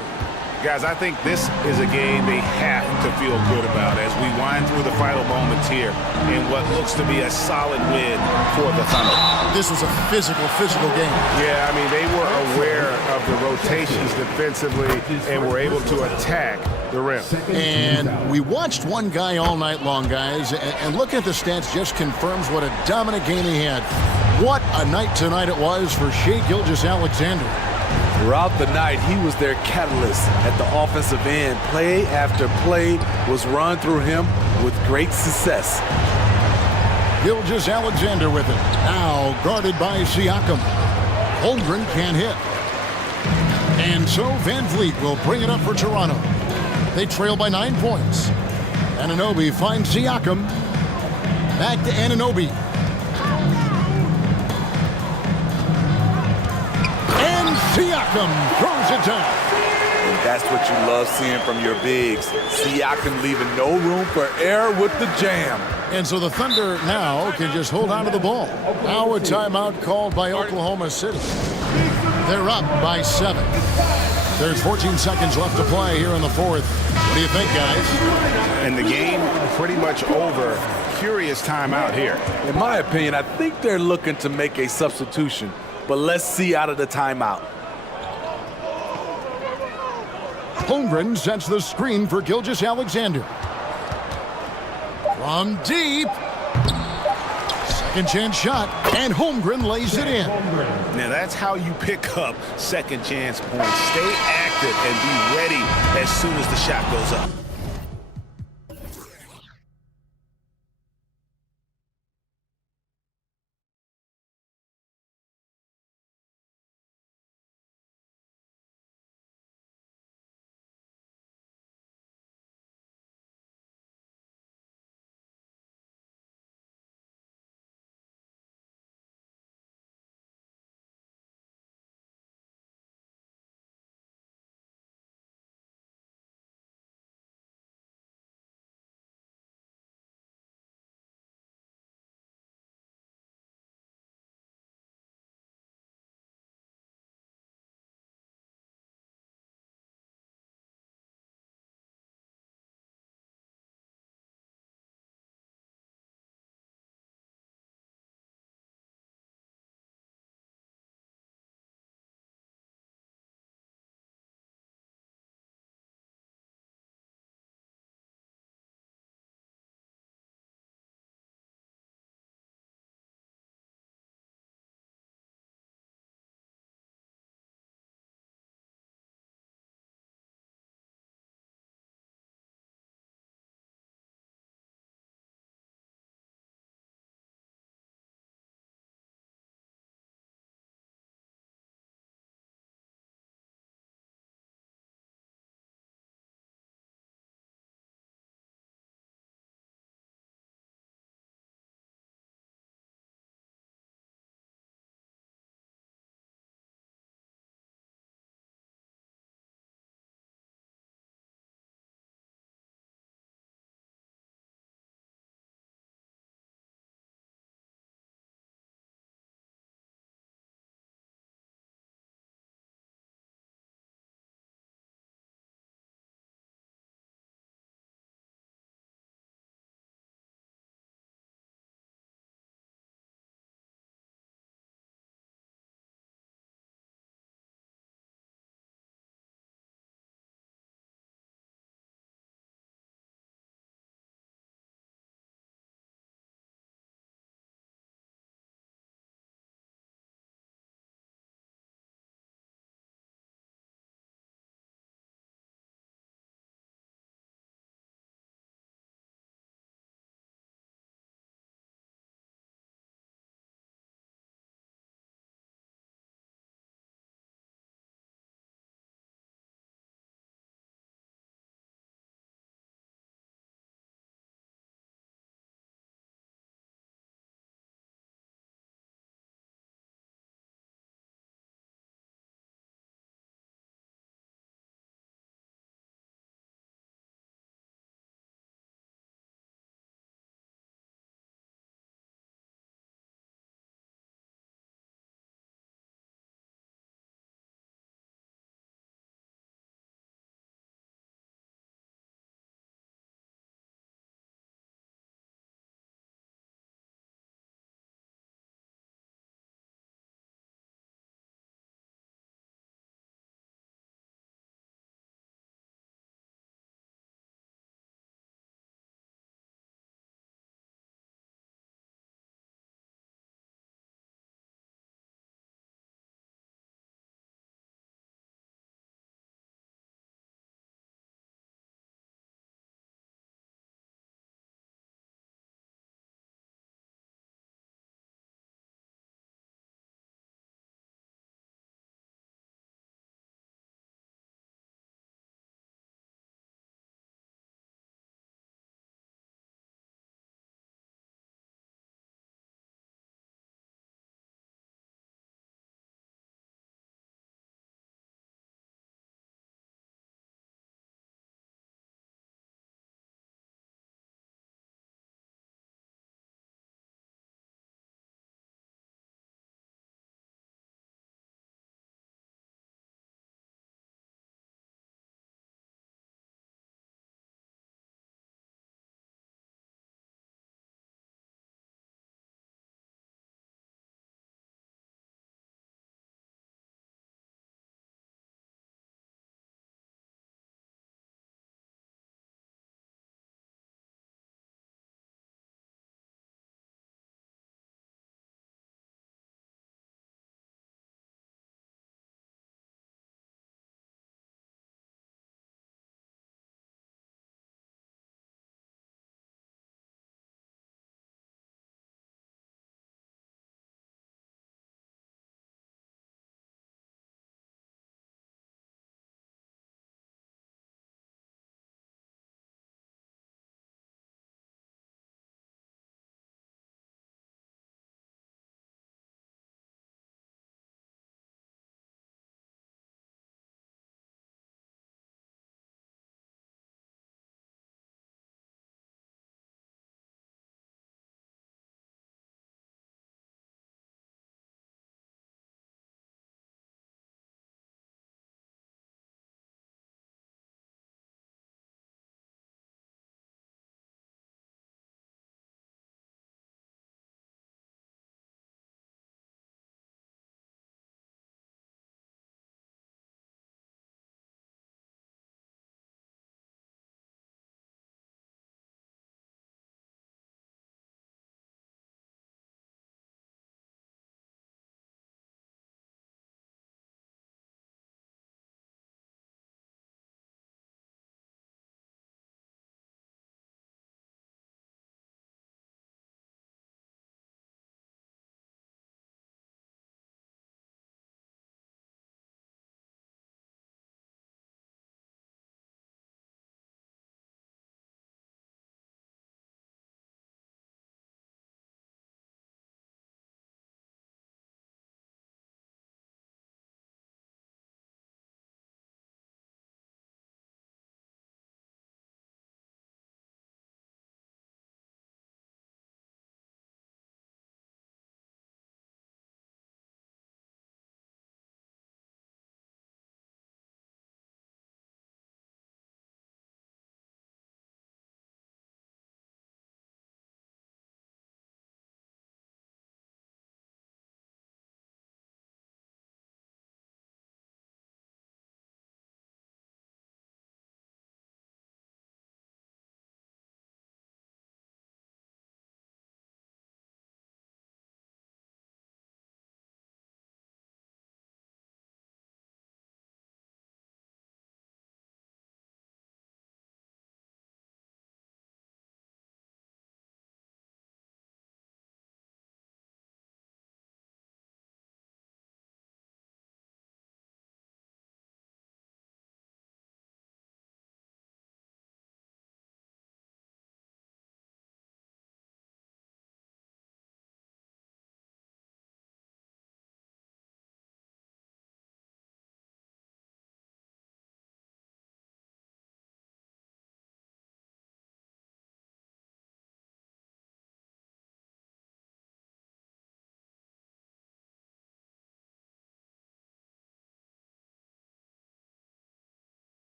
Guys, I think this is a game they have to feel good about as we wind through the final moments here in what looks to be a solid win for the Thunder. This was a physical game. Yeah, I mean, they were aware of the rotations defensively and were able to attack the rim. And we watched one guy all night long, guys, and looking at the stats just confirms what a dominant game he had. What a night tonight it was for Shai Gilgeous-Alexander. Throughout the night, he was their catalyst at the offensive end. Play after play was run through him with great success. Gilgeous-Alexander with it. Now guarded by Siakam. Holmgren can't hit. And so VanVleet will bring it up for Toronto. They trail by 9 points. Anunoby finds Siakam. Back to Anunoby. And Siakam throws it down. And that's what you love seeing from your bigs. Siakam leaving no room for error with the jam. And so the Thunder now can just hold on to the ball. Now a timeout called by Oklahoma City. They're up by 7. There's 14 seconds left to play here in the fourth. What do you think, guys? And the game pretty much over. Curious timeout here. In my opinion, I think they're looking to make a substitution, but let's see out of the timeout. Holmgren sets the screen for Gilgeous-Alexander. From deep. Second chance shot, and Holmgren lays it in. Now that's how you pick up second chance points. Stay active and be ready as soon as the shot goes up.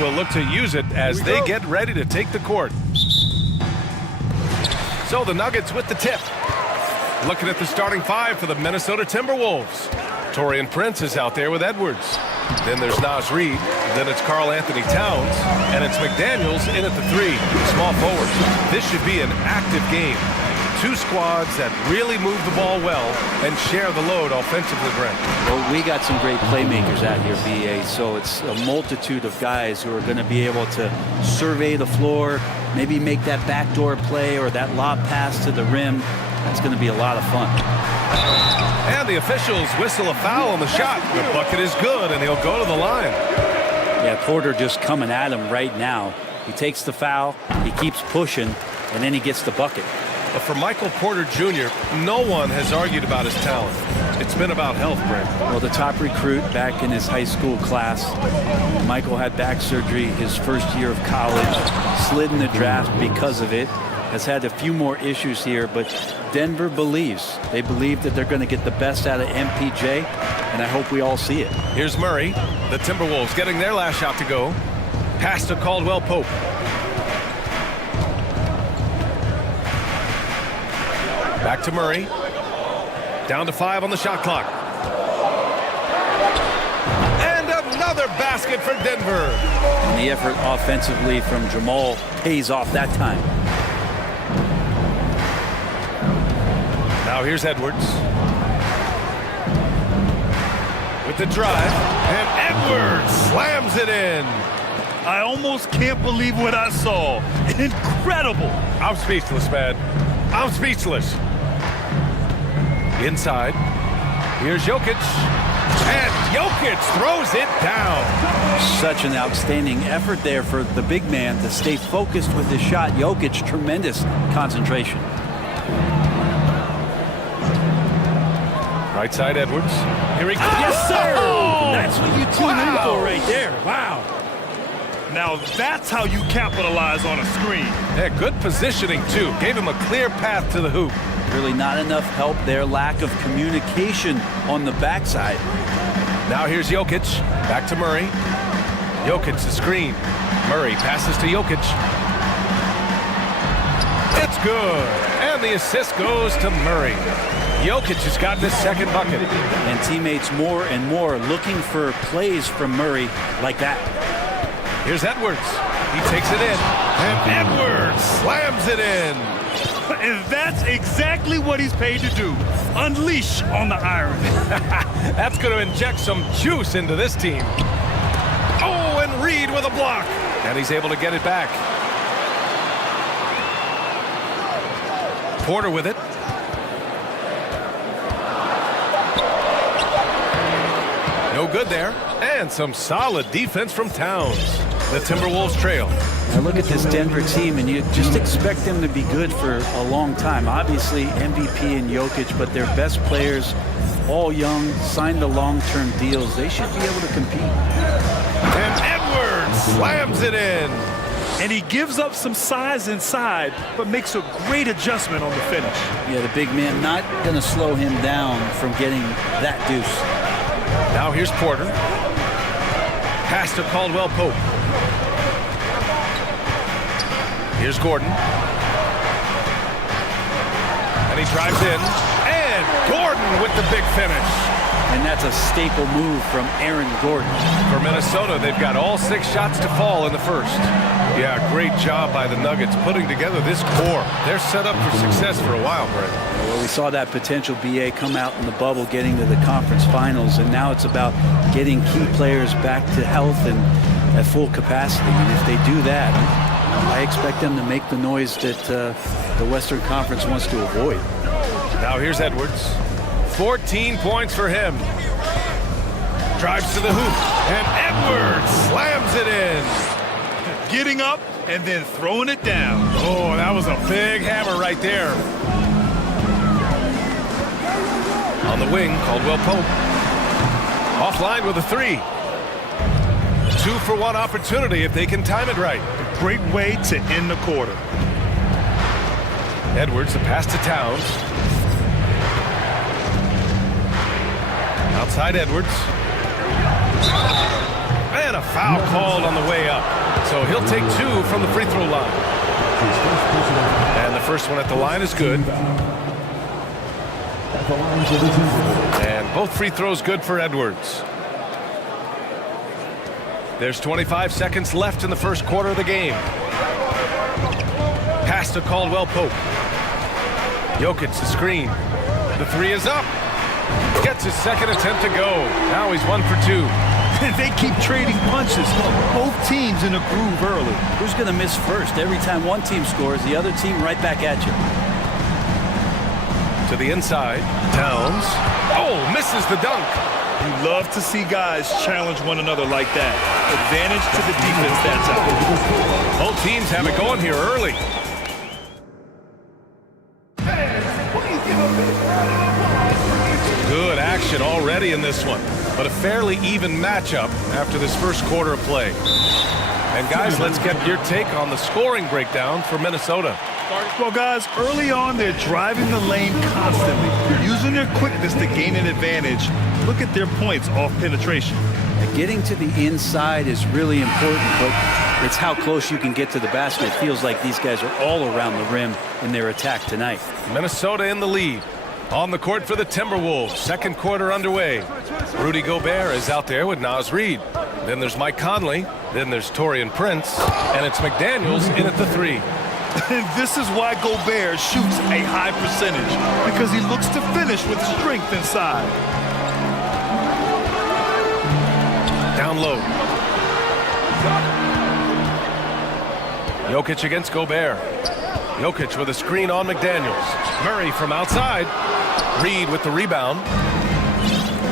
Will look to use it as they get ready to take the court. So the Nuggets with the tip. Looking at the starting five for the Minnesota Timberwolves. Taurean Prince is out there with Edwards. Then there's Naz Reid. Then it's Karl Anthony Towns. And it's McDaniels in at the three. Small forwards. This should be an active game. Two squads that really move the ball well and share the load offensively, Brent. Well, we got some great playmakers out here, BA, so it's a multitude of guys who are going to be able to survey the floor, maybe make that backdoor play or that lob pass to the rim. That's going to be a lot of fun. And the officials whistle a foul on the shot. The bucket is good, and he'll go to the line. Yeah, Porter just coming at him right now. He takes the foul, he keeps pushing, and then he gets the bucket. But for Michael Porter Jr., no one has argued about his talent. It's been about health, Brent. Well, the top recruit back in his high school class. Michael had back surgery his first year of college, slid in the draft because of it, has had a few more issues here, but Denver believes. They believe that they're going to get the best out of MPJ, and I hope we all see it. Here's Murray. The Timberwolves getting their last shot to go. Pass to Caldwell Pope. Back to Murray. Down to 5 on the shot clock. And another basket for Denver. And the effort offensively from Jamal pays off that time. Now here's Edwards. With the drive. And Edwards slams it in. I almost can't believe what I saw. Incredible. I'm speechless, man. I'm speechless. Inside. Here's Jokic. And Jokic throws it down. Such an outstanding effort there for the big man to stay focused with his shot. Jokic, tremendous concentration. Right side, Edwards. Here he goes. Yes, sir. Oh! That's what you tune in for right there. Wow. Now that's how you capitalize on a screen. Yeah, good positioning, too. Gave him a clear path to the hoop. Really not enough help there. Lack of communication on the backside. Now here's Jokic. Back to Murray. Jokic, the screen. Murray passes to Jokic. It's good. And the assist goes to Murray. Jokic has gotten his second bucket. And teammates more and more looking for plays from Murray like that. Here's Edwards. He takes it in. And Edwards slams it in. And that's exactly what he's paid to do. Unleash on the iron. That's going to inject some juice into this team. Oh, and Reid with a block. And he's able to get it back. Porter with it. No good there. And some solid defense from Towns. The Timberwolves trail. Now look at this Denver team, and you just expect them to be good for a long time. Obviously, MVP and Jokic, but their best players, all young, signed the long-term deals. They should be able to compete. And Edwards slams it in. And he gives up some size inside, but makes a great adjustment on the finish. Yeah, the big man not going to slow him down from getting that deuce. Now here's Porter. Pass to Caldwell Pope. Here's Gordon. And he drives in. And Gordon with the big finish. And that's a staple move from Aaron Gordon. For Minnesota, they've got all 6 shots to fall in the first. Yeah, great job by the Nuggets putting together this core. They're set up for success for a while, Brett. Well, we saw that potential BA come out in the bubble, getting to the conference finals, and now it's about getting key players back to health and at full capacity. And if they do that, I expect them to make the noise that the Western Conference wants to avoid. Now here's Edwards. 14 points for him. Drives to the hoop. And Edwards slams it in. Getting up and then throwing it down. Oh, that was a big hammer right there. On the wing, Caldwell Pope. Offline with a 3. 2-for-1 opportunity if they can time it right. A great way to end the quarter. Edwards, the pass to Towns. Outside Edwards. And And a foul called on the way up. So he'll take 2 from the free throw line. And the first one at the line is good. And both free throws good for Edwards. There's 25 seconds left in the first quarter of the game. Pass to Caldwell Pope. Jokic the screen. The three is up. Gets his second attempt to go. Now he's 1 for 2. They keep trading punches. Both teams in a groove early. Who's going to miss first? Every time one team scores, the other team right back at you. To the inside. Towns. Oh, misses the dunk. You love to see guys challenge one another like that. Advantage to the defense that time. Both teams have it going here early. Good action already in this one, but a fairly even matchup after this first quarter of play. And guys, let's get your take on the scoring breakdown for Minnesota. Well, guys, early on, they're driving the lane constantly, using their quickness to gain an advantage. Look at their points off penetration. Getting to the inside is really important, but it's how close you can get to the basket. It feels like these guys are all around the rim in their attack tonight. Minnesota in the lead. On the court for the Timberwolves. Second quarter underway. Rudy Gobert is out there with Naz Reid. Then there's Mike Conley. Then there's Taurean Prince. And it's McDaniels in at the 3. And this is why Gobert shoots a high percentage, because he looks to finish with strength inside. Down low. Jokic against Gobert. Jokic with a screen on McDaniels. Murray from outside. Reid with the rebound.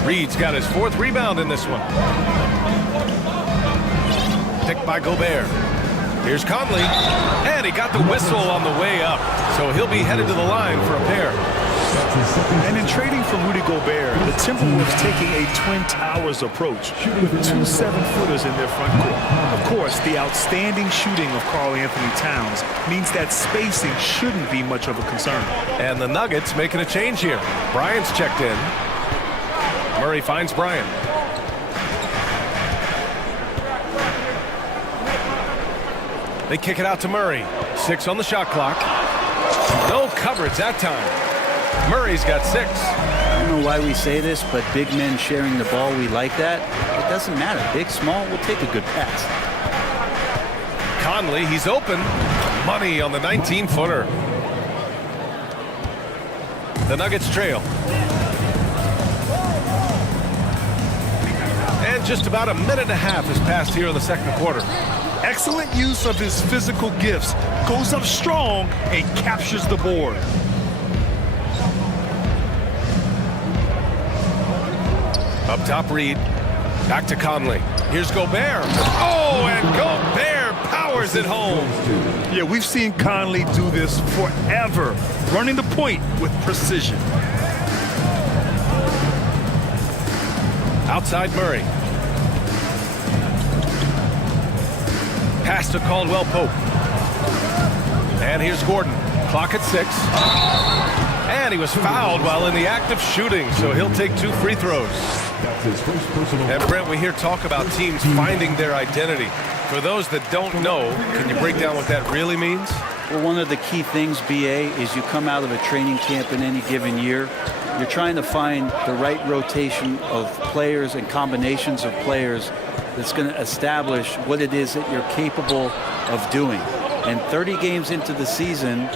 Reid's got his 4th rebound in this one. Picked by Gobert. Here's Conley. And he got the whistle on the way up. So he'll be headed to the line for a pair. And in trading for Rudy Gobert, the Timberwolves taking a Twin Towers approach with 2 7-footers in their front court. Of course, the outstanding shooting of Karl Anthony Towns means that spacing shouldn't be much of a concern. And the Nuggets making a change here. Bryant's checked in. Murray finds Bryant. They kick it out to Murray. 6 on the shot clock. No coverage that time. Murray's got 6. I don't know why we say this, but big men sharing the ball, we like that. It doesn't matter. Big, small, we'll take a good pass. Conley, he's open. Money on the 19-footer. The Nuggets trail. And just about a minute and a half has passed here in the second quarter. Excellent use of his physical gifts. Goes up strong and captures the board. Up top, Reid. Back to Conley. Here's Gobert. Oh, and Gobert powers it home. Yeah, we've seen Conley do this forever, running the point with precision. Outside Murray. Pass to Caldwell Pope. And here's Gordon. Clock at 6. And he was fouled while in the act of shooting, so he'll take 2 free throws. And Brent, we hear talk about teams finding their identity. For those that don't know, can you break down what that really means? Well, one of the key things, BA, is you come out of a training camp in any given year. You're trying to find the right rotation of players and combinations of players that's going to establish what it is that you're capable of doing. And 30 games into the season,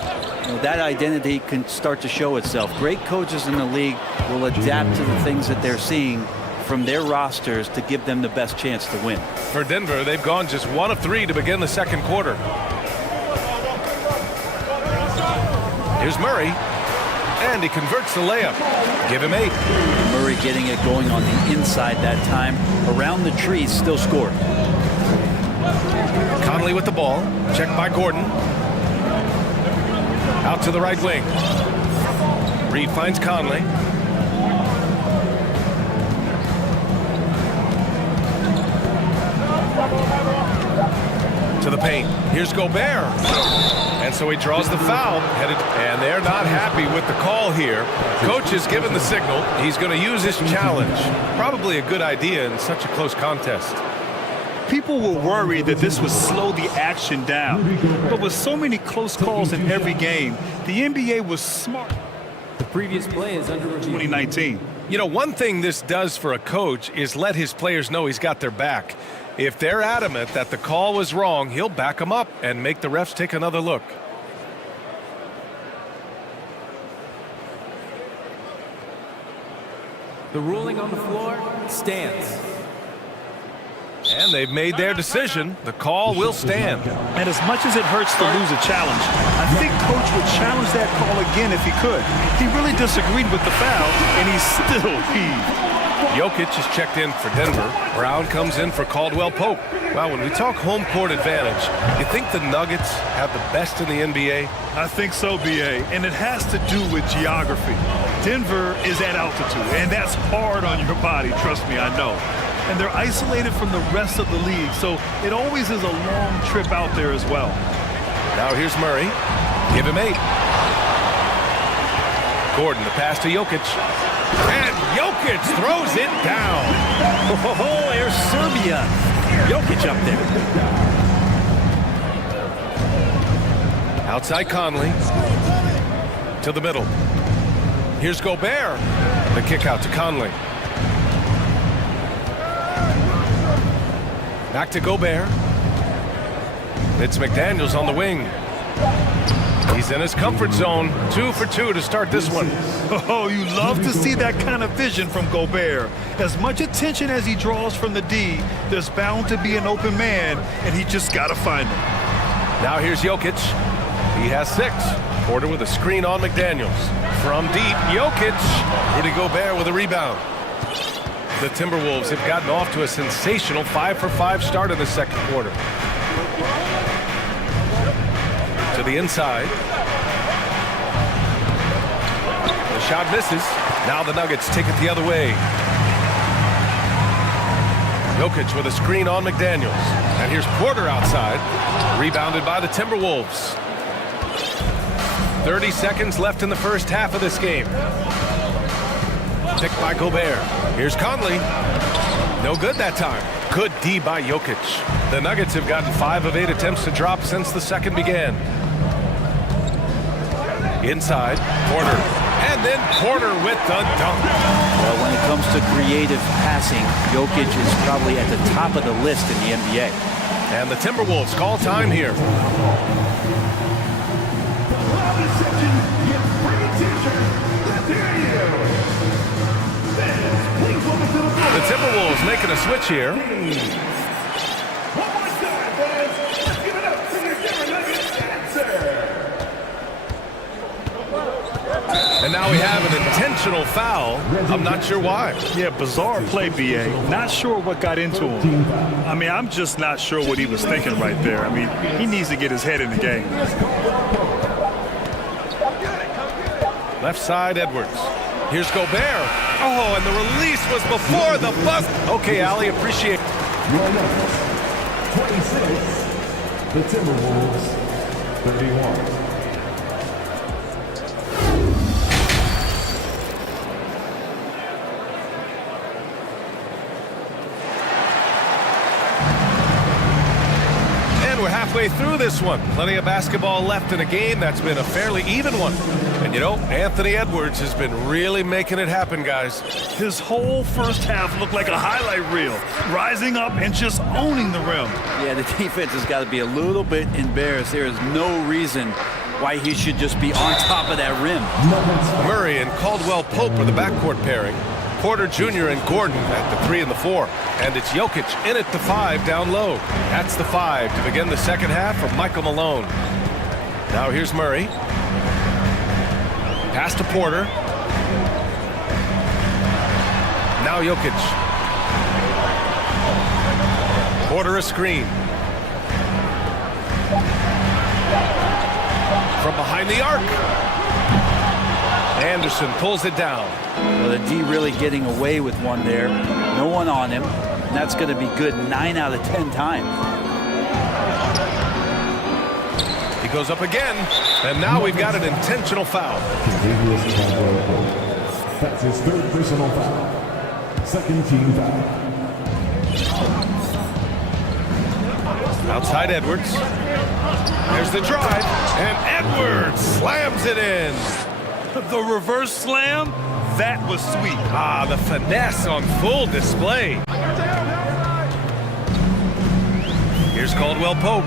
that identity can start to show itself. Great coaches in the league will adapt to the things that they're seeing from their rosters to give them the best chance to win. For Denver, they've gone just 1 of 3 to begin the second quarter. Here's Murray, and he converts the layup. Give him 8. Murray getting it going on the inside that time. Around the trees, still scored. Conley with the ball, checked by Gordon. Out to the right wing. Reid finds Conley. To the paint. Here's Gobert. And so he draws the foul. And they're not happy with the call here. Coach has given the signal. He's going to use his challenge. Probably a good idea in such a close contest. People were worried that this would slow the action down. But with so many close calls in every game, the NBA was smart. The previous play is under review. 2019. You know, one thing this does for a coach is let his players know he's got their back. If they're adamant that the call was wrong, he'll back them up and make the refs take another look. The ruling on the floor stands. And they've made their decision. The call will stand. And as much as it hurts to lose a challenge, I think Coach would challenge that call again if he could. He really disagreed with the foul, and he still heaved. Jokic is checked in for Denver. Brown comes in for Caldwell Pope. Well, when we talk home court advantage, you think the Nuggets have the best in the NBA? I think so, B.A., and it has to do with geography. Denver is at altitude, and that's hard on your body, trust me, I know. And they're isolated from the rest of the league, so it always is a long trip out there as well. Now here's Murray. Give him 8. Gordon, the pass to Jokic. And Jokic throws it down. Oh, there's Serbia. Jokic up there. Outside Conley. To the middle. Here's Gobert. The kick out to Conley. Back to Gobert. It's McDaniels on the wing. He's in his comfort zone. 2 for 2 to start this one. Oh, you love to see that kind of vision from Gobert. As much attention as he draws from the D, there's bound to be an open man, and he just got to find him. Now here's Jokic. He has 6. Porter with a screen on McDaniels. From deep, Jokic. Rudy Gobert with a rebound. The Timberwolves have gotten off to a sensational 5 for 5 start in the second quarter. To the inside. The shot misses. Now the Nuggets take it the other way. Jokic with a screen on McDaniels. And here's Porter outside. Rebounded by the Timberwolves. 30 seconds left in the first half of this game. Picked by Gobert. Here's Conley. No good that time. Good D by Jokic. The Nuggets have gotten 5 of 8 attempts to drop since the second began. Inside, Porter. And then Porter with the dunk. Well, when it comes to creative passing, Jokic is probably at the top of the list in the NBA. And the Timberwolves call time here. The Timberwolves making a switch here. And now we have an intentional foul. I'm not sure why. Yeah, bizarre play, B.A. Not sure what got into him. I mean, I'm just not sure what he was thinking right there. I mean, he needs to get his head in the game. Left side, Edwards. Here's Gobert. Oh, and the release was before the buzz. Okay, Ali, appreciate it. 26, the Timberwolves, 31. We're halfway through this one. Plenty of basketball left in a game that's been a fairly even one. And you know, Anthony Edwards has been really making it happen, guys. His whole first half looked like a highlight reel, rising up and just owning the rim. Yeah, the defense has got to be a little bit embarrassed. There is no reason why he should just be on top of that rim. Murray and Caldwell Pope are the backcourt pairing. Porter Jr. and Gordon at the 3 and the 4. And it's Jokic in at the 5 down low. That's the 5 to begin the second half from Michael Malone. Now here's Murray. Pass to Porter. Now Jokic. Porter a screen. From behind the arc. Anderson pulls it down. Well, the D really getting away with one there. No one on him. And that's going to be good 9 out of 10 times. He goes up again. And now we've got an intentional foul. That's his 3rd personal foul. 2nd team foul. Outside Edwards. There's the drive, and Edwards slams it in. The reverse slam, that was sweet. Ah, the finesse on full display. Here's Caldwell Pope.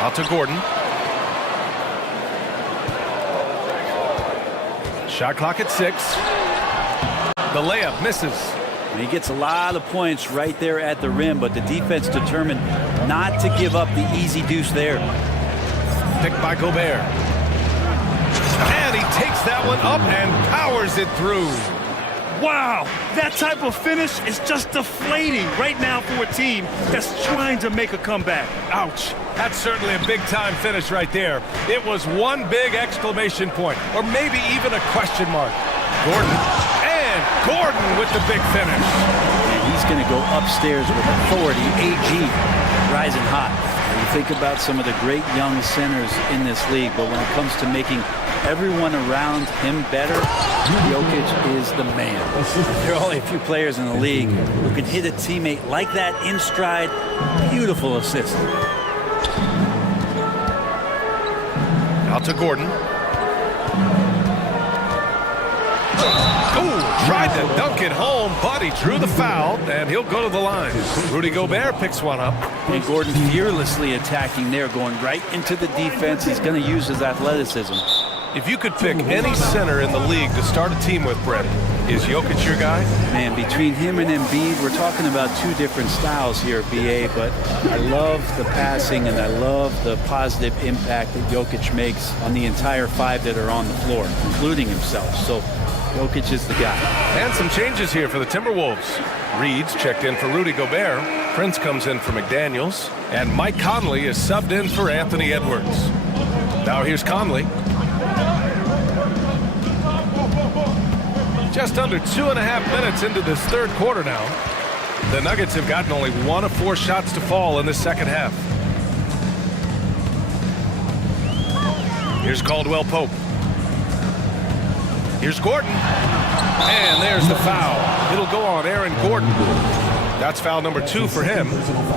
Out to Gordon. Shot clock at 6. The layup misses. He gets a lot of points right there at the rim, but the defense determined not to give up the easy deuce there. Picked by Gobert. And he takes that one up and powers it through. Wow, that type of finish is just deflating right now for a team that's trying to make a comeback. Ouch. That's certainly a big-time finish right there. It was one big exclamation point, or maybe even a question mark. Gordon. And Gordon with the big finish. And he's going to go upstairs with authority. AG rising hot. You think about some of the great young centers in this league, but when it comes to making everyone around him better, Jokic is the man. There are only a few players in the league who can hit a teammate like that in stride. Beautiful assist. Out to Gordon. Tried to dunk it home, but he drew the foul, and he'll go to the line. Rudy Gobert picks one up. And Gordon fearlessly attacking there, going right into the defense. He's going to use his athleticism. If you could pick any center in the league to start a team with, Brett, is Jokic your guy? Man, between him and Embiid, we're talking about two different styles here, BA, but I love the passing and I love the positive impact that Jokic makes on the entire 5 that are on the floor, including himself. So Jokic is the guy. And some changes here for the Timberwolves. Reed's checked in for Rudy Gobert. Prince comes in for McDaniels. And Mike Conley is subbed in for Anthony Edwards. Now here's Conley. Just under 2.5 minutes into this third quarter now. The Nuggets have gotten only 1 of 4 shots to fall in the second half. Here's Caldwell Pope. Here's Gordon. And there's the foul. It'll go on Aaron Gordon. That's foul number 2 for him.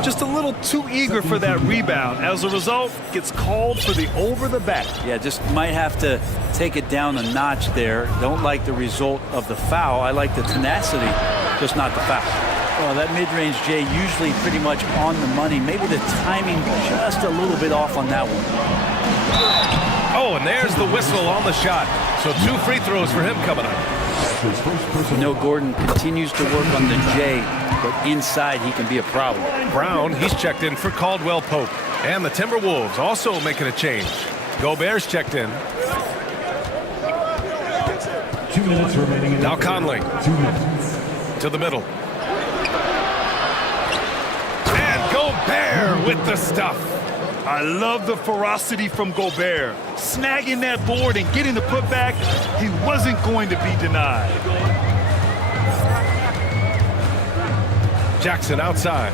Just a little too eager for that rebound. As a result, gets called for the over the back. Yeah, just might have to take it down a notch there. Don't like the result of the foul. I like the tenacity, just not the foul. Well, that mid-range J usually pretty much on the money. Maybe the timing just a little bit off on that one. Oh, and there's the whistle on the shot. So 2 free throws for him coming up. You know, Gordon continues to work on the J, but inside he can be a problem. Brown, he's checked in for Caldwell Pope. And the Timberwolves also making a change. Gobert's checked in. 2 minutes remaining. Now Conley. 2 minutes. To the middle. And Gobert with the stuff. I love the ferocity from Gobert. Snagging that board and getting the putback, he wasn't going to be denied. Jackson outside.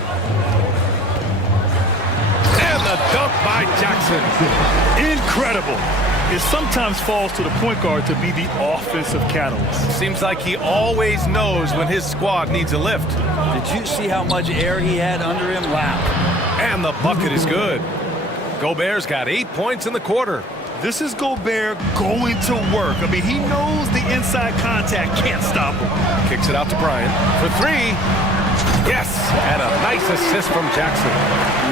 And the dunk by Jackson. Incredible. It sometimes falls to the point guard to be the offensive catalyst. Seems like he always knows when his squad needs a lift. Did you see how much air he had under him? Wow. And the bucket is good. Gobert's got 8 points in the quarter. This is Gobert going to work. I mean, he knows the inside contact can't stop him. Kicks it out to Bryant for 3. Yes, and a nice assist from Jackson.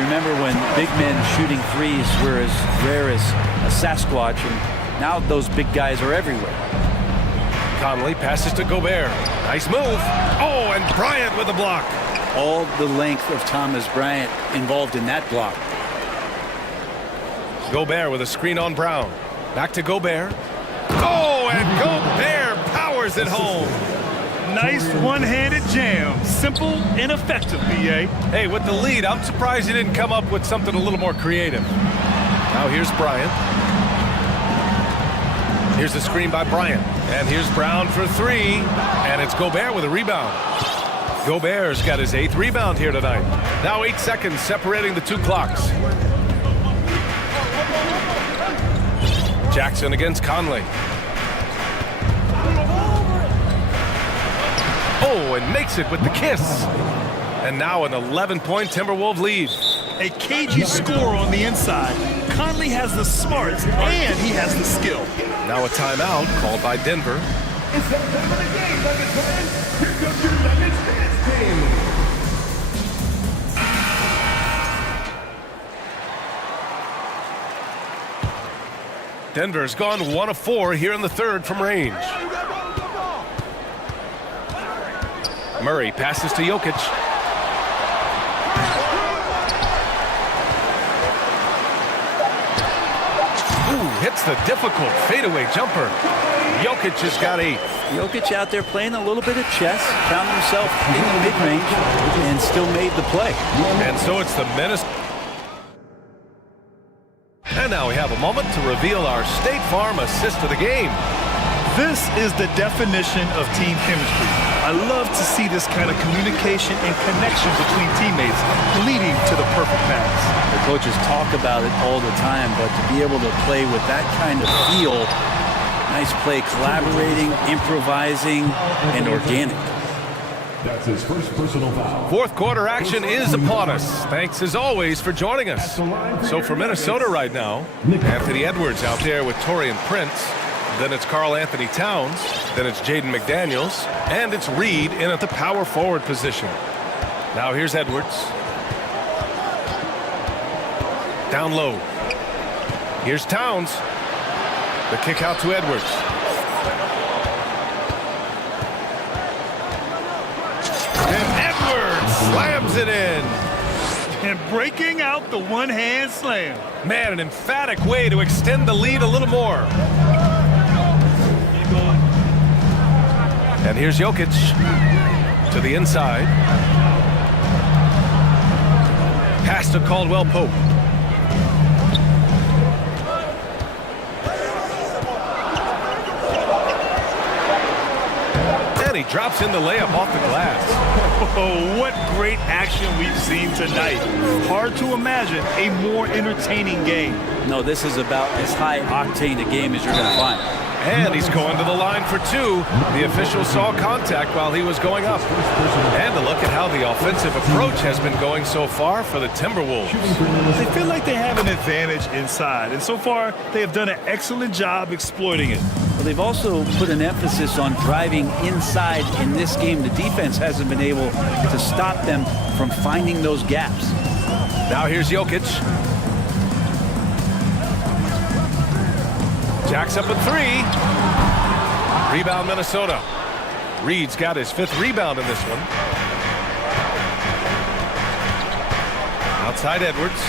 Remember when big men shooting threes were as rare as a Sasquatch, and now those big guys are everywhere. Conley passes to Gobert. Nice move. Oh, and Bryant with a block. All the length of Thomas Bryant involved in that block. Gobert with a screen on Brown. Back to Gobert. Oh, and Gobert powers it home. Nice one-handed jam. Simple and effective, B.A. Hey, with the lead, I'm surprised he didn't come up with something a little more creative. Now here's Bryant. Here's the screen by Bryant. And here's Brown for 3. And it's Gobert with a rebound. Gobert's got his 8th rebound here tonight. Now 8 seconds separating the 2 clocks. Jackson against Conley. Oh, and makes it with the kiss. And now an 11-point Timberwolves lead. A cagey score on the inside. Conley has the smarts and he has the skill. Now a timeout called by Denver. It's that time of the game, Nuggets fans. Here comes your Nuggets dance team. Denver's gone 1 of 4 here in the third from range. Murray passes to Jokic. Ooh, hits the difficult fadeaway jumper. Jokic has got 8. Jokic out there playing a little bit of chess, found himself in the mid-range, and still made the play. And so it's the Minnesota. And now we have a moment to reveal our State Farm assist of the game. This is the definition of team chemistry. I love to see this kind of communication and connection between teammates leading to the perfect pass. The coaches talk about it all the time, but to be able to play with that kind of feel, nice play, collaborating, improvising, and organic. That's his first personal foul. Fourth quarter action is upon us. Thanks as always for joining us. So for Minnesota right now, Anthony Edwards out there with Taurean Prince. Then it's Karl Anthony Towns. Then it's Jaden McDaniels. And it's Reed in at the power forward position. Now here's Edwards. Down low. Here's Towns. The kick out to Edwards. And Edwards slams it in. And breaking out the one-hand slam. Man, an emphatic way to extend the lead a little more. And here's Jokic to the inside. Pass to Caldwell Pope. And he drops in the layup off the glass. Oh, what great action we've seen tonight. Hard to imagine a more entertaining game. No, this is about as high octane a game as you're going to find. And he's going to the line for 2. The official saw contact while he was going up. And a look at how the offensive approach has been going so far for the Timberwolves. They feel like they have an advantage inside, and so far they have done an excellent job exploiting it. Well, they've also put an emphasis on driving inside in this game. The defense hasn't been able to stop them from finding those gaps. Now here's Jokic. Jacks up at 3. Rebound Minnesota. Reed's got his 5th rebound in this one. Outside Edwards.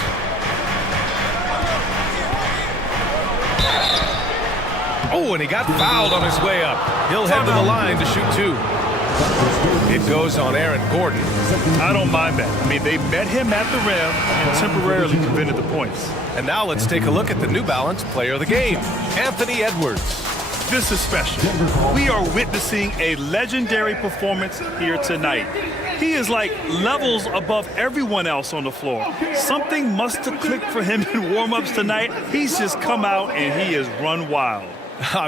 Oh, and he got fouled on his way up. He'll head to the line to shoot 2. It goes on Aaron Gordon. I don't mind that. I mean, they met him at the rim and temporarily prevented the points. And now let's take a look at the New Balance player of the game, Anthony Edwards. This is special. We are witnessing a legendary performance here tonight. He is like levels above everyone else on the floor. Something must have clicked for him in warm-ups tonight. He's just come out and he has run wild.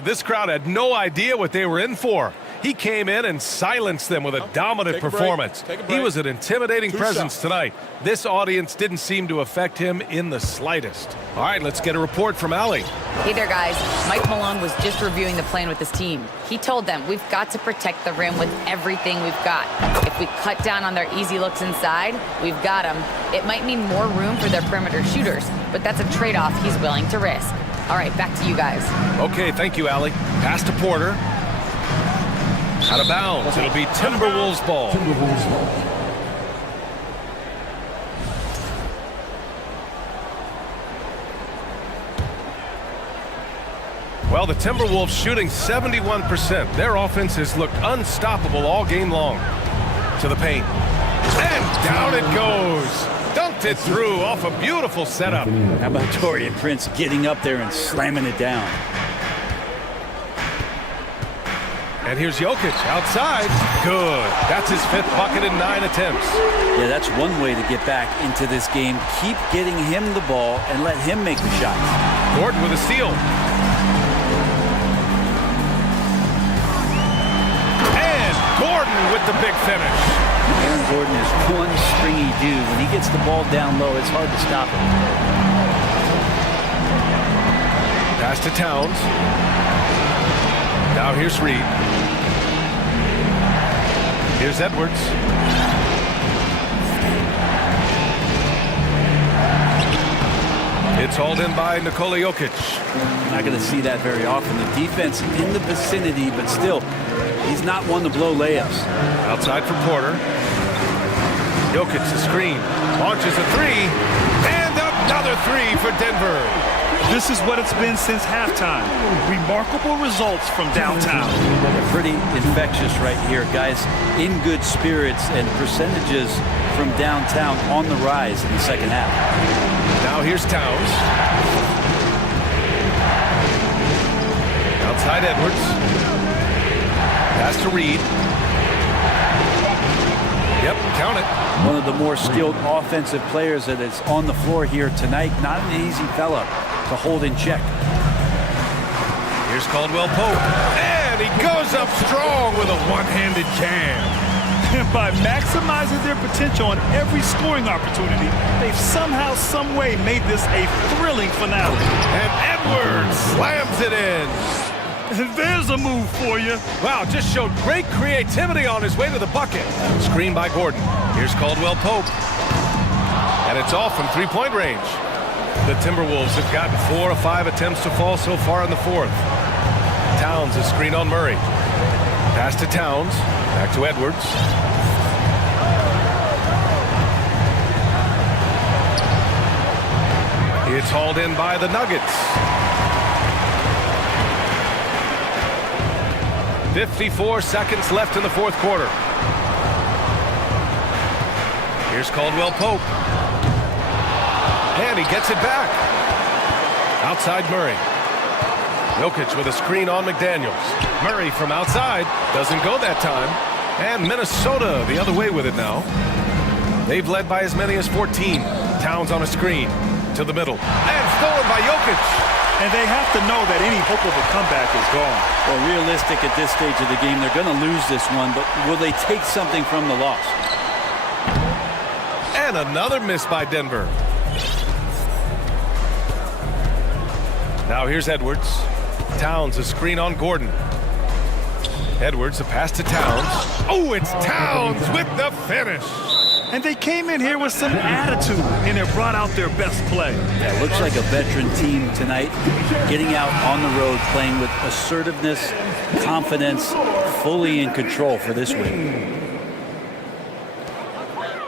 This crowd had no idea what they were in for. He came in and silenced them with a dominant performance. He was an intimidating presence tonight. This audience didn't seem to affect him in the slightest. All right, let's get a report from Allie. Hey there, guys. Mike Malone was just reviewing the plan with his team. He told them we've got to protect the rim with everything we've got. If we cut down on their easy looks inside, we've got them. It might mean more room for their perimeter shooters, but that's a trade-off he's willing to risk. All right, back to you guys. Okay, thank you, Allie. Pass to Porter. Out of bounds. It'll be Timberwolves ball. Well, the Timberwolves shooting 71%. Their offense has looked unstoppable all game long. To the paint. And down it goes. Dunked it through off a beautiful setup. How about Taurean Prince getting up there and slamming it down? And here's Jokic outside. Good. That's his 5th bucket in 9 attempts. Yeah, that's one way to get back into this game. Keep getting him the ball and let him make the shots. Gordon with a steal. And Gordon with the big finish. Aaron Gordon is one springy dude. When he gets the ball down low, it's hard to stop him. Pass to Towns. Now here's Reed. Here's Edwards. It's hauled in by Nikola Jokic. Not going to see that very often. The defense in the vicinity, but still, he's not one to blow layups. Outside for Porter. Jokic, the screen. Launches a three. And another three for Denver. This is what it's been since halftime. Remarkable results from downtown. They're pretty infectious right here, guys. In good spirits and percentages from downtown on the rise in the second half. Now here's Towns. Outside Edwards. Pass to Reed. Yep, count it. One of the more skilled offensive players that is on the floor here tonight. Not an easy fella to hold in check. Here's Caldwell Pope. And he goes up strong with a one-handed jam. And by maximizing their potential on every scoring opportunity, they've somehow, some way made this a thrilling finale. And Edwards slams it in. There's a move for you. Wow, just showed great creativity on his way to the bucket. Screen by Gordon. Here's Caldwell Pope. And it's off from three-point range. The Timberwolves have gotten 4 of 5 attempts to fall so far in the fourth. Towns is screen on Murray. Pass to Towns. Back to Edwards. It's hauled in by the Nuggets. 54 seconds left in the fourth quarter. Here's Caldwell Pope. And he gets it back. Outside Murray. Jokic with a screen on McDaniels. Murray from outside. Doesn't go that time. And Minnesota the other way with it now. They've led by as many as 14. Towns on a screen. To the middle. And stolen by Jokic. And they have to know that any hope of a comeback is gone. Well, realistic at this stage of the game, they're going to lose this one, but will they take something from the loss? And another miss by Denver. Now here's Edwards. Towns a screen on Gordon. Edwards a pass to Towns. Oh, it's Towns with the finish. And they came in here with some attitude, and it brought out their best play. Yeah, looks like a veteran team tonight, getting out on the road, playing with assertiveness, confidence, fully in control for this win.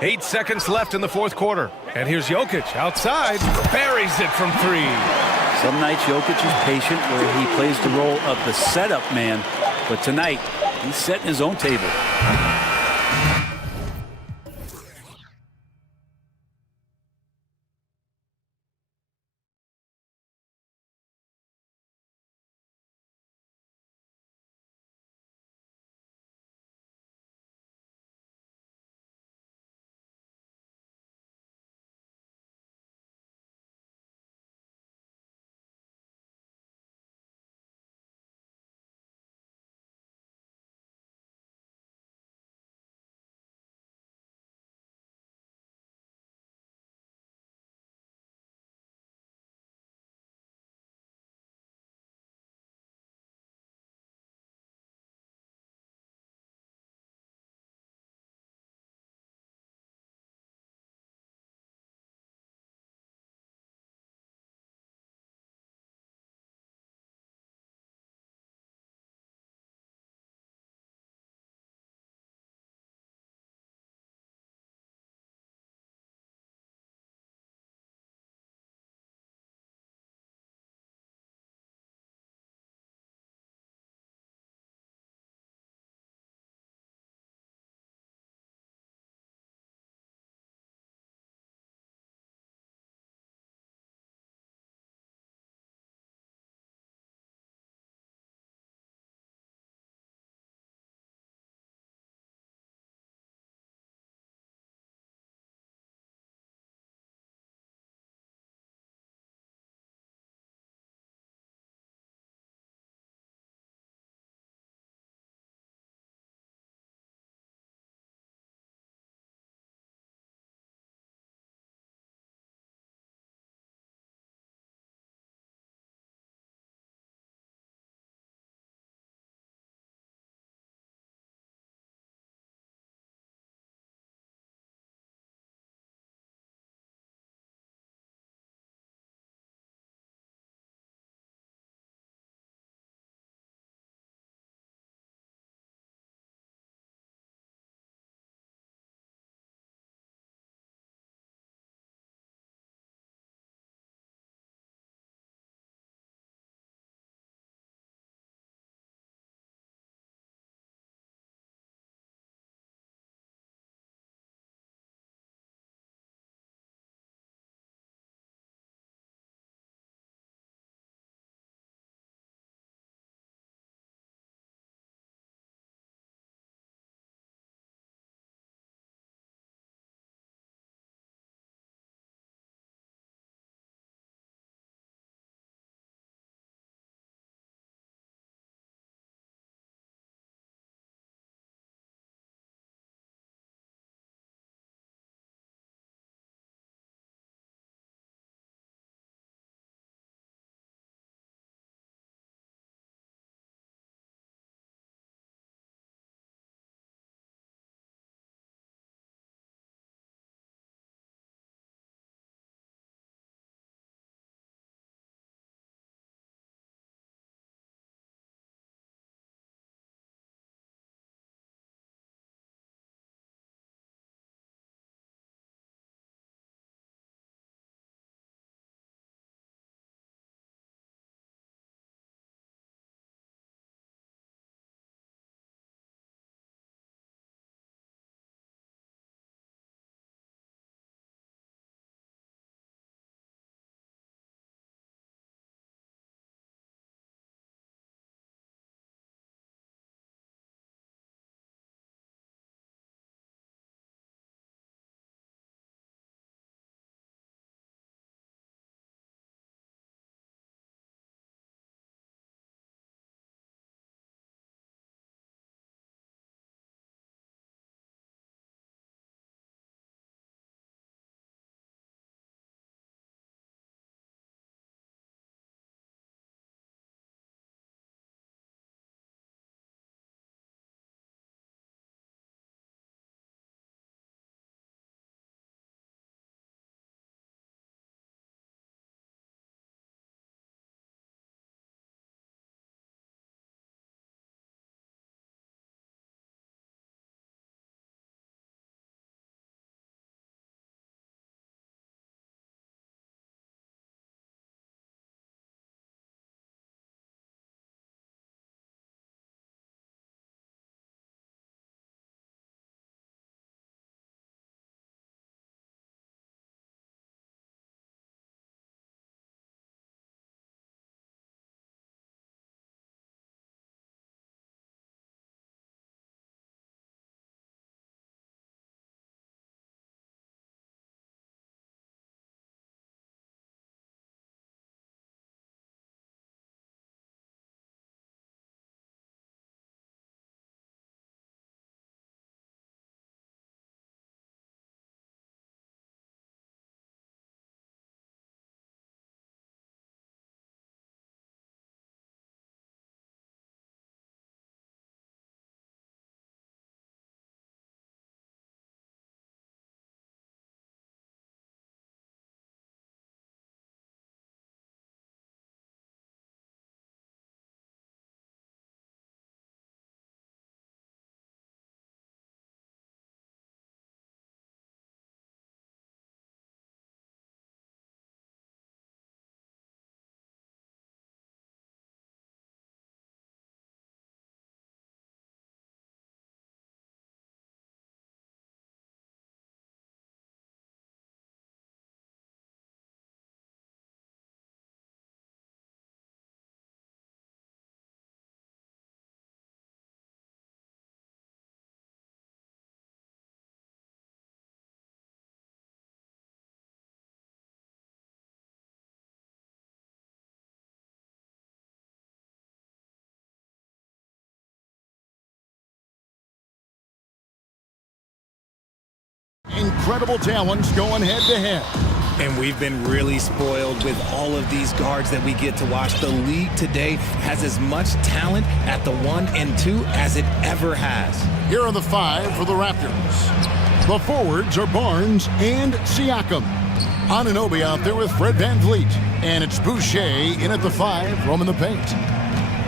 8 seconds left in the fourth quarter. And here's Jokic outside. Buries it from three. Some nights Jokic is patient where he plays the role of the setup man. But tonight, he's setting his own table. incredible talents going head-to-head. And we've been really spoiled with all of these guards that we get to watch. The league today has as much talent at the 1 and 2 as it ever has. Here are the 5 for the Raptors. The forwards are Barnes and Siakam. Anunoby out there with Fred VanVleet. And it's Boucher in at the 5, roaming the paint.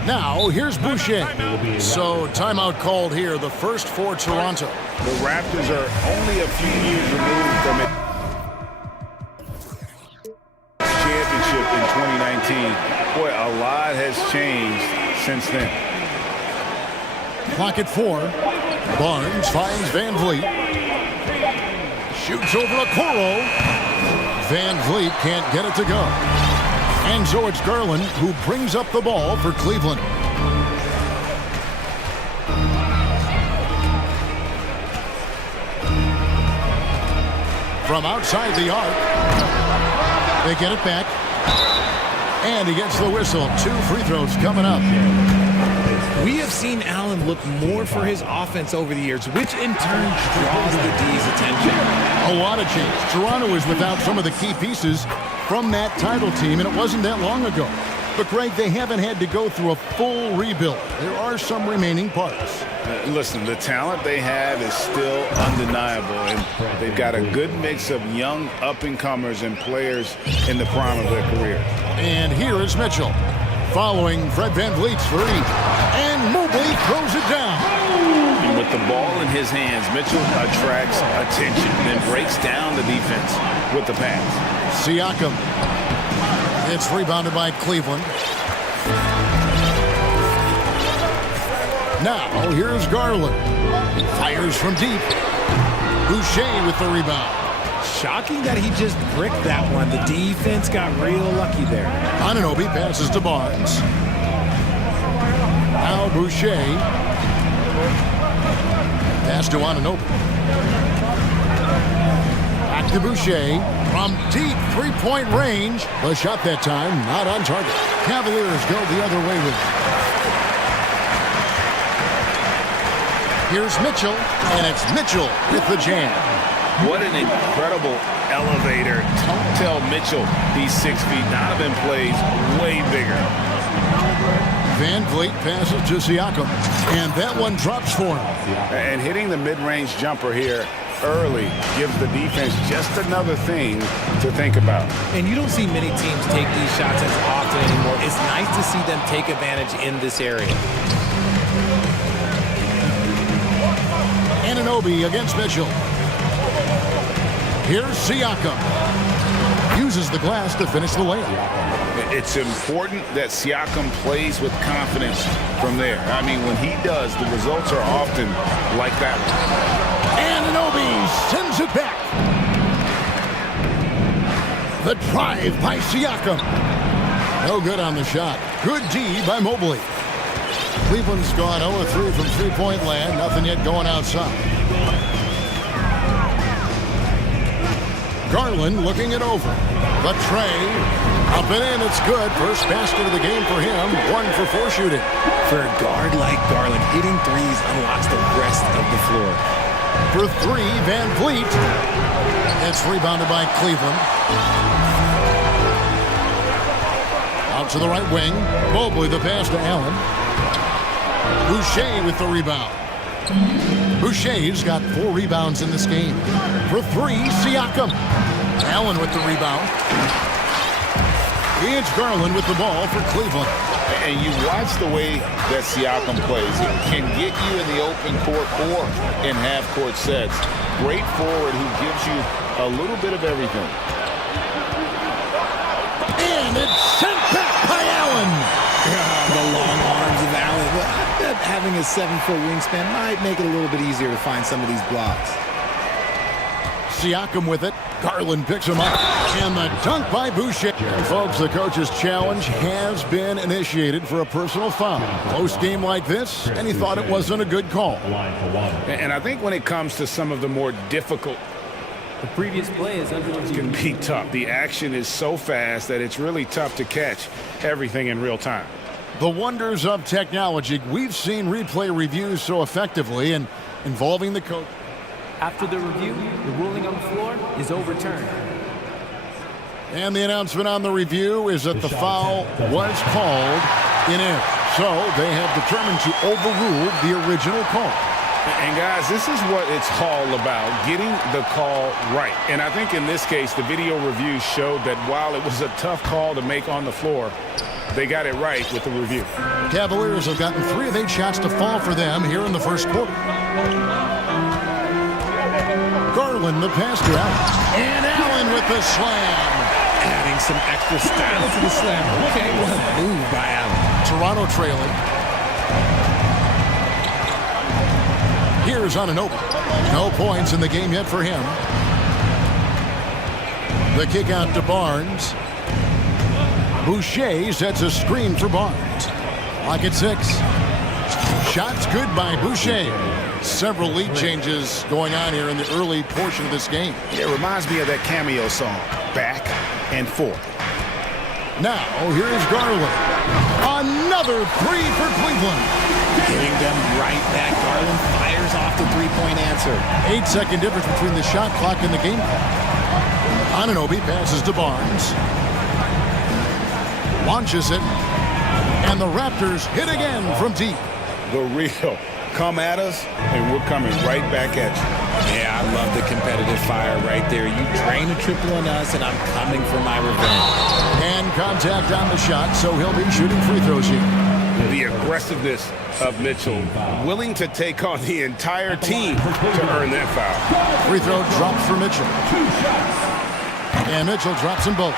Now, here's Boucher. So, timeout called here, the first for Toronto. The Raptors are only a few years removed from it. Championship in 2019. Boy, a lot has changed since then. Clock at 4. Barnes finds VanVleet. Shoots over a Coro. VanVleet can't get it to go. And so it's Garland who brings up the ball for Cleveland. From outside the arc, they get it back. And he gets the whistle. 2 free throws coming up. We have seen Allen look more for his offense over the years, which in turn draws the D's attention. A lot of change. Toronto is without some of the key pieces from that title team, and it wasn't that long ago. But, Greg, they haven't had to go through a full rebuild. There are some remaining parts. Listen, the talent they have is still undeniable, and they've got a good mix of young up-and-comers and players in the prime of their career. And here is Mitchell, following Fred VanVleet's 3. And Mobley throws it down. And with the ball in his hands, Mitchell attracts attention, then breaks down the defense with the pass. Siakam. It's rebounded by Cleveland. Now, here's Garland. Fires from deep. Boucher with the rebound. Shocking that he just bricked that one. The defense got real lucky there. Anunoby passes to Barnes. Now Boucher. Pass to Anunoby. Back to Boucher. From deep three-point range. The shot that time not on target. Cavaliers go the other way with it. Here's Mitchell, and it's Mitchell with the jam. What an incredible elevator. Don't tell Mitchell he's 6 feet. Donovan plays way bigger. VanVleet passes to Siakam, and that one drops for him. And hitting the mid-range jumper here early gives the defense just another thing to think about. And you don't see many teams take these shots as often anymore. It's nice to see them take advantage in this area. Anunoby against Mitchell. Here's Siakam. Uses the glass to finish the layup. It's important that Siakam plays with confidence from there. I mean, when he does, the results are often like that. Anunoby sends it back. The drive by Siakam. No good on the shot. Good D by Mobley. Cleveland's gone 0-3 from three-point land. Nothing yet going outside. Garland looking it over. The tray. Up and in. It's good. First basket of the game for him. 1 for 4 shooting. For a guard like Garland, hitting threes unlocks the rest of the floor. For 3, VanVleet. It's rebounded by Cleveland. Out to the right wing. Mobley the pass to Allen. Boucher with the rebound. Boucher's got 4 rebounds in this game. For 3, Siakam. Allen with the rebound. It's Garland with the ball for Cleveland. And you watch the way that Siakam plays. He can get you in the open court or in half-court sets. Great forward who gives you a little bit of everything. And it's sent back by Allen. The long arms of Allen. I bet having a 7-foot wingspan might make it a little bit easier to find some of these blocks. Siakam with it. Garland picks him up. And the dunk by Boucher. Folks, the coach's challenge has been initiated for a personal foul. Close game like this, and he thought it wasn't a good call. And I think when it comes to some of the more difficult, the previous play is under review. Can be tough. The action is so fast that it's really tough to catch everything in real time. The wonders of technology. We've seen replay reviews so effectively and involving the coach. After the review, the ruling on the floor is overturned. And the announcement on the review is that the foul was called in it. So they have determined to overrule the original call. And guys, this is what it's all about, getting the call right. And I think in this case, the video review showed that while it was a tough call to make on the floor, they got it right with the review. Cavaliers have gotten 3 of 8 shots to fall for them here in the first quarter. Garland, the pass to Allen. And Allen with the slam. Adding some extra style to the slam. Okay, what a move by Allen. Toronto trailing. Here's Anunoby. No points in the game yet for him. The kick out to Barnes. Boucher sets a screen for Barnes. Clock at 6. Shots good by Boucher. Several lead changes going on here in the early portion of this game. It reminds me of that cameo song, Back and Forth. Now, here's Garland. Another 3 for Cleveland. Hitting them right back. Garland fires off the three-point answer. 8-second difference between the shot clock and the game clock. Anunoby passes to Barnes. Launches it. And the Raptors hit again from deep. The real. Come at us, and we're coming right back at you. Yeah, I love the competitive fire right there. You drain a triple on us, and I'm coming for my revenge. And contact on the shot, so he'll be shooting free throws here. The aggressiveness of Mitchell, willing to take on the entire team to earn that foul. Free throw drops for Mitchell. And Mitchell drops them both.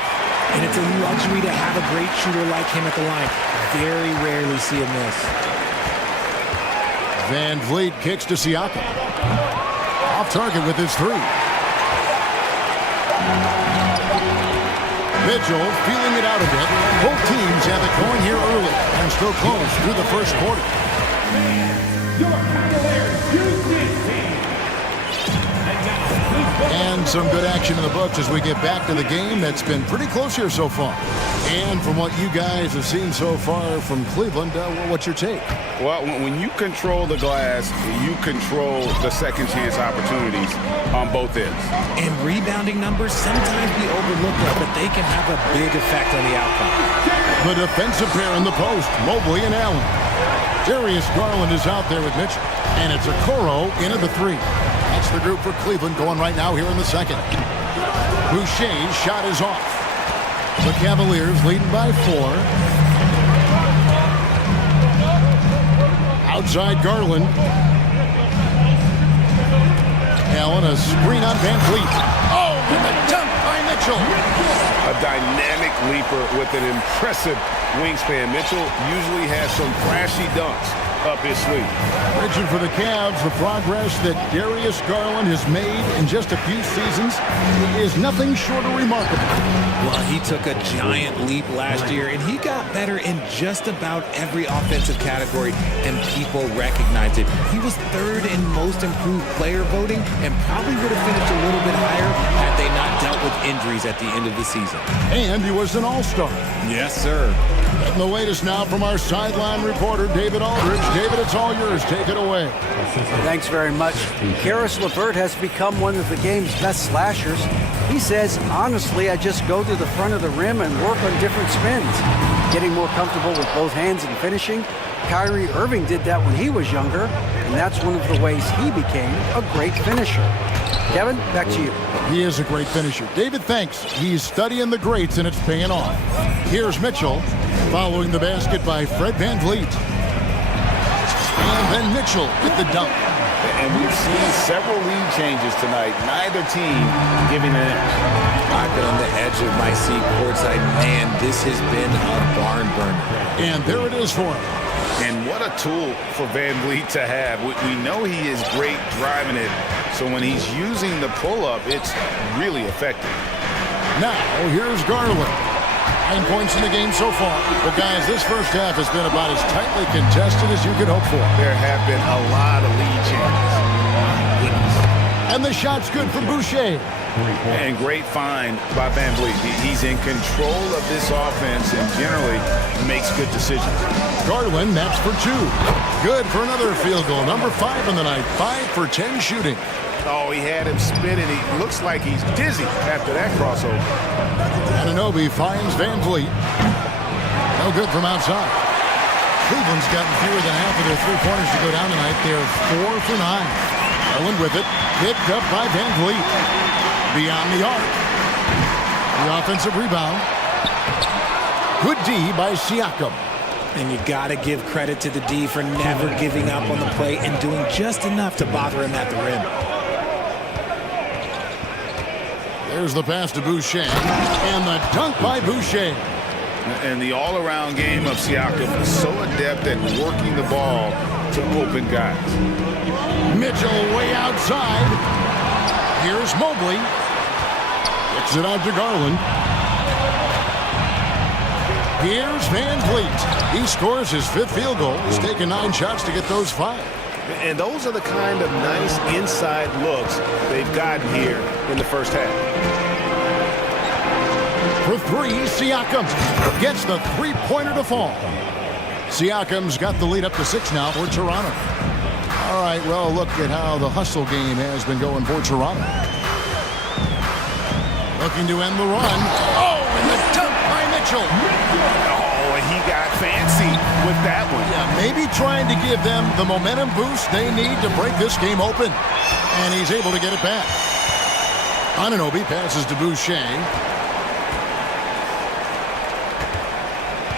And it's a luxury to have a great shooter like him at the line. Very rarely see him miss. Van Vliet kicks to Siakam. Off target with his 3. Mitchell feeling it out a bit. Both teams have it going here early and still close through the first quarter. And some good action in the books as we get back to the game that's been pretty close here so far. And from what you guys have seen so far from Cleveland, what's your take? Well, when you control the glass, you control the second chance opportunities on both ends. And rebounding numbers sometimes be overlooked, but they can have a big effect on the outcome. The defensive pair in the post, Mobley and Allen. Darius Garland is out there with Mitchell. And it's Okoro into the 3. That's the group for Cleveland going right now here in the second. Boucher's shot is off. The Cavaliers leading by 4. Outside Garland. Allen, a screen on Van Vliet. Oh, and the dunk by Mitchell. A dynamic leaper with an impressive wingspan. Mitchell usually has some flashy dunks up his sleeve. Richard, for the Cavs, the progress that Darius Garland has made in just a few seasons is nothing short of remarkable. Well, he took a giant leap last year, and he got better in just about every offensive category, and people recognized it. He was 3rd in most improved player voting, and probably would have finished a little bit higher had they not dealt with injuries at the end of the season. And he was an all-star. Yes, sir. And the latest now from our sideline reporter, David Aldridge. David, it's all yours. Take it away. Thanks very much. Karis LeVert has become one of the game's best slashers. He says, honestly, I just go to the front of the rim and work on different spins. Getting more comfortable with both hands and finishing. Kyrie Irving did that when he was younger, and that's one of the ways he became a great finisher. Kevin, back to you. He is a great finisher. David, thanks. He's studying the greats, and it's paying off. Here's Mitchell, following the basket by Fred Van Vliet. And then Mitchell with the dunk. And we've seen several lead changes tonight. Neither team giving an inch. I've been on the edge of my seat courtside. Man, this has been a barn burner. And there it is for him. And what a tool for Van Vliet to have. We know he is great driving it. So when he's using the pull-up, it's really effective. Now, here's Garland. 9 points in the game so far. Well, guys, this first half has been about as tightly contested as you could hope for. There have been a lot of lead changes. And the shot's good from Boucher. And great find by Van Vliet. He's in control of this offense and generally makes good decisions. Garland, that's for 2. Good for another field goal. Number 5 on the night. 5 for 10 shooting. Oh, he had him spinning. He looks like he's dizzy after that crossover. Anunoby finds Van Vliet. No good from outside. Cleveland's gotten fewer than half of their three-pointers to go down tonight. They're 4 for 9. Ellen with it. Picked up by Van Vliet. Beyond the arc. The offensive rebound. Good D by Siakam. And you got to give credit to the D for never giving up on the play and doing just enough to bother him at the rim. There's the pass to Boucher. And the dunk by Boucher. And the all-around game of Siakam is so adept at working the ball to open guys. Mitchell way outside. Here's Mobley. Kicks it out to Garland. Here's Van Vliet. He scores his 5th field goal. He's taken 9 shots to get those 5. And those are the kind of nice inside looks they've gotten here in the first half. For 3, Siakam gets the three-pointer to fall. Siakam's got the lead up to 6 now for Toronto. All right, well, look at how the hustle game has been going for Toronto. Looking to end the run. Oh, and the dunk by Mitchell. Oh, and he got fancy with that one. Yeah, maybe trying to give them the momentum boost they need to break this game open. And he's able to get it back. Anunoby passes to Boucher.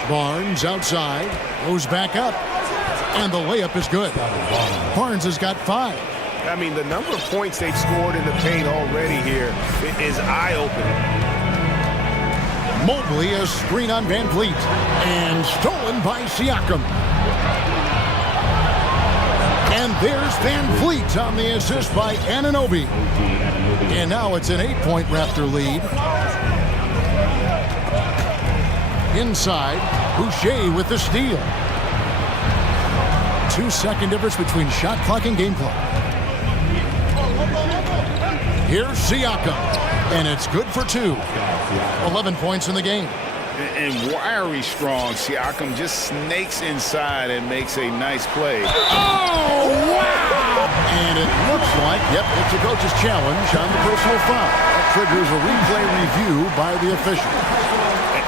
Barnes outside, goes back up, and the layup is good. Barnes has got 5. I mean, the number of points they've scored in the paint already here is eye-opening. Mobley, a screen on Van Vliet, and stolen by Siakam. And there's Van Vliet on the assist by Anunoby. And now it's an 8-point Raptor lead. Inside, Boucher with the steal. 2-second difference between shot clock and game clock. Here's Siakam, and it's good for 2. 11 points in the game. And wiry strong, Siakam just snakes inside and makes a nice play. Oh, wow! And it looks like, yep, it's a coach's challenge on the personal foul. That triggers a replay review by the official.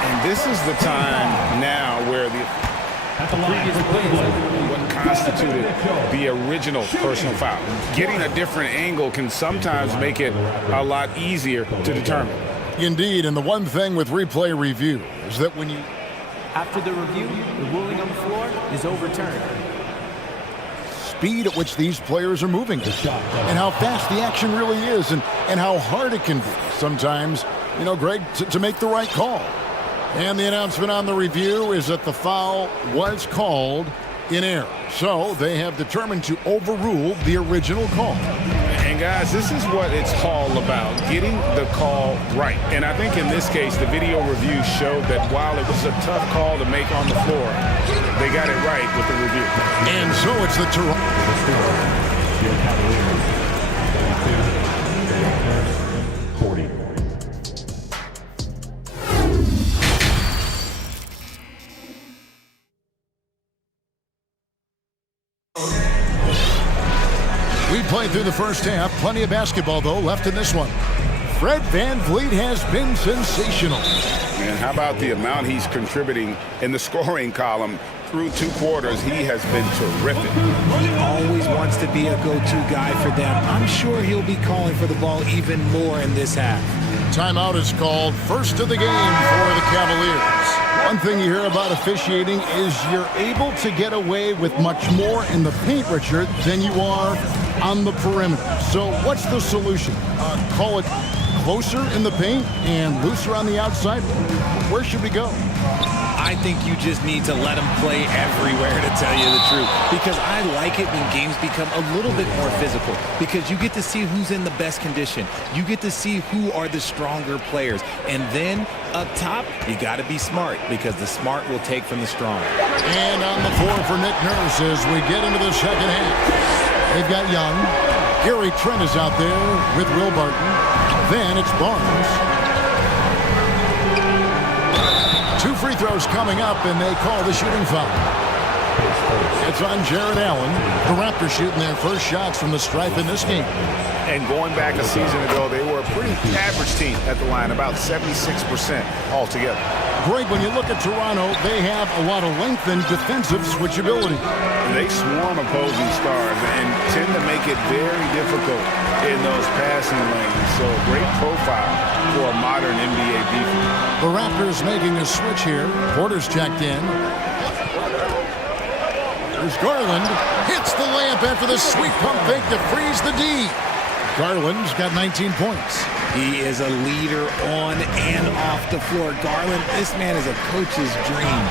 And this is the time now where what constituted the original personal foul. Getting a different angle can sometimes make it a lot easier to determine. Indeed, and the one thing with replay review is that when you... After the review, the ruling on the floor is overturned. Speed at which these players are moving and how fast the action really is and how hard it can be sometimes, you know, Greg, to make the right call. And the announcement on the review is that the foul was called in error. So they have determined to overrule the original call. And guys, this is what it's all about, getting the call right. And I think in this case, the video review showed that while it was a tough call to make on the floor, they got it right with the review. And so it's the Toronto. We played through the first half. Plenty of basketball, though, left in this one. Fred Van Vliet has been sensational. And how about the amount he's contributing in the scoring column? Through 2 quarters, he has been terrific. He always wants to be a go-to guy for them. I'm sure he'll be calling for the ball even more in this half. Timeout is called. First of the game for the Cavaliers. One thing you hear about officiating is you're able to get away with much more in the paint, Richard, than you are on the perimeter. So what's the solution? Call it closer in the paint and looser on the outside? Where should we go? I think you just need to let them play everywhere, to tell you the truth. Because I like it when games become a little bit more physical. Because you get to see who's in the best condition. You get to see who are the stronger players. And then, up top, you got to be smart. Because the smart will take from the strong. And on the floor for Nick Nurse as we get into the second half. They've got Young. Gary Trent is out there with Will Barton. Then it's Barnes. 2 free throws coming up, and they call the shooting foul. It's on Jared Allen. The Raptors shooting their first shots from the stripe in this game. And going back a season ago, they were a pretty average team at the line, about 76% altogether. Greg, when you look at Toronto, they have a lot of length and defensive switchability. They swarm opposing stars and tend to make it very difficult in those passing lanes. So a great profile for a modern NBA defense. The Raptors making a switch here. Porter's checked in. Here's Garland. Hits the layup after the sweet pump fake to freeze the D. Garland's got 19 points. He is a leader on and off the floor. Garland, this man is a coach's dream.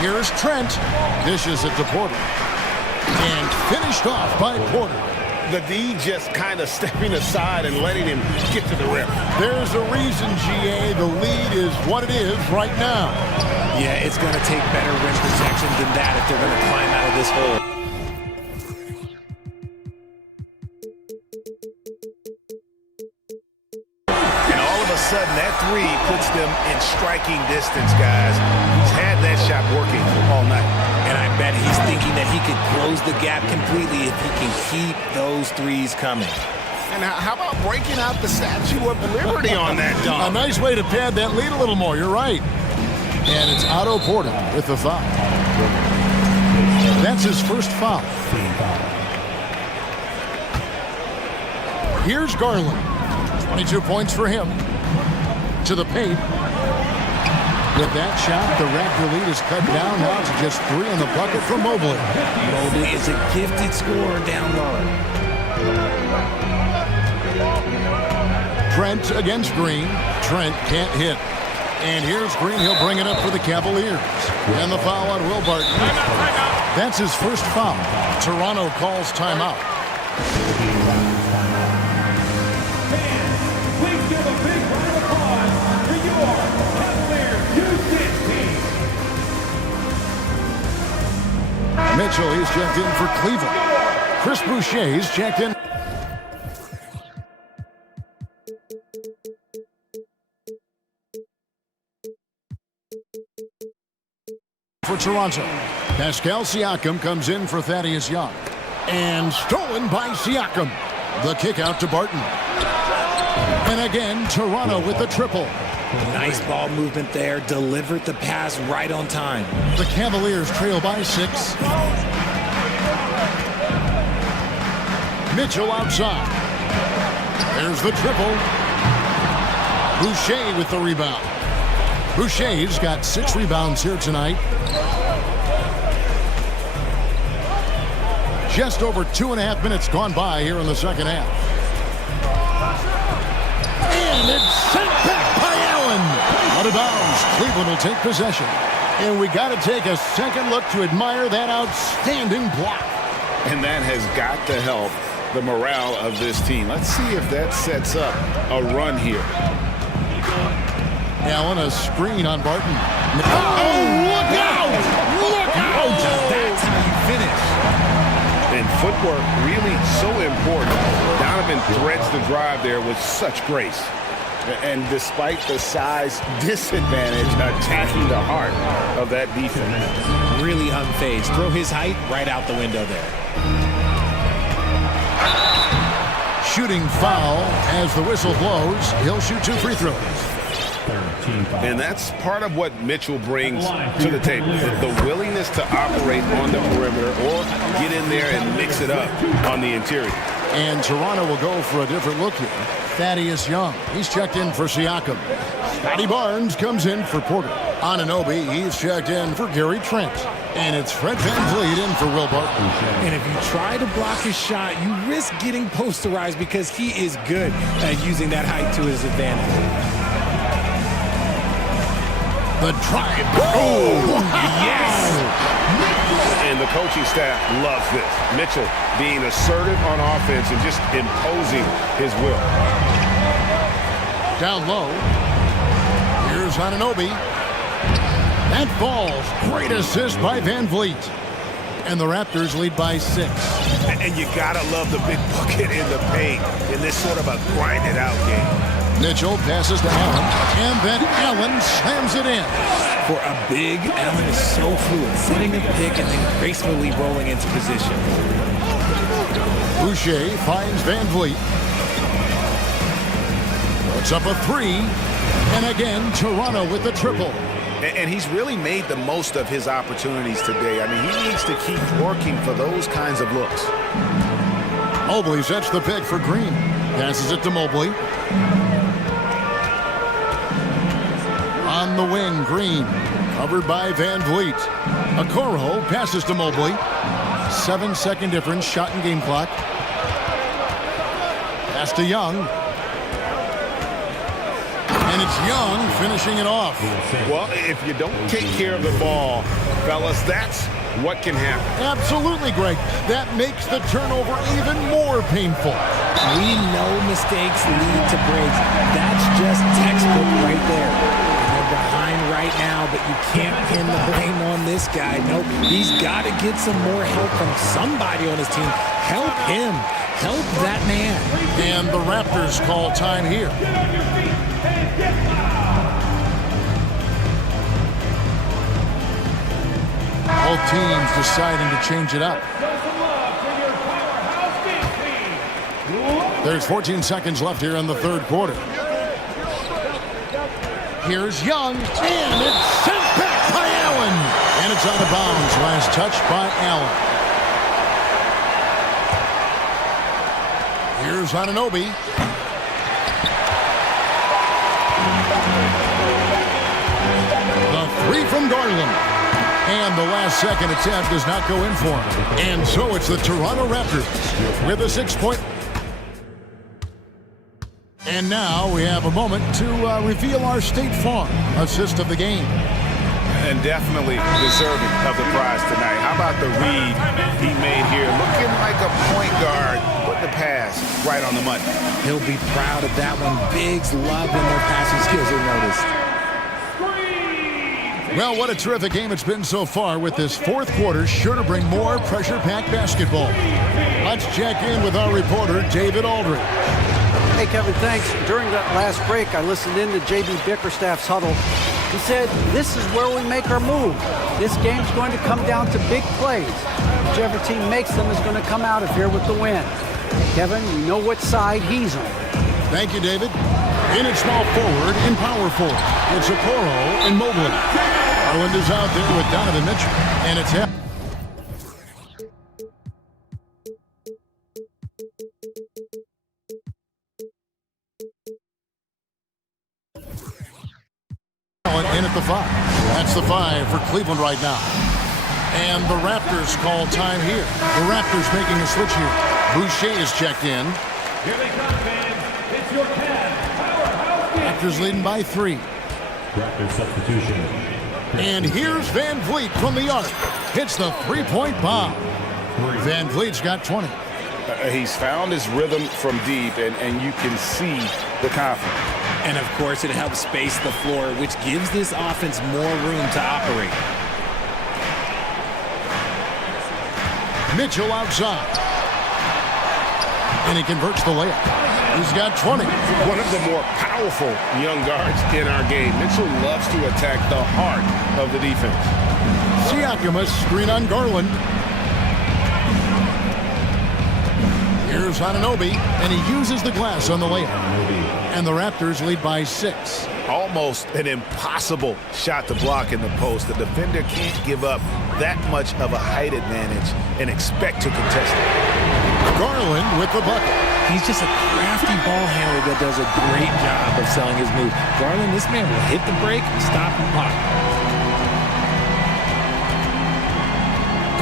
Here's Trent. Dishes it to Porter. And finished off by Porter. The D just kind of stepping aside and letting him get to the rim. There's a reason, GA, the lead is what it is right now. Yeah, it's going to take better rim protection than that if they're going to climb out of this hole. Sudden, that three puts them in striking distance, guys. He's had that shot working all night. And I bet he's thinking that he could close the gap completely if he can keep those threes coming. And how about breaking out the Statue of Liberty on that dunk? A nice way to pad that lead a little more. You're right. And it's Otto Porter with the foul. That's his first foul. Here's Garland. 22 points for him. To the paint. With that shot, the Raptor lead is cut down now to just 3 on the bucket for Mobley. Mobley is a gifted scorer down low. Trent against Green. Trent can't hit. And here's Green. He'll bring it up for the Cavaliers. And the foul on Will Barton. That's his first foul. Toronto calls timeout. Mitchell, he's checked in for Cleveland. Chris Boucher's checked in for Toronto. Pascal Siakam comes in for Thaddeus Young. And stolen by Siakam. The kick out to Barton. And again, Toronto with the triple. Nice ball movement there. Delivered the pass right on time. The Cavaliers trail by 6. Mitchell outside. There's the triple. Boucher with the rebound. Boucher's got 6 rebounds here tonight. Just over 2.5 minutes gone by here in the second half. And it's sent back by Allen. Out of bounds. Cleveland will take possession. And we got to take a second look to admire that outstanding block. And that has got to help the morale of this team. Let's see if that sets up a run here. Allen, a screen on Barton. Oh, look out! Look out! That's how you finish. And footwork really so important. Donovan threads the drive there with such grace. And despite the size disadvantage, attacking the heart of that defense. Really unfazed. Throw his height right out the window there. Shooting foul as the whistle blows. He'll shoot 2 free throws. And that's part of what Mitchell brings to the table. The willingness to operate on the perimeter or get in there and mix it up on the interior. And Toronto will go for a different look here. Thaddeus Young, he's checked in for Siakam. Scotty Barnes comes in for Porter. Anunoby, he's checked in for Gary Trent. And it's Fred VanVleet in for Will Barton. And if you try to block his shot, you risk getting posterized because he is good at using that height to his advantage. The drive. Oh, yes! And the coaching staff loves this. Mitchell being assertive on offense and just imposing his will. Down low. Here's Anunoby. That falls. Great assist by VanVleet. And the Raptors lead by 6. And you gotta love the big bucket in the paint in this sort of a grinded out game. Mitchell passes to Allen, and then Allen slams it in. For a big, Allen is so fluid, setting a pick and then gracefully rolling into position. Boucher finds Van Vliet. Puts up a three, and again, Toronto with the triple. And he's really made the most of his opportunities today. I mean, he needs to keep working for those kinds of looks. Mobley sets the pick for Green. Passes it to Mobley. On the wing, Green. Covered by Van Vliet. Okoro passes to Mobley. 7-second difference, shot and game clock. Pass to Young. And it's Young finishing it off. Well, if you don't take care of the ball, fellas, that's what can happen. Absolutely, Greg. That makes the turnover even more painful. We know mistakes lead to breaks. That's just textbook right there. They're behind right now, but you can't pin the blame on this guy. Nope, he's got to get some more help from somebody on his team. Help him. Help that man. And the Raptors call time here. Both teams deciding to change it up. There's 14 seconds left here in the third quarter. Here's Young, and it's sent back by Allen. And it's out of bounds. Last touch by Allen. Here's Anunoby. The three from Garland. And the last second attempt does not go in for him. And so it's the Toronto Raptors with a 6-point. And now we have a moment to reveal our State Farm assist of the game. And definitely deserving of the prize tonight. How about the read he made here? Looking like a point guard, putting the pass right on the money. He'll be proud of that one. Biggs love when their passing skills are noticed. Well, what a terrific game it's been so far, with this fourth quarter sure to bring more pressure-packed basketball. Let's check in with our reporter, David Aldridge. Hey, Kevin, thanks. During that last break, I listened in to J.B. Bickerstaff's huddle. He said, this is where we make our move. This game's going to come down to big plays. Whichever team makes them is going to come out of here with the win. Kevin, you know what side he's on. Thank you, David. In at small forward, in power forward, it's Okoro and Mobley. Garland is out there with Donovan Mitchell, and it's him. In at the 5. That's the 5 for Cleveland right now. And the Raptors call time here. The Raptors making a switch here. Boucher is checked in. Here they come, fans. It's your Cavs powerhouse. Raptors leading by 3. Raptors substitution. And here's Van Vliet from the arc. Hits the three-point bomb. Van Vliet's got 20. He's found his rhythm from deep, and you can see the confidence. And, of course, it helps space the floor, which gives this offense more room to operate. Mitchell outside. And he converts the layup. He's got 20. One of the more powerful young guards in our game. Mitchell loves to attack the heart of the defense. Siakam, a screen on Garland. Here's Anunoby, and he uses the glass on the layup. And the Raptors lead by 6. Almost an impossible shot to block in the post. The defender can't give up that much of a height advantage and expect to contest it. Garland with the bucket. He's just a crafty ball handler that does a great job of selling his move. Garland, this man will hit the break, stop, and pop.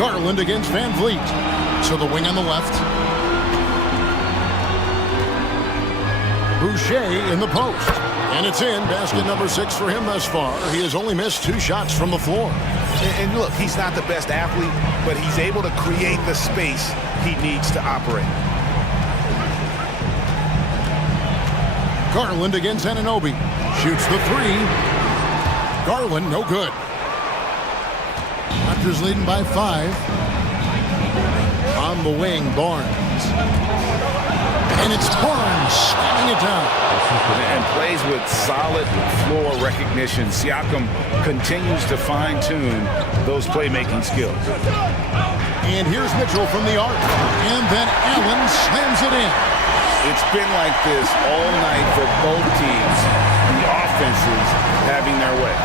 Garland against Van Vliet. To the wing on the left. Boucher in the post. And it's in. Basket number 6 for him thus far. He has only missed 2 shots from the floor. And look, he's not the best athlete, but he's able to create the space he needs to operate. Garland against Anunoby. Shoots the 3. Garland, no good. Raptors leading by 5. On the wing, Barnes. And it's Barnes slamming it down. And plays with solid floor recognition. Siakam continues to fine-tune those playmaking skills. And here's Mitchell from the arc. And then Allen slams it in. It's been like this all night for both teams. The offenses having their way.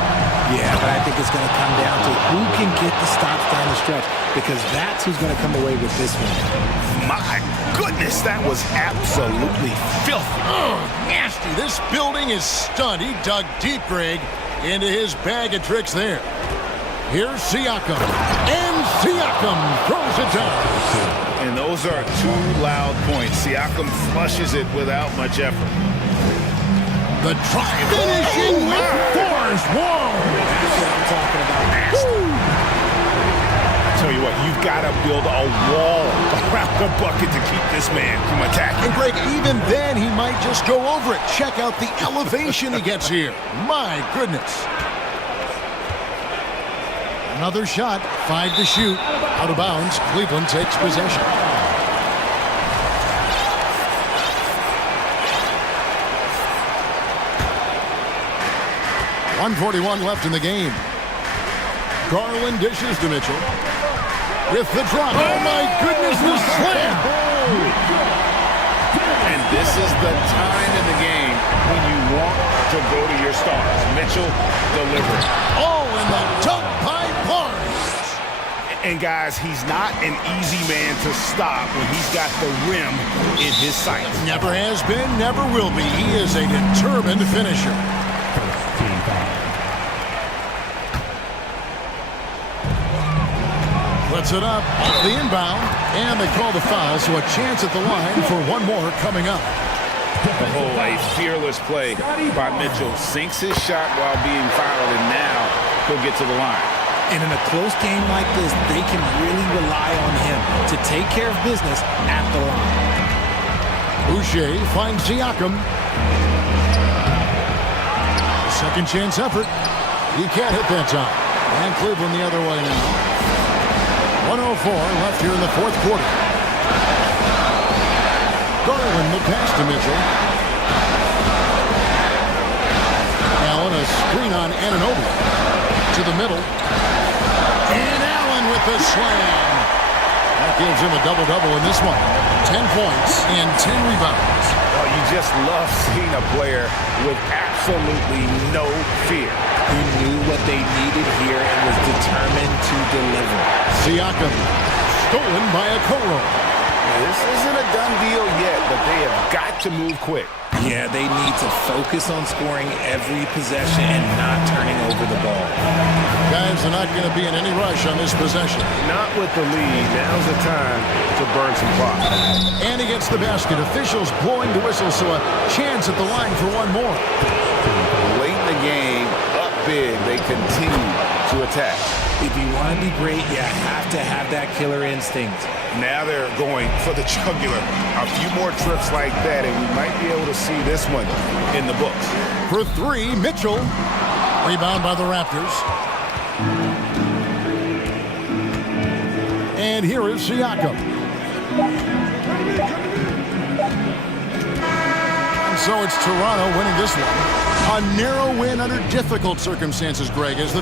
Yeah, but I think it's going to come down to who can get the stops down the stretch, because that's who's going to come away with this one. My goodness, that was absolutely filthy. Oh, nasty. This building is stunned. He dug deep, Greg, into his bag of tricks there. Here's Siakam. And Siakam throws it down. And those are two loud points. Siakam flushes it without much effort. The try finishing with force. Whoa! That's what I'm talking about. Nasty. I tell you what, you've got to build a wall around the bucket to keep this man from attacking. And Greg, even then, he might just go over it. Check out the elevation he gets here. My goodness. Another shot, 5 to shoot. Out of bounds, Cleveland takes possession. .141 left in the game. Garland dishes to Mitchell. With the drop. Oh my goodness, the slam! And this is the time in the game when you want to go to your stars. Mitchell delivering. Oh, and the dunk by Barnes. And guys, he's not an easy man to stop when he's got the rim in his sights. Never has been, never will be. He is a determined finisher. Puts it up off the inbound, and they call the foul, so a chance at the line for one more coming up. Oh, a fearless play by Mitchell. Sinks his shot while being fouled, and now he'll get to the line. And in a close game like this, they can really rely on him to take care of business at the line. Boucher finds Siakam. Second chance effort. He can't hit that time. And Cleveland the other way now. 1:04 left here in the fourth quarter. Garland the pass to Mitchell. Allen a screen on Anunoby. To the middle. And Allen with the slam. That gives him a double-double in this one. 10 points and 10 rebounds. Oh, you just love seeing a player with absolutely no fear. He knew what they needed here and was determined to deliver. Siakam stolen by a Okoro. This isn't a done deal yet, but they have got to move quick. Yeah, they need to focus on scoring every possession and not turning over the ball. Guys are not going to be in any rush on this possession. Not with the lead. Now's the time to burn some clock. And he gets the basket. Officials blowing the whistle, so a chance at the line for one more. Late in the game, up big, they continue to attack. If you want to be great, you have to have that killer instinct. Now they're going for the jugular. A few more trips like that, and we might be able to see this one in the books. For three, Mitchell. Rebound by the Raptors. And here is Siakam. And so it's Toronto winning this one. A narrow win under difficult circumstances, Greg, as the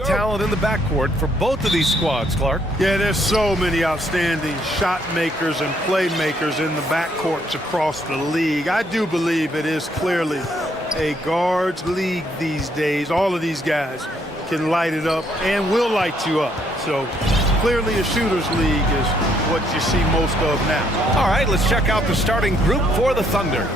talent in the backcourt for both of these squads, Clark. Yeah, there's so many outstanding shot makers and playmakers in the backcourts across the league. I do believe it is clearly a guards league these days. All of these guys can light it up and will light you up. So clearly a shooter's league is what you see most of now. All right, let's check out the starting group for the Thunder.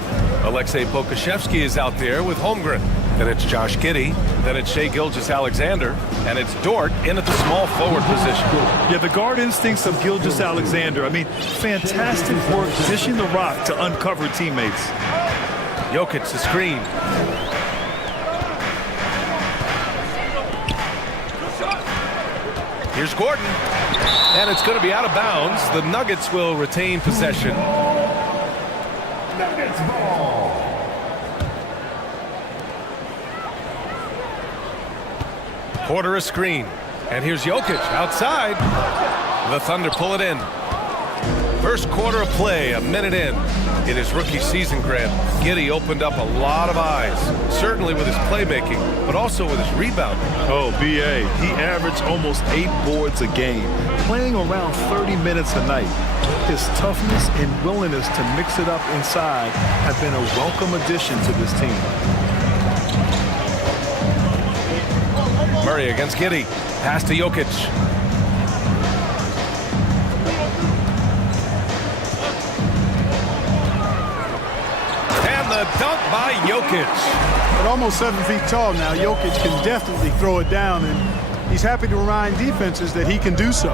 Alexei Pokusevski is out there with Holmgren. Then it's Josh Giddey. Then it's Shai Gilgeous-Alexander. And it's Dort in at the small forward position. Yeah, the guard instincts of Gilgeous-Alexander. I mean, fantastic work dishing the rock to uncover teammates. Jokic the screen. Here's Gordon. And it's going to be out of bounds. The Nuggets will retain possession. Nuggets ball. Porter a screen. And here's Jokic outside. The Thunder pull it in. First quarter of play, a minute in. In his rookie season, Grant, Giddey opened up a lot of eyes, certainly with his playmaking, but also with his rebounding. Oh, B.A., he averaged almost 8 boards a game, playing around 30 minutes a night. His toughness and willingness to mix it up inside have been a welcome addition to this team. Murray against Giddey. Pass to Jokic. And the dunk by Jokic. At almost 7 feet tall now, Jokic can definitely throw it down, and he's happy to remind defenses that he can do so.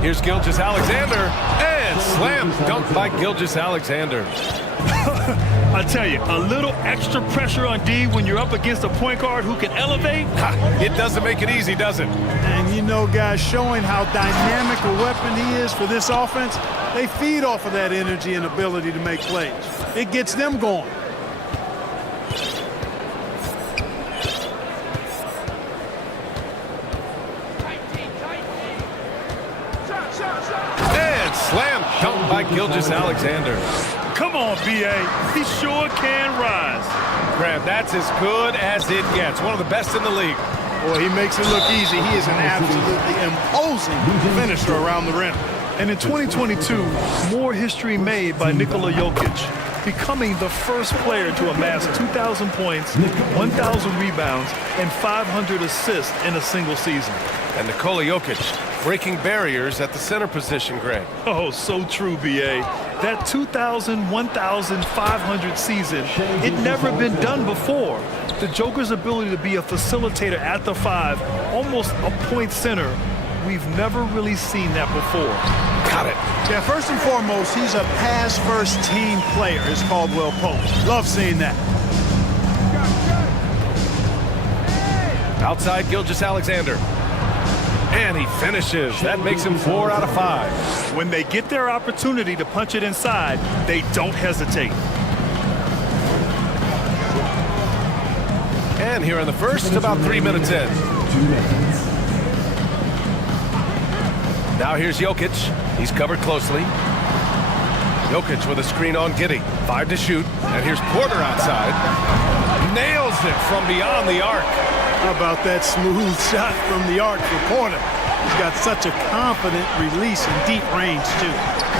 Here's Gilgeous-Alexander, and slam dunk by Gilgeous-Alexander. I tell you, a little extra pressure on D when you're up against a point guard who can elevate. It doesn't make it easy, does it? And you know, guys, showing how dynamic a weapon he is for this offense, they feed off of that energy and ability to make plays. It gets them going. And slam dunk by Gilgeous-Alexander. Come on, B.A. He sure can rise. Graham, that's as good as it gets. One of the best in the league. Boy, he makes it look easy. He is an absolutely imposing finisher around the rim. And in 2022, more history made by Nikola Jokic, becoming the first player to amass 2,000 points, 1,000 rebounds, and 500 assists in a single season. And Nikola Jokic breaking barriers at the center position, Greg. Oh, so true, B.A. That 2,000, 1,500 season, it never been done before. The Joker's ability to be a facilitator at the 5, almost a point center, we've never really seen that before. Got it. Yeah, first and foremost, he's a pass-first team player, as Caldwell Pope. Love seeing that. Outside Gilgeous-Alexander. And he finishes. That makes him 4 out of 5. When they get their opportunity to punch it inside, they don't hesitate. And here in the first, about 3 minutes in. Now here's Jokic. He's covered closely. Jokic with a screen on Giddey. 5 to shoot. And here's Porter outside. Nails it from beyond the arc. How about that smooth shot from the arc for Porter? He's got such a confident release in deep range, too.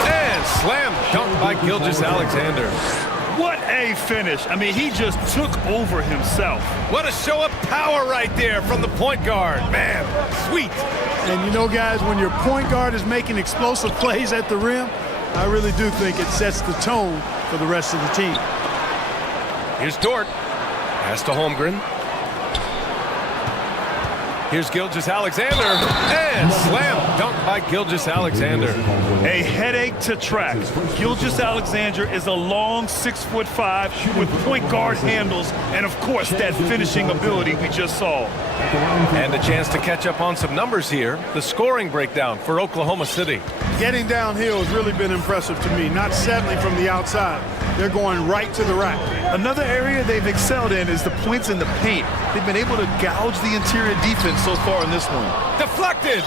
And slam dunk by Gilgeous-Alexander. What a finish. I mean, he just took over himself. What a show of power right there from the point guard. Man, sweet. And you know, guys, when your point guard is making explosive plays at the rim, I really do think it sets the tone for the rest of the team. Here's Dort. Pass to Holmgren. Here's Gilgeous-Alexander, and slam dunk by Gilgeous-Alexander. A headache to track. Gilgeous-Alexander is a long 6'5" with point guard handles, and of course that finishing ability we just saw. And a chance to catch up on some numbers here. The scoring breakdown for Oklahoma City. Getting downhill has really been impressive to me, not settling from the outside. They're going right to the rack. Another area they've excelled in is the points in the paint. They've been able to gouge the interior defense so far in this one. Deflected!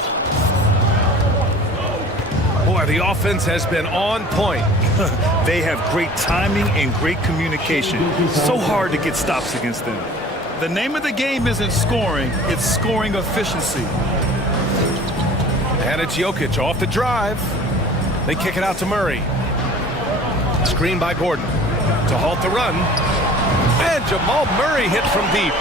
Boy, the offense has been on point. They have great timing and great communication. So hard to get stops against them. The name of the game isn't scoring, it's scoring efficiency. And it's Jokic off the drive. They kick it out to Murray. Screen by Gordon to halt the run. And Jamal Murray hit from deep.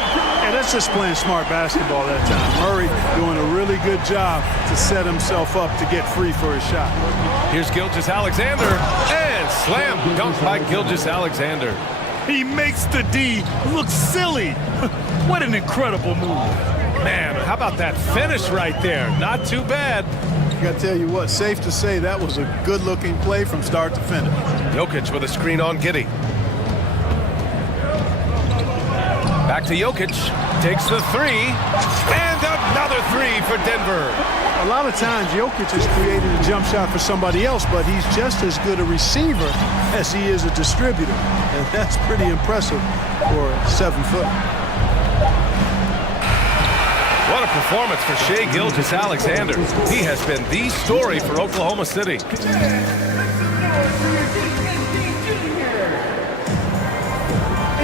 And that's just playing smart basketball that time. Murray doing a really good job to set himself up to get free for his shot. Here's Gilgeous-Alexander, and slam dunk by Gilgeous-Alexander. He makes the D look silly. What an incredible move. Man, how about that finish right there? Not too bad. I gotta tell you what, safe to say that was a good-looking play from start to finish. Jokic with a screen on Giddey. Back to Jokic, takes the three, and another three for Denver. A lot of times Jokic has created a jump shot for somebody else, but he's just as good a receiver as he is a distributor. And that's pretty impressive for a 7-foot. What a performance for Shai Gilgeous-Alexander. He has been the story for Oklahoma City.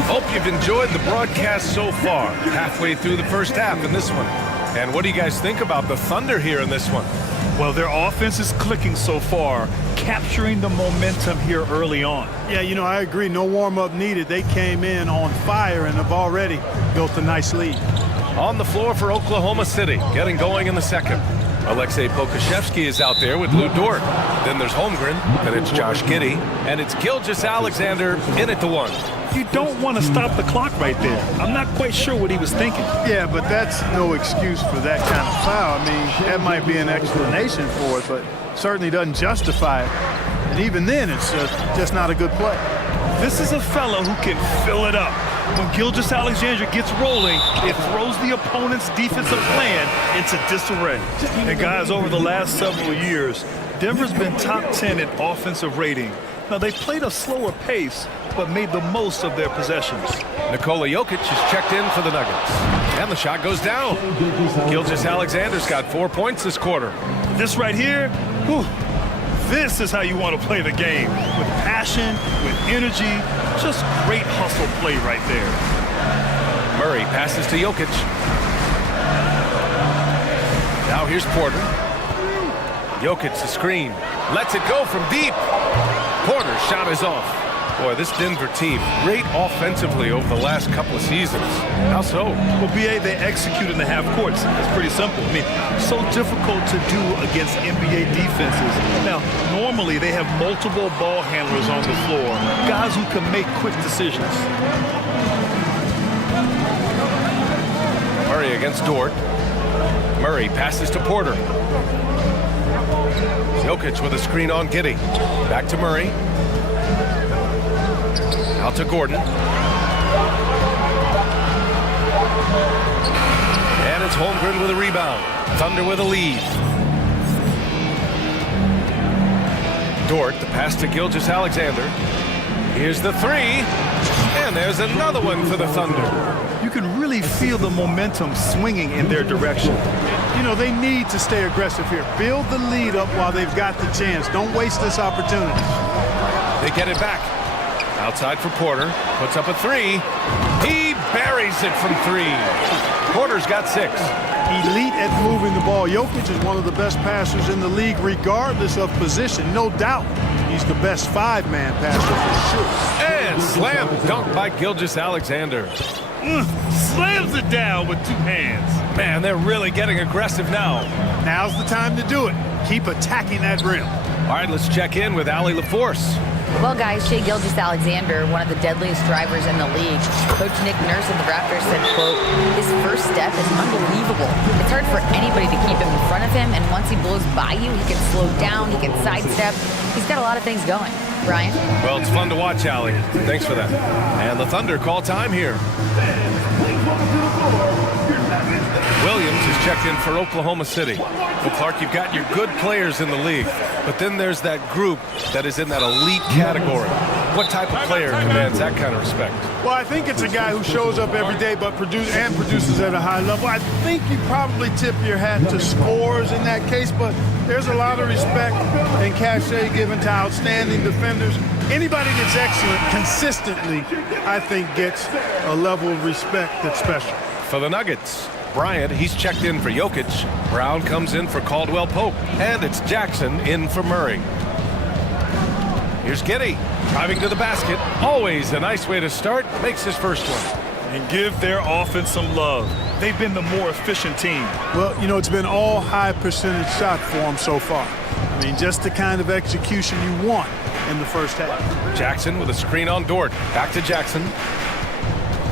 Hope you've enjoyed the broadcast so far. Halfway through the first half in this one. And what do you guys think about the Thunder here in this one? Well, their offense is clicking so far, capturing the momentum here early on. Yeah, you know, I agree. No warm-up needed. They came in on fire and have already built a nice lead. On the floor for Oklahoma City, getting going in the second. Alexei Pokusevski is out there with Lou Dort. Then there's Holmgren, then it's Josh Giddey, and it's Gilgeous-Alexander in at the one. You don't want to stop the clock right there. I'm not quite sure what he was thinking. Yeah, but that's no excuse for that kind of foul. I mean, that might be an explanation for it, but certainly doesn't justify it. And even then, it's just not a good play. This is a fellow who can fill it up. When Gilgeous-Alexander gets rolling, it throws the opponent's defensive plan into disarray. And guys, over the last several years, Denver's been top 10 in offensive rating. Now, they played a slower pace, but made the most of their possessions. Nikola Jokic is checked in for the Nuggets. And the shot goes down. Gilgeous-Alexander's got 4 points this quarter. This right here, whew, this is how you want to play the game. With passion, with energy, just great hustle play right there. Murray passes to Jokic. Now here's Porter. Jokic the screen. Lets it go from deep. Porter's shot is off. Boy, this Denver team, great offensively over the last couple of seasons. How so? Well, BA, they execute in the half courts. It's pretty simple. I mean, so difficult to do against NBA defenses. Now, normally they have multiple ball handlers on the floor, guys who can make quick decisions. Murray against Dort. Murray passes to Porter. Jokic with a screen on Giddey. Back to Murray. Out to Gordon. And it's Holmgren with a rebound. Thunder with a lead. Dort, the pass to Gilgeous-Alexander. Here's the three. And there's another one for the Thunder. You can really feel the momentum swinging in their direction. You know, they need to stay aggressive here. Build the lead up while they've got the chance. Don't waste this opportunity. They get it back. Outside for Porter. Puts up a three. He buries it from three. Porter's got 6. Elite at moving the ball. Jokic is one of the best passers in the league, regardless of position. No doubt he's the best 5-man passer for sure. And slam dunk by Gilgeous-Alexander. Slams it down with 2 hands. Man, they're really getting aggressive now. Now's the time to do it. Keep attacking that rim. All right, let's check in with Allie LaForce. Well, guys, Shai Gilgeous-Alexander, one of the deadliest drivers in the league. Coach Nick Nurse of the Raptors said, quote, his first step is unbelievable. It's hard for anybody to keep him in front of him, and once he blows by you, he can slow down, he can sidestep. He's got a lot of things going. Brian? Well, it's fun to watch, Allie. Thanks for that. And the Thunder call time here. Williams is checked in for Oklahoma City. Well, Clark, you've got your good players in the league, but then there's that group that is in that elite category. What type of player commands that kind of respect? Well, I think it's a guy who shows up every day but produces at a high level. I think you probably tip your hat to scores in that case, but there's a lot of respect and cachet given to outstanding defenders. Anybody that's excellent consistently, I think, gets a level of respect that's special. For the Nuggets, Bryant, he's checked in for Jokic. Brown comes in for Caldwell Pope. And it's Jackson in for Murray. Here's Giddey, driving to the basket. Always a nice way to start. Makes his first one. And give their offense some love. They've been the more efficient team. Well, you know, it's been all high percentage shot for them so far. I mean, just the kind of execution you want in the first half. Jackson with a screen on Dort. Back to Jackson.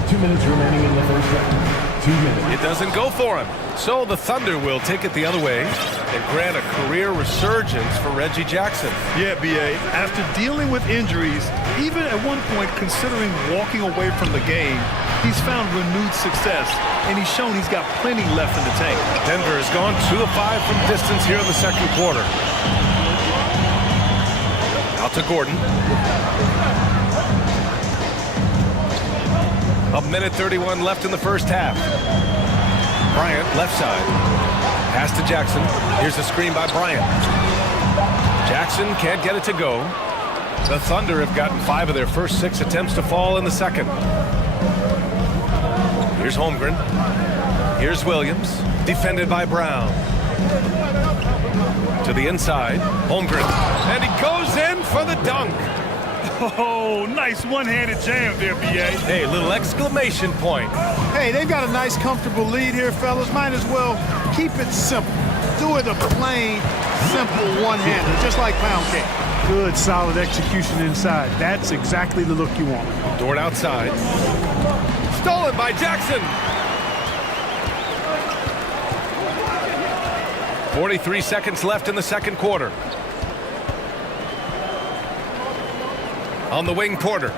2 minutes remaining in the first half. 2 minutes. It doesn't go for him. So the Thunder will take it the other way and grant a career resurgence for Reggie Jackson. Yeah, B.A. After dealing with injuries, even at one point considering walking away from the game, he's found renewed success, and he's shown he's got plenty left in the tank. Denver has gone 2 of 5 from distance here in the second quarter. Out to Gordon. A minute 31 left in the first half. Bryant, left side. Pass to Jackson. Here's a screen by Bryant. Jackson can't get it to go. The Thunder have gotten 5 of their first 6 attempts to fall in the second. Here's Holmgren. Here's Williams. Defended by Brown. To the inside. Holmgren. And he goes in for the dunk. Oh, nice one-handed jam there, B.A. Hey, little exclamation point. Hey, they've got a nice, comfortable lead here, fellas. Might as well keep it simple. Do it a plain, simple one-hander, just like pound cake. Good, solid execution inside. That's exactly the look you want. Dort outside. Stolen by Jackson. 43 seconds left in the second quarter. On the wing, Porter.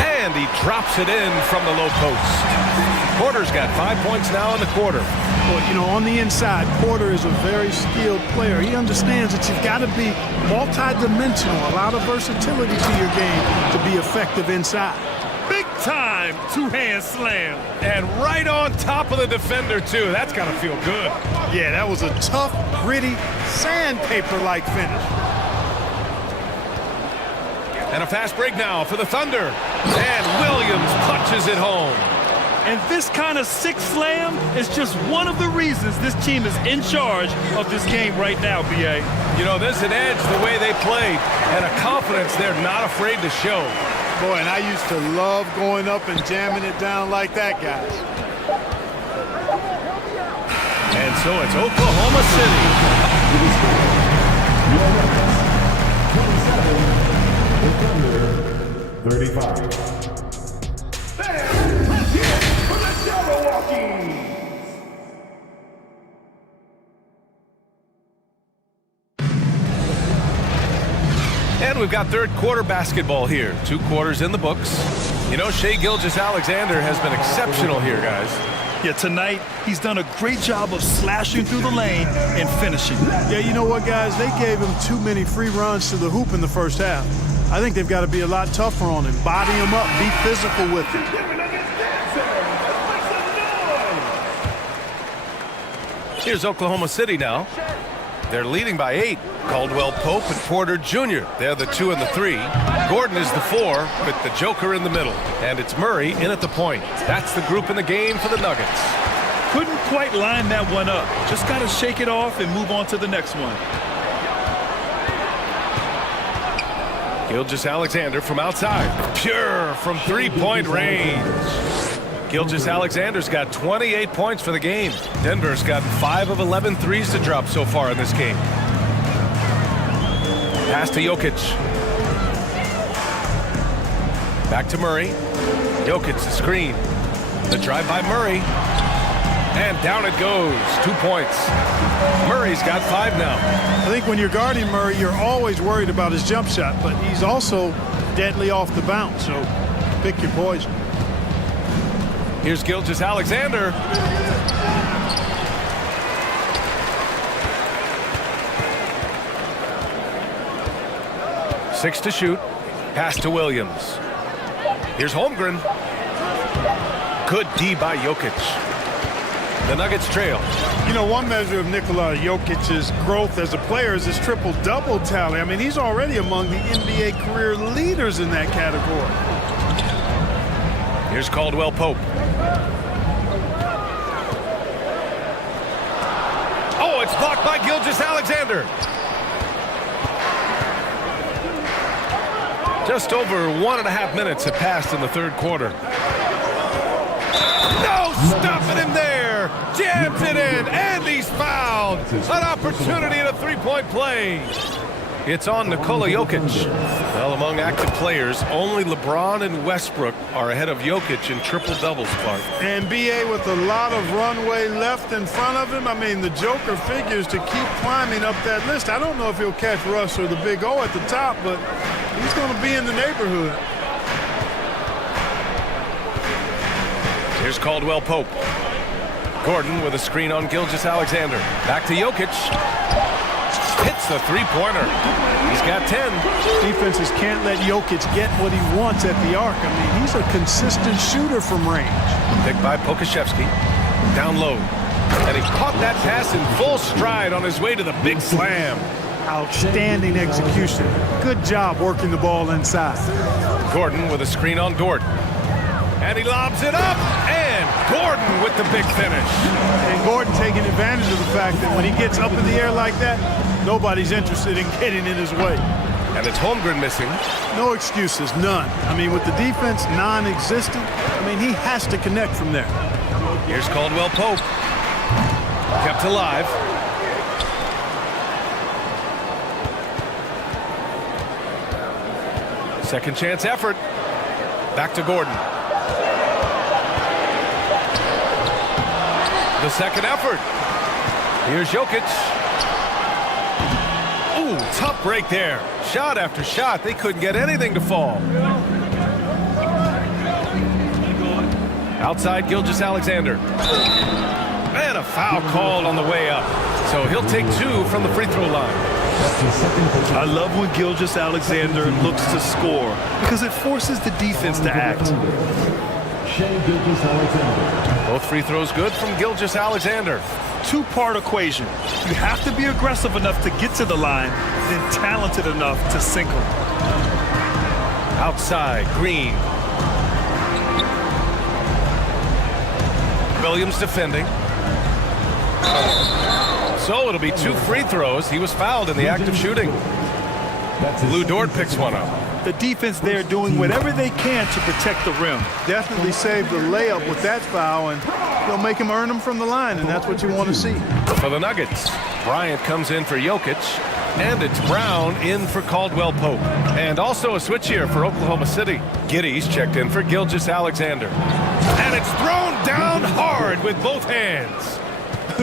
And he drops it in from the low post. Porter's got 5 points now in the quarter. Well, you know, on the inside, Porter is a very skilled player. He understands that you've got to be multi-dimensional, a lot of versatility to your game to be effective inside. Big time two-hand slam. And right on top of the defender, too. That's got to feel good. Yeah, that was a tough, gritty, sandpaper-like finish. And a fast break now for the Thunder. And Williams punches it home. And this kind of sick slam is just one of the reasons this team is in charge of this game right now, B.A. You know, there's an edge the way they played and a confidence they're not afraid to show. Boy, and I used to love going up and jamming it down like that, guys. And so it's Oklahoma City. 35. And we've got third quarter basketball here. 2 quarters in the books. You know, Shai Gilgeous-Alexander has been exceptional here, guys. Yeah, tonight he's done a great job of slashing through the lane and finishing. Yeah, you know what, guys? They gave him too many free runs to the hoop in the first half. I think they've got to be a lot tougher on him. Body him up. Be physical with him. Here's Oklahoma City now. They're leading by 8. Caldwell Pope and Porter Jr. They're the 2 and the 3. Gordon is the 4 with the Joker in the middle. And it's Murray in at the point. That's the group in the game for the Nuggets. Couldn't quite line that one up. Just got to shake it off and move on to the next one. Gilgeous-Alexander from outside. Pure from 3-point range. Gilgeous-Alexander's got 28 points for the game. Denver's got 5 of 11 threes to drop so far in this game. Pass to Jokic. Back to Murray. Jokic, the screen. The drive by Murray. And down it goes. 2 points. Murray's got 5 now. I think when you're guarding Murray, you're always worried about his jump shot, but he's also deadly off the bounce, so pick your poison. Here's Gilgeous-Alexander. 6 to shoot. Pass to Williams. Here's Holmgren. Good D by Jokic. The Nuggets trail. You know, one measure of Nikola Jokic's growth as a player is his triple-double tally. I mean, he's already among the NBA career leaders in that category. Here's Caldwell Pope. Oh, it's blocked by Gilgeous-Alexander. Just over 1.5 minutes have passed in the third quarter. No, stopping him there. Jams it in, and he's fouled. An opportunity at a three-point play. It's on Nikola Jokic. Well, among active players, only LeBron and Westbrook are ahead of Jokic in triple-doubles, Clark. And B.A. with a lot of runway left in front of him. I mean, the Joker figures to keep climbing up that list. I don't know if he'll catch Russ or the Big O at the top, but he's going to be in the neighborhood. Here's Caldwell Pope. Gordon with a screen on Gilgeous-Alexander. Back to Jokic. Hits the three-pointer. He's got 10. Defenses can't let Jokic get what he wants at the arc. I mean, he's a consistent shooter from range. Picked by Pokashevsky. Down low. And he caught that pass in full stride on his way to the big slam. Outstanding execution. Good job working the ball inside. Gordon with a screen on Dort. And he lobs it up, and Gordon with the big finish. And Gordon taking advantage of the fact that when he gets up in the air like that, nobody's interested in getting in his way. And it's Holmgren missing. No excuses, none. I mean, with the defense non-existent, I mean, he has to connect from there. Here's Caldwell Pope. Kept alive. Second chance effort. Back to Gordon. The second effort. Here's Jokic. Ooh, tough break there. Shot after shot. They couldn't get anything to fall. Outside Gilgeous-Alexander. And a foul called on the way up. So he'll take 2 from the free throw line. I love when Gilgeous-Alexander looks to score because it forces the defense to act. Both free throws good from Gilgeous-Alexander. Two-part equation. You have to be aggressive enough to get to the line, then talented enough to sink them. Outside, Green. Williams defending. So it'll be 2 free throws. He was fouled in the act of shooting. Lou Dort picks one up. The defense there doing whatever they can to protect the rim. Definitely saved the layup with that foul, and they'll make him earn them from the line, and that's what you want to see. For the Nuggets, Bryant comes in for Jokic, and it's Brown in for Caldwell Pope. And also a switch here for Oklahoma City. Giddy's checked in for Gilgeous-Alexander. And it's thrown down hard with both hands.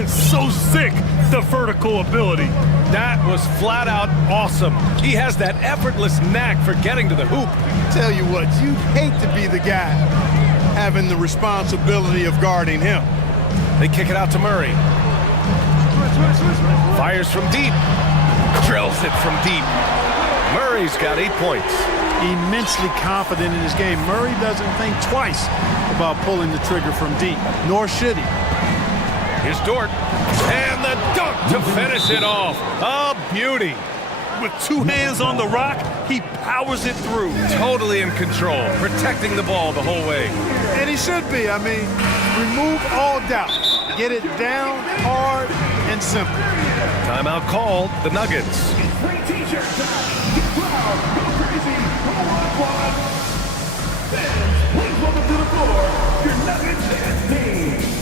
So sick, the vertical ability. That was flat out awesome. He has that effortless knack for getting to the hoop. Tell you what, you'd hate to be the guy having the responsibility of guarding him. They kick it out to Murray. Fires from deep. Drills it from deep. Murray's got 8 points. Immensely confident in his game. Murray doesn't think twice about pulling the trigger from deep, nor should he. Here's Dort. And the dunk to finish it off. A beauty. With 2 hands on the rock, he powers it through. Totally in control, protecting the ball the whole way. And he should be. I mean, remove all doubt. Get it down, hard, and simple. Timeout called, the Nuggets. Great t-shirts on. Get proud. Go crazy. Come on, squad. Fans, please welcome to the floor your Nuggets dance team.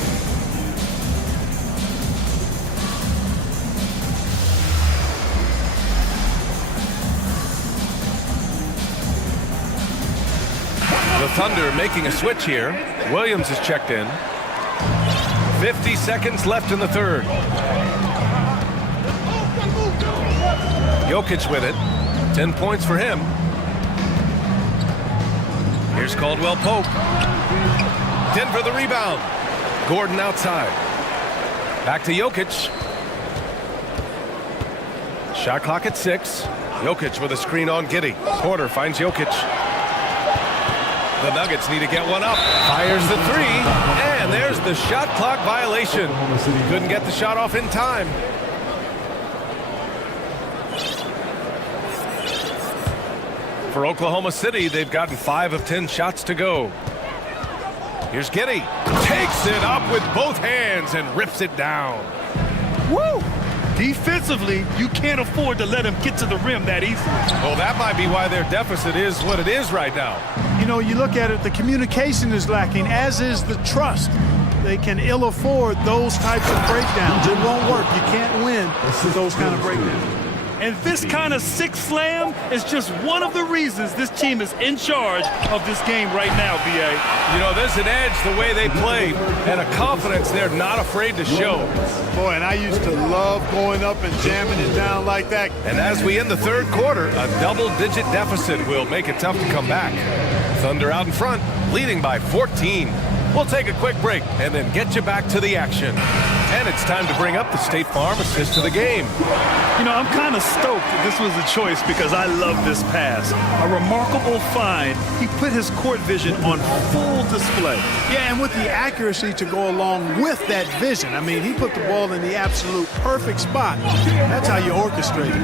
The Thunder making a switch here. Williams is checked in. 50 seconds left in the third. Jokic with it. 10 points for him. Here's Caldwell Pope. Denver the rebound. Gordon outside. Back to Jokic. Shot clock at 6. Jokic with a screen on Giddey. Porter finds Jokic. The Nuggets need to get one up. Fires the three. And there's the shot clock violation. Couldn't get the shot off in time. For Oklahoma City, they've gotten 5 of 10 shots to go. Here's Giddey. Takes it up with both hands and rips it down. Woo! Defensively, you can't afford to let him get to the rim that easily. Well, that might be why their deficit is what it is right now. You know, you look at it, the communication is lacking, as is the trust. They can ill afford those types of breakdowns. It won't work. You can't win with those kind of breakdowns. And this kind of six slam is just one of the reasons this team is in charge of this game right now, B.A. You know, there's an edge the way they play and a confidence they're not afraid to show. Boy, and I used to love going up and jamming it down like that. And as we end the third quarter, a double-digit deficit will make it tough to come back. Thunder out in front, leading by 14. We'll take a quick break and then get you back to the action. And it's time to bring up the State Farm assist to the game. You know, I'm kind of stoked that this was a choice because I love this pass. A remarkable find. He put his court vision on full display. Yeah, and with the accuracy to go along with that vision. I mean, he put the ball in the absolute perfect spot. That's how you orchestrate it.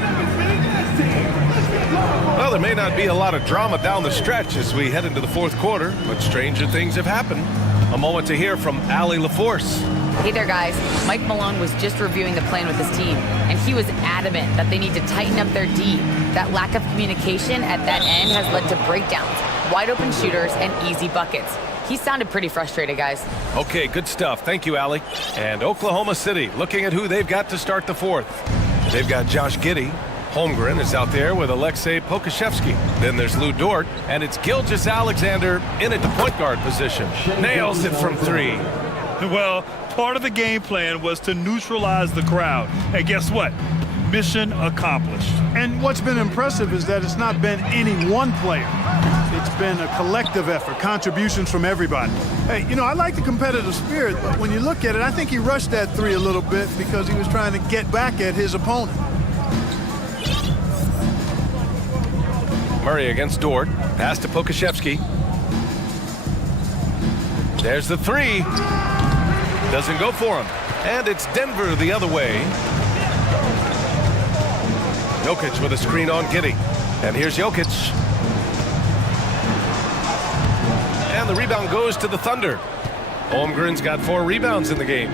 Well, there may not be a lot of drama down the stretch as we head into the fourth quarter, but stranger things have happened. A moment to hear from Allie LaForce. Hey there, guys. Mike Malone was just reviewing the plan with his team, and he was adamant that they need to tighten up their D. That lack of communication at that end has led to breakdowns, wide open shooters, and easy buckets. He sounded pretty frustrated, guys. Okay, good stuff. Thank you, Allie. And Oklahoma City looking at who they've got to start the fourth. They've got Josh Giddey. Holmgren is out there with Alexei Pokashevsky. Then there's Lou Dort, and it's Gilgeous-Alexander in at the point guard position. Nails it from 3. Well, part of the game plan was to neutralize the crowd. And guess what? Mission accomplished. And what's been impressive is that it's not been any one player. It's been a collective effort, contributions from everybody. Hey, you know, I like the competitive spirit, but when you look at it, I think he rushed that 3 a little bit because he was trying to get back at his opponent. Murray against Dort. Pass to Pokashevsky. There's the 3. Doesn't go for him. And it's Denver the other way. Jokic with a screen on Giddey. And here's Jokic. And the rebound goes to the Thunder. Holmgren's got 4 rebounds in the game.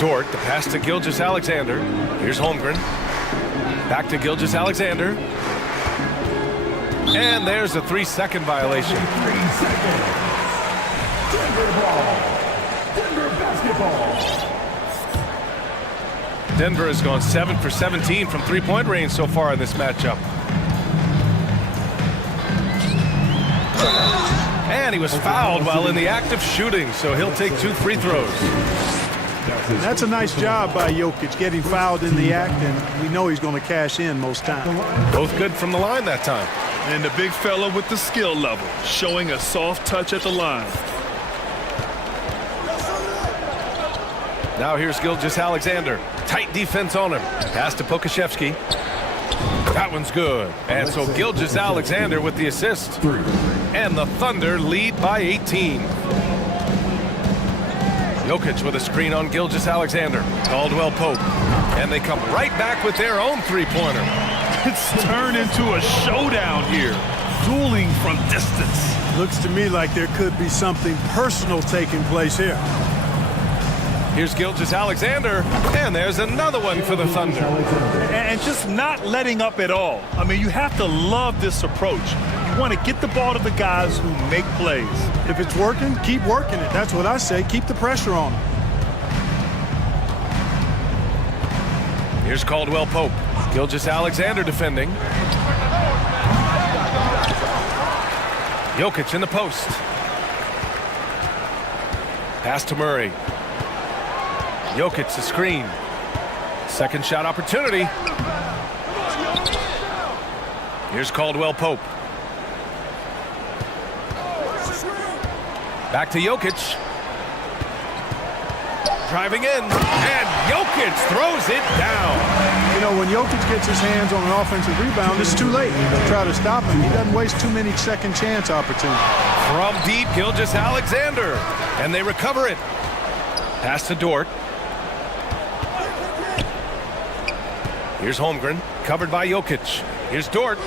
Dort, the pass to Gilgeous-Alexander. Here's Holmgren. Back to Gilgeous-Alexander. And there's a 3-second violation. 3 seconds. Denver ball. Denver basketball. Denver has gone 7 for 17 from three-point range so far in this matchup. And he was fouled while in the act of shooting, so he'll take 2 free throws. That's a nice job by Jokic, getting fouled in the act, and we know he's going to cash in most times. Both good from the line that time. And the big fella with the skill level, showing a soft touch at the line. Now here's Gilgeous-Alexander. Tight defense on him. Pass to Pokashevsky. That one's good. And so Gilgeous-Alexander with the assist. And the Thunder lead by 18. Jokic with a screen on Gilgeous-Alexander. Caldwell Pope. And they come right back with their own three-pointer. It's turned into a showdown here. Dueling from distance. Looks to me like there could be something personal taking place here. Here's Gilgeous-Alexander, and there's another one for the Thunder. And just not letting up at all. I mean, you have to love this approach. You want to get the ball to the guys who make plays. If it's working, keep working it. That's what I say. Keep the pressure on them. Here's Caldwell Pope. Gilgeous-Alexander defending. Jokic in the post. Pass to Murray. Jokic the screen. Second shot opportunity. Here's Caldwell Pope. Back to Jokic. Driving in. And Jokic throws it down. know, when Jokic gets his hands on an offensive rebound, it's too late to try to stop him. He doesn't waste too many second chance opportunities. From deep, Gilgeous-Alexander. And they recover it. Pass to Dort. Here's Holmgren, covered by Jokic. Here's Dort.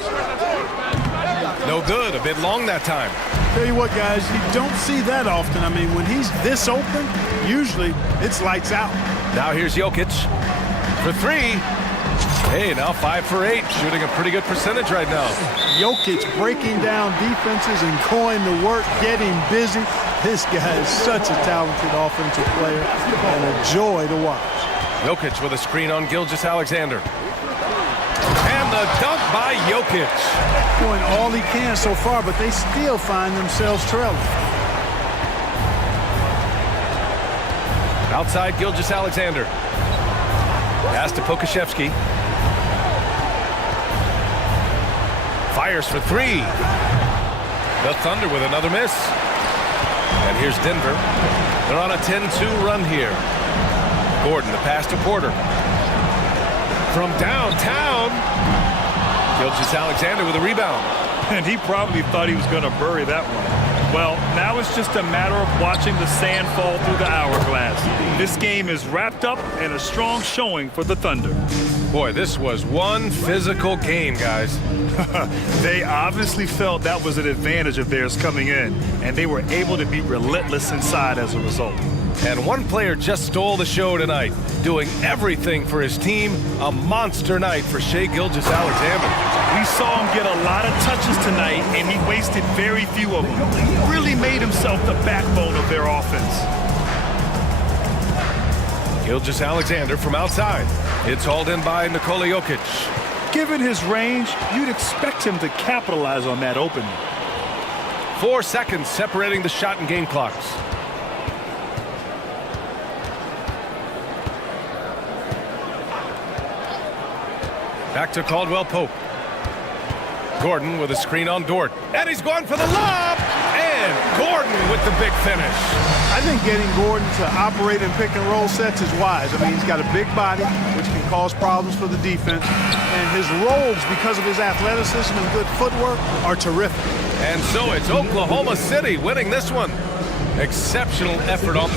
No good, a bit long that time. Tell you what, guys, you don't see that often. I mean, when he's this open, usually it's lights out. Now here's Jokic for three. Hey, now 5 for 8, shooting a pretty good percentage right now. Jokic breaking down defenses and going to work, getting busy. This guy is such a talented offensive player and a joy to watch. Jokic with a screen on Gilgeous-Alexander. And the dunk by Jokic. Doing all he can so far, but they still find themselves trailing. Outside Gilgeous-Alexander. Pass to Pokashevsky. Fires for three. The Thunder with another miss. And here's Denver. They're on a 10-2 run here. Gordon, the pass to Porter. From downtown, Gilgeous-Alexander with a rebound. And he probably thought he was going to bury that one. Well, now it's just a matter of watching the sand fall through the hourglass. This game is wrapped up and a strong showing for the Thunder. Boy, this was one physical game, guys. They obviously felt that was an advantage of theirs coming in, and they were able to be relentless inside as a result. And one player just stole the show tonight, doing everything for his team. A monster night for Shai Gilgeous-Alexander. We saw him get a lot of touches tonight, and he wasted very few of them. He really made himself the backbone of their offense. Gilgeous-Alexander from outside. It's hauled in by Nikola Jokic. Given his range, you'd expect him to capitalize on that opening. 4 seconds separating the shot and game clocks. Back to Caldwell Pope. Gordon with a screen on Dort. And he's going for the lob! And Gordon with the big finish. I think getting Gordon to operate in pick and roll sets is wise. I mean, he's got a big body, which can cause problems for the defense. And his rolls, because of his athleticism and good footwork, are terrific. And so it's Oklahoma City winning this one. Exceptional effort on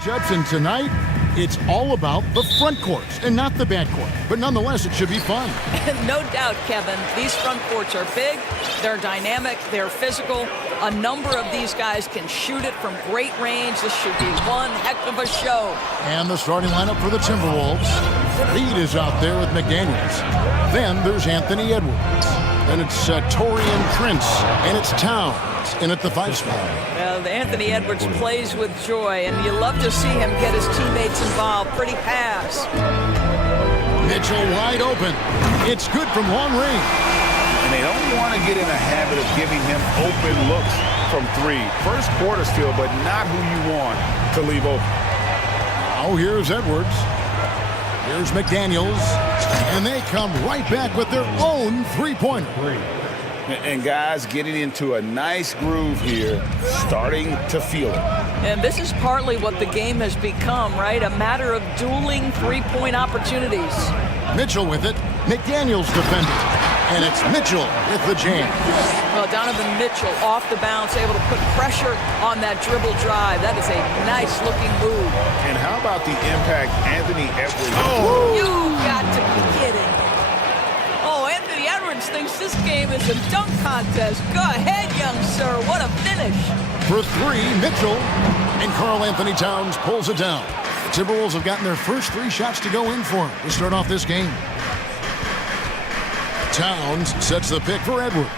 Judson, tonight, it's all about the front courts and not the back court. But nonetheless, it should be fun. No doubt, Kevin. These front courts are big, they're dynamic, they're physical. A number of these guys can shoot it from great range. This should be one heck of a show. And the starting lineup for the Timberwolves. Reed is out there with McDaniels. Then there's Anthony Edwards. Then it's Torian Prince, and it's Towns in at the 5 spot. Well, Anthony Edwards plays with joy, and you love to see him get his teammates involved. Pretty pass. Mitchell wide open. It's good from long range. And they don't want to get in a habit of giving him open looks from 3. First quarter still, but not who you want to leave open. Oh, here's Edwards. Here's McDaniels. And they come right back with their own three-pointer. And guys getting into a nice groove here, starting to feel it. And this is partly what the game has become, right? A matter of dueling three-point opportunities. Mitchell with it. McDaniels defending. And it's Mitchell with the jam. Well, Donovan Mitchell off the bounce, able to put pressure on that dribble drive. That is a nice-looking move. And how about the impact Anthony Edwards? Oh, you got to be kidding. Oh, Anthony Edwards thinks this game is a dunk contest. Go ahead, young sir. What a finish. For 3, Mitchell. And Karl Anthony Towns pulls it down. The Timberwolves have gotten their first 3 shots to go in for him to start off this game. Towns sets the pick for Edwards.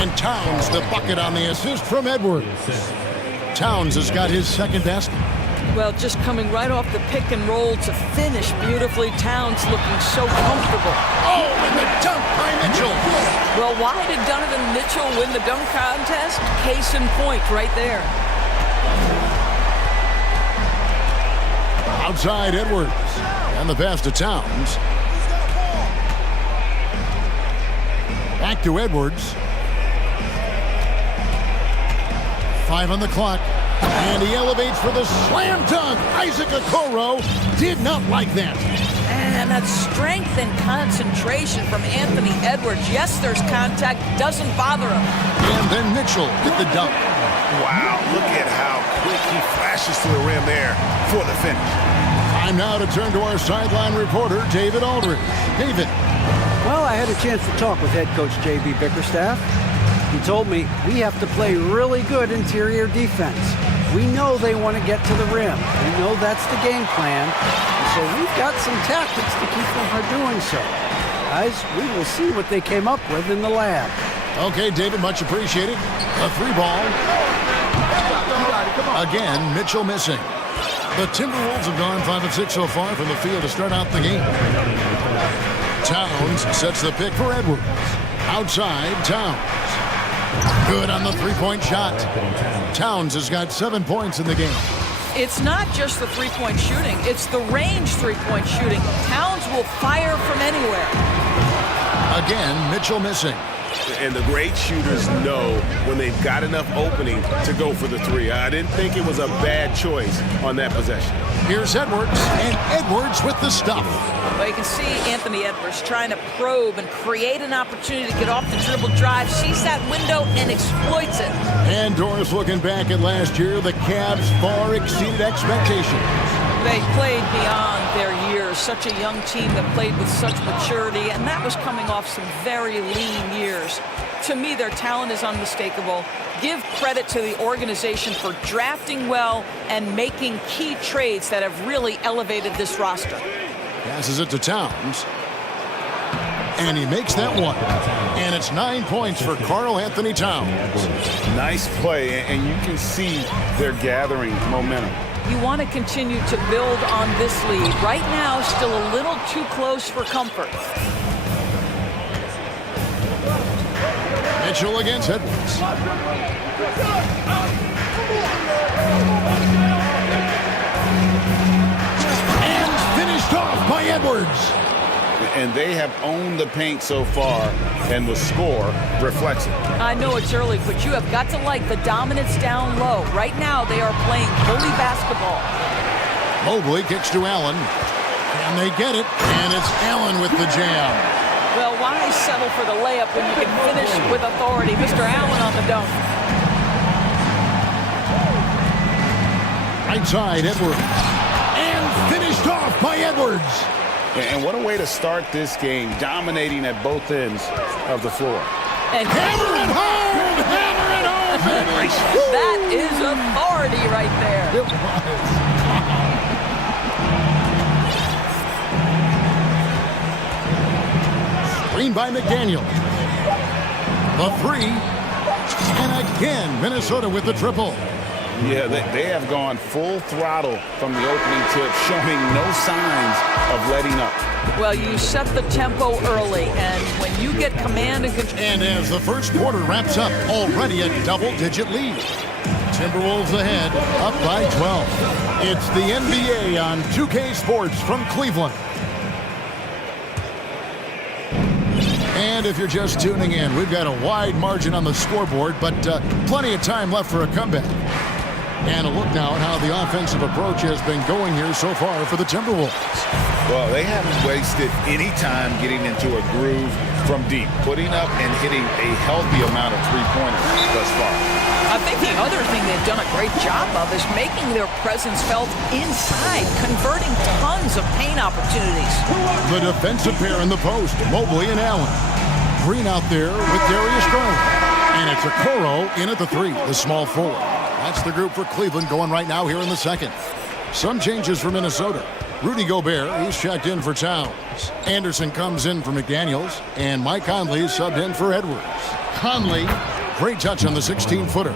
And Towns the bucket on the assist from Edwards. Towns has got his second basket. Well, just coming right off the pick and roll to finish beautifully. Towns looking so comfortable. Oh, and the dunk by Mitchell. Well, why did Donovan Mitchell win the dunk contest? Case in point right there. Outside Edwards. And the pass to Towns. Back to Edwards. 5 on the clock. And he elevates for the slam dunk. Isaac Okoro did not like that. And that strength and concentration from Anthony Edwards. Yes, there's contact. Doesn't bother him. And then Mitchell with the dunk. Wow, look at how quick he flashes to the rim there for the finish. Time now to turn to our sideline reporter, David Aldridge. David. Well, I had a chance to talk with head coach J.B. Bickerstaff. He told me we have to play really good interior defense. We know they want to get to the rim. We know that's the game plan. So we've got some tactics to keep them from doing so. Guys, we will see what they came up with in the lab. Okay, David, much appreciated. A 3-ball. Again, Mitchell missing. The Timberwolves have gone 5 of 6 so far from the field to start out the game. Towns sets the pick for Edwards. Outside, Towns. Good on the 3-point shot. Towns has got 7 points in the game. It's not just the 3-point shooting. It's the range 3-point shooting. Towns will fire from anywhere. Again, Mitchell missing. And the great shooters know when they've got enough opening to go for the 3. I didn't think it was a bad choice on that possession. Here's Edwards, and Edwards with the stuff. Well, you can see Anthony Edwards trying to probe and create an opportunity to get off the dribble drive, sees that window and exploits it. And Doris, looking back at last year, the Cavs far exceeded expectations. They played beyond their years. Such a young team that played with such maturity, and that was coming off some very lean years. To me, their talent is unmistakable. Give credit to the organization for drafting well and making key trades that have really elevated this roster. Passes it to Towns. And he makes that one. And it's 9 points for Karl Anthony Towns. Nice play, and you can see they're gathering momentum. You want to continue to build on this lead. Right now, still a little too close for comfort. Mitchell against Edwards. And finished off by Edwards. And they have owned the paint so far, and the score reflects it. I know it's early, but you have got to like the dominance down low. Right now, they are playing bully basketball. Mobley kicks to Allen, and they get it, and it's Allen with the jam. Well, why settle for the layup when you can finish with authority? Mr. Allen on the dunk. Right side, Edwards. And finished off by Edwards. And what a way to start this game, dominating at both ends of the floor. And hammer it home! Hammer it home, baby! That is authority right there. It was. Screen by McDaniel. The three. And again, Minnesota with the triple. Yeah, they have gone full throttle from the opening tip, showing no signs of letting up. Well, you set the tempo early, and when you get command and control... And as the first quarter wraps up, already a double-digit lead. Timberwolves ahead, up by 12. It's the NBA on 2K Sports from Cleveland. And if you're just tuning in, we've got a wide margin on the scoreboard, but plenty of time left for a comeback. And a look now at how the offensive approach has been going here so far for the Timberwolves. Well, they haven't wasted any time getting into a groove from deep, putting up and hitting a healthy amount of three-pointers thus far. I think the other thing they've done a great job of is making their presence felt inside, converting tons of paint opportunities. The defensive pair in the post, Mobley and Allen. Green out there with Darius Garland. And it's Okoro in at the three, the small forward. That's the group for Cleveland going right now here in the second. Some changes for Minnesota. Rudy Gobert, he's checked in for Towns. Anderson comes in for McDaniels. And Mike Conley subbed in for Edwards. Conley, great touch on the 16-footer.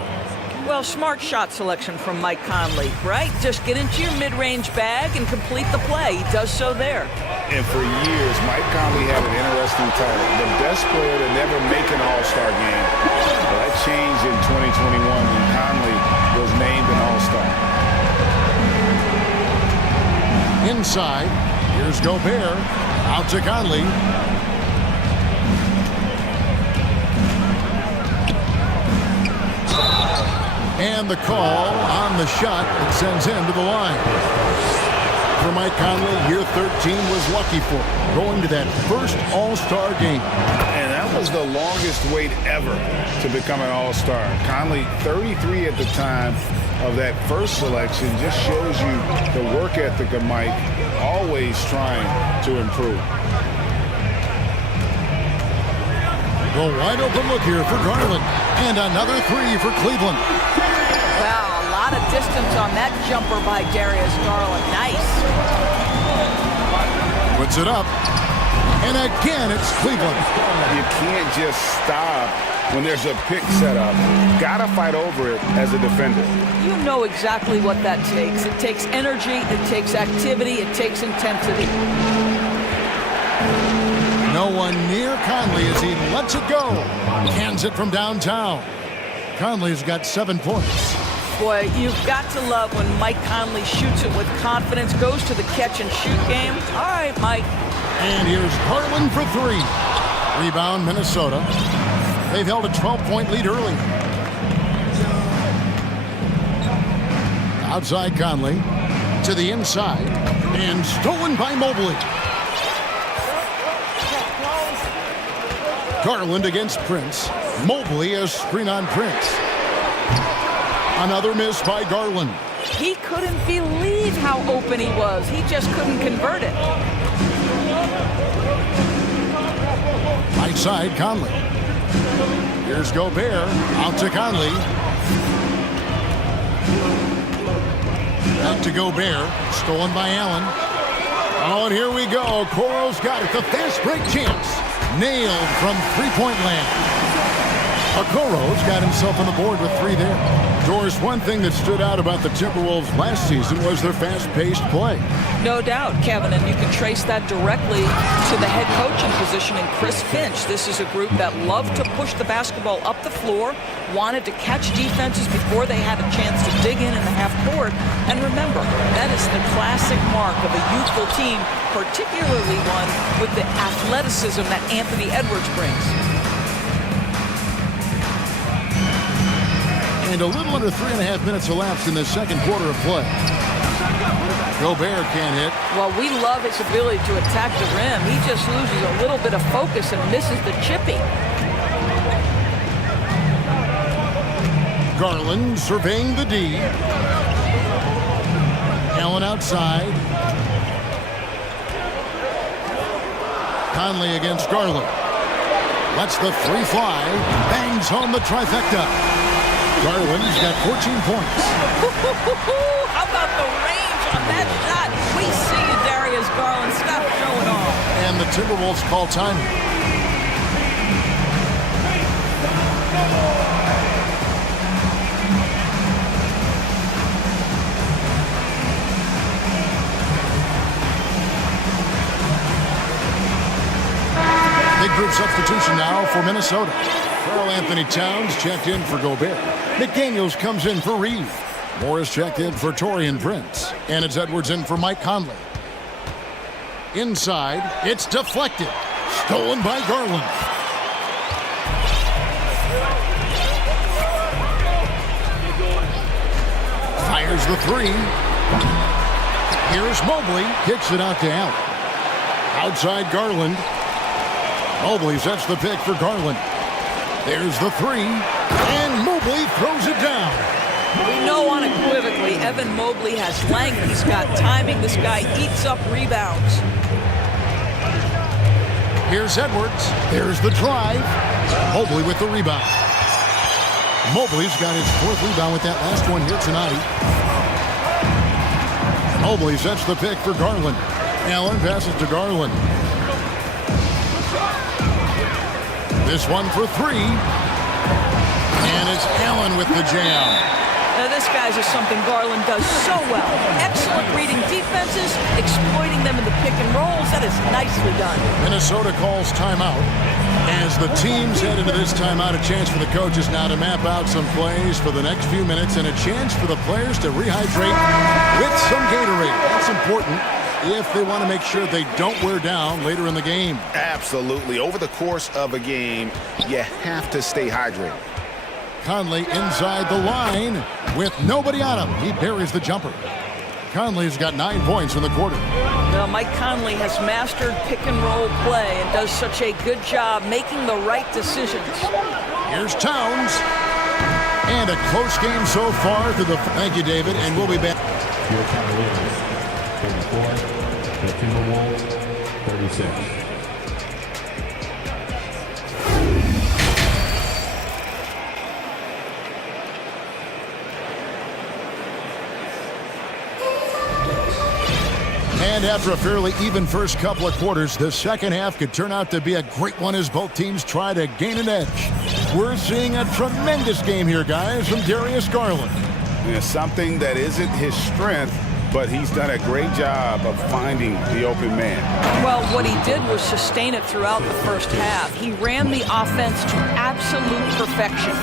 Well, smart shot selection from Mike Conley, right? Just get into your mid-range bag and complete the play. He does so there. And for years, Mike Conley had an interesting title. The best player to never make an All-Star game. Well, that changed in 2021 when Conley was named an All-Star. Inside, here's Gobert, out to Conley. And the call on the shot that sends him to the line. For Mike Conley, year 13 was lucky for him, going to that first All-Star game. And that was the longest wait ever to become an All-Star. Conley, 33 at the time of that first selection, just shows you the work ethic of Mike, always trying to improve. The wide open look here for Garland. And another three for Cleveland. Wow, a lot of distance on that jumper by Darius Garland. Nice. Puts it up. And again, it's Cleveland. You can't just stop when there's a pick set up. Gotta fight over it as a defender. You know exactly what that takes. It takes energy, it takes activity, it takes intensity. No one near Conley as he lets it go. Hands it from downtown. Conley's got 7 points. Boy, you've got to love when Mike Conley shoots it with confidence, goes to the catch and shoot game. All right, Mike. And here's Garland for three. Rebound, Minnesota. They've held a 12-point lead early. Outside Conley. To the inside. And stolen by Mobley. Garland against Prince. Mobley as screen on Prince. Another miss by Garland. He couldn't believe how open he was. He just couldn't convert it. Right side, Conley. Here's Gobert. Out to Conley. Out to Gobert. Stolen by Allen. Oh, and here we go. Okoro's got it. The fast break chance. Nailed from three-point land. Okoro's got himself on the board with three there. Doris, one thing that stood out about the Timberwolves last season was their fast-paced play. No doubt, Kevin, and you can trace that directly to the head coaching position in Chris Finch. This is a group that loved to push the basketball up the floor, wanted to catch defenses before they had a chance to dig in the half court. And remember, that is the classic mark of a youthful team, particularly one with the athleticism that Anthony Edwards brings. And a little under 3.5 minutes elapsed in the second quarter of play. Gobert can't hit. Well, we love his ability to attack the rim. He just loses a little bit of focus and misses the chippy. Garland surveying the D. outside. Conley against Garland. Lets the three fly. Bangs home the trifecta. Garland's got 14 points. How about the range on that shot? We see you, Darius Garland. Stop showing off. And the Timberwolves call time. Big group substitution now for Minnesota. Karl Anthony Towns checked in for Gobert. McDaniels comes in for Reed. Morris checked in for Taurean Prince. And it's Edwards in for Mike Conley. Inside, it's deflected. Stolen by Garland. Fires the three. Here's Mobley. Kicks it out to Allen. Outside Garland. Mobley sets the pick for Garland. There's the three. And Mobley throws it down. We know unequivocally Evan Mobley has length. He's got timing. This guy eats up rebounds. Here's Edwards. There's the drive. Mobley with the rebound. Mobley's got his fourth rebound with that last one here tonight. Mobley sets the pick for Garland. Allen passes to Garland. This one for three. And it's Allen with the jam. Now this, guys, is something Garland does so well. Excellent reading defenses, exploiting them in the pick and rolls. That is nicely done. Minnesota calls timeout. As the teams head into this timeout, a chance for the coaches now to map out some plays for the next few minutes and a chance for the players to rehydrate with some Gatorade. That's important if they want to make sure they don't wear down later in the game. Absolutely. Over the course of a game, you have to stay hydrated. Conley inside the line with nobody on him. He buries the jumper. Conley's got 9 points in the quarter. Well, Mike Conley has mastered pick and roll play and does such a good job making the right decisions. Here's Towns. And a close game so far to the... Thank you, David, and we'll be back. Your time is 34, the Timberwolves, 36. And after a fairly even first couple of quarters, the second half could turn out to be a great one as both teams try to gain an edge. We're seeing a tremendous game here, guys, from Darius Garland. Yeah, something that isn't his strength, but he's done a great job of finding the open man. Well, what he did was sustain it throughout the first half. He ran the offense to absolute perfection.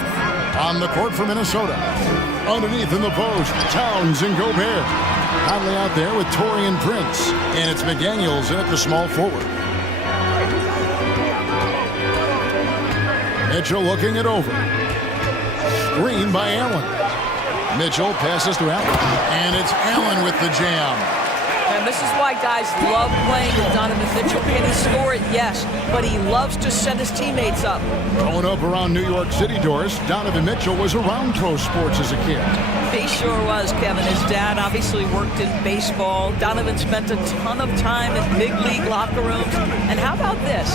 On the court for Minnesota. Underneath in the post, Towns and Gobert. Conley out there with Taurean Prince. And it's McDaniels in at the small forward. Mitchell looking it over. Screen by Allen. Mitchell passes to Allen. And it's Allen with the jam. And this is why guys love playing with Donovan Mitchell. Can he score it? Yes. But he loves to set his teammates up. Growing up around New York City, Doris, Donovan Mitchell was around pro sports as a kid. He sure was, Kevin. His dad obviously worked in baseball. Donovan spent a ton of time in big league locker rooms. And how about this?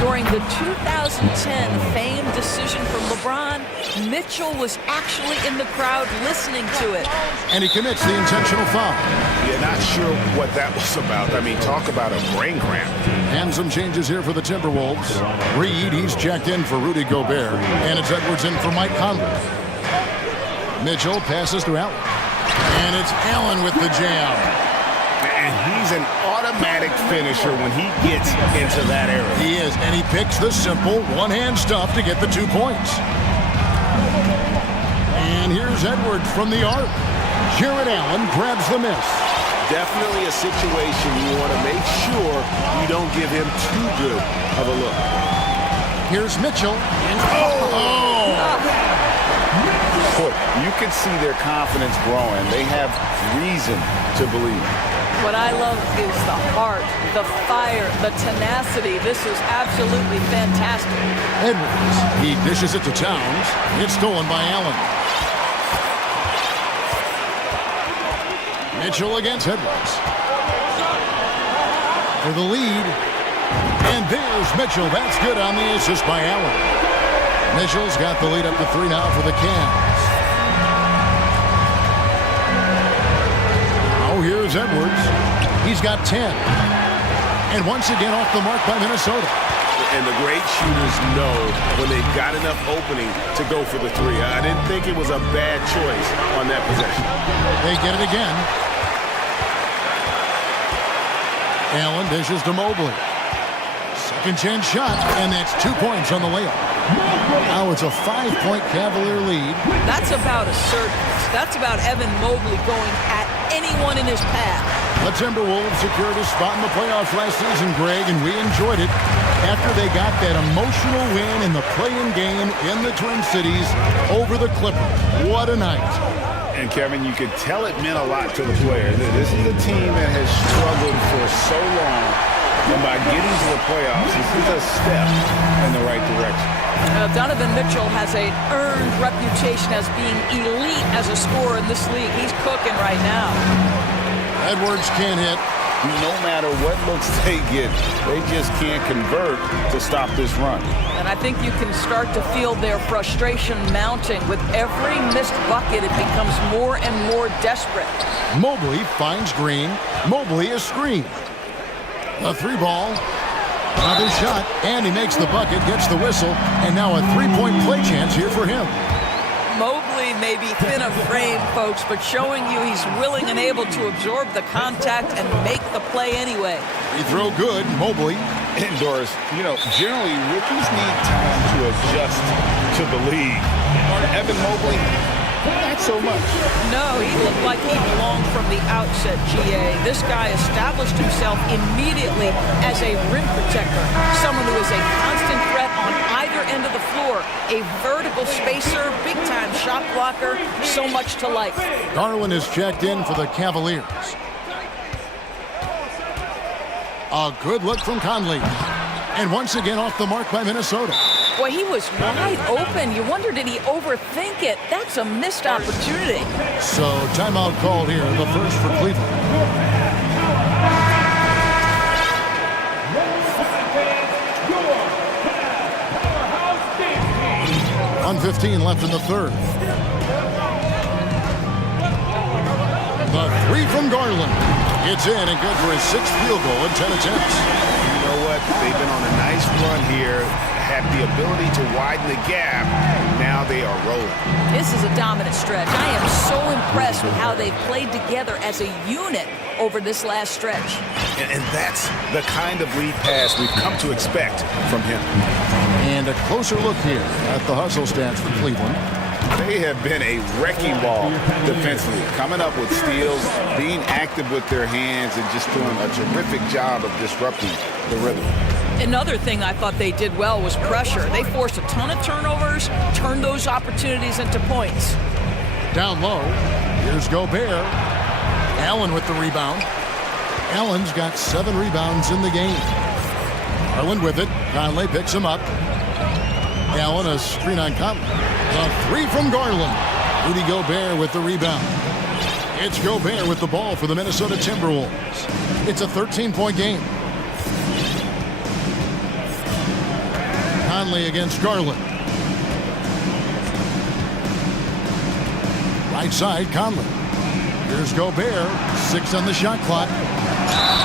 During the 2010 famed decision from LeBron, Mitchell was actually in the crowd listening to it. And he commits the intentional foul. Yeah, not sure what that was about. I mean, talk about a brain cramp. And some changes here for the Timberwolves. Reed, he's checked in for Rudy Gobert. And it's Edwards in for Mike Conley. Mitchell passes to Allen. And it's Allen with the jam. And he's an automatic finisher when he gets into that area. He is, and he picks the simple one-hand stuff to get the 2 points. And here's Edwards from the arc. Jared Allen grabs the miss. Definitely a situation you want to make sure you don't give him too good of a look. Here's Mitchell. Look, you can see their confidence growing. They have reason to believe. What I love is the heart, the fire, the tenacity. This is absolutely fantastic. Edwards, he dishes it to Towns. It's stolen by Allen. Mitchell against Edwards. For the lead. And there's Mitchell. That's good on the assist by Allen. Mitchell's got the lead up to 3 now for the Cavs. Oh, here's Edwards. He's got 10. And once again off the mark by Minnesota. And the great shooters know when they've got enough opening to go for the 3. I didn't think it was a bad choice on that possession. They get it again. Allen dishes to Mobley. Second chance shot, and that's 2 points on the layup. Now it's a 5-point Cavalier lead. That's about assertiveness. That's about Evan Mobley going at anyone in his path. The Timberwolves secured a spot in the playoffs last season, Greg, and we enjoyed it after they got that emotional win in the play-in game in the Twin Cities over the Clippers. What a night. And Kevin, you could tell it meant a lot to the players. This is a team that has struggled for so long, and by getting to the playoffs, this is a step in the right direction. Donovan Mitchell has an earned reputation as being elite as a scorer in this league. He's cooking right now. Edwards can't hit. No matter what looks they get, they just can't convert to stop this run. And I think you can start to feel their frustration mounting. With every missed bucket, it becomes more and more desperate. Mobley finds Green. Mobley is screened. A 3-ball. Another shot, and he makes the bucket, gets the whistle, and now a 3-point play chance here for him. Mobley may be thin of frame, folks, but showing you he's willing and able to absorb the contact and make the play anyway. He throw good, Mobley. And Doris, you know, generally rookies need time to adjust to the league. Evan Mobley, not so much. No, he looked like he belonged from the outset, GA. This guy established himself immediately as a rim protector, someone who is a constant threat on either end of the floor, a vertical spacer, big-time shot blocker, so much to like. Garland is checked in for the Cavaliers. A good look from Conley. And once again off the mark by Minnesota. Boy, he was wide open. You wonder, did he overthink it? That's a missed opportunity. So timeout called here, the first for Cleveland. 1:15 left in the third. The 3 from Garland. It's in and good for his 6th field goal in 10 attempts. You know what? They've been on a nice run here, have the ability to widen the gap. Now they are rolling. This is a dominant stretch. I am so impressed with how they've played together as a unit over this last stretch. And that's the kind of lead pass we've come to expect from him. And a closer look here at the hustle stats for Cleveland. They have been a wrecking ball defensively, coming up with steals, being active with their hands, and just doing a terrific job of disrupting the rhythm. Another thing I thought they did well was pressure. They forced a ton of turnovers, turned those opportunities into points. Down low, here's Gobert. Allen with the rebound. Allen's got 7 rebounds in the game. Garland with it. Conley picks him up. Allen a screen on Conley. The 3 from Garland. Rudy Gobert with the rebound. It's Gobert with the ball for the Minnesota Timberwolves. It's a 13-point game. Conley against Garland. Right side, Conley. Here's Gobert. 6 on the shot clock.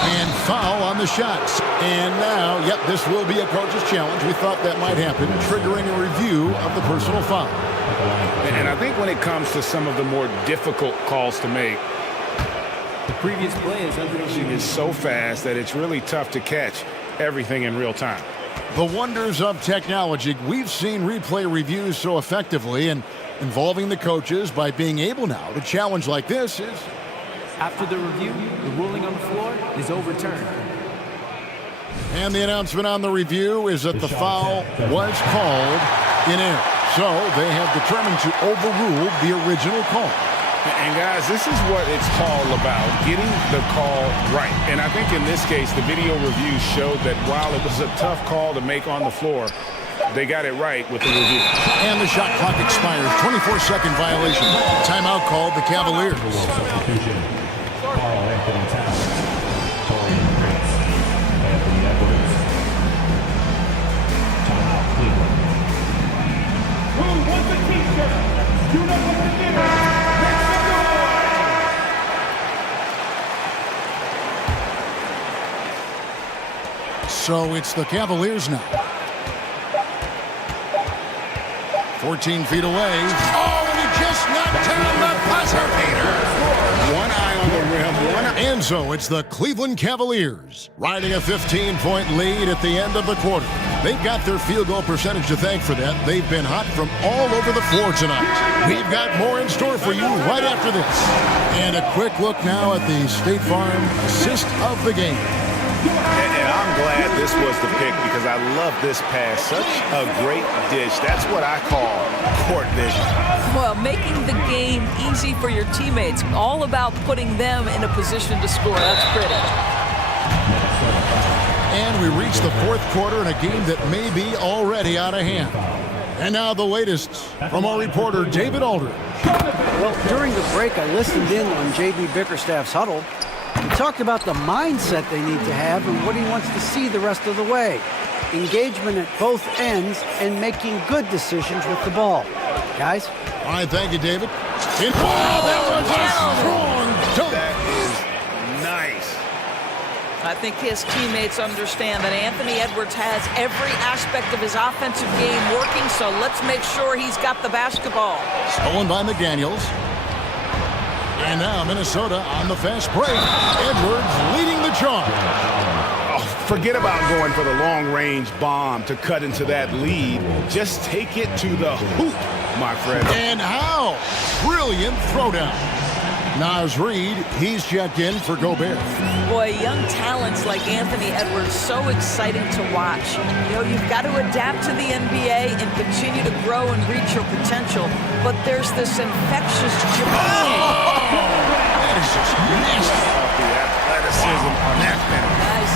And foul on the shots. And now, yep, this will be a coach's challenge. We thought that might happen, triggering a review of the personal foul. And I think when it comes to some of the more difficult calls to make, the previous play is under review. She is so fast that it's really tough to catch everything in real time. The wonders of technology. We've seen replay reviews so effectively, and involving the coaches by being able now to challenge like this is... After the review, the ruling on the floor is overturned. And the announcement on the review is that the foul was called in error. So they have determined to overrule the original call. And guys, this is what it's all about, getting the call right. And I think in this case, the video review showed that while it was a tough call to make on the floor, they got it right with the review. And the shot clock expires. 24-second violation. Timeout called the Cavaliers. So it's the Cavaliers now. 14 feet away. Oh, and he just knocked down the buzzer beater. One eye on the rim. And so it's the Cleveland Cavaliers riding a 15-point lead at the end of the quarter. They've got their field goal percentage to thank for that. They've been hot from all over the floor tonight. We've got more in store for you right after this. And a quick look now at the State Farm assist of the game. And I'm glad this was the pick because I love this pass. Such a great dish. That's what I call court vision. Well, making the game easy for your teammates. All about putting them in a position to score. That's pretty. And we reach the fourth quarter in a game that may be already out of hand. And now the latest from our reporter, David Aldridge. Well, during the break, I listened in on J.B. Bickerstaff's huddle. He talked about the mindset they need to have and what he wants to see the rest of the way. Engagement at both ends and making good decisions with the ball. Guys? All right, thank you, David. That was a strong dunk. That is nice. I think his teammates understand that Anthony Edwards has every aspect of his offensive game working, so let's make sure he's got the basketball. Stolen by McDaniels. And now Minnesota on the fast break. Edwards leading the charge. Oh, forget about going for the long-range bomb to cut into that lead. Just take it to the hoop, my friend. And how? Brilliant throwdown. Naz Reid, he's checked in for Gobert. Boy, young talents like Anthony Edwards, so exciting to watch. You know, you've got to adapt to the NBA and continue to grow and reach your potential. But there's this infectious That is just nasty. The athleticism on that man. Nice.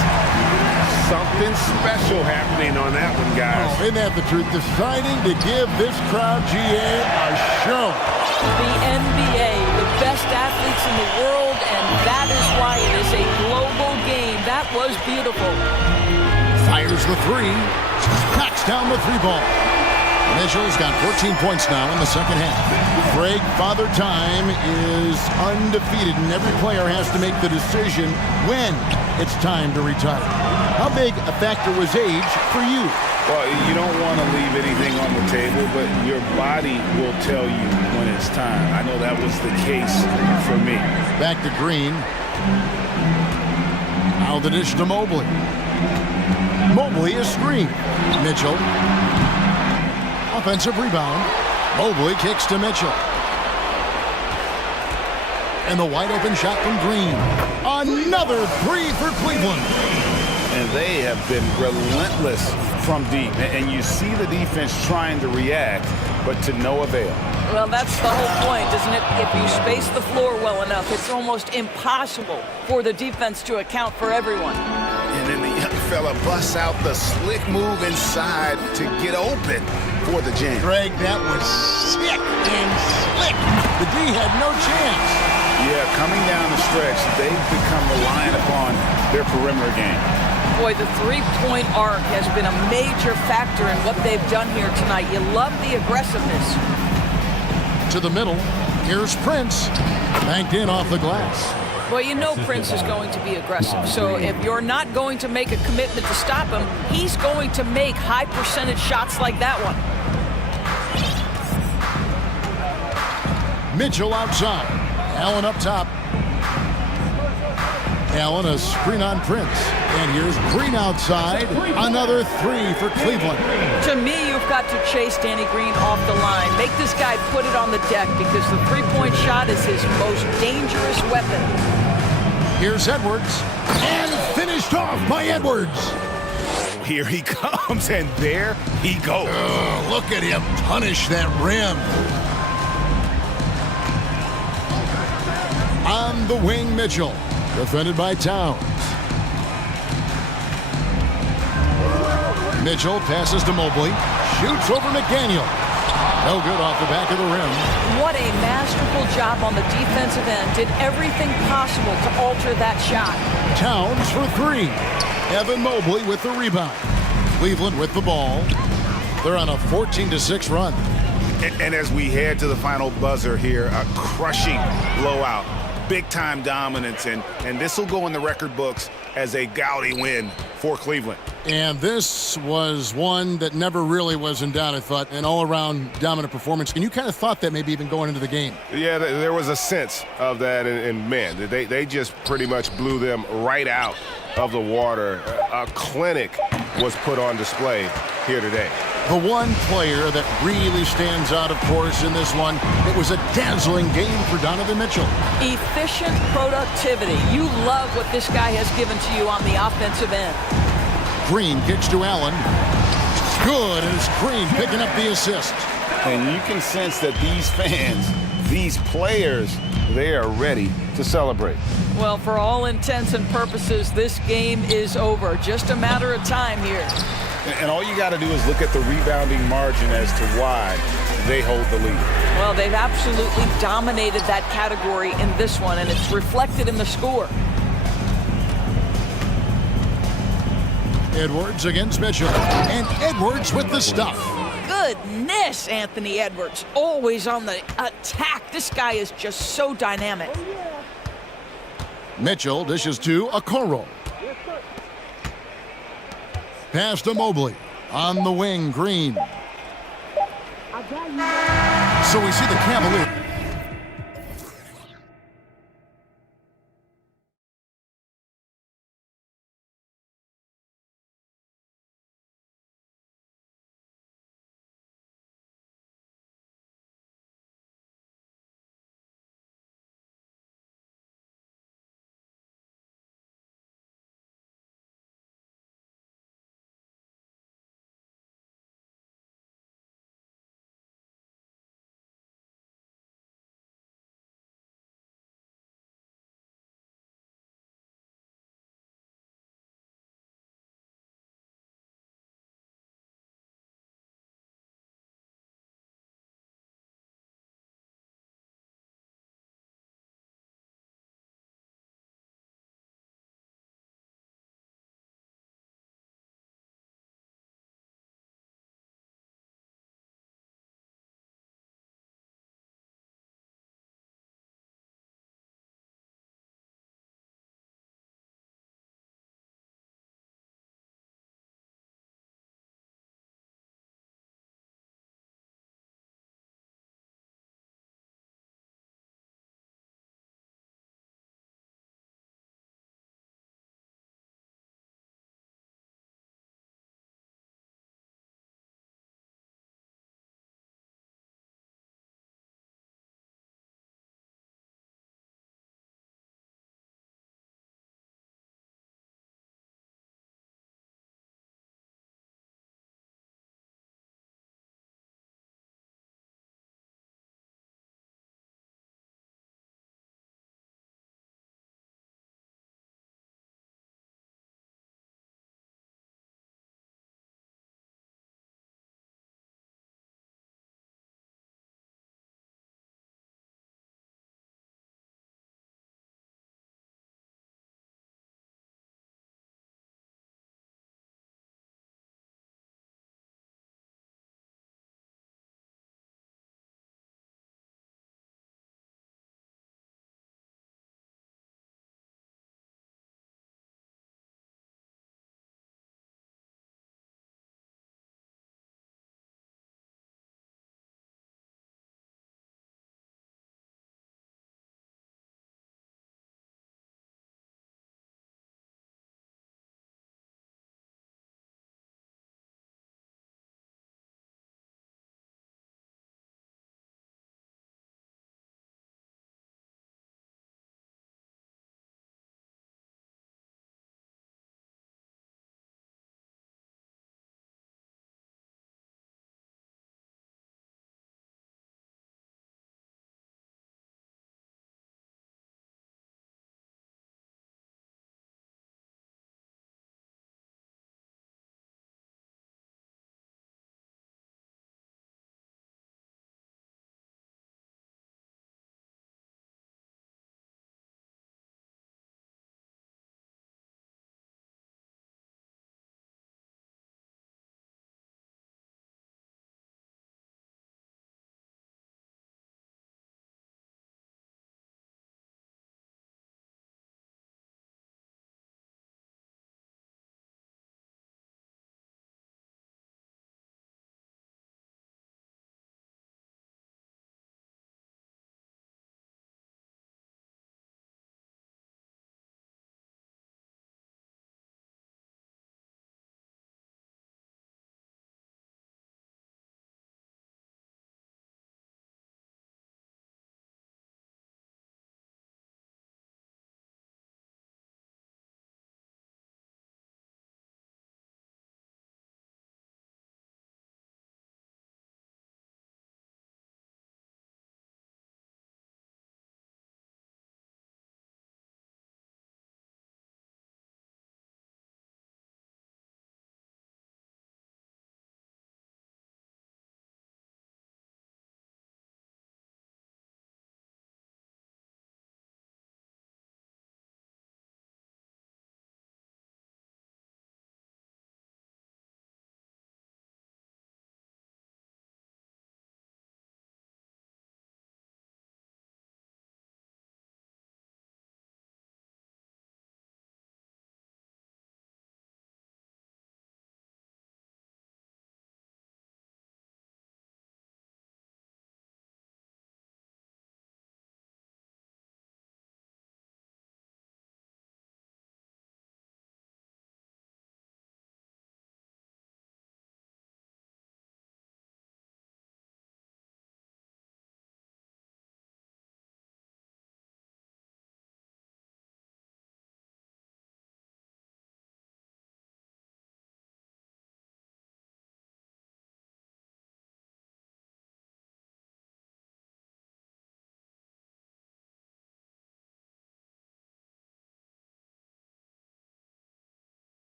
Something special happening on that one, guys. Oh, isn't that the truth? Deciding to give this crowd, GA, a show. The NBA, the best athletes in the world, and that is why it is a global game. That was beautiful. Fires the three. Knocks down the three ball. Mitchell's got 14 points now in the second half. Greg, Father Time is undefeated, and every player has to make the decision when it's time to retire. How big a factor was age for you? Well, you don't want to leave anything on the table, but your body will tell you when it's time. I know that was the case for me. Back to Green. Now the dish to Mobley. Mobley is screened. Mitchell. Offensive rebound. Mobley kicks to Mitchell. And the wide open shot from Green. Another three for Cleveland. And they have been relentless from deep. And you see the defense trying to react, but to no avail. Well, that's the whole point, isn't it? If you space the floor well enough, it's almost impossible for the defense to account for everyone. And then the young fella busts out the slick move inside to get open for the jam. Greg, that was sick and slick. The D had no chance. Yeah, coming down the stretch, they've become reliant upon their perimeter game. Boy, the three-point arc has been a major factor in what they've done here tonight. You love the aggressiveness. To the middle, here's Prince. Banked in off the glass. Well, you know Prince is going to be aggressive. So if you're not going to make a commitment to stop him, he's going to make high-percentage shots like that one. Mitchell outside. Allen up top. Allen a screen on Prince. And here's Green outside. Another three for Cleveland. To me, you've got to chase Danny Green off the line. Make this guy put it on the deck because the three-point shot is his most dangerous weapon. Here's Edwards. And finished off by Edwards. Here he comes, and there he goes. Oh, look at him punish that rim. On the wing, Mitchell. Defended by Towns. Mitchell passes to Mobley. Shoots over McDaniel. No good off the back of the rim. What a masterful job on the defensive end. Did everything possible to alter that shot. Towns for three. Evan Mobley with the rebound. Cleveland with the ball. They're on a 14-6 run. And as we head to the final buzzer here, a crushing blowout big-time dominance, and this will go in the record books as a gaudy win for Cleveland. And this was one that never really was in doubt, I thought, an all-around dominant performance. And you kind of thought that maybe even going into the game. Yeah, there was a sense of that, and man, they just pretty much blew them right out of the water. A clinic was put on display here today. The one player that really stands out, of course, in this one, it was a dazzling game for Donovan Mitchell. Efficient productivity. You love what this guy has given to you on the offensive end. Green kicks to Allen. Good, and it's Green picking up the assist. And you can sense that these fans, these players, they are ready to celebrate. Well, for all intents and purposes, this game is over. Just a matter of time here. And all you got to do is look at the rebounding margin as to why they hold the lead. Well, they've absolutely dominated that category in this one, and it's reflected in the score. Edwards against Mitchell. And Edwards with the stuff. Goodness, Anthony Edwards. Always on the attack. This guy is just so dynamic. Mitchell dishes to Okoro. Pass to Mobley. On the wing, Green. So we see the Cavaliers.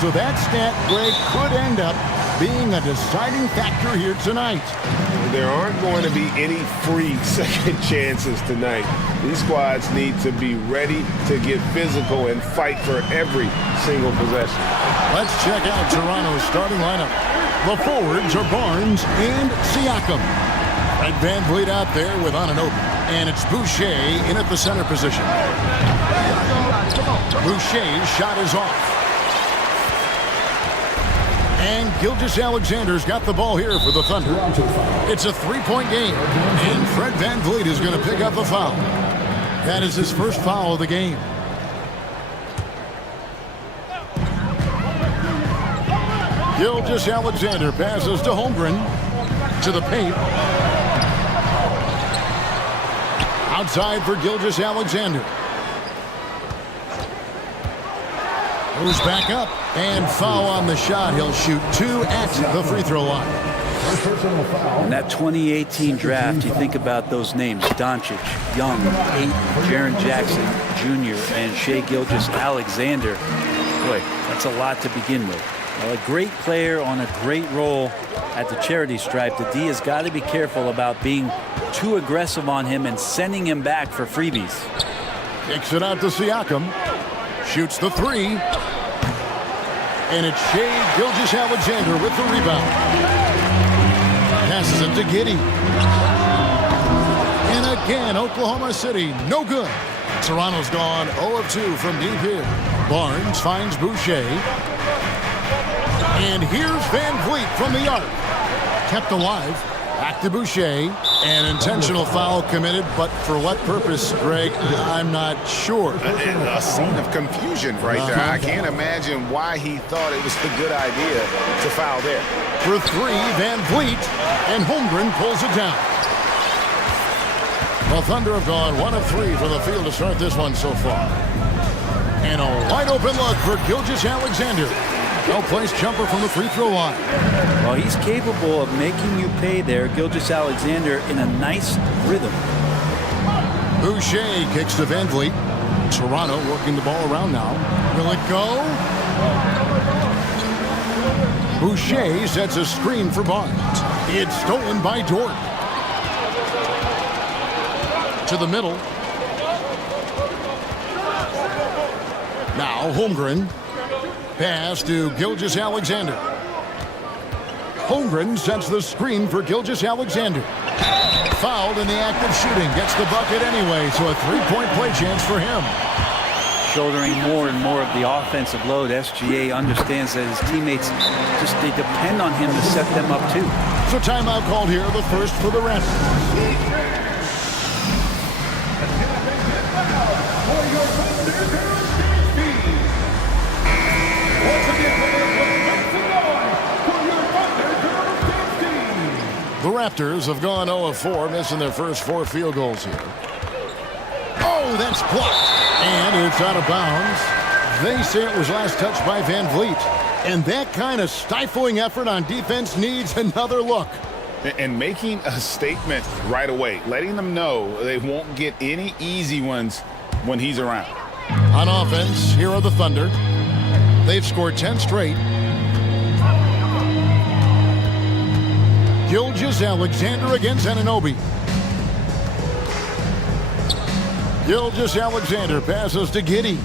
so that stat, Greg, could end up being a deciding factor here tonight. There aren't going to be any free second chances tonight. These squads need to be ready to get physical and fight for every single possession. Let's check out Toronto's starting lineup. The forwards are Barnes and Siakam. Fred VanVleet out there with Anunoby. And it's Boucher in at the center position. Boucher's shot is off. And Gilgeous-Alexander's got the ball here for the Thunder. It's a three-point game. And Fred VanVleet is going to pick up a foul. That is his first foul of the game. Gilgeous-Alexander passes to Holmgren. To the paint. Outside for Gilgeous-Alexander. Moves back up. And foul on the shot. He'll shoot 2 at the free throw line. In that 2018 draft, you think about those names: Doncic, Young, Ayton, Jaren Jackson Jr., and Shai Gilgeous-Alexander. Boy, that's a lot to begin with. Well, a great player on a great role at the charity stripe. The D has got to be careful about being too aggressive on him and sending him back for freebies. Kicks it out to Siakam. Shoots the three. And it's Shai Gilgeous-Alexander with the rebound. Passes it to Giddey. And again, Oklahoma City, no good. Toronto's gone 0 of 2 from deep here. Barnes finds Boucher. And here's VanVleet from the arc. Kept alive. Back to Boucher. An intentional foul committed, but for what purpose, Greg? I'm not sure. A scene of confusion right there. I can't imagine why he thought it was a good idea to foul there. For three, VanVleet, and Holmgren pulls it down. The Thunder have gone 1 of 3 from the field to start this one so far. And a wide open look for Gilgeous-Alexander. No-place jumper from the free throw line. Well, he's capable of making you pay there, Gilgeous-Alexander, in a nice rhythm. Boucher kicks to VanVleet. Toronto working the ball around now. Will it go? Boucher sets a screen for Barnes. It's stolen by Dort. To the middle. Now Holmgren. Pass to Gilgeous-Alexander. Holmgren sets the screen for Gilgeous-Alexander. Fouled in the act of shooting. Gets the bucket anyway, so a three-point play chance for him. Shouldering more and more of the offensive load, SGA understands that his teammates they depend on him to set them up too. So timeout called here, the first for the Raptors. The Raptors have gone 0 of 4, missing their first 4 field goals here. Oh, that's blocked. And it's out of bounds. They say it was last touched by VanVleet. And that kind of stifling effort on defense needs another look. And making a statement right away, letting them know they won't get any easy ones when he's around. On offense, here are the Thunder. They've scored 10 straight. Gilgeous-Alexander against Anunoby. Gilgeous-Alexander passes to Giddey.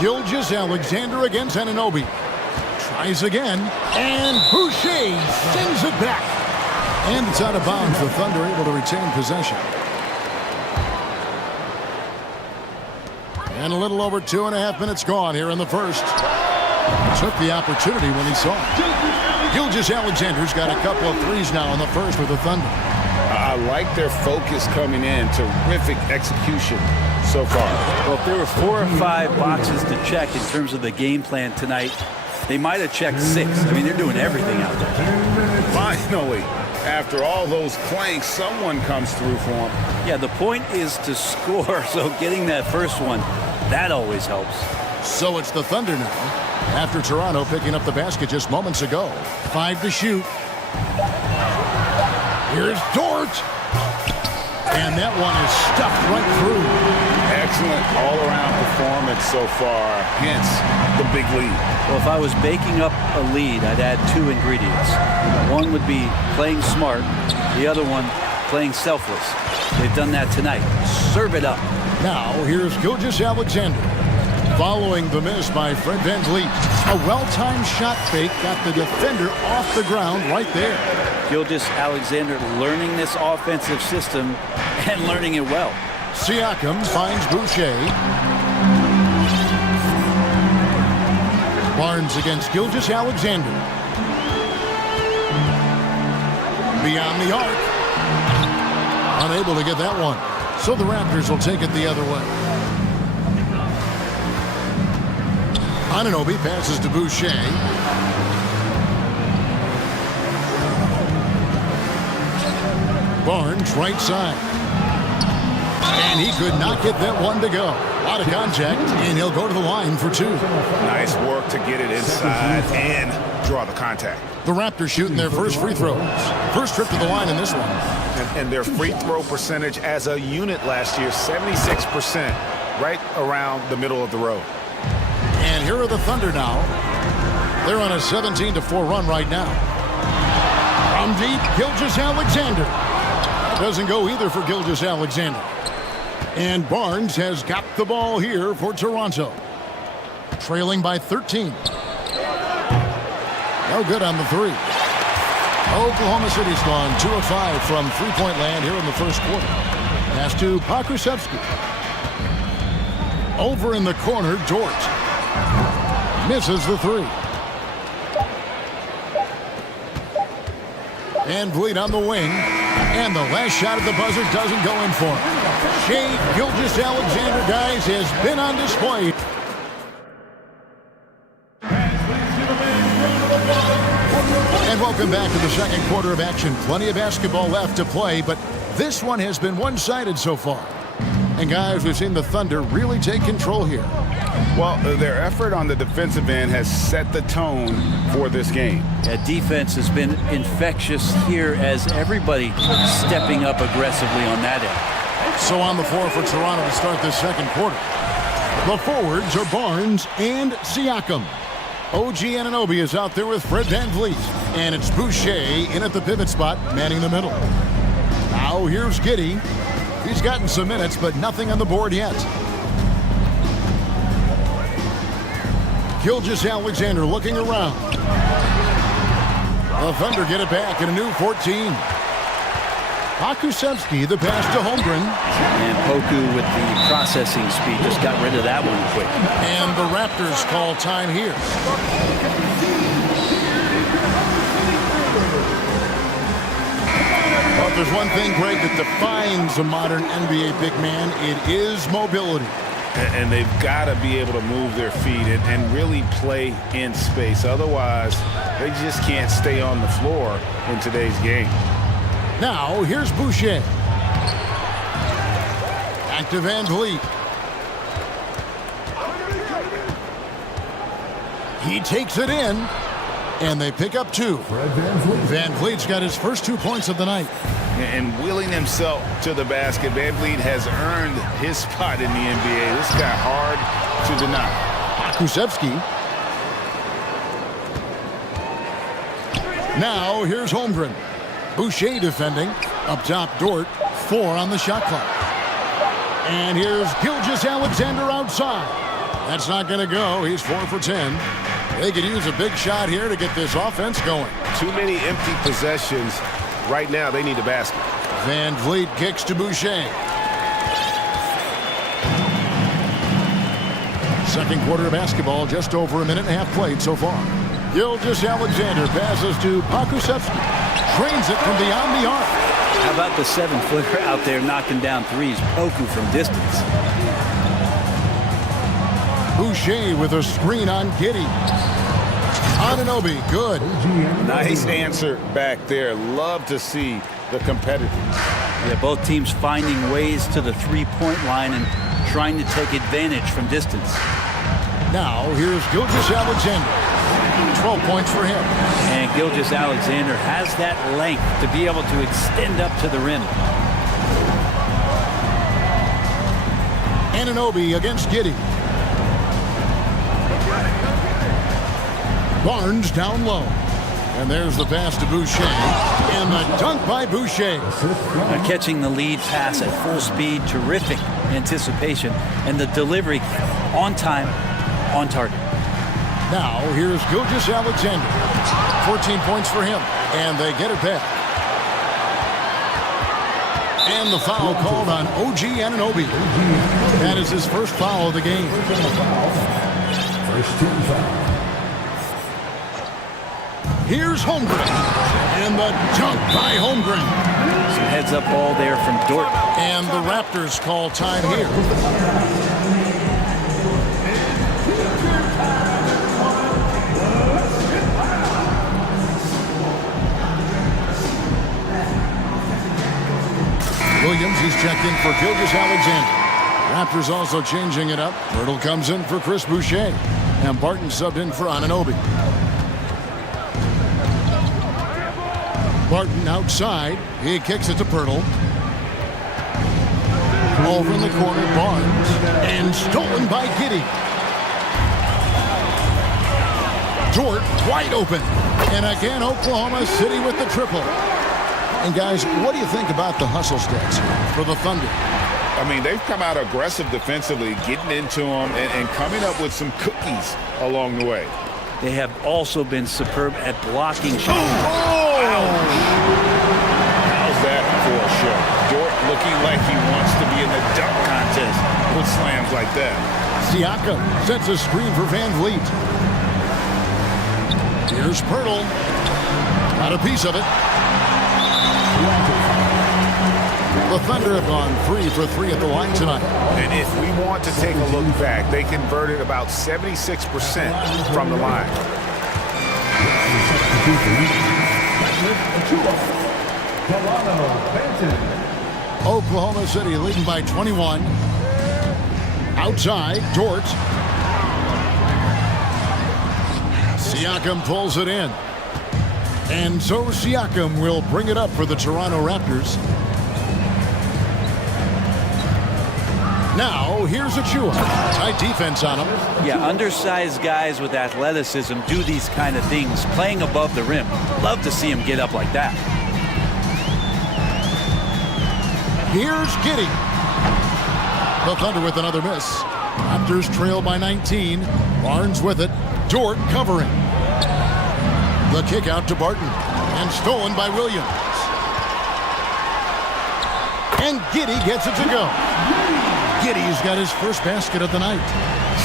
Gilgeous-Alexander against Anunoby. Tries again. And Boucher sends it back. And it's out of bounds. The Thunder able to retain possession. And a little over 2.5 minutes gone here in the first. Took the opportunity when he saw it. Gilgeous-Alexander's got a couple of threes now in the first with the Thunder. I like their focus coming in. Terrific execution so far. Well, if there were 4 or 5 boxes to check in terms of the game plan tonight, they might have checked 6. I mean, they're doing everything out there. Finally, after all those planks, someone comes through for them. Yeah, the point is to score, so getting that first one, that always helps. So it's the Thunder now. After Toronto picking up the basket just moments ago. 5 to shoot. Here's Dort. And that one is stuffed right through. excellent all-around performance so far, hence the big lead. Well, if I was baking up a lead, I'd add two ingredients. One would be playing smart, the other one playing selfless. They've done that tonight. Serve it up. Now, here's Gilgeous-Alexander. Following the miss by Fred VanVleet. A well-timed shot fake got the defender off the ground right there. Gilgeous-Alexander learning this offensive system and learning it well. Siakam finds Boucher. Barnes against Gilgeous-Alexander. Beyond the arc. Unable to get that one. So the Raptors will take it the other way. Anunoby passes to Boucher. Barnes right side. And he could not get that one to go. Out of contact, and he'll go to the line for two. Nice work to get it inside and draw the contact. The Raptors shooting their first free throws. First trip to the line in this one. And their free throw percentage as a unit last year, 76%, right around the middle of the road. And here are the Thunder now. They're on a 17-4 run right now. From deep, Gilgeous-Alexander. Doesn't go either for Gilgeous-Alexander. And Barnes has got the ball here for Toronto. Trailing by 13. No good on the three. Oklahoma City's gone 2 of 5 from three-point land here in the first quarter. Pass to Pakusevsky. Over in the corner, Dort. Misses the three. And VanVleet on the wing. And the last shot at the buzzer doesn't go in for him. Shai Gilgeous-Alexander, guys, has been on display. And welcome back to the second quarter of action. Plenty of basketball left to play, but this one has been one-sided so far. And guys, we've seen the Thunder really take control here. Well, their effort on the defensive end has set the tone for this game. Yeah, defense has been infectious here as everybody stepping up aggressively on that end. So on the floor for Toronto to start this second quarter. The forwards are Barnes and Siakam. OG Anunoby is out there with Fred VanVleet. And it's Boucher in at the pivot spot, manning the middle. Now here's Giddey. He's gotten some minutes, but nothing on the board yet. Gilgeous-Alexander looking around. The Thunder get it back in a new 14. Pakusevsky, the pass to Holmgren. And Poku with the processing speed just got rid of that one quick. And the Raptors call time here. Well, if there's one thing, Greg, that defines a modern NBA big man, it is mobility. And they've got to be able to move their feet and really play in space. Otherwise, they just can't stay on the floor in today's game. Now, here's Boucher. Back to VanVleet. He takes it in, and they pick up two. VanVleet's got his first 2 points of the night. And wheeling himself to the basket, VanVleet has earned his spot in the NBA. This guy hard to deny. Pakusevsky. Now, here's Holmgren. Boucher defending. Up top, Dort. 4 on the shot clock. And here's Gilgeous-Alexander outside. That's not going to go. He's 4 for 10. They could use a big shot here to get this offense going. Too many empty possessions. Right now, they need a basket. VanVleet kicks to Boucher. Second quarter of basketball, just over a minute and a half played so far. Gilgeous-Alexander passes to Pakusevsky. Trains it from beyond the arc. How about the 7-footer out there knocking down threes? Poku from distance. Boucher with a screen on Giddey. Anunoby, good. Nice answer back there. Love to see the competitors. Yeah, both teams finding ways to the three-point line and trying to take advantage from distance. Now, here's Gilgeous-Alexander. 12 points for him. And Gilgeous-Alexander has that length to be able to extend up to the rim. Anunoby against Giddy. Barnes down low. And there's the pass to Boucher. And the dunk by Boucher. Catching the lead pass at full speed, terrific anticipation, and the delivery on time, on target. Now, here's Gilgeous-Alexander. 14 points for him, and they get it back. And the foul called on OG Anunoby. That is his first foul of the game. First team foul. Here's Holmgren. And the dunk by Holmgren. Some heads-up ball there from Dort. And the Raptors call time here. Williams, he's checked in for Gilgeous-Alexander. Raptors also changing it up. Myrtle comes in for Chris Boucher. And Barton subbed in for Anunoby. Barton outside. He kicks it to Pirtle. Over in the corner, Barnes. And stolen by Giddy. Dort wide open. And again, Oklahoma City with the triple. And guys, what do you think about the hustle stats for the Thunder? I mean, they've come out aggressive defensively, getting into them and coming up with some cookies along the way. They have also been superb at blocking shots. How's that for a show? Dort looking like he wants to be in the dunk contest with slams like that. Siakam sets a screen for Van Vliet. Here's Pirtle. Got a piece of it. The Thunder have gone 3 for 3 at the line tonight. And if we want to take a look back, they converted about 76% from the line. Oklahoma City leading by 21. Outside, Dort. Siakam pulls it in. And so Siakam will bring it up for the Toronto Raptors. Now, here's Achua. Tight defense on him. Yeah, undersized guys with athleticism do these kind of things, playing above the rim. Love to see him get up like that. Here's Giddy. The Thunder with another miss. Raptors trail by 19. Barnes with it. Dort covering. The kick out to Barton. And stolen by Williams. And Giddy gets it to go. Giddy's got his first basket of the night.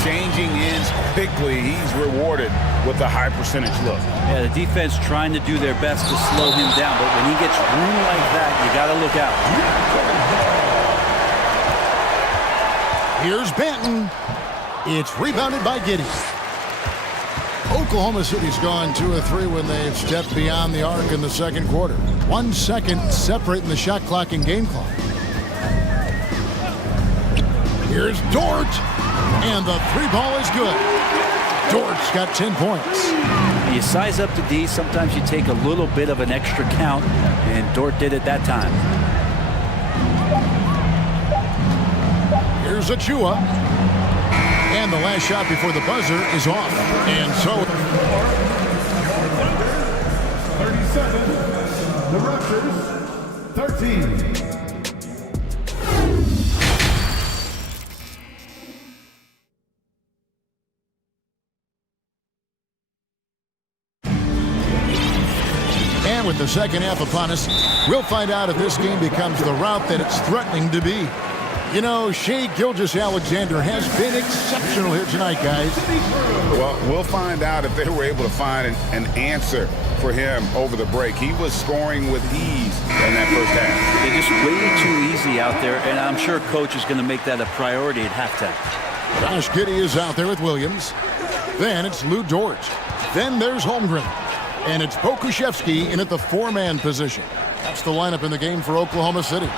Changing ends quickly. He's rewarded with a high percentage look. Yeah, the defense trying to do their best to slow him down, but when he gets room like that, you got to look out. Here's Banton. It's rebounded by Giddy. Oklahoma City's gone 2 of 3 when they've stepped beyond the arc in the second quarter. 1 second separating the shot clock and game clock. Here's Dort. And the 3 ball is good. Dort's got 10 points. You size up the D, sometimes you take a little bit of an extra count, and Dort did it that time. Here's Achua. And the last shot before the buzzer is off. And so 37, the Raptors, 13. And with the second half upon us, we'll find out if this game becomes the route that it's threatening to be. You know, Shai Gilgeous-Alexander has been exceptional here tonight, guys. Well, we'll find out if they were able to find an answer for him over the break. He was scoring with ease in that first half. They're just way too easy out there, and I'm sure coach is going to make that a priority at halftime. Josh Giddey is out there with Williams. Then it's Lou Dort. Then there's Holmgren. And it's Pokuševski in at the 4-man position. That's the lineup in the game for Oklahoma City.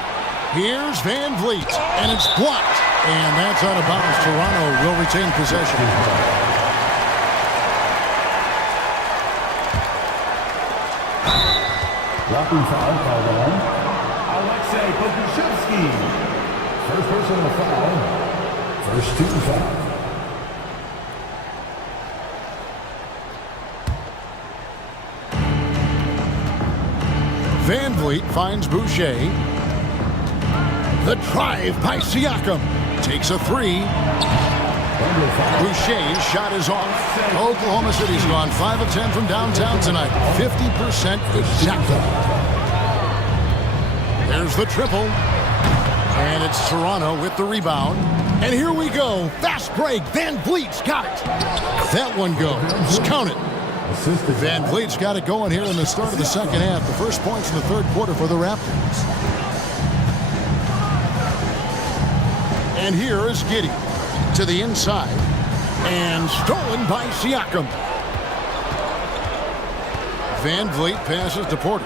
Here's Van Vliet, and it's blocked. And that's out of bounds. Toronto will retain possession. Blocking foul called on Alexei Pokuševski. First personal foul. First team foul. Van Vliet finds Boucher. The drive by Siakam. Takes a three. Boucher's shot is off. Oklahoma City's gone 5 of 10 from downtown tonight. 50% exactly. There's the triple. And it's Toronto with the rebound. And here we go. Fast break. Van Vliet's got it. That one goes. Count it. Van Vliet's got it going here in the start of the second half. The first points in the third quarter for the Raptors. And here is Giddey to the inside. And stolen by Siakam. Van Vliet passes to Porter.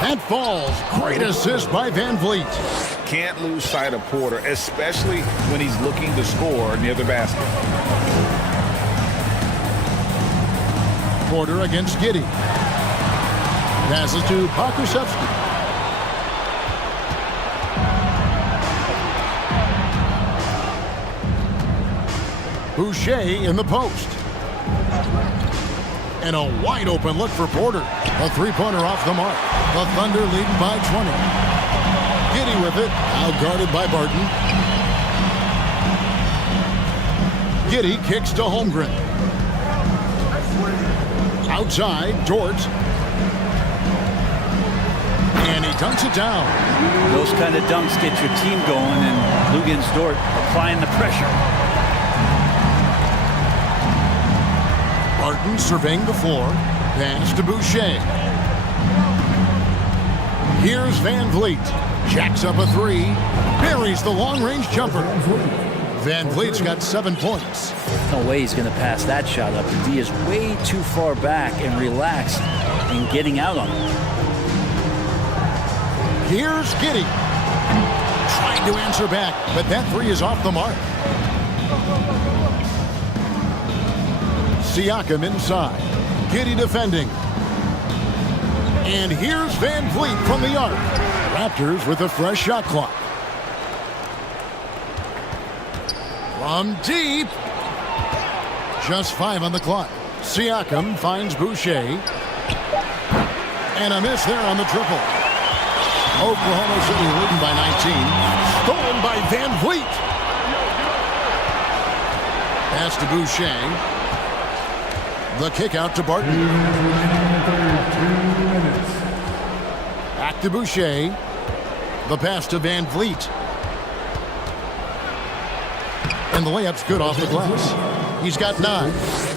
That falls. Great assist by Van Vliet. Can't lose sight of Porter, especially when he's looking to score near the basket. Porter against Giddey. Passes to Pokusevski. Boucher in the post. And a wide open look for Porter. A three-pointer off the mark. The Thunder leading by 20. Giddey with it. Now guarded by Barton. Giddey kicks to Holmgren. Outside, Dort. And he dunks it down. Those kind of dunks get your team going, and Lugens Dort applying the pressure. Barton surveying the floor. Pass to Boucher. Here's Van Vliet. Jacks up a three. Buries the long-range jumper. Van Vliet's got 7 points. No way he's going to pass that shot up. The D is way too far back and relaxed in getting out on it. Here's Giddey. Trying to answer back, but that three is off the mark. Siakam inside. Giddey defending. And here's Van Vliet from the arc. Raptors with a fresh shot clock. From deep. Just 5 on the clock. Siakam finds Boucher. And a miss there on the triple. Oklahoma City leading by 19. Stolen by Van Vliet. Pass to Boucher. The kick out to Barton. Back to Boucher. The pass to Van Vliet. And the layup's good off the glass. He's got 9.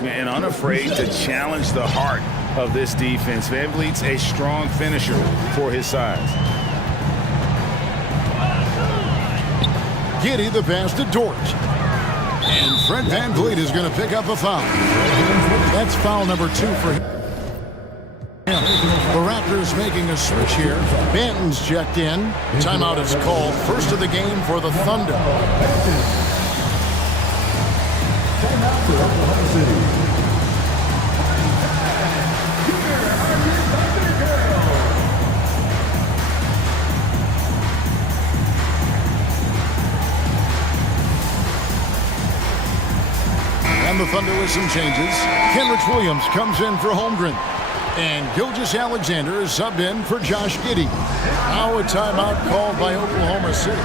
And unafraid to challenge the heart of this defense. Van Vliet's a strong finisher for his size. Giddey the pass to Dort. And Fred Van Vliet is going to pick up a foul. That's foul number 2 for him. The Raptors making a switch here. Banton's checked in. Timeout is called. First of the game for the Thunder. Timeout for Oklahoma City. And the Thunder with some changes. Kenrich Williams comes in for Holmgren. And Gilgeous-Alexander is subbed in for Josh Giddey. Now a timeout called by Oklahoma City.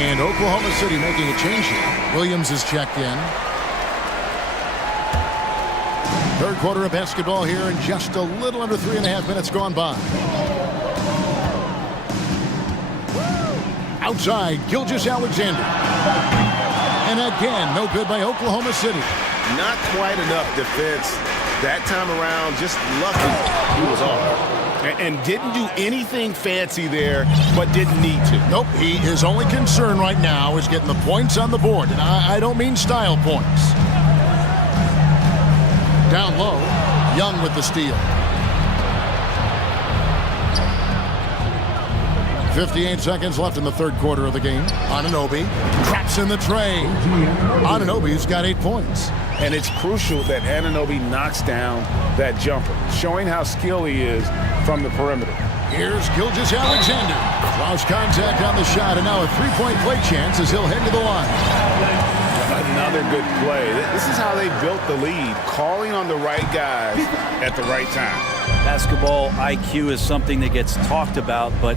And Oklahoma City making a change here. Williams is checked in. Third quarter of basketball here, and just a little under 3.5 minutes gone by. Outside, Gilgeous-Alexander. And again, no good by Oklahoma City. Not quite enough defense that time around. Just lucky he was off. And didn't do anything fancy there, but didn't need to. Nope, his only concern right now is getting the points on the board. And I don't mean style points. Down low, Young with the steal. 58 seconds left in the third quarter of the game. Anunoby traps in the tray. Anunoby's got 8 points. And it's crucial that Anunoby knocks down that jumper, showing how skilled he is from the perimeter. Here's Gilgeous Alexander. Lost contact on the shot, and now a three-point play chance as he'll head to the line. Another good play. This is how they built the lead, calling on the right guys at the right time. Basketball IQ is something that gets talked about, but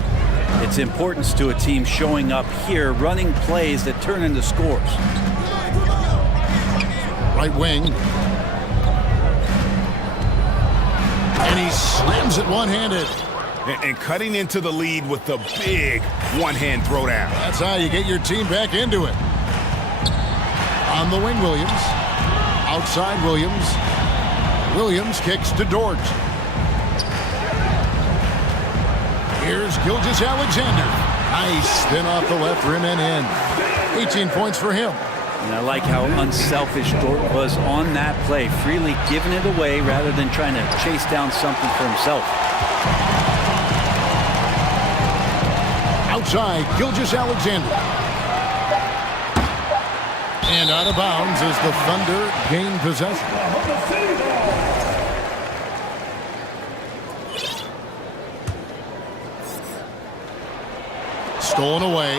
its importance to a team showing up here, running plays that turn into scores. Right wing. And he slams it one-handed. And cutting into the lead with the big one-hand throwdown. That's how you get your team back into it. On the wing, Williams. Outside, Williams. Williams kicks to Dort. Here's Gilgeous Alexander. Nice spin off the left rim and in. 18 points for him. And I like how unselfish Dort was on that play, freely giving it away rather than trying to chase down something for himself. Outside, Gilgeous Alexander. And out of bounds as the Thunder gain possession. Stolen away.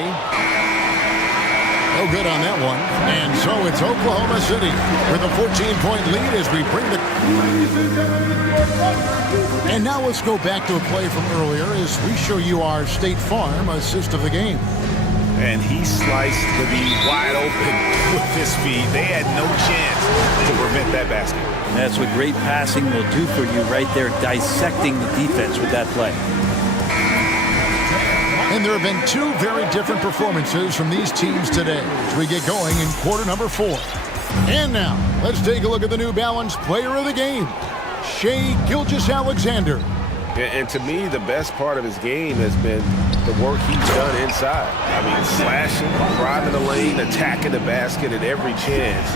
No good on that one. And so it's Oklahoma City with a 14-point lead as we bring the... And now let's go back to a play from earlier as we show you our State Farm assist of the game. And he sliced the D wide open with his feet. They had no chance to prevent that basket. That's what great passing will do for you right there, dissecting the defense with that play. And there have been two very different performances from these teams today as we get going in quarter number 4. And now, let's take a look at the New Balance player of the game, Shai Gilgeous-Alexander. And to me, the best part of his game has been the work he's done inside. I mean, slashing, driving the lane, attacking the basket at every chance.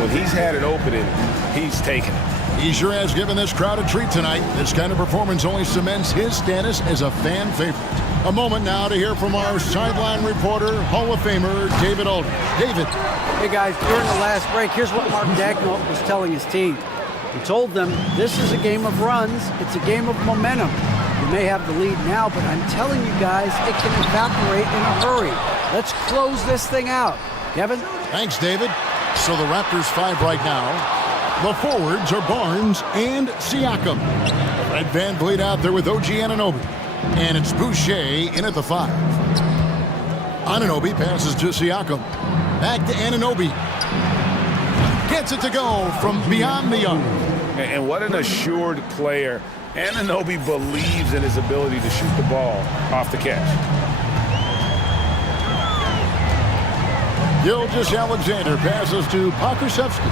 When he's had an opening, he's taken it. He sure has given this crowd a treat tonight. This kind of performance only cements his status as a fan favorite. A moment now to hear from our sideline reporter, Hall of Famer, David Aldridge. David. Hey, guys, during the last break, here's what Mark Dagnall was telling his team. He told them, this is a game of runs. It's a game of momentum. You may have the lead now, but I'm telling you guys, it can evaporate in a hurry. Let's close this thing out. Kevin? Thanks, David. So the Raptors 5 right now. The forwards are Barnes and Siakam. Red Van Vliet out there with OG Anunoby. And it's Boucher in at the 5. Anunoby passes to Siakam. Back to Anunoby. Gets it to go from beyond the arc. And what an assured player. Anunoby believes in his ability to shoot the ball off the catch. Gilgeous-Alexander passes to Pokusevski.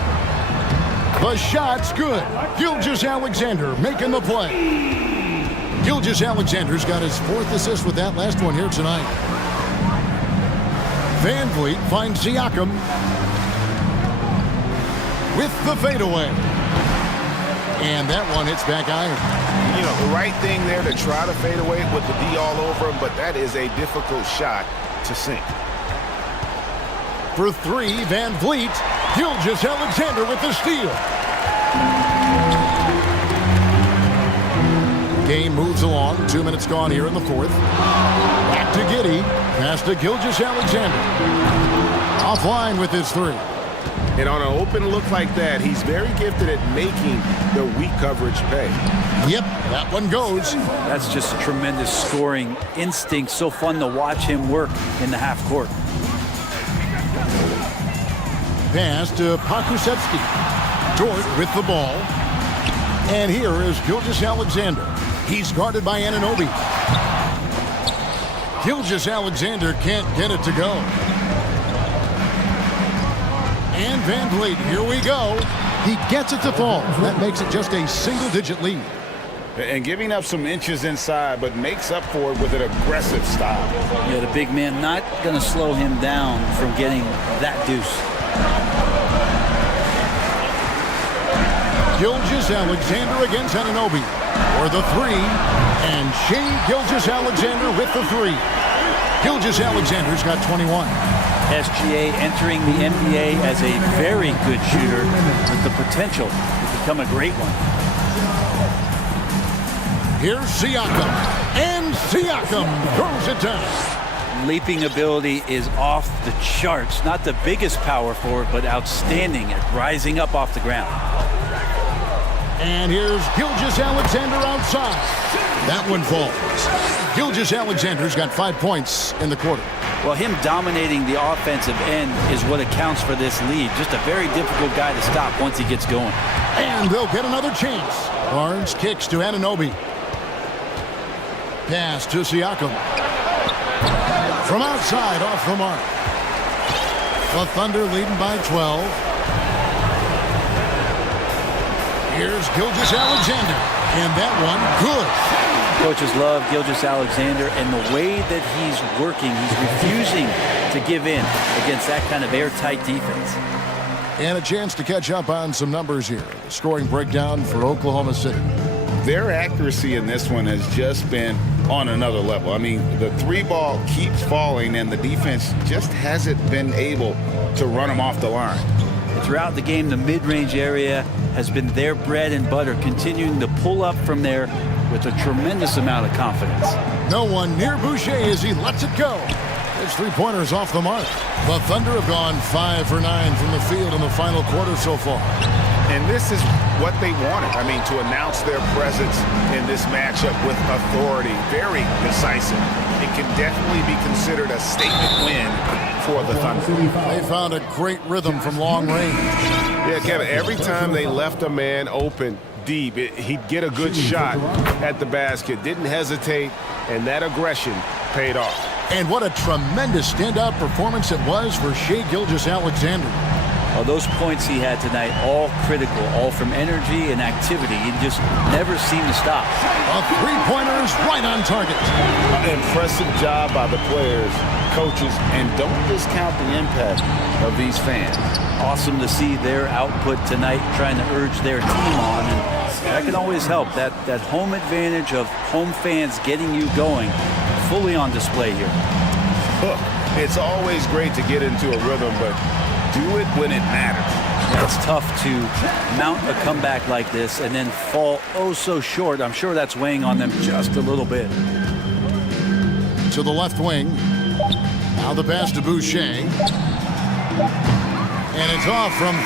The shot's good. Gilgeous-Alexander making the play. Gilgeous-Alexander's got his 4th assist with that last one here tonight. Van Vliet finds Siakam with the fadeaway. And that one hits back iron. You know, the right thing there to try to fade away with the D all over him, but that is a difficult shot to sink. For 3, Van Vliet. Gilgeous-Alexander with the steal. Game moves along. 2 minutes gone here in the 4th. Back to Giddey. Pass to Gilgeous-Alexander. Offline with his 3. And on an open look like that, he's very gifted at making the weak coverage pay. Yep, that one goes. That's just tremendous scoring instinct. So fun to watch him work in the half court. Pass to Pokusevski. Dort with the ball. And here is Gilgeous-Alexander. He's guarded by Anunoby. Gilgeous-Alexander can't get it to go. And Van Vliet, here we go. He gets it to fall. That makes it just a single-digit lead. And giving up some inches inside, but makes up for it with an aggressive style. Yeah, the big man not going to slow him down from getting that deuce. Gilgeous-Alexander against Anunoby for the 3. And Shai Gilgeous-Alexander with the 3. Gilgeous-Alexander's got 21. SGA entering the NBA as a very good shooter with the potential to become a great one. Here's Siakam. And Siakam throws it down. Leaping ability is off the charts. Not the biggest power forward, but outstanding at rising up off the ground. And here's Gilgeous-Alexander outside. That one falls. Gilgeous-Alexander's got 5 points in the quarter. Well, him dominating the offensive end is what accounts for this lead. Just a very difficult guy to stop once he gets going. And they'll get another chance. Barnes kicks to Anunoby. Pass to Siakam. From outside, off the mark. The Thunder leading by 12. Here's Gilgeous-Alexander. And that one, good. Coaches love Gilgeous-Alexander, and the way that he's working, he's refusing to give in against that kind of airtight defense. And a chance to catch up on some numbers here. The scoring breakdown for Oklahoma City. Their accuracy in this one has just been on another level. I mean, the three ball keeps falling, and the defense just hasn't been able to run them off the line. Throughout the game, the mid-range area has been their bread and butter, continuing to pull up from there with a tremendous amount of confidence. No one near Boucher as he lets it go. His three-pointers off the mark. The Thunder have gone 5 for 9 from the field in the final quarter so far. And this is what they wanted. I mean, to announce their presence in this matchup with authority, very decisive. It can definitely be considered a statement win for the Thunder. They found a great rhythm from long range. Yeah, Kevin, every time they left a man open deep, he'd get a good shot at the basket, didn't hesitate, and that aggression paid off. And what a tremendous standout performance it was for Shai Gilgeous-Alexander. Well, those points he had tonight, all critical, all from energy and activity. He just never seemed to stop. A three-pointers right on target. Impressive job by the players, coaches, and don't discount the impact of these fans. Awesome to see their output tonight, trying to urge their team on. And that can always help. That home advantage of home fans getting you going, fully on display here. Look, it's always great to get into a rhythm, but do it when it matters. Yeah, it's tough to mount a comeback like this and then fall oh so short. I'm sure that's weighing on them just a little bit. To the left wing. Now the pass to Boucher. And it's off from